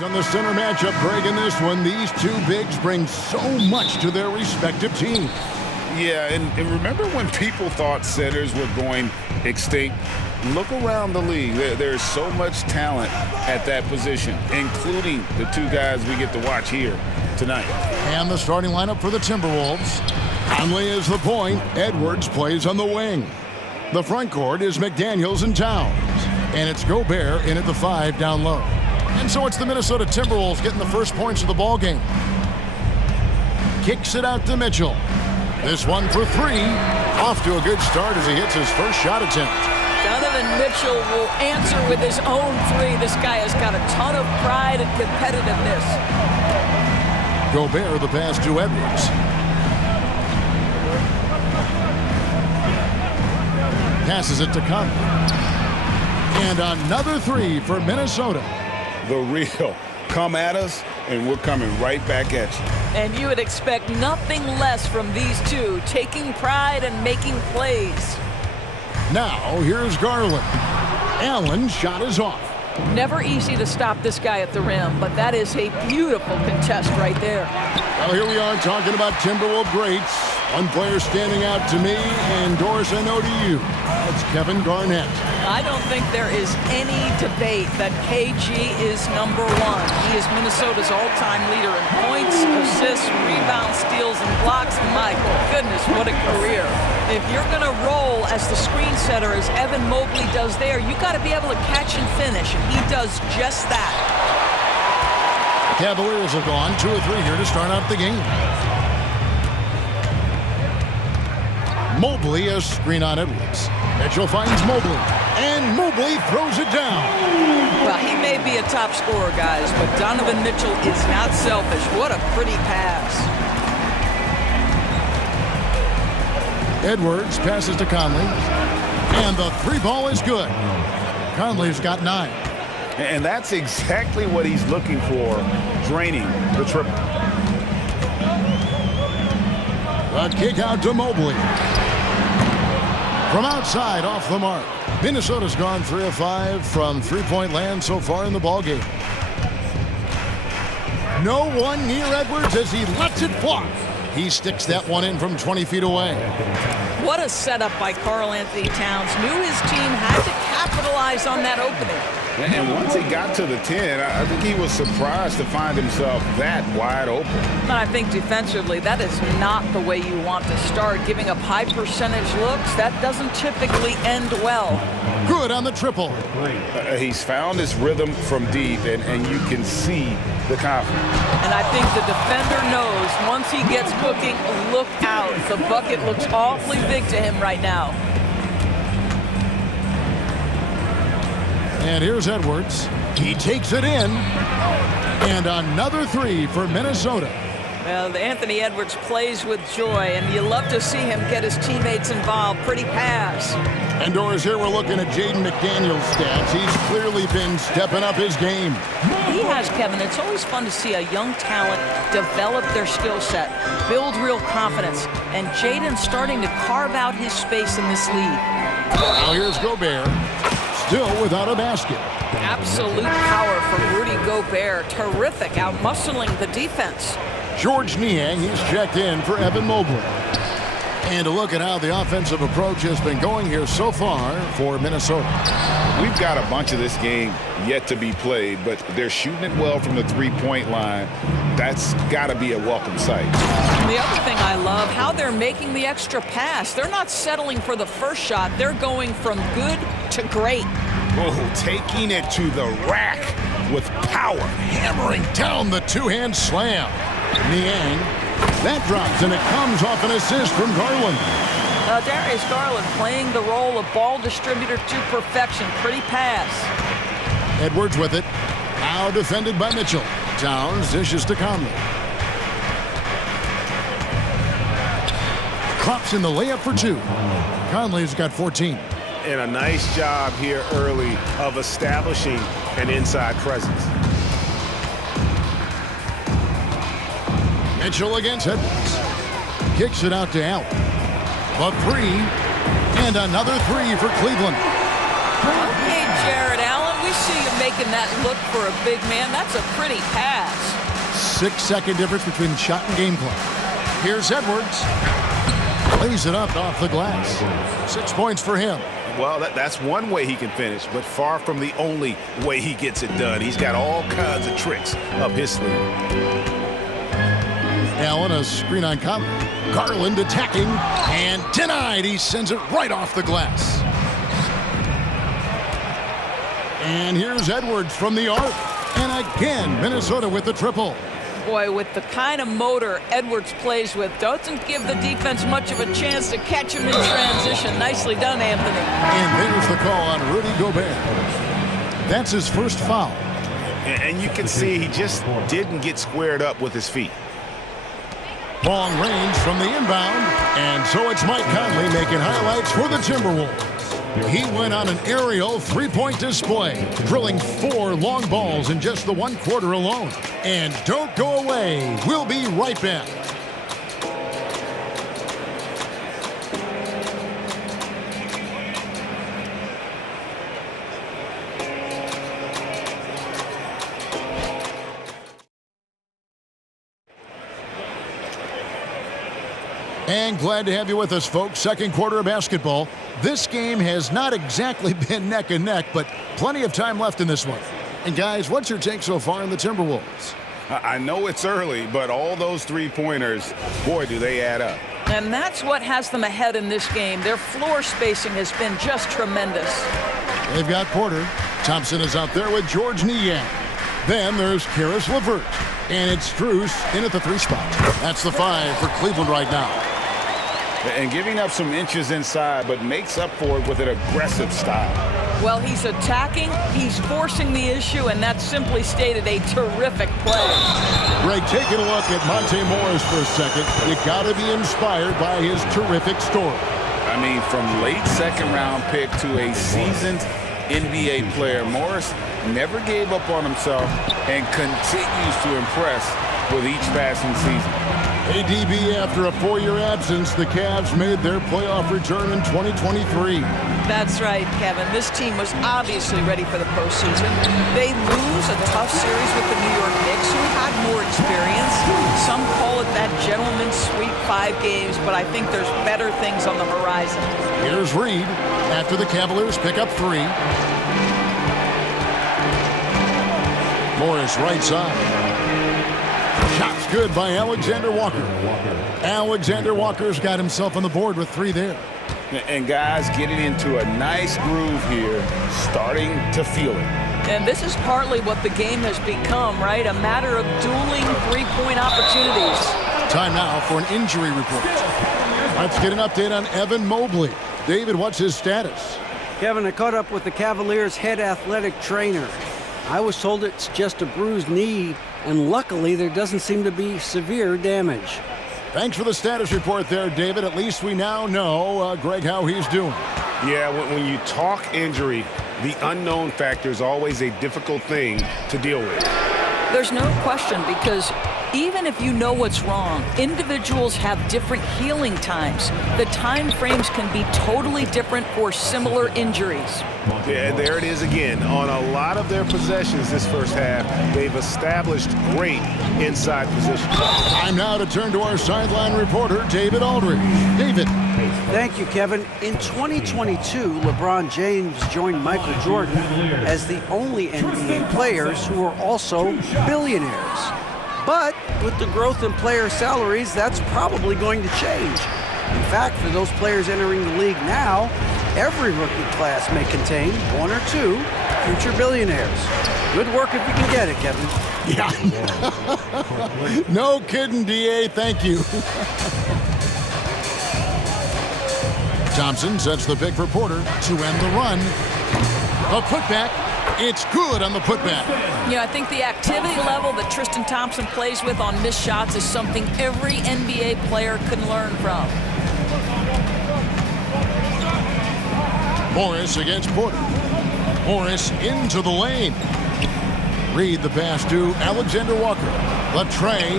Edwards on the center matchup. Greg, in this one, these two bigs bring so much to their respective teams. Yeah, and remember when people thought centers were going extinct? Look around the league. There's so much talent at that position, including the two guys we get to watch here tonight. And the starting lineup for the Timberwolves. Conley is the point. Edwards plays on the wing. The front court is McDaniels and Towns. And it's Gobert in at the 5 down low. And so it's the Minnesota Timberwolves getting the first points of the ball game. Kicks it out to Mitchell. This one for 3. Off to a good start as he hits his first shot attempt. Donovan Mitchell will answer with his own 3. This guy has got a ton of pride and competitiveness. Gobert the pass to Edwards. Passes it to Conley. And another 3 for Minnesota. The real come at us, and we're coming right back at you. And you would expect nothing less from these two, taking pride and making plays. Now, here's Garland. Allen's shot is off. Never easy to stop this guy at the rim, but that is a beautiful contest right there. Well, here we are talking about Timberwolves greats. One player standing out to me, and Doris, I know to you. That's Kevin Garnett. I don't think there is any debate that KG is number 1. He is Minnesota's all-time leader in points, assists, rebounds, steals, and blocks. My goodness, what a career. If you're going to roll as the screen setter as Evan Mobley does there, you got to be able to catch and finish, and he does just that. The Cavaliers have gone 2 or 3 here to start out the game. Mobley a screen on Edwards. Mitchell finds Mobley, and Mobley throws it down. Well, he may be a top scorer, guys, but Donovan Mitchell is not selfish. What a pretty pass. Edwards passes to Conley, and the 3-ball is good. Conley's got 9. And that's exactly what he's looking for, draining the triple. A kick out to Mobley. From outside, off the mark. Minnesota's gone 3 of 5 from three-point land so far in the ballgame. No one near Edwards as he lets it fly. He sticks that one in from 20 feet away. What a setup by Karl Anthony Towns. Knew his team had to capitalize on that opening. And once he got to the 10, I think he was surprised to find himself that wide open. And I think defensively, that is not the way you want to start. Giving up high percentage looks, that doesn't typically end well. Good on the triple. He's found his rhythm from deep, and you can see the confidence. And I think the defender knows once he gets cooking, look out. The bucket looks awfully big to him right now. And here's Edwards. He takes it in. And another 3 for Minnesota. Well, Anthony Edwards plays with joy, and you love to see him get his teammates involved. Pretty pass. And Doris, here we're looking at Jaden McDaniels' stats. He's clearly been stepping up his game. He has, Kevin. It's always fun to see a young talent develop their skill set, build real confidence, and Jaden's starting to carve out his space in this league. Now here's Gobert. Still without a basket. Absolute power from Rudy Gobert. Terrific, out-muscling the defense. George Niang, he's checked in for Evan Mobley. And a look at how the offensive approach has been going here so far for Minnesota. We've got a bunch of this game yet to be played, but they're shooting it well from the three-point line. That's got to be a welcome sight. And the other thing I love, how they're making the extra pass. They're not settling for the first shot. They're going from good to great. Oh, taking it to the rack with power. Hammering down the two-hand slam. Niang, that drops, and it comes off an assist from Garland. Darius Garland playing the role of ball distributor to perfection. Pretty pass. Edwards with it. Now defended by Mitchell. Towns dishes to Conley. Klops in the layup for 2. Conley's got 14. And a nice job here early of establishing an inside presence. Mitchell against Edwards. Kicks it out to Allen. A 3. And another 3 for Cleveland. Okay, Jared Allen, we we see you making that look for a big man, that's a pretty pass. 6-second difference between shot and game clock. Here's Edwards. Lays it up off the glass. 6 points for him. Well, that's one way he can finish, but far from the only way he gets it done. He's got all kinds of tricks up his sleeve. Allen, a screen on Conley. Garland attacking, and denied. He sends it right off the glass. And here's Edwards from the arc. And again, Minnesota with the triple. Boy, with the kind of motor Edwards plays with, doesn't give the defense much of a chance to catch him in transition. Nicely done, Anthony. And there's the call on Rudy Gobert. That's his first foul. And you can see he just didn't get squared up with his feet. Long range from the inbound. And so it's Mike Conley making highlights for the Timberwolves. He went on an aerial three-point display, drilling 4 long balls in just the 1 quarter alone. And don't go away. We'll be right back. And glad to have you with us, folks. Second quarter of basketball. This game has not exactly been neck and neck, but plenty of time left in this one. And guys, what's your take so far on the Timberwolves? I know it's early, but all those three-pointers, boy, do they add up. And that's what has them ahead in this game. Their floor spacing has been just tremendous. They've got Porter. Thompson is out there with George Niang. Then there's Karis LeVert. And it's Strus in at the 3 spot. That's the 5 for Cleveland right now. And giving up some inches inside, but makes up for it with an aggressive style. Well, he's attacking, he's forcing the issue, and that's simply stated a terrific play. Greg, taking a look at Monte Morris for a second, you got to be inspired by his terrific story. I mean, from late second-round pick to a seasoned NBA player, Morris never gave up on himself and continues to impress with each passing season. ADB, after a 4-year absence, the Cavs made their playoff return in 2023. That's right, Kevin. This team was obviously ready for the postseason. They lose a tough series with the New York Knicks, who had more experience. Some call it that gentleman's sweep 5 games, but I think there's better things on the horizon. Here's Reed after the Cavaliers pick up 3. Morris right side. Shots good by Alexander Walker. Alexander Walker's got himself on the board with 3 there. And guys getting into a nice groove here, starting to feel it. And this is partly what the game has become, right? A matter of dueling 3-point opportunities. Time now for an injury report. Let's get an update on Evan Mobley. David, what's his status? Kevin, I caught up with the Cavaliers' head athletic trainer. I was told it's just a bruised knee, and luckily there doesn't seem to be severe damage. Thanks for the status report there, David. At least we now know, Greg, how he's doing. Yeah, when you talk injury, the unknown factor is always a difficult thing to deal with. There's no question, because even if you know what's wrong, individuals have different healing times. The time frames can be totally different for similar injuries. Yeah, there it is again. On a lot of their possessions this first half, they've established great inside position. Time now to turn to our sideline reporter, David Aldridge. David. Thank you, Kevin. In 2022, LeBron James joined Michael Jordan as the only NBA players who are also billionaires. But with the growth in player salaries, that's probably going to change. In fact, for those players entering the league now, every rookie class may contain 1 or 2 future billionaires. Good work if you can get it, Kevin. Yeah. No kidding, DA. Thank you. Thompson sets the pick for Porter to end the run. A putback. It's good on the putback. I think the activity level that Tristan Thompson plays with on missed shots is something every NBA player can learn from. Morris against Porter. Morris into the lane. Reed the pass to Alexander Walker. The tray.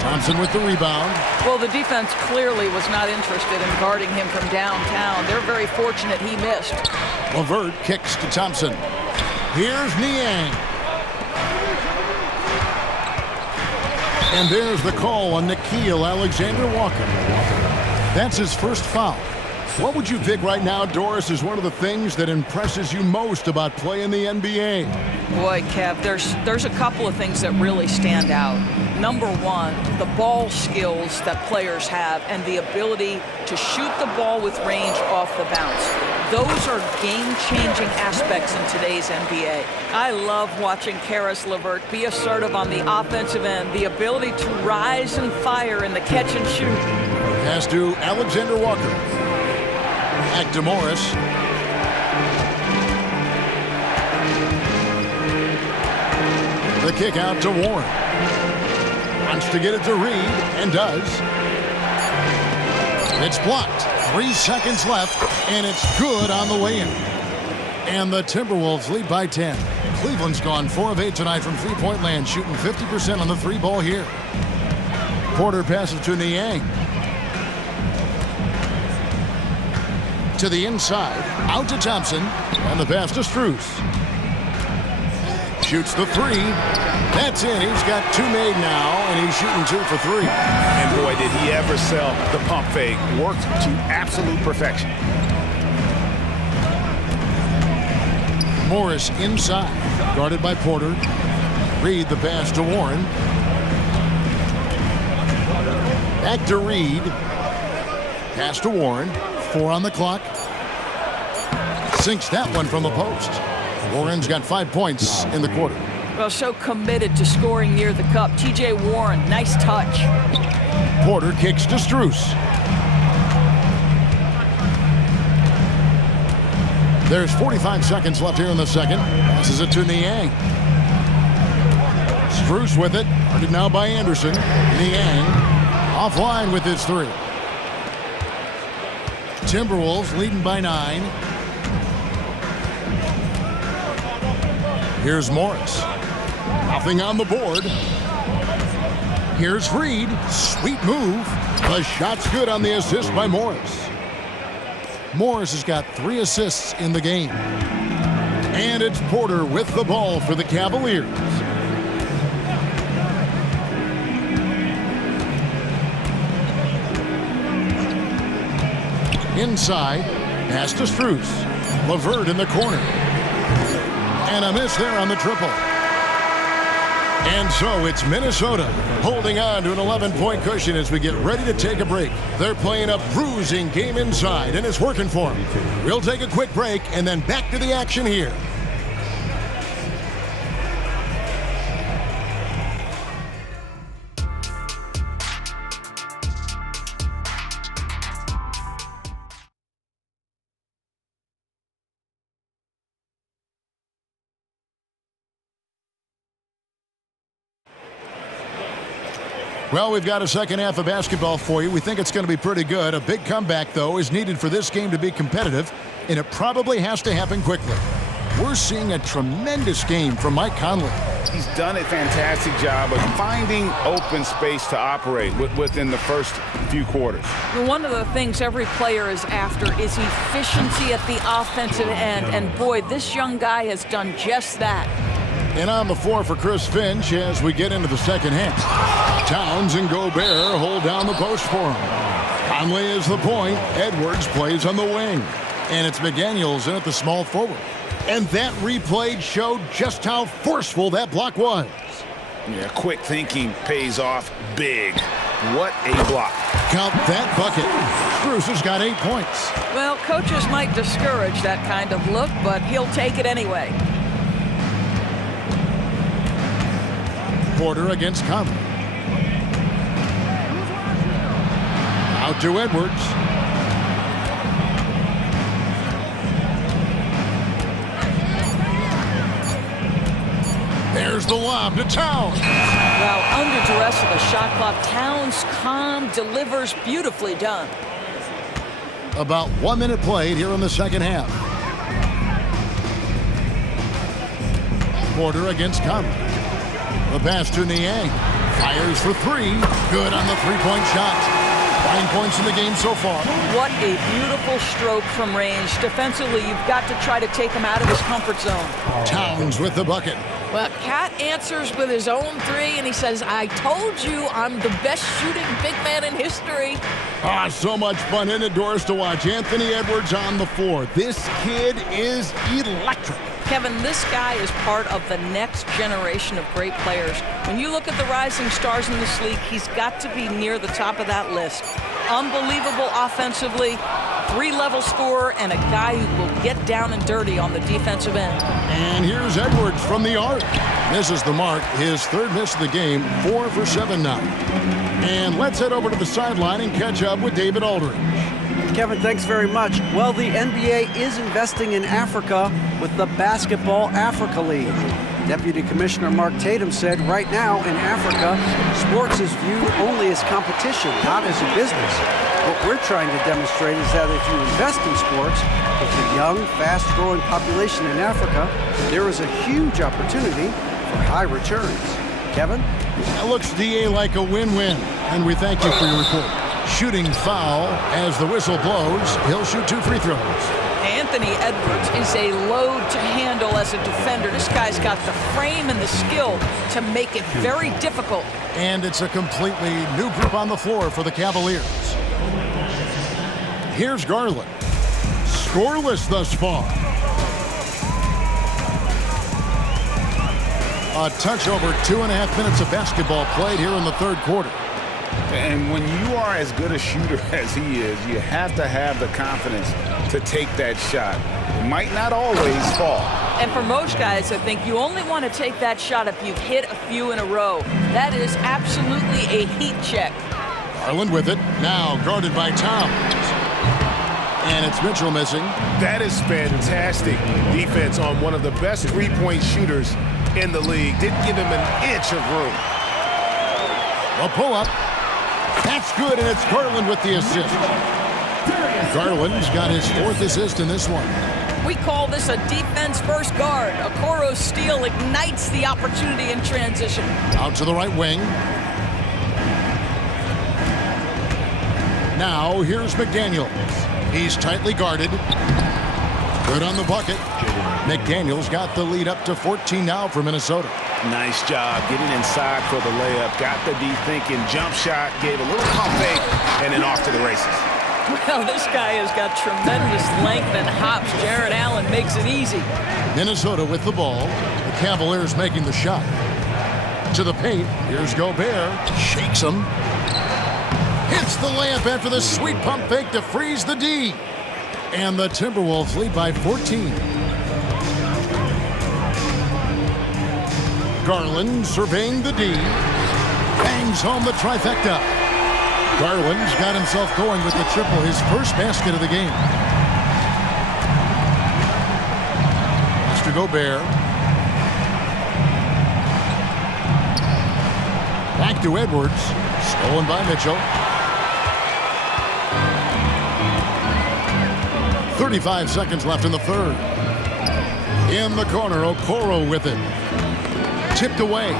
Thompson with the rebound. Well, the defense clearly was not interested in guarding him from downtown. They're very fortunate he missed. LeVert kicks to Thompson. Here's Niang. And there's the call on Nickeil Alexander-Walker. That's his first foul. What would you pick right now, Doris, is one of the things that impresses you most about playing the NBA? Boy, Kev, there's a couple of things that really stand out. Number one, the ball skills that players have and the ability to shoot the ball with range off the bounce. Those are game-changing aspects in today's NBA. I love watching Karis LeVert be assertive on the offensive end, the ability to rise and fire in the catch and shoot. Pass to Alexander-Walker. Back to Morris. The kick out to Warren. Wants to get it to Reed, and does. It's blocked. 3 seconds left, and it's good on the way in. And the Timberwolves lead by 10. Cleveland's gone 4 of 8 tonight from three-point land, shooting 50% on the three ball here. Porter passes to Niang. To the inside, out to Thompson, and the pass to Strus. Shoots the three. That's in. He's got 2 made now, and he's shooting 2 for 3. And boy, did he ever sell the pump fake. Worked to absolute perfection. Morris inside, guarded by Porter. Reed the pass to Warren. Back to Reed. Pass to Warren. 4 on the clock. Sinks that one from the post. Warren's got 5 points in the quarter. Well, so committed to scoring near the cup. T.J. Warren, nice touch. Porter kicks to Strus. There's 45 seconds left here in the second. Passes it to Niang. Strus with it. Guarded now by Anderson. Niang offline with his 3. Timberwolves leading by 9. Here's Morris. Nothing on the board. Here's Reed. Sweet move. The shot's good on the assist by Morris. Morris has got 3 assists in the game. And it's Porter with the ball for the Cavaliers. Inside, pass to Strus. LeVert in the corner. And a miss there on the triple. And so it's Minnesota holding on to an 11-point cushion as we get ready to take a break. They're playing a bruising game inside, and it's working for them. We'll take a quick break and then back to the action here. Well, we've got a second half of basketball for you. We think it's going to be pretty good. A big comeback, though, is needed for this game to be competitive, and it probably has to happen quickly. We're seeing a tremendous game from Mike Conley. He's done a fantastic job of finding open space to operate within the first few quarters. One of the things every player is after is efficiency at the offensive end, and boy, this young guy has done just that. And on the floor for Chris Finch as we get into the second half. Towns and Gobert hold down the post for him. Conley is the point. Edwards plays on the wing. And it's McDaniels in at the small forward. And that replay showed just how forceful that block was. Yeah, quick thinking pays off big. What a block. Count that bucket. Strus has got 8 points. Well, coaches might discourage that kind of look, but he'll take it anyway. Porter against Conley. Out to Edwards. There's the lob to Towns. Well, under duress of the shot clock, Towns calm, delivers, beautifully done. About 1 minute played here in the second half. Porter against Conley. The pass to Niang. Fires for 3. Good on the three-point shot. 9 points in the game so far. What a beautiful stroke from range. Defensively, you've got to try to take him out of his comfort zone. Towns with the bucket. Well, Cat answers with his own three, and he says, I told you I'm the best shooting big man in history. So much fun in the doors to watch. Anthony Edwards on the floor. This kid is electric. Kevin, this guy is part of the next generation of great players. When you look at the rising stars in this league, he's got to be near the top of that list. Unbelievable offensively, 3-level scorer, and a guy who will get down and dirty on the defensive end. And here's Edwards from the arc. Misses the mark. His third miss of the game, 4 for 7 now. And let's head over to the sideline and catch up with David Aldridge. Kevin, thanks very much. Well, the NBA is investing in Africa with the Basketball Africa League. Deputy Commissioner Mark Tatum said right now in Africa, sports is viewed only as competition, not as a business. What we're trying to demonstrate is that if you invest in sports, with a young, fast-growing population in Africa, there is a huge opportunity for high returns. Kevin? That looks, DA, like a win-win, and we thank you for your report. Shooting foul as the whistle blows. He'll shoot 2 free throws. Anthony Edwards is a load to handle as a defender. This guy's got the frame and the skill to make it very difficult. And it's a completely new group on the floor for the Cavaliers. Here's Garland. Scoreless thus far. A touch over 2.5 minutes of basketball played here in the third quarter. And when you are as good a shooter as he is, you have to have the confidence to take that shot. It might not always fall. And for most guys, I think you only want to take that shot if you've hit a few in a row. That is absolutely a heat check. Garland with it. Now guarded by Towns. And it's Mitchell missing. That is fantastic defense on one of the best three-point shooters in the league. Didn't give him an inch of room. A pull-up. That's good, and it's Garland with the assist. Garland's got his 4th assist in this one. We call this a defense-first guard. A Okoro's steal ignites the opportunity in transition. Out to the right wing. Now, here's McDaniels. He's tightly guarded. Good on the bucket. McDaniels got the lead up to 14 now for Minnesota. Nice job getting inside for the layup. Got the D thinking jump shot, gave a little pump fake, and then off to the races. Well, this guy has got tremendous length and hops. Jared Allen makes it easy. Minnesota with the ball. The Cavaliers making the shot. To the paint. Here's Gobert. Shakes him. Hits the layup after the sweet pump fake to freeze the D. And the Timberwolves lead by 14. Garland surveying the D. Bangs home the trifecta. Garland's got himself going with the triple, his first basket of the game. Mr. Gobert. Back to Edwards. Stolen by Mitchell. 35 seconds left in the third. In the corner, Okoro with it. Tipped away.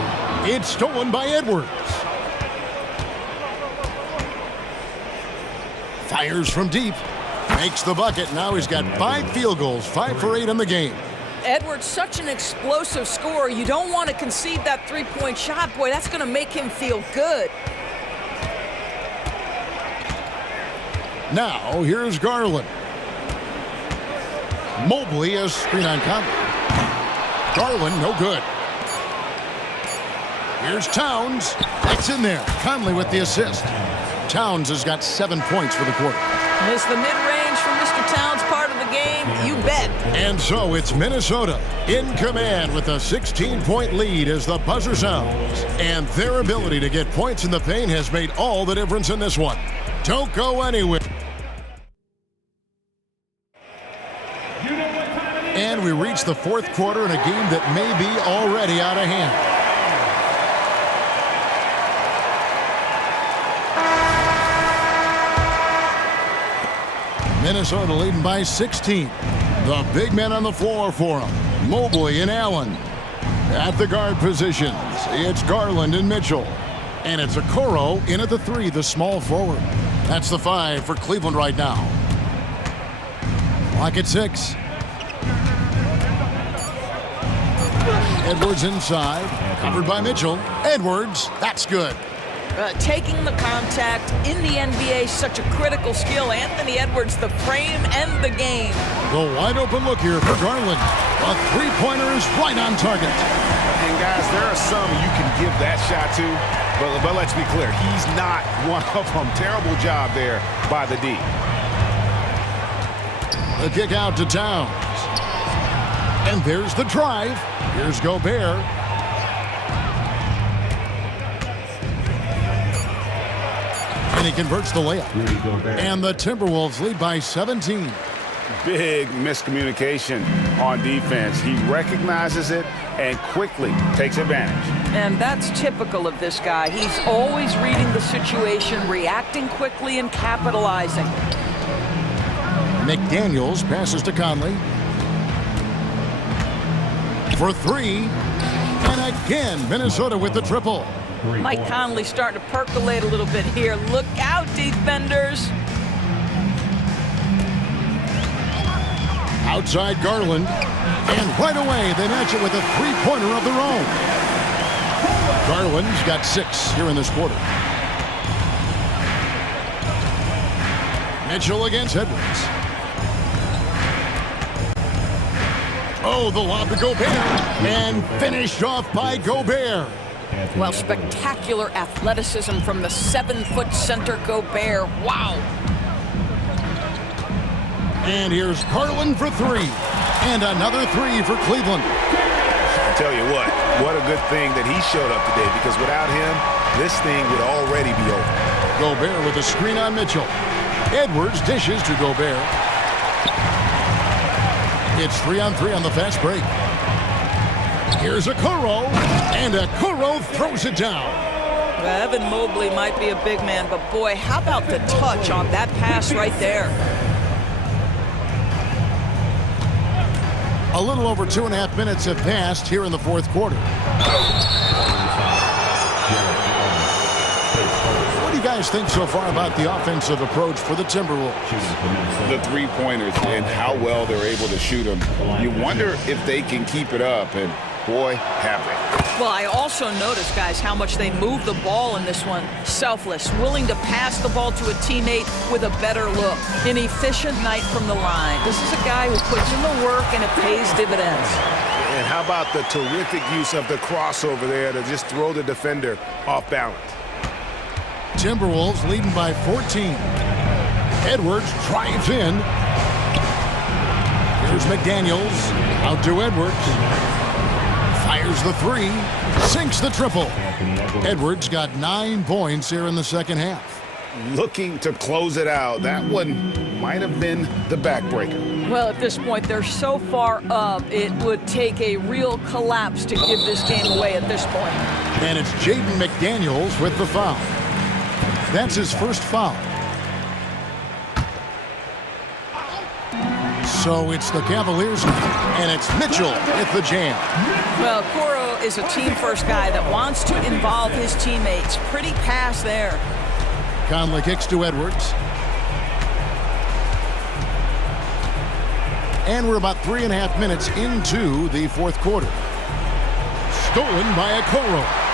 It's stolen by Edwards. Fires from deep. Makes the bucket. Now he's got 5 field goals, 5 for 8 in the game. Edwards, such an explosive scorer. You don't want to concede that three-point shot. Boy, that's going to make him feel good. Now, here's Garland. Mobley a screen on Conley. Garland, no good. Here's Towns. It's in there. Conley with the assist. Towns has got 7 points for the quarter. Is the mid-range from Mr. Towns part of the game? You bet. And so it's Minnesota in command with a 16-point lead as the buzzer sounds. And their ability to get points in the paint has made all the difference in this one. Don't go anywhere. And we reach the fourth quarter in a game that may be already out of hand. Minnesota leading by 16. The big men on the floor for them. Mobley and Allen. At the guard positions, it's Garland and Mitchell. And it's Okoro in at the 3, the small forward. That's the 5 for Cleveland right now. Clock at 6. Edwards inside, covered by Mitchell. Edwards, that's good. Taking the contact in the NBA is such a critical skill. Anthony Edwards, the frame and the game. The wide open look here for Garland. A three-pointer is right on target. And guys, there are some you can give that shot to, but let's be clear, he's not one of them. Terrible job there by the D. The kick out to Towns. And there's the drive. Here's Gobert. And he converts the layup. And the Timberwolves lead by 17. Big miscommunication on defense. He recognizes it and quickly takes advantage. And that's typical of this guy. He's always reading the situation, reacting quickly, and capitalizing. McDaniels passes to Conley. For 3. And again, Minnesota with the triple. Mike Conley starting to percolate a little bit here. Look out, defenders. Outside Garland. And right away, they match it with a three-pointer of their own. Garland's got 6 here in this quarter. Mitchell against Edwards. Oh, the lob to Gobert. And finished off by Gobert. Well, spectacular athleticism from the 7-foot center Gobert. Wow. And here's Garland for 3. And another 3 for Cleveland. I tell you what a good thing that he showed up today, because without him, this thing would already be over. Gobert with a screen on Mitchell. Edwards dishes to Gobert. It's 3-on-3 on the fast break. Here's Okoro, and Okoro throws it down. Well, Evan Mobley might be a big man, but boy, how about the touch on that pass right there? A little over 2.5 minutes have passed here in the fourth quarter. What do you guys think so far about the offensive approach for the Timberwolves? The three-pointers and how well they're able to shoot them. You wonder if they can keep it up, and boy, have they. Well, I also noticed, guys, how much they move the ball in this one. Selfless, willing to pass the ball to a teammate with a better look. An efficient night from the line. This is a guy who puts in the work, and it pays dividends. And how about the terrific use of the crossover there to just throw the defender off balance? Timberwolves leading by 14. Edwards drives in. Here's McDaniels. Out to Edwards. Fires the 3. Sinks the triple. Edwards got 9 points here in the second half. Looking to close it out. That one might have been the backbreaker. Well, at this point, they're so far up, it would take a real collapse to give this game away at this point. And it's Jaden McDaniels with the foul. That's his first foul. So it's the Cavaliers, and it's Mitchell with the jam. Well, Okoro is a team-first guy that wants to involve his teammates. Pretty pass there. Conley kicks to Edwards. And we're about 3.5 minutes into the fourth quarter. Stolen by Okoro.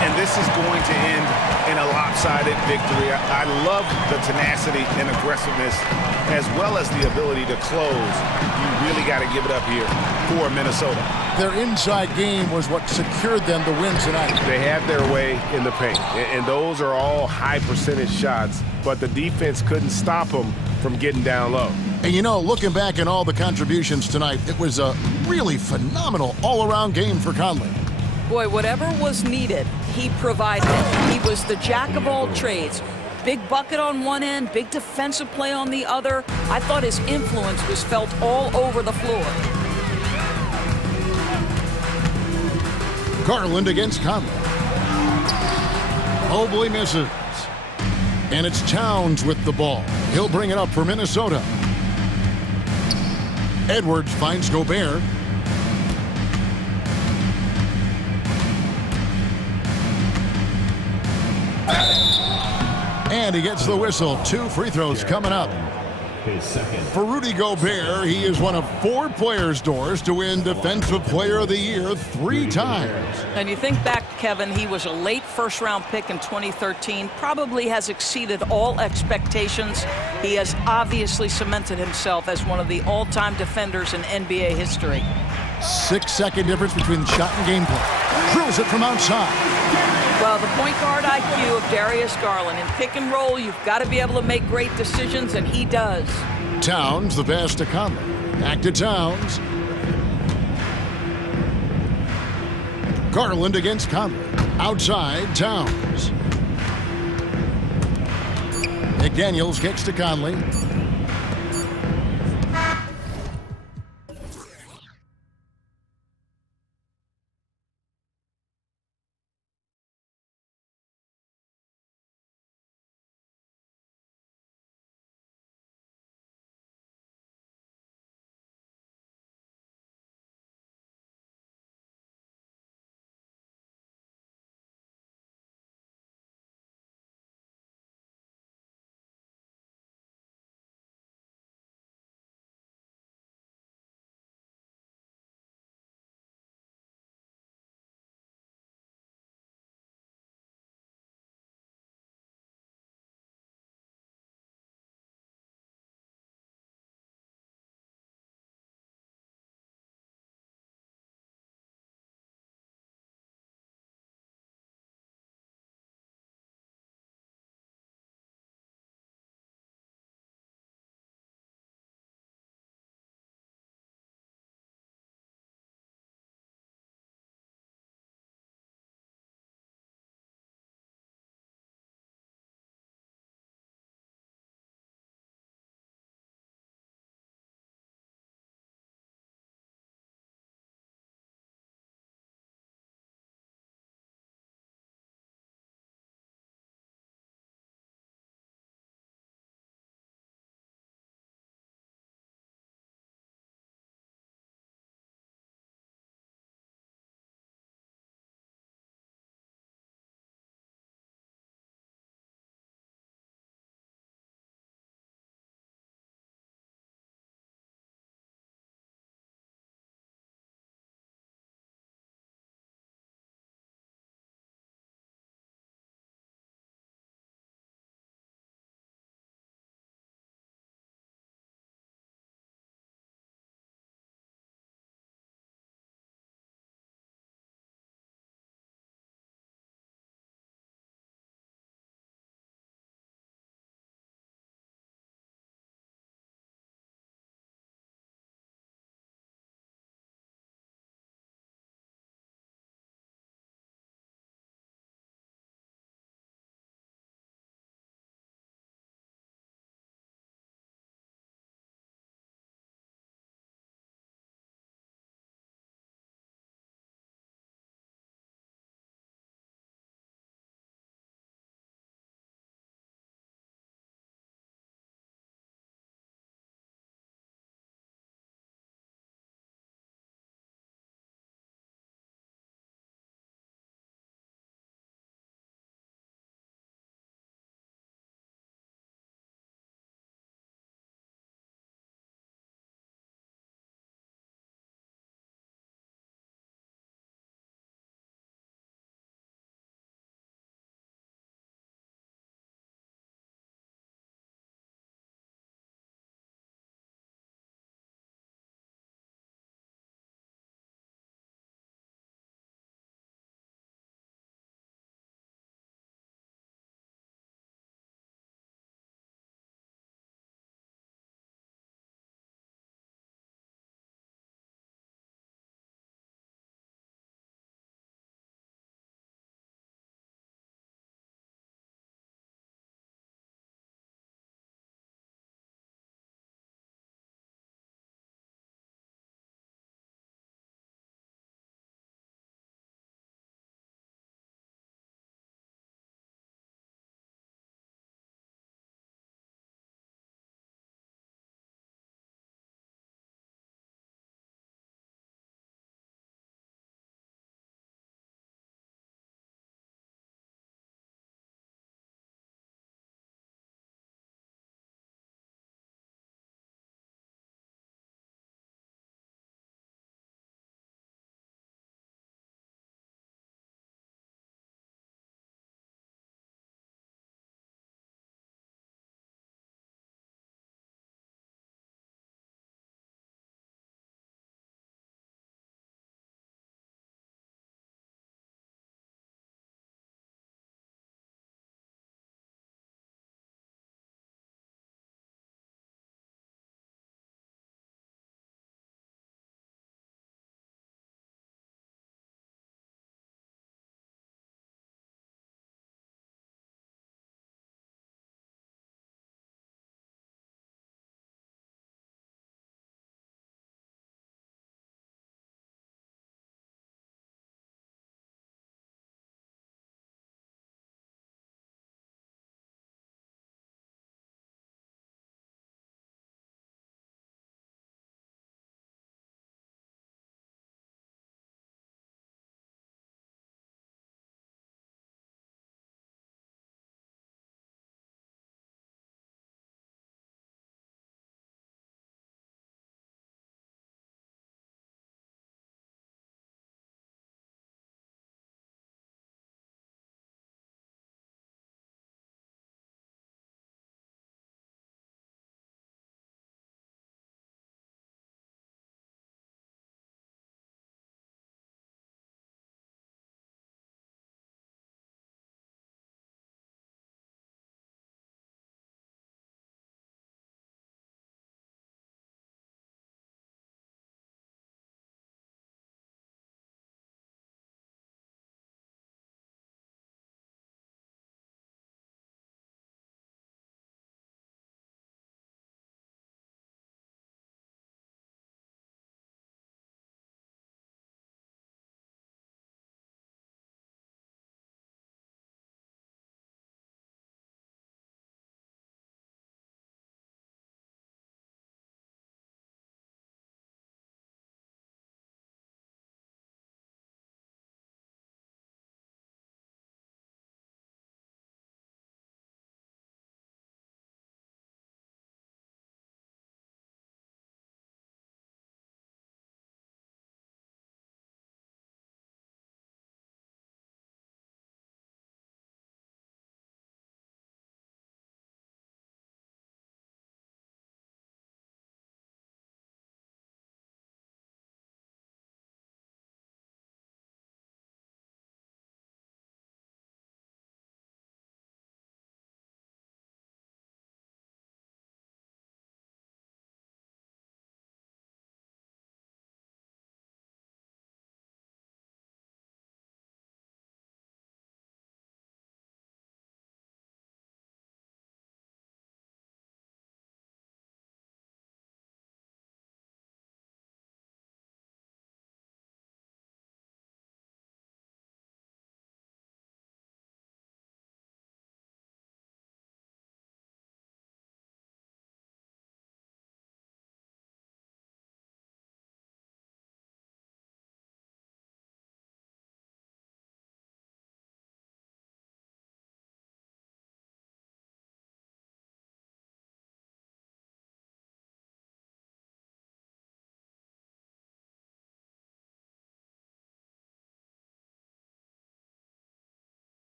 And this is going to end in a lopsided victory. I love the tenacity and aggressiveness, as well as the ability to close. You really got to give it up here for Minnesota. Their inside game was what secured them the win tonight. They had their way in the paint, and those are all high percentage shots, but the defense couldn't stop them from getting down low. And you know, looking back at all the contributions tonight, it was a really phenomenal all-around game for Conley. Boy, whatever was needed, he provided it. He was the jack of all trades. Big bucket on one end, big defensive play on the other. I thought his influence was felt all over the floor. Garland against Conley. Mobley misses. And it's Towns with the ball. He'll bring it up for Minnesota. Edwards finds Gobert. And he gets the whistle. 2 free throws coming up. For Rudy Gobert, he is one of 4 players, Doris, to win Defensive Player of the Year 3 times. And you think back, Kevin, he was a late first-round pick in 2013, probably has exceeded all expectations. He has obviously cemented himself as one of the all-time defenders in NBA history. 6-second difference between shot and gameplay. Drills it from outside. Well, the point guard IQ of Darius Garland. In pick and roll, you've got to be able to make great decisions, and he does. Towns, the pass to Conley. Back to Towns. Garland against Conley. Outside, Towns. McDaniels kicks to Conley.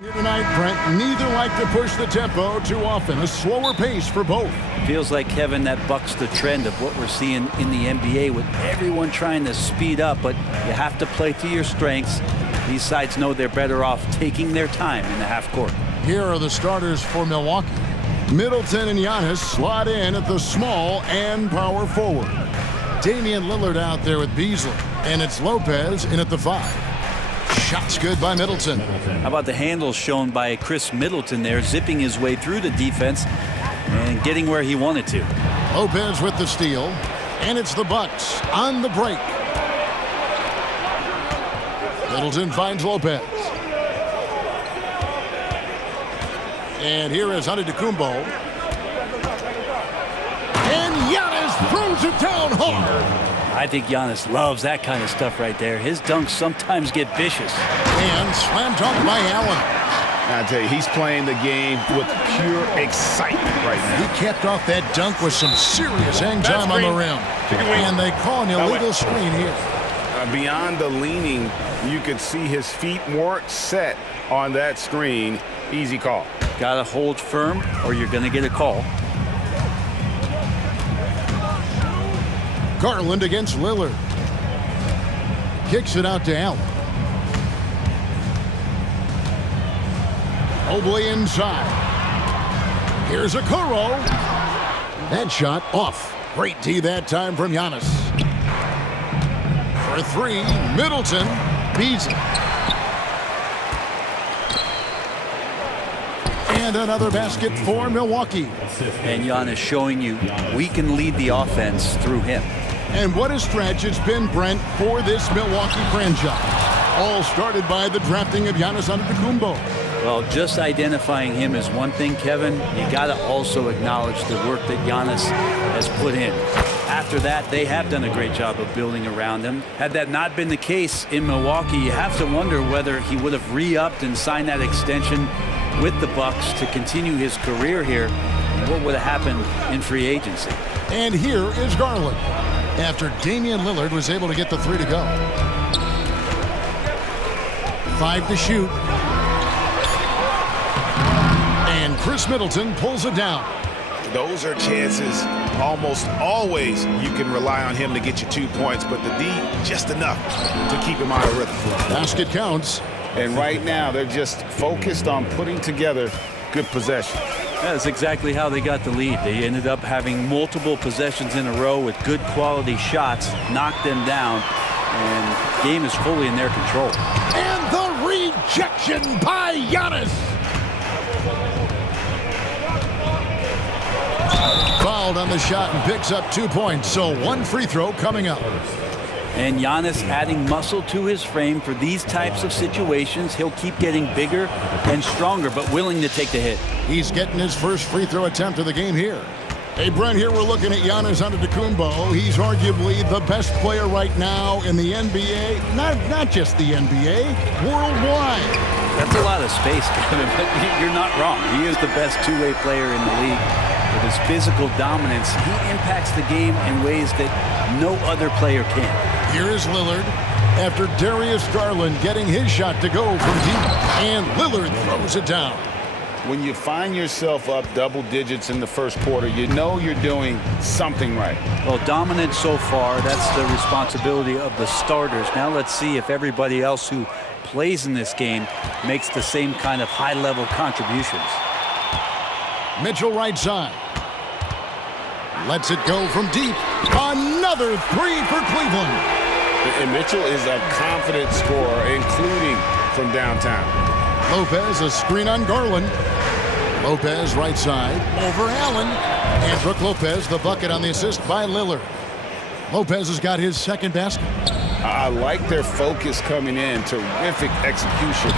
Tonight, Brent, neither like to push the tempo too often. A slower pace for both. Feels like, Kevin, that bucks the trend of what we're seeing in the NBA with everyone trying to speed up, but you have to play to your strengths. These sides know they're better off taking their time in the half court. Here are the starters for Milwaukee. Middleton and Giannis slot in at the small and power forward. Damian Lillard out there with Beasley, and it's Lopez in at the 5. Shots good by Middleton. How about the handles shown by Chris Middleton there, zipping his way through the defense and getting where he wanted to. Lopez with the steal, and it's the Bucks on the break. Middleton finds Lopez. And here is Antetokounmpo. And Giannis throws it down hard. I think Giannis loves that kind of stuff right there. His dunks sometimes get vicious. And slam dunk by Allen. I tell you, he's playing the game with pure excitement right now. He kept off that dunk with some serious hang time on the rim. And they call an illegal screen here. Beyond the leaning, you could see his feet weren't set on that screen. Easy call. Gotta hold firm or you're gonna get a call. Garland against Lillard. Kicks it out to Allen. Mobley inside. Here's a Okoro. That shot off. Great D that time from Giannis. For 3, Middleton. Beasley. And another basket for Milwaukee. And Giannis showing you we can lead the offense through him. And what a stretch it's been, Brent, for this Milwaukee franchise. All started by the drafting of Giannis Antetokounmpo. Well, just identifying him is one thing, Kevin. You got to also acknowledge the work that Giannis has put in. After that, they have done a great job of building around him. Had that not been the case in Milwaukee, you have to wonder whether he would have re-upped and signed that extension with the Bucks to continue his career here. What would have happened in free agency? And here is Garland, after Damian Lillard was able to get the 3 to go. 5 to shoot. And Chris Middleton pulls it down. Those are chances almost always you can rely on him to get you 2 points, but the D just enough to keep him out of rhythm. Basket counts. And right now they're just focused on putting together good possession. That's exactly how they got the lead. They ended up having multiple possessions in a row with good quality shots, knocked them down, and the game is fully in their control. And the rejection by Giannis. Fouled on the shot and picks up 2 points, so 1 free throw coming up. And Giannis adding muscle to his frame for these types of situations. He'll keep getting bigger and stronger, but willing to take the hit. He's getting his first free throw attempt of the game here. Hey, Brent, here we're looking at Giannis Antetokounmpo. He's arguably the best player right now in the NBA. Not just the NBA, worldwide. That's a lot of space, Kevin, but you're not wrong. He is the best two-way player in the league. With his physical dominance, he impacts the game in ways that no other player can. Here is Lillard after Darius Garland getting his shot to go from deep. And Lillard throws it down. When you find yourself up double digits in the first quarter, you know you're doing something right. Well, dominant so far. That's the responsibility of the starters. Now let's see if everybody else who plays in this game makes the same kind of high-level contributions. Mitchell right side. Lets it go from deep. Another 3 for Cleveland. And Mitchell is a confident scorer, including from downtown. Lopez, a screen on Garland. Lopez right side over Allen. And Brook Lopez, the bucket on the assist by Lillard. Lopez has got his second basket. I like their focus coming in. Terrific execution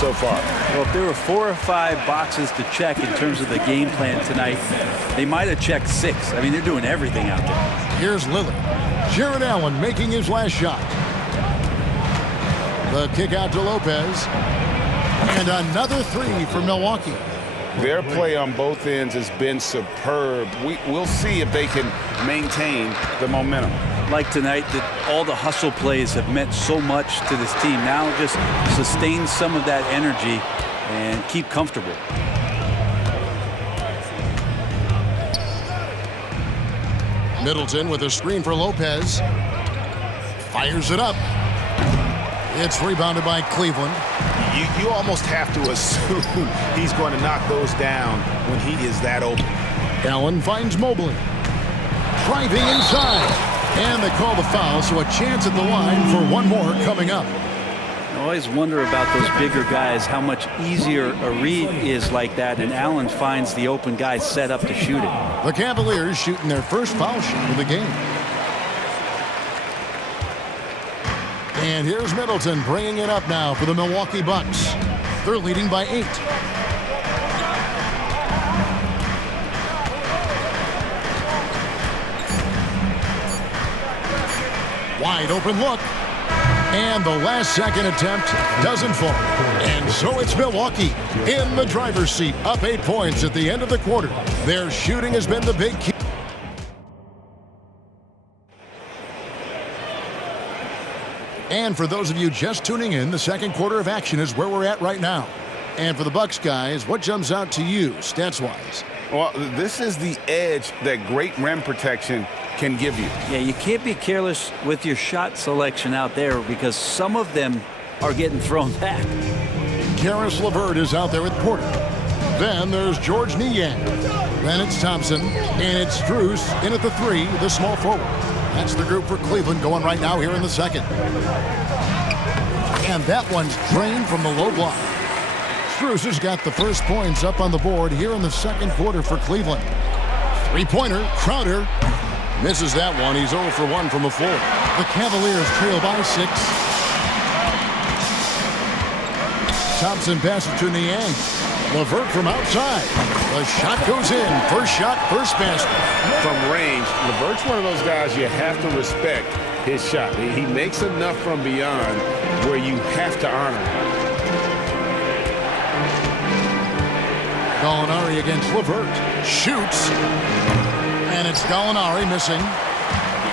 so far. Well, if there were 4 or 5 boxes to check in terms of the game plan tonight, they might have checked 6. I mean, they're doing everything out there. Here's Lillard. Jared Allen making his last shot. The kick out to Lopez. And another 3 for Milwaukee. Their play on both ends has been superb. We'll see if they can maintain the momentum. Like tonight, that all the hustle plays have meant so much to this team. Now just sustain some of that energy and keep comfortable. Middleton with a screen for Lopez. Fires it up. It's rebounded by Cleveland. You almost have to assume he's going to knock those down when he is that open. Allen finds Mobley. Driving inside. And they call the foul, so a chance at the line for one more coming up. I always wonder about those bigger guys, how much easier a read is like that, and Allen finds the open guy set up to shoot it. The Cavaliers shooting their first foul shot of the game. And here's Middleton bringing it up now for the Milwaukee Bucks. They're leading by 8. Wide open look. And the last second attempt doesn't fall. And so it's Milwaukee in the driver's seat, up 8 points at the end of the quarter. Their shooting has been the big key. And for those of you just tuning in, the second quarter of action is where we're at right now. And for the Bucks guys, what jumps out to you stats-wise? Well, this is the edge that great rim protection can give you. Yeah, you can't be careless with your shot selection out there because some of them are getting thrown back. Karis LeVert is out there with Porter. Then there's George Niang. Then it's Thompson. And it's Strus in at the 3, the small forward. That's the group for Cleveland going right now here in the second. And that one's drained from the low block. Strus has got the first points up on the board here in the second quarter for Cleveland. Three-pointer, Crowder. Misses that one. He's 0 for 1 from the floor. The Cavaliers trail by 6. Thompson passes to Niang. LeVert from outside. The shot goes in. First shot, first basket. From range, LeVert's one of those guys you have to respect his shot. He makes enough from beyond where you have to honor him. Gallinari against LeVert. Shoots. And it's Gallinari missing.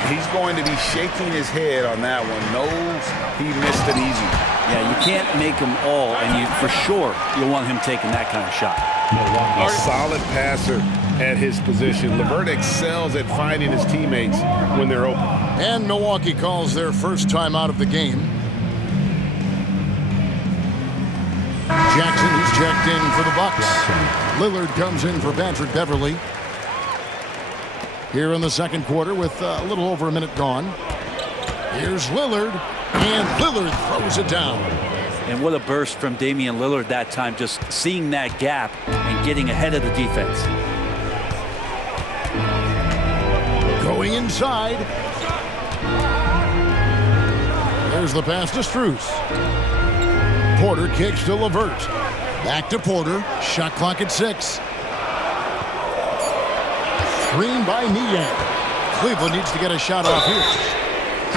He's going to be shaking his head on that one. Knows he missed it easy. Yeah, you can't make them all, and for sure you'll want him taking that kind of shot. A solid passer at his position. LeVert excels at finding his teammates when they're open. And Milwaukee calls their first time out of the game. Jackson is checked in for the Bucks. Lillard comes in for Patrick Beverly. Here in the second quarter with a little over a minute gone. Here's Lillard, and Lillard throws it down. And what a burst from Damian Lillard that time, just seeing that gap and getting ahead of the defense. Going inside. There's the pass to Strus. Porter kicks to LeVert. Back to Porter. Shot clock at 6. Screen by Niang. Cleveland needs to get a shot off here.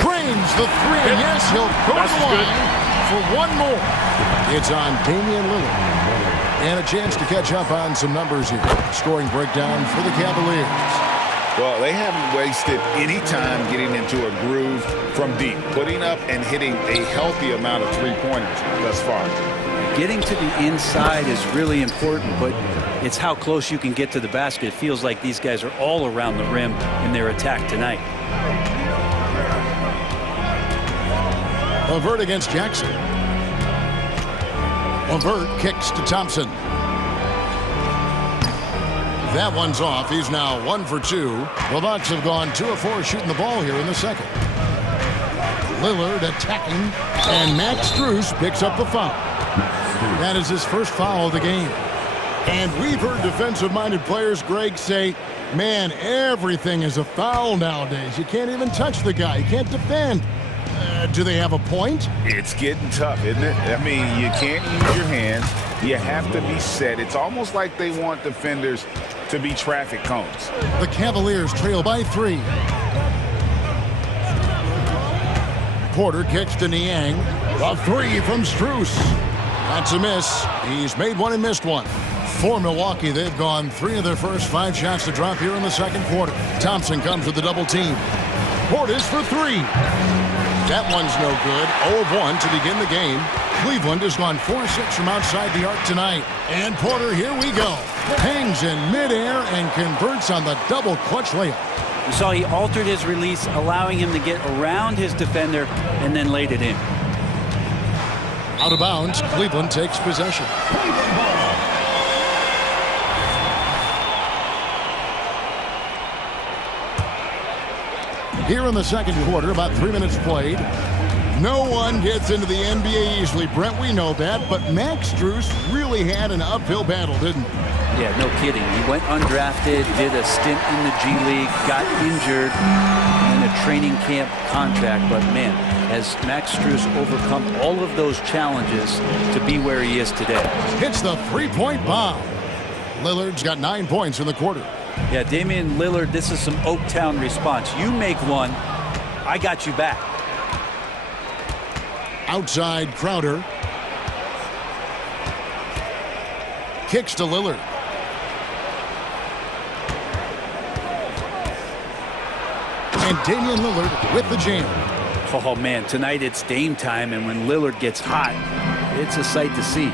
Drains the 3, and yes, he'll go to the line for one more. It's on Damian Lillard. And a chance to catch up on some numbers here. Scoring breakdown for the Cavaliers. Well, they haven't wasted any time getting into a groove from deep, putting up and hitting a healthy amount of three-pointers thus far. Getting to the inside is really important, but it's how close you can get to the basket. It feels like these guys are all around the rim in their attack tonight. LeVert against Jackson. LeVert kicks to Thompson. That one's off. He's now 1 for 2. The Bucks have gone 2 of 4 shooting the ball here in the second. Lillard attacking, and Max Strus picks up the foul. That is his first foul of the game. And we've heard defensive-minded players, Greg, say, man, everything is a foul nowadays. You can't even touch the guy. You can't defend. Do they have a point? It's getting tough, isn't it? I mean, you can't use your hands. You have to be set. It's almost like they want defenders to be traffic cones. The Cavaliers trail by 3. Porter kicks to Niang. A 3 from Strus. That's a miss. He's made one and missed one. For Milwaukee, they've gone 3 of their first 5 shots to drop here in the second quarter. Thompson comes with the double team. Portis for 3. That one's no good. 0 of 1 to begin the game. Cleveland has gone 4-6 from outside the arc tonight. And Porter, here we go. Hangs in midair and converts on the double clutch layup. You saw he altered his release, allowing him to get around his defender and then laid it in. Out of bounds, Cleveland takes possession. Here in the second quarter, about 3 minutes played. No one gets into the NBA easily, Brent, we know that, but Max Strus really had an uphill battle, didn't he? Yeah, no kidding. He went undrafted, did a stint in the G League, got injured in a training camp contract, but man, has Max Strus overcome all of those challenges to be where he is today. Hits the three-point bomb. Lillard's got 9 points in the quarter. Yeah, Damian Lillard, this is some Oaktown response. You make one, I got you back. Outside Crowder. Kicks to Lillard. And Damian Lillard with the jam. Oh man, tonight it's Dame time, and when Lillard gets hot, it's a sight to see.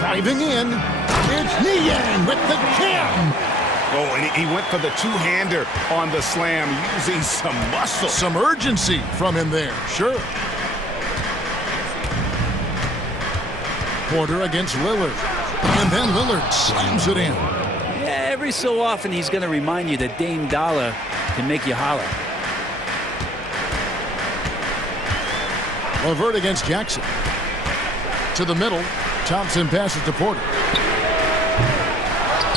Driving in, it's Niang with the jam. Oh, and he went for the two-hander on the slam, using some muscle. Some urgency from him there, sure. Porter against Lillard. And then Lillard slams it in. Yeah, every so often he's going to remind you that Dame Dollar can make you holler. LeVert against Jackson. To the middle. Thompson passes to Porter.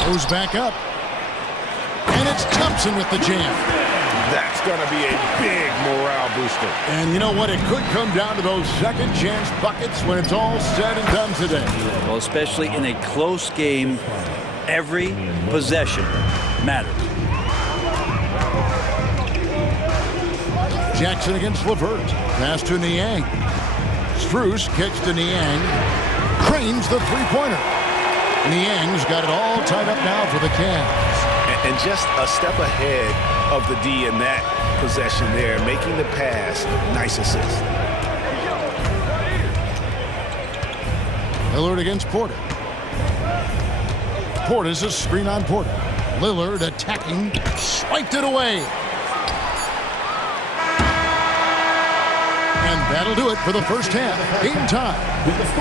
Goes back up. And it's Thompson with the jam. That's going to be a big morale booster. And you know what? It could come down to those second chance buckets when it's all said and done today. Well, especially in a close game, every possession matters. Jackson against LeVert. Pass to Niang. Strus kicks to Niang. Cranes the three-pointer. Niang's got it all tied up now for the Cavs. And just a step ahead of the D in that possession there, making the pass. Nice assist. Lillard against Porter. Porter's a screen on Porter. Lillard attacking. Swiped it away. And that'll do it for the first half. Game time.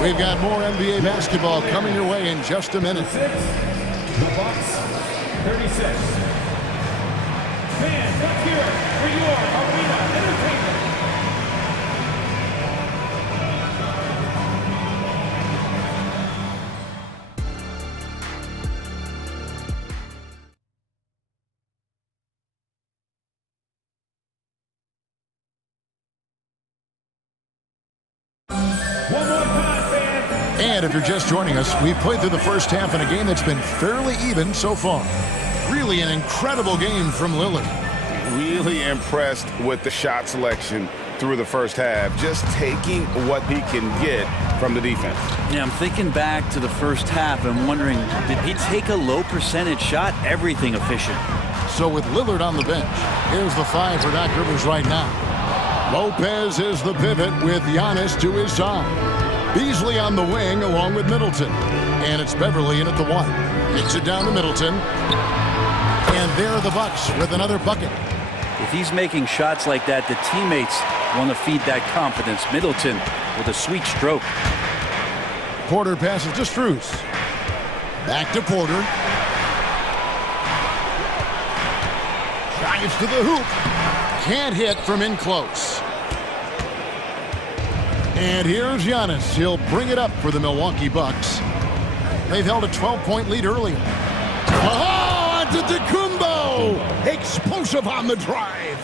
We've got more NBA basketball coming your way in just a minute. The Bucks, 36. Fans, let's hear it for your arena entertainment. One more time, fans. And if you're just joining us, we've played through the first half in a game that's been fairly even so far. Really an incredible game from Lillard. Really impressed with the shot selection through the first half, just taking what he can get from the defense. Yeah, I'm thinking back to the first half and wondering, did he take a low percentage shot? Everything efficient. So with Lillard on the bench, here's the five for Doc Rivers right now. Lopez is the pivot with Giannis to his side. Beasley on the wing along with Middleton. And it's Beverly in at the one. Kicks it down to Middleton. And there are the Bucks with another bucket. If he's making shots like that, the teammates want to feed that confidence. Middleton with a sweet stroke. Porter passes to Strus. Back to Porter. Drives to the hoop. Can't hit from in close. And here's Giannis. He'll bring it up for the Milwaukee Bucks. They've held a 12-point lead earlier. Oh, Antetokounmpo! Explosive on the drive.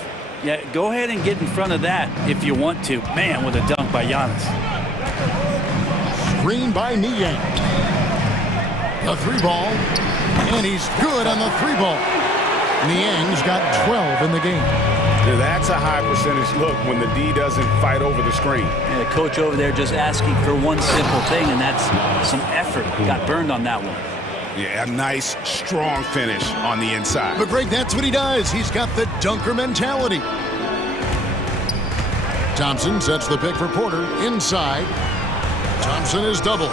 Yeah, go ahead and get in front of that if you want to. Man, with a dunk by Giannis. Screen by Niang. The three ball. And he's good on the three ball. Niang's got 12 in the game. That's a high percentage look when the D doesn't fight over the screen. Yeah, the coach over there just asking for one simple thing, and that's some effort. Got burned on that one. Yeah, a nice, strong finish on the inside. But Greg, that's what he does. He's got the dunker mentality. Thompson sets the pick for Porter inside. Thompson is doubled.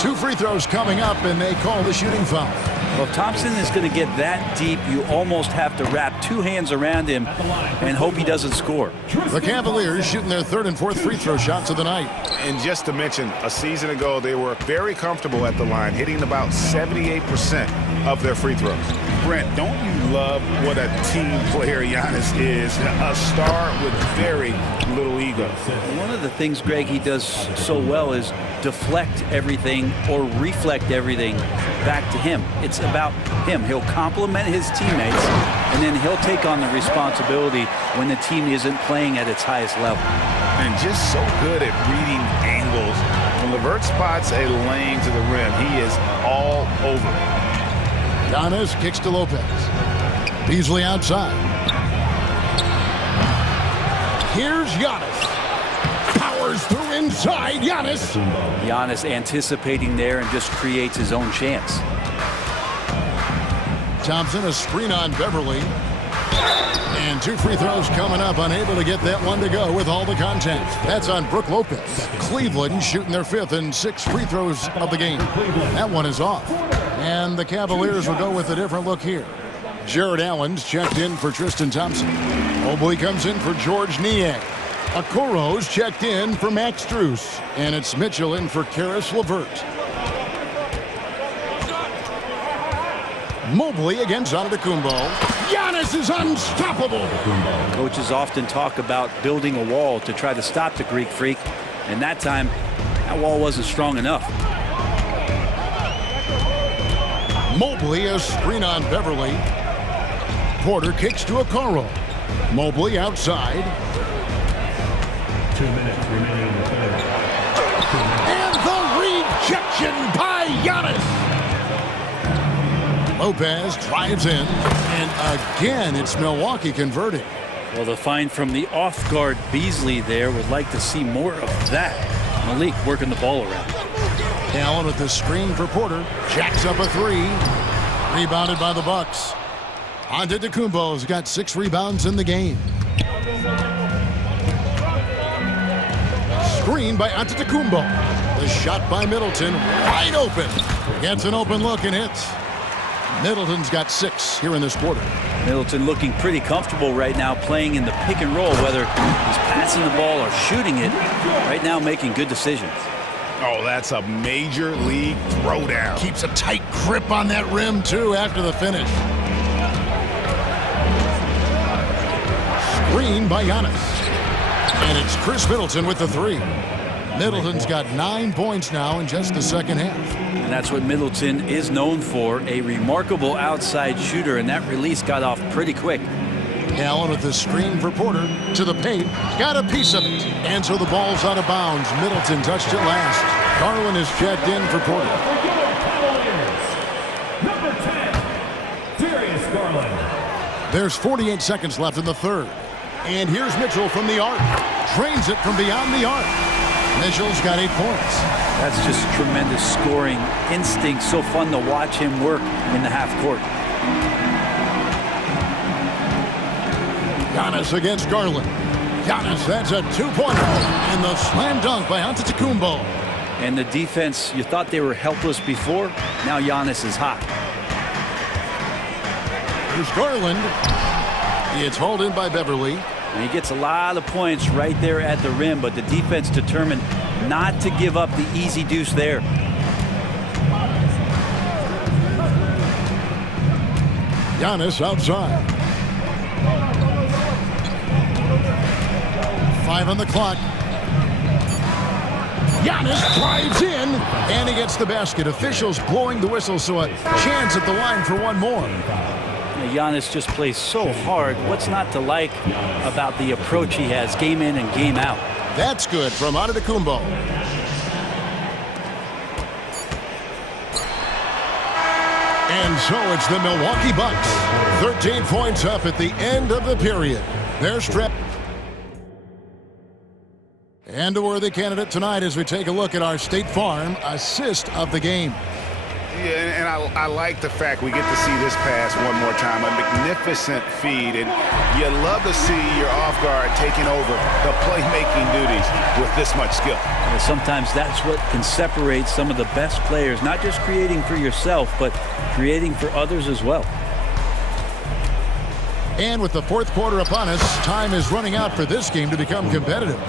2 free throws coming up, and they call the shooting foul. Well, if Thompson is going to get that deep, you almost have to wrap 2 hands around him and hope he doesn't score. The Cavaliers shooting their 3rd and 4th free throw shots of the night. And just to mention, a season ago, they were very comfortable at the line, hitting about 78% of their free throws. Brent, don't you love what a team player Giannis is? A star with very little ego. One of the things, Greg, he does so well is deflect everything or reflect everything back to him. It's about him. He'll compliment his teammates, and then he'll take on the responsibility when the team isn't playing at its highest level. And just so good at reading angles. When LeVert spots a lane to the rim, he is all over it. Giannis kicks to Lopez. Beasley outside. Here's Giannis. Powers through inside. Giannis anticipating there and just creates his own chance. Thompson, a screen on Beverly. And 2 free throws coming up, unable to get that one to go with all the contact. That's on Brook Lopez. Cleveland shooting their 5th and 6th free throws of the game. That one is off. And the Cavaliers will go with a different look here. Jared Allen's checked in for Tristan Thompson. Mobley comes in for George Niang. Okoro's checked in for Max Strus. And it's Mitchell in for Karis LeVert. Mobley against Antetokounmpo. Giannis is unstoppable. Coaches often talk about building a wall to try to stop the Greek Freak, and that time, that wall wasn't strong enough. Mobley, a screen on Beverly. Porter kicks to Okoro. Mobley outside. 2 minutes remaining in the third. And the rejection by Giannis. Lopez drives in, and again, it's Milwaukee converting. Well, the find from the off-guard Beasley there, would like to see more of that. Malik working the ball around. Allen with the screen for Porter. Jacks up a 3. Rebounded by the Bucks. Antetokounmpo's got 6 rebounds in the game. Screen by Antetokounmpo. The shot by Middleton, wide open. Gets an open look and hits. Middleton's got 6 here in this quarter. Middleton looking pretty comfortable right now playing in the pick and roll, whether he's passing the ball or shooting it. Right now making good decisions. Oh, that's a major league throwdown. Keeps a tight grip on that rim, too, after the finish. Screen by Giannis. And it's Chris Middleton with the 3. Middleton's got 9 points now in just the second half. And that's what Middleton is known for, a remarkable outside shooter, and that release got off pretty quick. Allen with the screen for Porter to the paint, got a piece of it, and so the ball's out of bounds. Middleton touched it last. Garland is checked in for Porter. Number 10, Darius Garland. There's 48 seconds left in the third. And here's Mitchell from the arc. Drains it from beyond the arc. Mitchell's got 8 points. That's just tremendous scoring instinct. So fun to watch him work in the half court. Giannis against Garland. Giannis, that's a 2-pointer. And the slam dunk by Antetokounmpo. And the defense, you thought they were helpless before. Now Giannis is hot. Here's Garland. It's hauled in by Beverly. And he gets a lot of points right there at the rim, but the defense determined not to give up the easy deuce there. Giannis outside. 5 on the clock. Giannis drives in, and he gets the basket. Officials blowing the whistle, so a chance at the line for one more. Giannis just plays so hard. What's not to like about the approach he has game in and game out? That's good from Antetokounmpo. And so it's the Milwaukee Bucks. 13 points up at the end of the period. They're strapped. And a worthy candidate tonight as we take a look at our State Farm assist of the game. Yeah, and I like the fact we get to see this pass one more time. A magnificent feed, and you love to see your off guard taking over the playmaking duties with this much skill. And sometimes that's what can separate some of the best players, not just creating for yourself, but creating for others as well. And with the fourth quarter upon us, time is running out for this game to become competitive.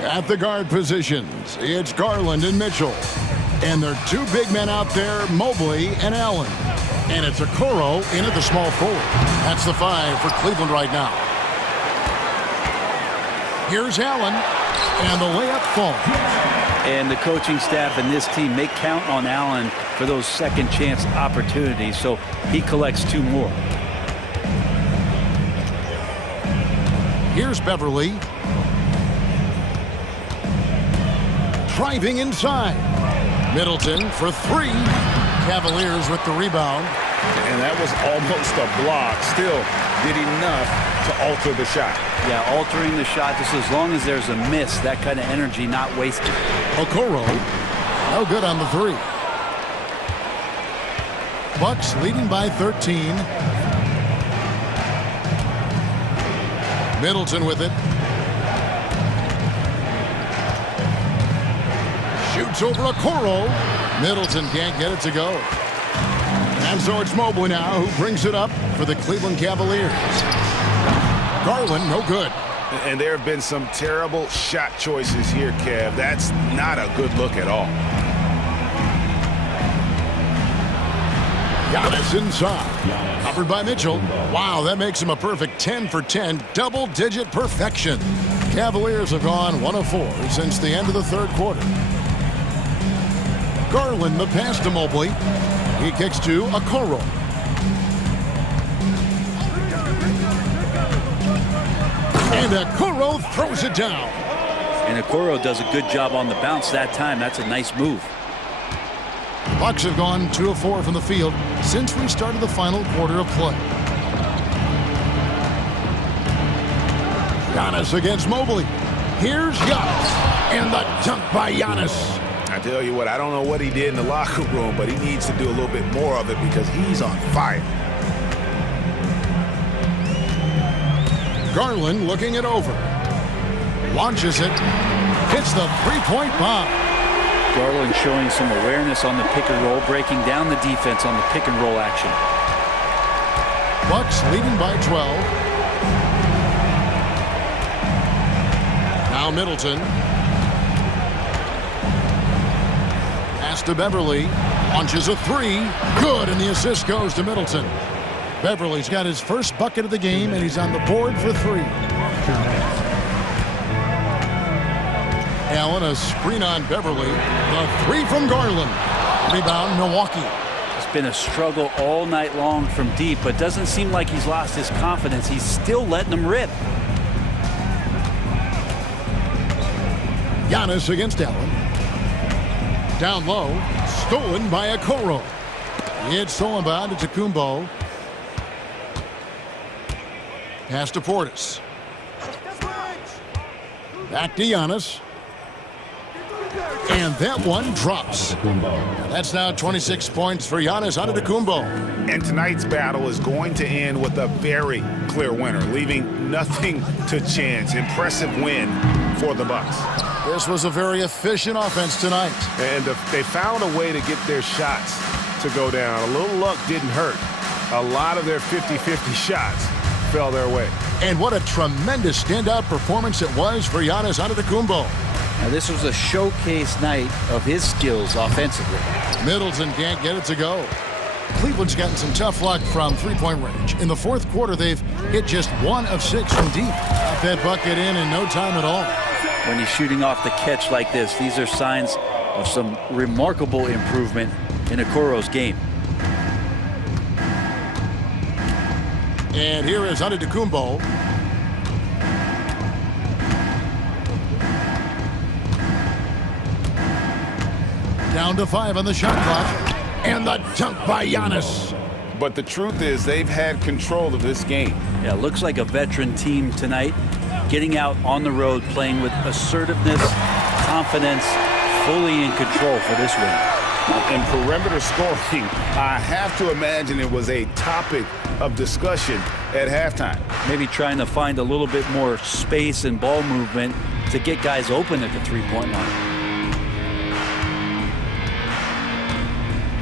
At the guard positions, it's Garland and Mitchell. And there are two big men out there, Mobley and Allen. And it's Okoro in at the small forward. That's the 5 for Cleveland right now. Here's Allen, and the layup falls. And the coaching staff and this team, they count on Allen for those second chance opportunities, so he collects 2 more. Here's Beverly. Driving inside. Middleton for 3. Cavaliers with the rebound. And that was almost a block. Still did enough to alter the shot. Yeah, altering the shot, just as long as there's a miss, that kind of energy not wasted. Okoro, no good on the 3. Bucks leading by 13. Middleton with it. Shoots over Okoro. Middleton can't get it to go. And so it's Mobley now who brings it up for the Cleveland Cavaliers. Garland, no good. And there have been some terrible shot choices here, Kev. That's not a good look at all. Giannis inside. Covered by Mitchell. Wow, that makes him a perfect 10 for 10. Double-digit perfection. Cavaliers have gone 1 of 4 since the end of the third quarter. Garland, the pass to Mobley. He kicks to Okoro. And Okoro throws it down. And Okoro does a good job on the bounce that time. That's a nice move. Bucks have gone 2 of 4 from the field since we started the final quarter of play. Giannis against Mobley. Here's Giannis. And the dunk by Giannis. I tell you what, I don't know what he did in the locker room, but he needs to do a little bit more of it because he's on fire. Garland looking it over. Launches it. Hits the three-point bomb. Garland showing some awareness on the pick and roll, breaking down the defense on the pick and roll action. Bucks leading by 12. Now Middleton. Pass to Beverly. Launches a 3. Good, and the assist goes to Middleton. Beverly's got his first bucket of the game, and he's on the board for 3. Allen, a screen on Beverly. The 3 from Garland. Rebound, Milwaukee. It's been a struggle all night long from deep, but doesn't seem like he's lost his confidence. He's still letting them rip. Giannis against Allen. Down low. Stolen by Okoro. It's stolen by Antetokounmpo. Pass to Portis. Back to Giannis. And that one drops. That's now 26 points for Giannis Antetokounmpo. And tonight's battle is going to end with a very clear winner, leaving nothing to chance. Impressive win for the Bucks. This was a very efficient offense tonight. And they found a way to get their shots to go down. A little luck didn't hurt. A lot of their 50-50 shots fell their way. And what a tremendous standout performance it was for Giannis Antetokounmpo. Now this was a showcase night of his skills offensively. Middleton can't get it to go. Cleveland's gotten some tough luck from three-point range. In the fourth quarter, they've hit just 1 of 6 from deep. Got that bucket in no time at all. When he's shooting off the catch like this, these are signs of some remarkable improvement in Okoro's game. And here is Antetokounmpo. Down to 5 on the shot clock. And the dunk by Giannis. But the truth is they've had control of this game. Yeah, looks like a veteran team tonight, getting out on the road, playing with assertiveness, confidence, fully in control for this win. And perimeter scoring, I have to imagine it was a topic of discussion at halftime. Maybe trying to find a little bit more space and ball movement to get guys open at the three-point line.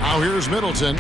Now here's Middleton.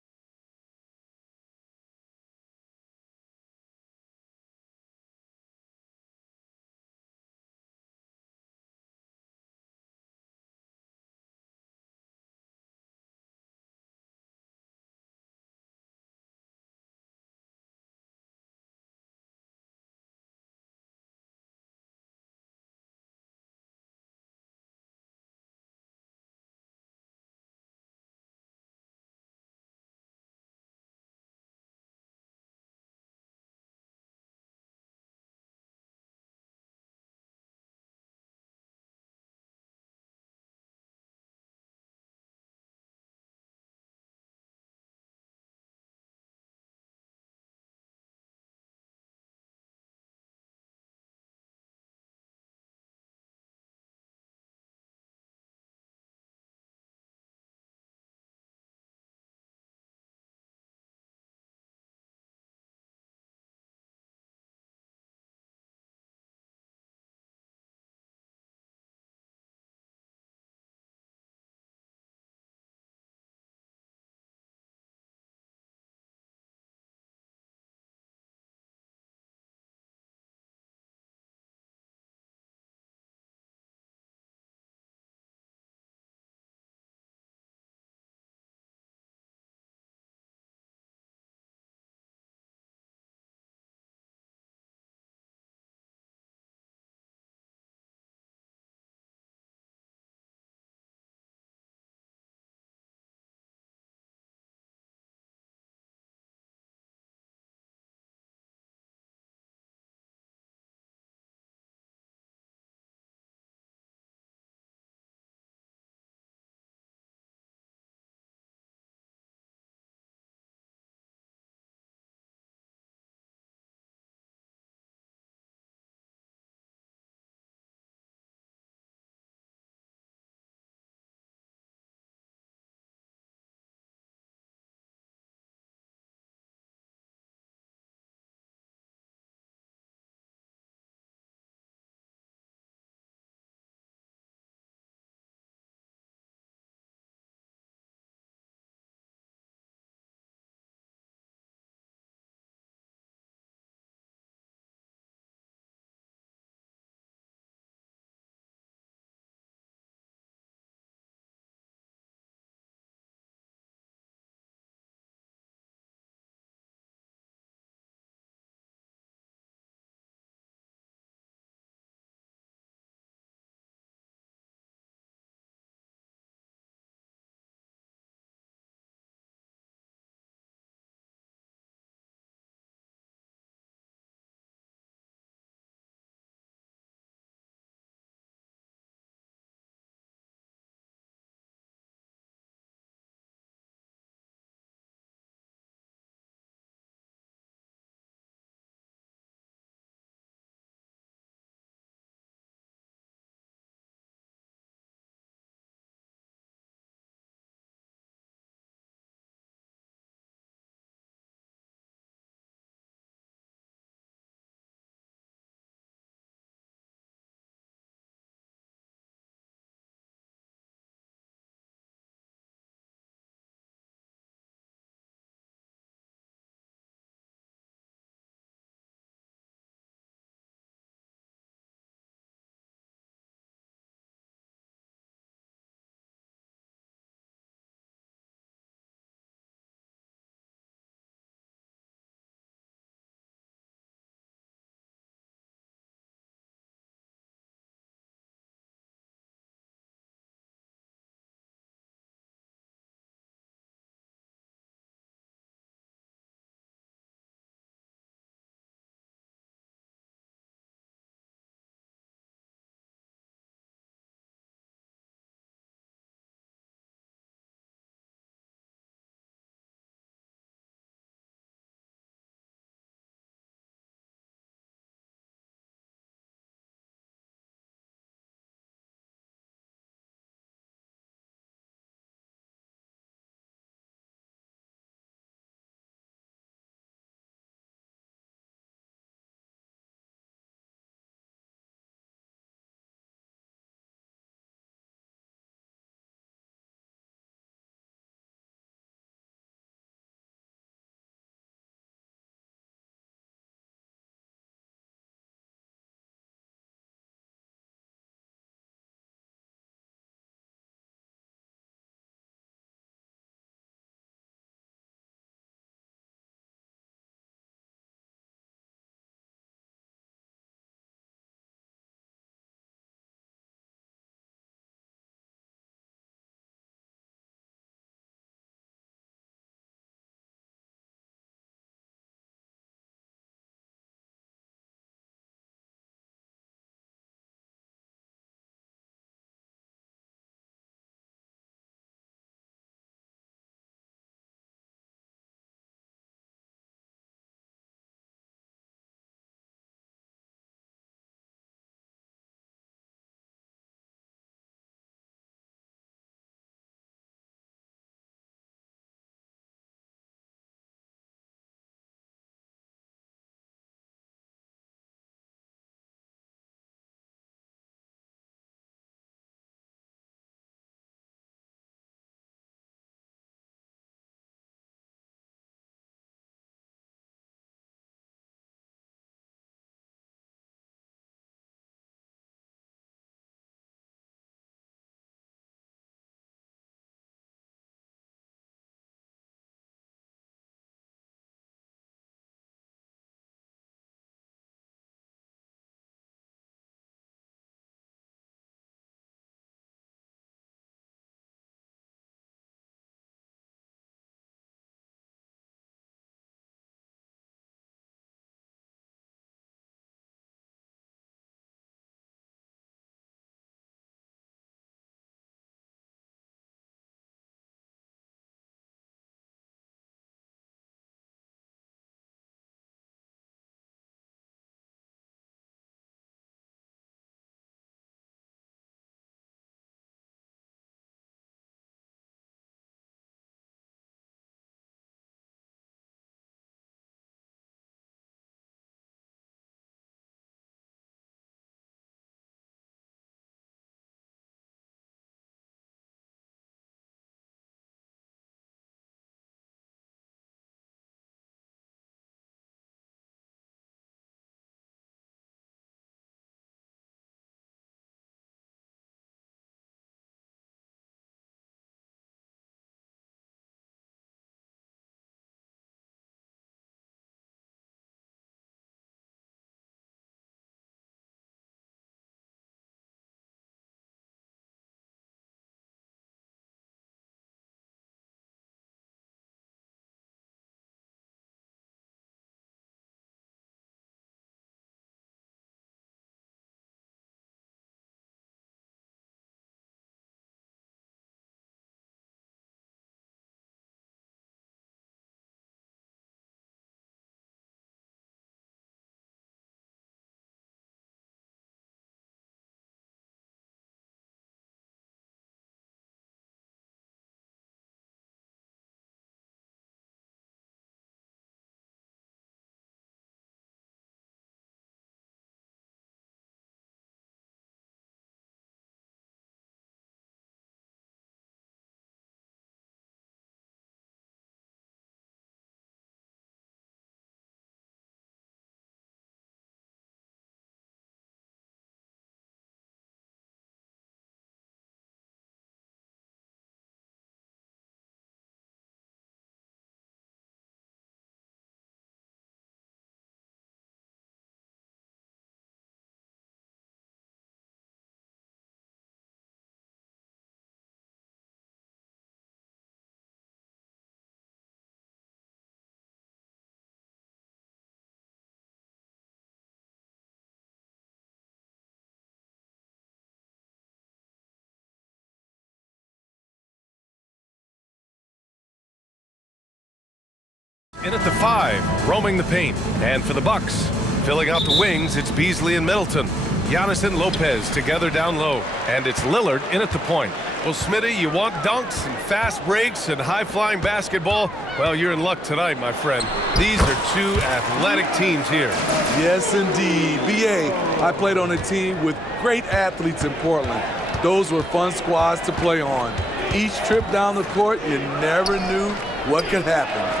In at the 5, roaming the paint. And for the Bucks, filling out the wings, it's Beasley and Middleton. Giannis and Lopez together down low. And it's Lillard in at the point. Well, Smitty, you want dunks and fast breaks and high-flying basketball? Well, you're in luck tonight, my friend. These are two athletic teams here. Yes, indeed. BA, I played on a team with great athletes in Portland. Those were fun squads to play on. Each trip down the court, you never knew what could happen.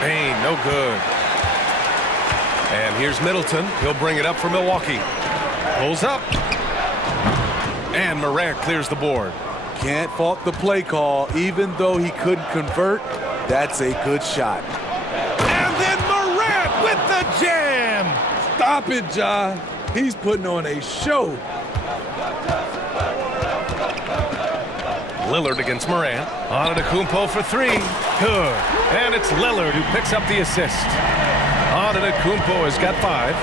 Bain, no good. And here's Middleton. He'll bring it up for Milwaukee. Pulls up. And Morant clears the board. Can't fault the play call. Even though he couldn't convert, that's a good shot. And then Morant with the jam! Stop it, Ja. He's putting on a show. Lillard against Morant. Antetokounmpo for 3. Good. And it's Lillard who picks up the assist. Antetokounmpo has got 5.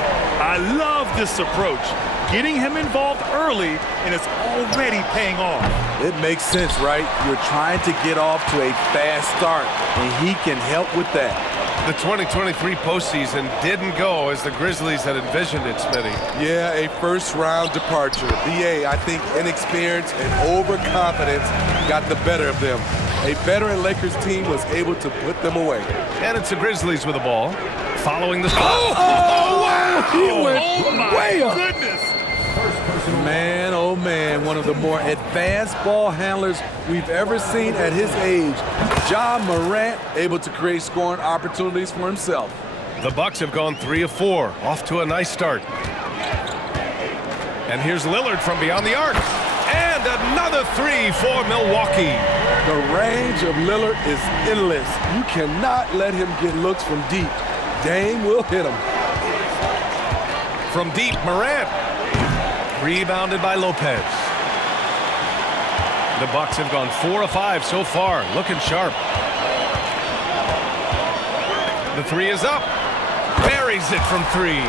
I love this approach. Getting him involved early, and it's already paying off. It makes sense, right? You're trying to get off to a fast start, and he can help with that. The 2023 postseason didn't go as the Grizzlies had envisioned it, Smitty. Yeah, a first-round departure. BA, I think inexperience and overconfidence got the better of them. A veteran Lakers team was able to put them away. And it's the Grizzlies with the ball. Following the... Oh, wow! He went way up. Goodness! Man, oh man, one of the more advanced ball handlers we've ever seen at his age. Ja Morant able to create scoring opportunities for himself. The Bucks have gone 3 of 4, off to a nice start. And here's Lillard from beyond the arc. And another 3 for Milwaukee. The range of Lillard is endless. You cannot let him get looks from deep. Dame will hit him. From deep, Morant. Rebounded by Lopez. The Bucks have gone 4 of 5 so far, looking sharp. The 3 is up. Buries it from 3.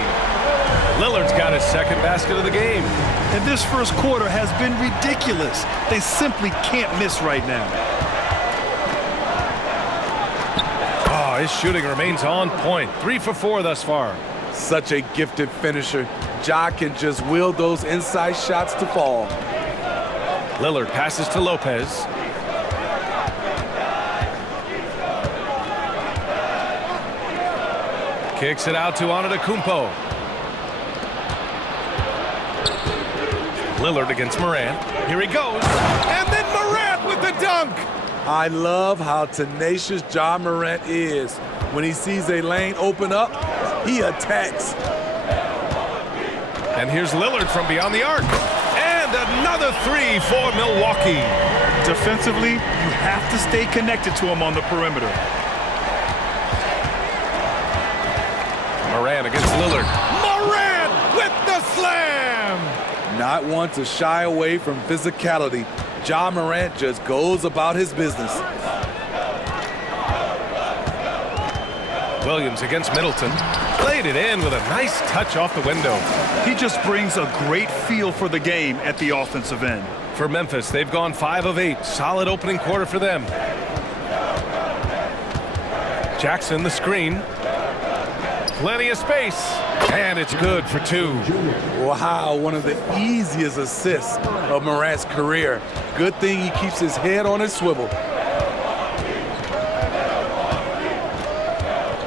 Lillard's got his second basket of the game. And this first quarter has been ridiculous. They simply can't miss right now. Oh, his shooting remains on point. 3 for 4 thus far. Such a gifted finisher. Ja can just will those inside shots to fall. Lillard passes to Lopez. Kicks it out to Antetokounmpo. Lillard against Morant. Here he goes. And then Morant with the dunk. I love how tenacious Ja Morant is. When he sees a lane open up, he attacks. And here's Lillard from beyond the arc. And another 3 for Milwaukee. Defensively, you have to stay connected to him on the perimeter. Morant against Lillard. Morant with the slam! Not one to shy away from physicality. Ja Morant just goes about his business. Williams against Middleton. Played it in with a nice touch off the window. He just brings a great feel for the game at the offensive end. For Memphis, they've gone 5 of 8. Solid opening quarter for them. Jackson, the screen. Plenty of space. And it's good for 2. Wow, one of the easiest assists of Morant's career. Good thing he keeps his head on his swivel.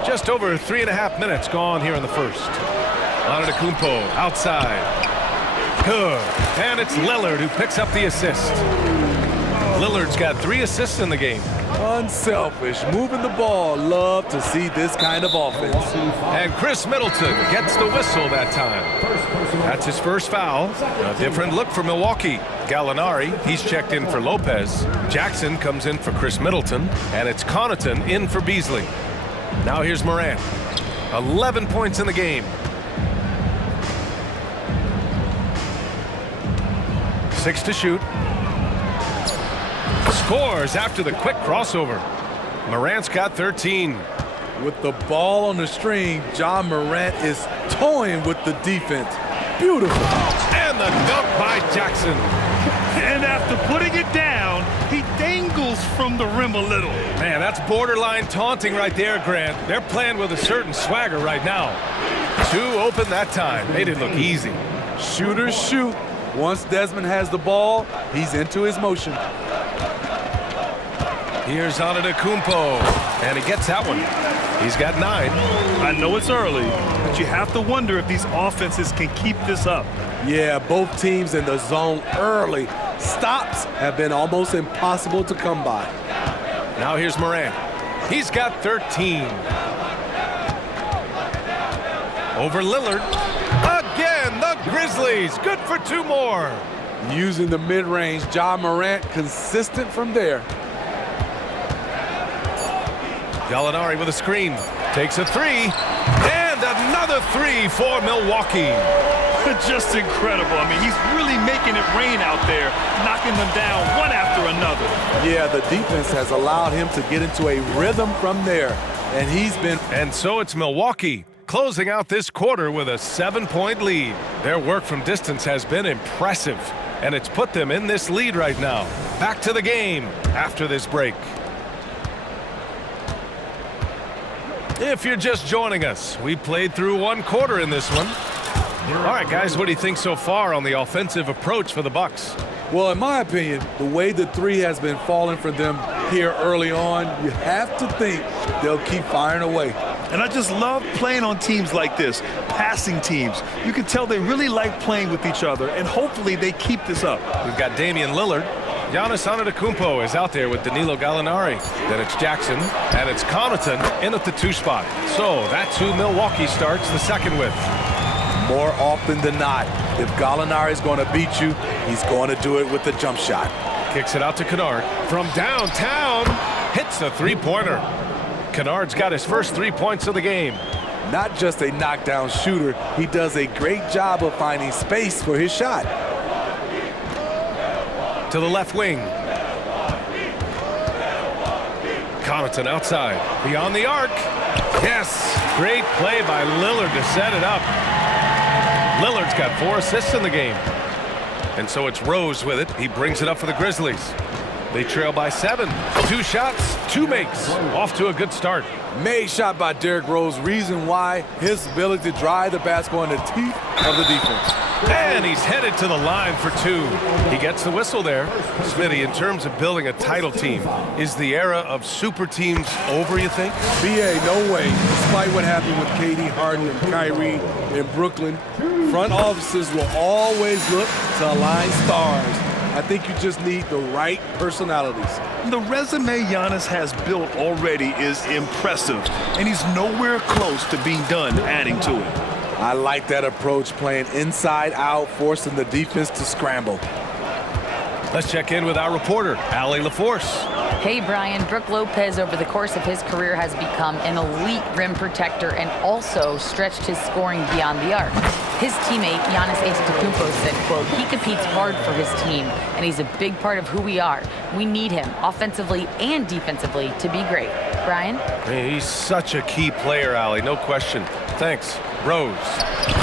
Just over 3.5 minutes gone here in the first. Antetokounmpo outside. Good. And it's Lillard who picks up the assist. Lillard's got 3 assists in the game. Unselfish, moving the ball. Love to see this kind of offense. And Chris Middleton gets the whistle that time. That's his first foul. A different look for Milwaukee. Gallinari, he's checked in for Lopez. Jackson comes in for Chris Middleton. And it's Connaughton in for Beasley. Now here's Morant. 11 points in the game. 6 to shoot. Scores after the quick crossover. Morant's got 13. With the ball on the string, Ja Morant is toying with the defense. Beautiful. And the dunk by Jackson. And after putting it down, he dangles from the rim a little. Man, that's borderline taunting right there, Grant. They're playing with a certain swagger right now. 2 open that time. Made it look easy. Shooters shoot. Once Desmond has the ball, he's into his motion. Here's Antetokounmpo, and he gets that one. He's got 9. I know it's early, but you have to wonder if these offenses can keep this up. Yeah, both teams in the zone early. Stops have been almost impossible to come by. Now here's Morant. He's got 13. Over Lillard. Again, the Grizzlies. Good for 2 more. Using the mid-range, Ja Morant consistent from there. Gallinari with a screen. Takes a 3. And another 3 for Milwaukee. Just incredible. I mean, he's really making it rain out there, knocking them down one after another. Yeah, the defense has allowed him to get into a rhythm from there, and he's been... And so it's Milwaukee closing out this quarter with a 7-point lead. Their work from distance has been impressive, and it's put them in this lead right now. Back to the game after this break. If you're just joining us, we played through 1 quarter in this one. All right, guys, what do you think so far on the offensive approach for the Bucks? Well, in my opinion, the way the 3 has been falling for them here early on, you have to think they'll keep firing away. And I just love playing on teams like this, passing teams. You can tell they really like playing with each other, and hopefully they keep this up. We've got Damian Lillard. Giannis Antetokounmpo is out there with Danilo Gallinari. Then it's Jackson, and it's Connaughton in at the 2 spot. So that's who Milwaukee starts the second with. More often than not, if Gallinari is going to beat you, he's going to do it with the jump shot. Kicks it out to Kennard. From downtown, hits the 3-pointer. Kennard's got his first 3 points of the game. Not just a knockdown shooter, he does a great job of finding space for his shot. To the left wing. Connaughton outside. Beyond the arc. Yes! Great play by Lillard to set it up. Lillard's got 4 assists in the game. And so it's Rose with it. He brings it up for the Grizzlies. They trail by 7. 2 shots, 2 makes. Off to a good start. Made shot by Derrick Rose. Reason why, his ability to drive the basketball in the teeth of the defense. And he's headed to the line for 2. He gets the whistle there. Smitty, in terms of building a title team, is the era of super teams over, you think? BA, no way. Despite what happened with KD, Harden, and Kyrie in Brooklyn, front offices will always look to align stars. I think you just need the right personalities. The resume Giannis has built already is impressive, and he's nowhere close to being done adding to it. I like that approach, playing inside out, forcing the defense to scramble. Let's check in with our reporter, Allie LaForce. Hey, Brian. Brook Lopez, over the course of his career, has become an elite rim protector and also stretched his scoring beyond the arc. His teammate, Giannis Antetokounmpo, said, quote, he competes hard for his team, and he's a big part of who we are. We need him, offensively and defensively, to be great. Brian? He's such a key player, Allie, no question. Thanks. Rose.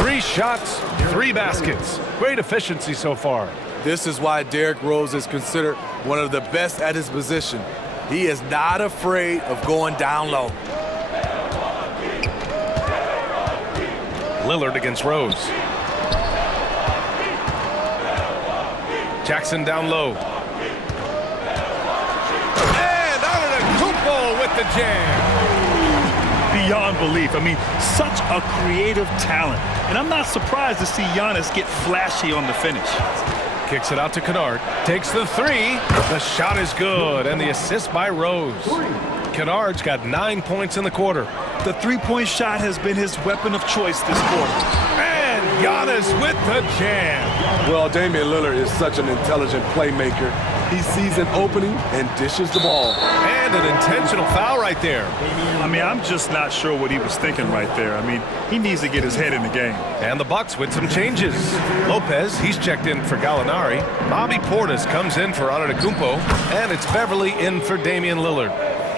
3 shots, 3 baskets. Great efficiency so far. This is why Derrick Rose is considered one of the best at his position. He is not afraid of going down low. Lillard against Rose. Jackson down low. And Antetokounmpo with the jam. Beyond belief. I mean, such a creative talent. And I'm not surprised to see Giannis get flashy on the finish. Kicks it out to Kennard. Takes the 3. The shot is good. And the assist by Rose. Kennard's got 9 points in the quarter. The 3-point shot has been his weapon of choice this quarter. And Giannis with the jam. Well, Damian Lillard is such an intelligent playmaker. He sees an opening and dishes the ball. And an intentional foul right there. I mean, I'm just not sure what he was thinking right there. I mean, he needs to get his head in the game. And the Bucks with some changes. Lopez, he's checked in for Gallinari. Bobby Portis comes in for Antetokounmpo. And it's Beverly in for Damian Lillard.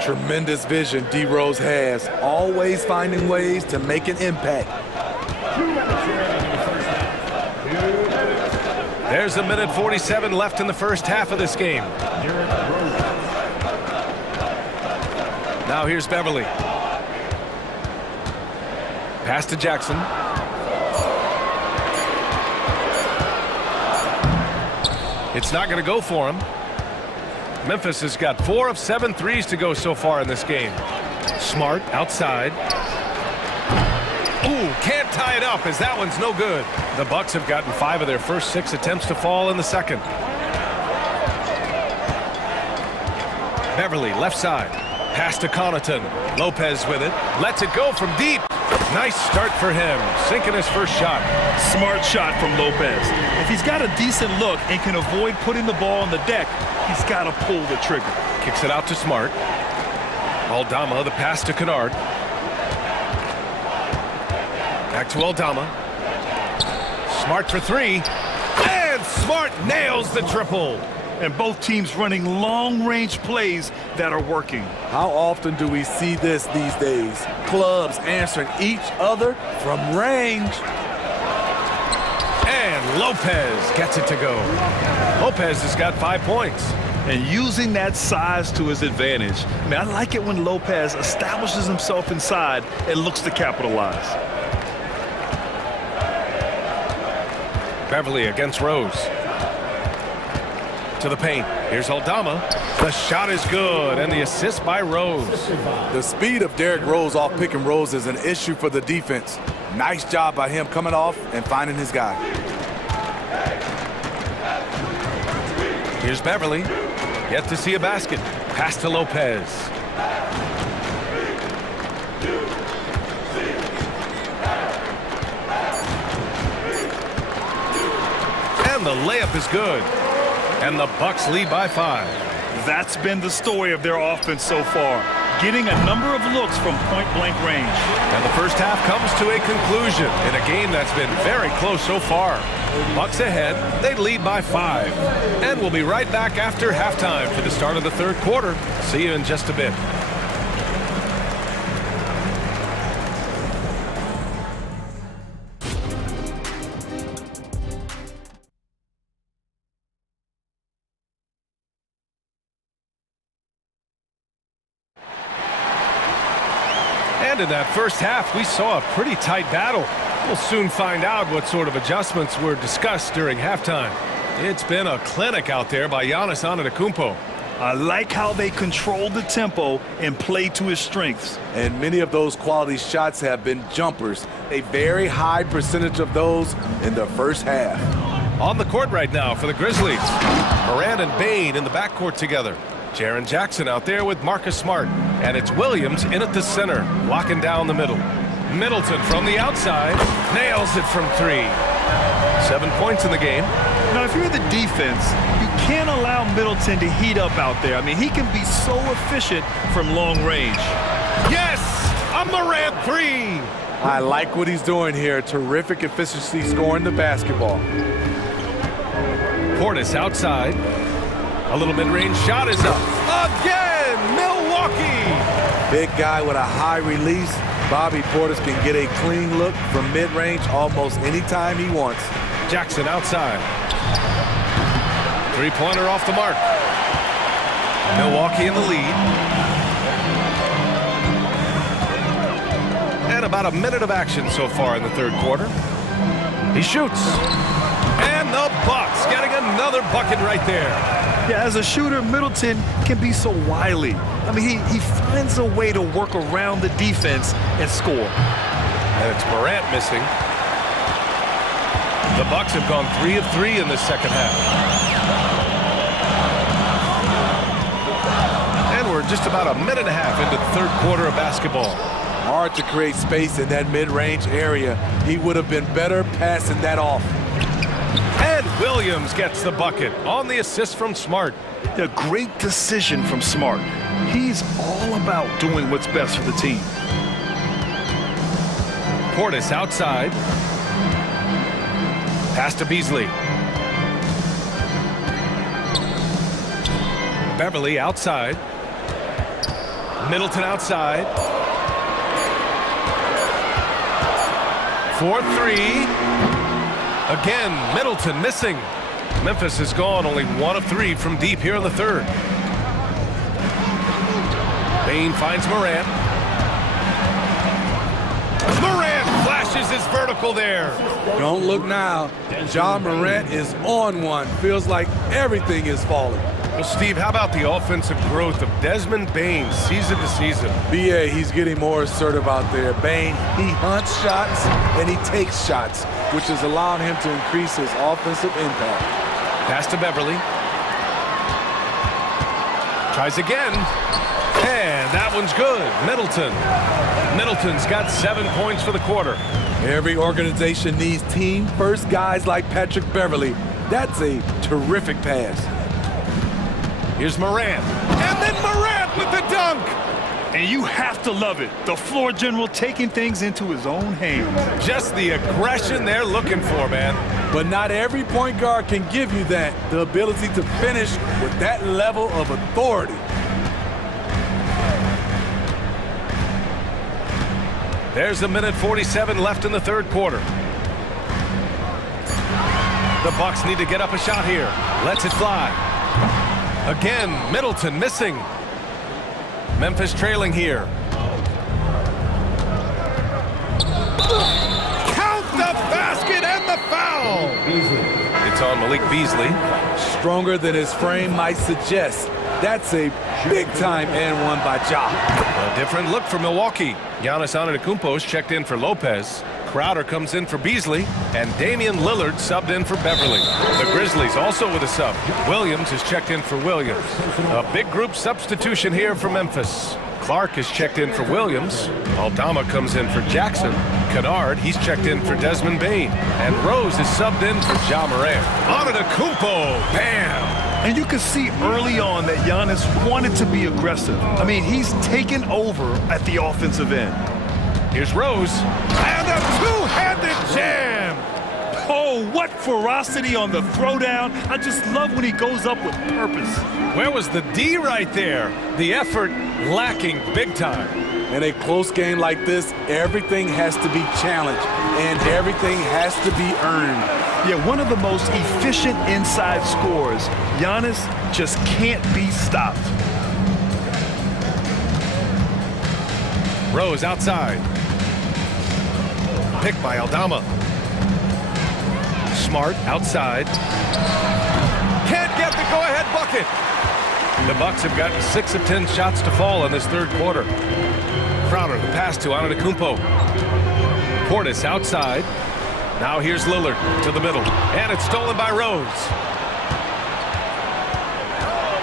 Tremendous vision D. Rose has, always finding ways to make an impact. There's a minute 47 left in the first half of this game. Now here's Beverly. Pass to Jackson. It's not going to go for him. Memphis has got 4 of 7 threes to go so far in this game. Smart outside. Ooh, can't tie it up as that one's no good. The Bucks have gotten 5 of their first 6 attempts to fall in the second. Beverly, left side. Pass to Connaughton. Lopez with it. Lets it go from deep. Nice start for him. Sinking his first shot. Smart shot from Lopez. If he's got a decent look and can avoid putting the ball on the deck, he's got to pull the trigger. Kicks it out to Smart. Aldama, the pass to Kennard. Back to Aldama. Smart for 3. And Smart nails the triple. And both teams running long-range plays that are working. How often do we see this these days? Clubs answering each other from range. And Lopez gets it to go. Lopez has got 5 points. And using that size to his advantage. I mean, I like it when Lopez establishes himself inside and looks to capitalize. Beverly against Rose. To the paint. Here's Aldama. The shot is good, and the assist by Rose. The speed of Derrick Rose off pick and rolls is an issue for the defense. Nice job by him coming off and finding his guy. Here's Beverly. Yet to see a basket. Pass to Lopez. And the layup is good. And the Bucks lead by 5. That's been the story of their offense so far. Getting a number of looks from point-blank range. And the first half comes to a conclusion in a game that's been very close so far. Bucks ahead. They lead by 5. And we'll be right back after halftime for the start of the third quarter. See you in just a bit. In that first half, we saw a pretty tight battle. We'll soon find out what sort of adjustments were discussed during halftime. It's been a clinic out there by Giannis Antetokounmpo. I like how they controlled the tempo and played to his strengths. And many of those quality shots have been jumpers. A very high percentage of those in the first half. On the court right now for the Grizzlies. Morant and Bane in the backcourt together. Jaren Jackson out there with Marcus Smart. And it's Williams in at the center, locking down the middle. Middleton from the outside, nails it from 3. 7 points in the game. Now, if you're the defense, you can't allow Middleton to heat up out there. I mean, he can be so efficient from long range. Yes! A Morant 3! I like what he's doing here. Terrific efficiency scoring the basketball. Portis outside. A little mid-range shot is up. Again, Milwaukee! Big guy with a high release. Bobby Portis can get a clean look from mid-range almost any time he wants. Jackson outside. Three-pointer off the mark. Milwaukee in the lead. And about a minute of action so far in the third quarter. He shoots. And the Bucks getting another bucket right there. Yeah, as a shooter, Middleton can be so wily. I mean, he finds a way to work around the defense and score. And it's Morant missing. The Bucks have gone 3 of 3 in the second half. And we're just about a minute and a half into the third quarter of basketball. Hard to create space in that mid-range area. He would have been better passing that off. And Williams gets the bucket on the assist from Smart. A great decision from Smart. He's all about doing what's best for the team. Portis outside. Pass to Beasley. Beverly outside. Middleton outside. 4-3. Again, Middleton missing. Memphis has gone only 1 of 3 from deep here in the third. Bane finds Morant. Morant flashes his vertical there. Don't look now. Ja Morant is on one. Feels like everything is falling. Well, Steve, how about the offensive growth of Desmond Bane season to season? BA, he's getting more assertive out there. Bane, he hunts shots and he takes shots, which is allowing him to increase his offensive impact. Pass to Beverly. Tries again. And that one's good. Middleton. Middleton's got 7 points for the quarter. Every organization needs team-first guys like Patrick Beverly. That's a terrific pass. Here's Morant. And then Morant with the dunk. And you have to love it. The floor general taking things into his own hands. Just the aggression they're looking for, man. But not every point guard can give you that. The ability to finish with that level of authority. There's a minute 47 left in the third quarter. The Bucks need to get up a shot here. Lets it fly. Again, Middleton missing. Memphis trailing here. Count the basket and the foul! It's on Malik Beasley. Stronger than his frame might suggest. That's a big-time and one by Ja. A different look for Milwaukee. Giannis Antetokounmpo's checked in for Lopez. Crowder comes in for Beasley, and Damian Lillard subbed in for Beverly. The Grizzlies also with a sub. Williams is checked in for Williams. A big group substitution here for Memphis. Clark is checked in for Williams. Aldama comes in for Jackson. Kennard, he's checked in for Desmond Bane. And Rose is subbed in for Ja Morant. Antetokounmpo, bam! And you could see early on that Giannis wanted to be aggressive. I mean, he's taken over at the offensive end. Here's Rose. And a two-handed jam! Oh, what ferocity on the throwdown. I just love when he goes up with purpose. Where was the D right there? The effort lacking big time. In a close game like this, everything has to be challenged, and everything has to be earned. Yeah, one of the most efficient inside scorers. Giannis just can't be stopped. Rose outside. Picked by Aldama. Smart outside. Can't get the go-ahead bucket. The Bucks have gotten 6 of 10 shots to fall in this third quarter. Crowder, the pass to Antetokounmpo. Portis outside. Now here's Lillard to the middle. And it's stolen by Rose.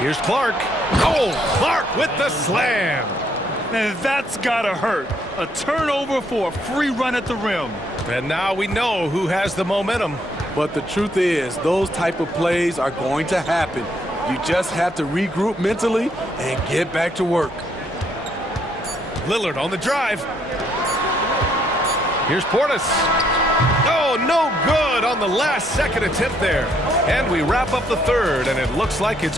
Here's Clark. Oh, Clark with the slam. And that's gotta hurt. A turnover for a free run at the rim. And now we know who has the momentum. But the truth is, those type of plays are going to happen. You just have to regroup mentally and get back to work. Lillard on the drive. Here's Portis. Oh, no good on the last second attempt there. And we wrap up the third, and it looks like it's...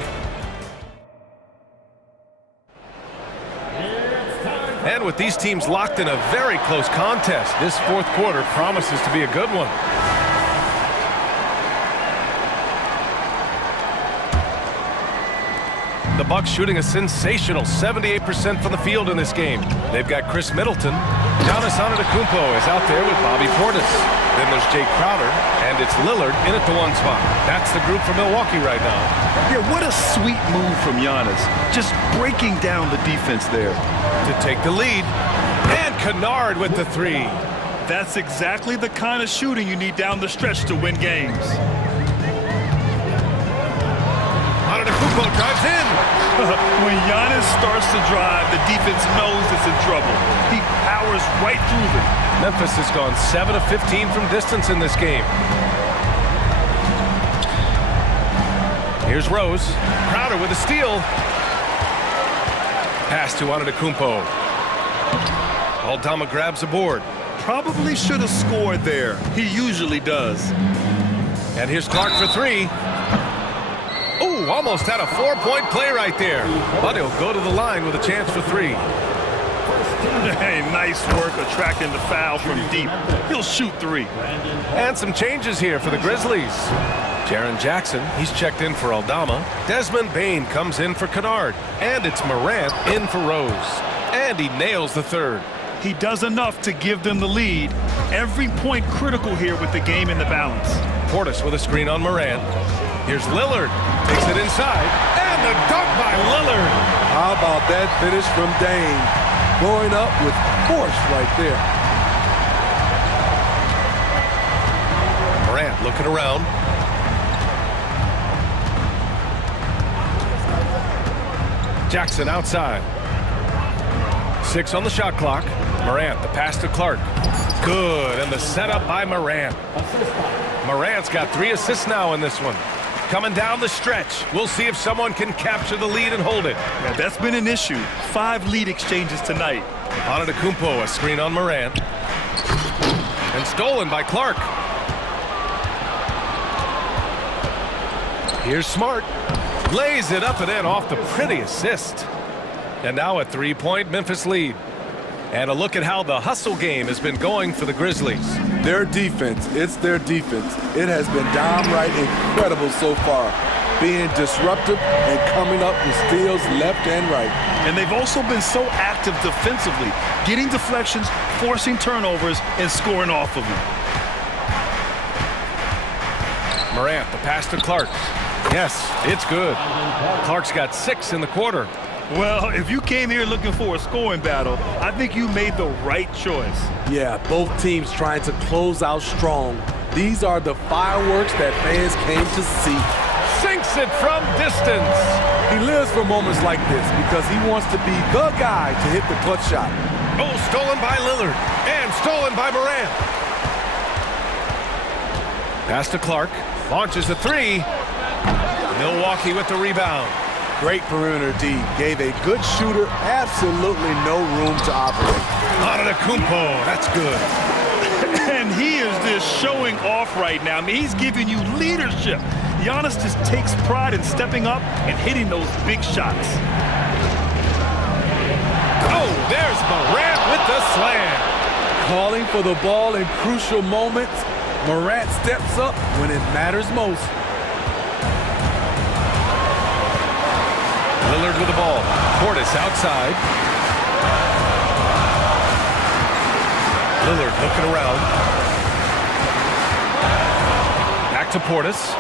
And with these teams locked in a very close contest, this fourth quarter promises to be a good one. The Bucks shooting a sensational 78% from the field in this game. They've got Chris Middleton. Giannis Antetokounmpo is out there with Bobby Portis. Then there's Jay Crowder, and it's Lillard in at the one spot. That's the group for Milwaukee right now. Yeah, what a sweet move from Giannis. Just breaking down the defense there. To take the lead. And Kennard with the three. That's exactly the kind of shooting you need down the stretch to win games. Antetokounmpo drives in. When Giannis starts to drive, the defense knows it's in trouble. He powers right through them. Memphis has gone 7 of 15 from distance in this game. Here's Rose. Crowder with a steal. Pass to Antetokounmpo. Aldama grabs a board. Probably should have scored there. He usually does. And here's Clark for three. Ooh, almost had a 4-point play right there. But he'll go to the line with a chance for three. Hey, nice work attracting the foul from deep. He'll shoot three. And some changes here for the Grizzlies. Jaren Jackson, he's checked in for Aldama. Desmond Bane comes in for Kennard. And it's Morant in for Rose. And he nails the third. He does enough to give them the lead. Every point critical here with the game in the balance. Portis with a screen on Morant. Here's Lillard. Takes it inside. And the dunk by Lillard. How about that finish from Dame? Going up with force right there. Morant looking around. Jackson outside. 6 on the shot clock. Morant, the pass to Clark. Good, and the setup by Morant. Morant's got 3 assists now in this one. Coming down the stretch. We'll see if someone can capture the lead and hold it. Yeah, that's been an issue. 5 lead exchanges tonight. Antetokounmpo, a screen on Morant. And stolen by Clark. Here's Smart. Lays it up and in off the pretty assist. And now a 3-point Memphis lead. And a look at how the hustle game has been going for the Grizzlies. Their defense, it's their defense. It has been downright incredible so far. Being disruptive and coming up with steals left and right. And they've also been so active defensively, getting deflections, forcing turnovers, and scoring off of them. Morant, the pass to Clark. Yes, it's good. Clark's got 6 in the quarter. Well, if you came here looking for a scoring battle, I think you made the right choice. Yeah, both teams trying to close out strong. These are the fireworks that fans came to see. Sinks it from distance. He lives for moments like this because he wants to be the guy to hit the clutch shot. Oh, stolen by Lillard and stolen by Morant. Pass to Clark. Launches the 3. Milwaukee with the rebound. Great perimeter D. Gave a good shooter absolutely no room to operate. Antetokounmpo, that's good. And he is just showing off right now. I mean, he's giving you leadership. Giannis just takes pride in stepping up and hitting those big shots. Oh, there's Morant with the slam. Calling for the ball in crucial moments. Morant steps up when it matters most. Lillard with the ball. Portis outside. Lillard looking around. Back to Portis.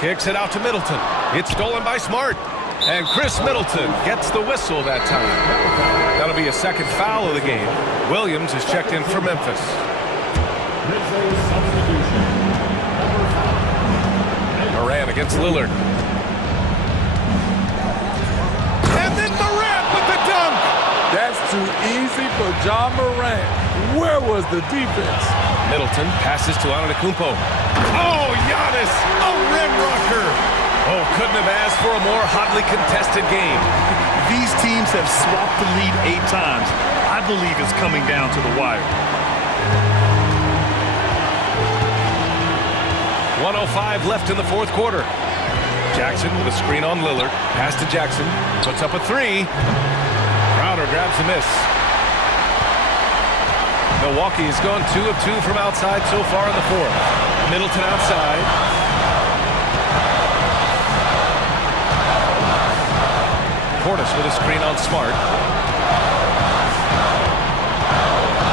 Kicks it out to Middleton. It's stolen by Smart. And Chris Middleton gets the whistle that time. That'll be a second foul of the game. Williams is checked in for Memphis. Morant against Lillard. And then Morant with the dunk. That's too easy for Ja Morant. Where was the defense? Middleton passes to Antetokounmpo. Oh, Giannis, a rim rocker. Oh, couldn't have asked for a more hotly contested game. These teams have swapped the lead 8 times. I believe it's coming down to the wire. 1:05 left in the fourth quarter. Jackson with a screen on Lillard. Pass to Jackson. Puts up a 3. Crowder grabs a miss. Milwaukee has gone 2 of 2 from outside so far in the fourth. Middleton outside. Portis with a screen on Smart.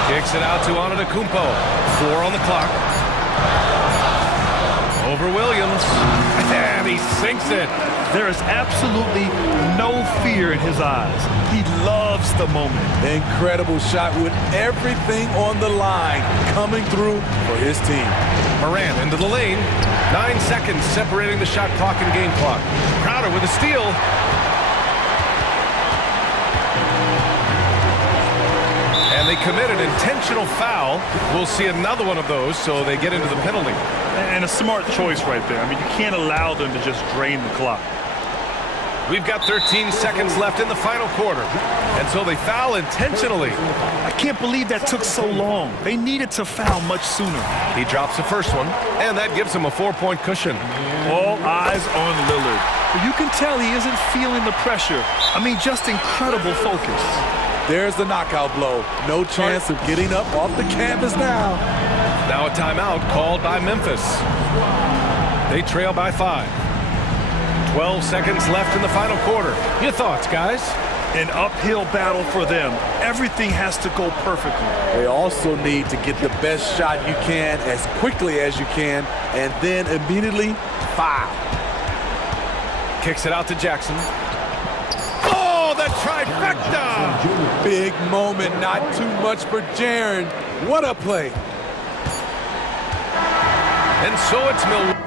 Kicks it out to Antetokounmpo. 4 on the clock. Over Williams. And he sinks it. There is absolutely no fear in his eyes. He loves the moment. Incredible shot with everything on the line coming through for his team. Morant into the lane. 9 seconds separating the shot clock and game clock. Crowder with a steal. And they commit an intentional foul. We'll see another one of those, so they get into the penalty. And a smart choice right there. I mean, you can't allow them to just drain the clock. We've got 13 seconds left in the final quarter. And so they foul intentionally. I can't believe that took so long. They needed to foul much sooner. He drops the first one, and that gives him a 4-point cushion. All eyes on Lillard. But you can tell he isn't feeling the pressure. I mean, just incredible focus. There's the knockout blow. No chance of getting up off the canvas now. Now a timeout called by Memphis. They trail by 5. 12 seconds left in the final quarter. Your thoughts, guys? An uphill battle for them. Everything has to go perfectly. They also need to get the best shot you can as quickly as you can, and then immediately foul. Kicks it out to Jackson. Oh, the trifecta! Big moment, not too much for Jaren. What a play. And so it's Milwaukee.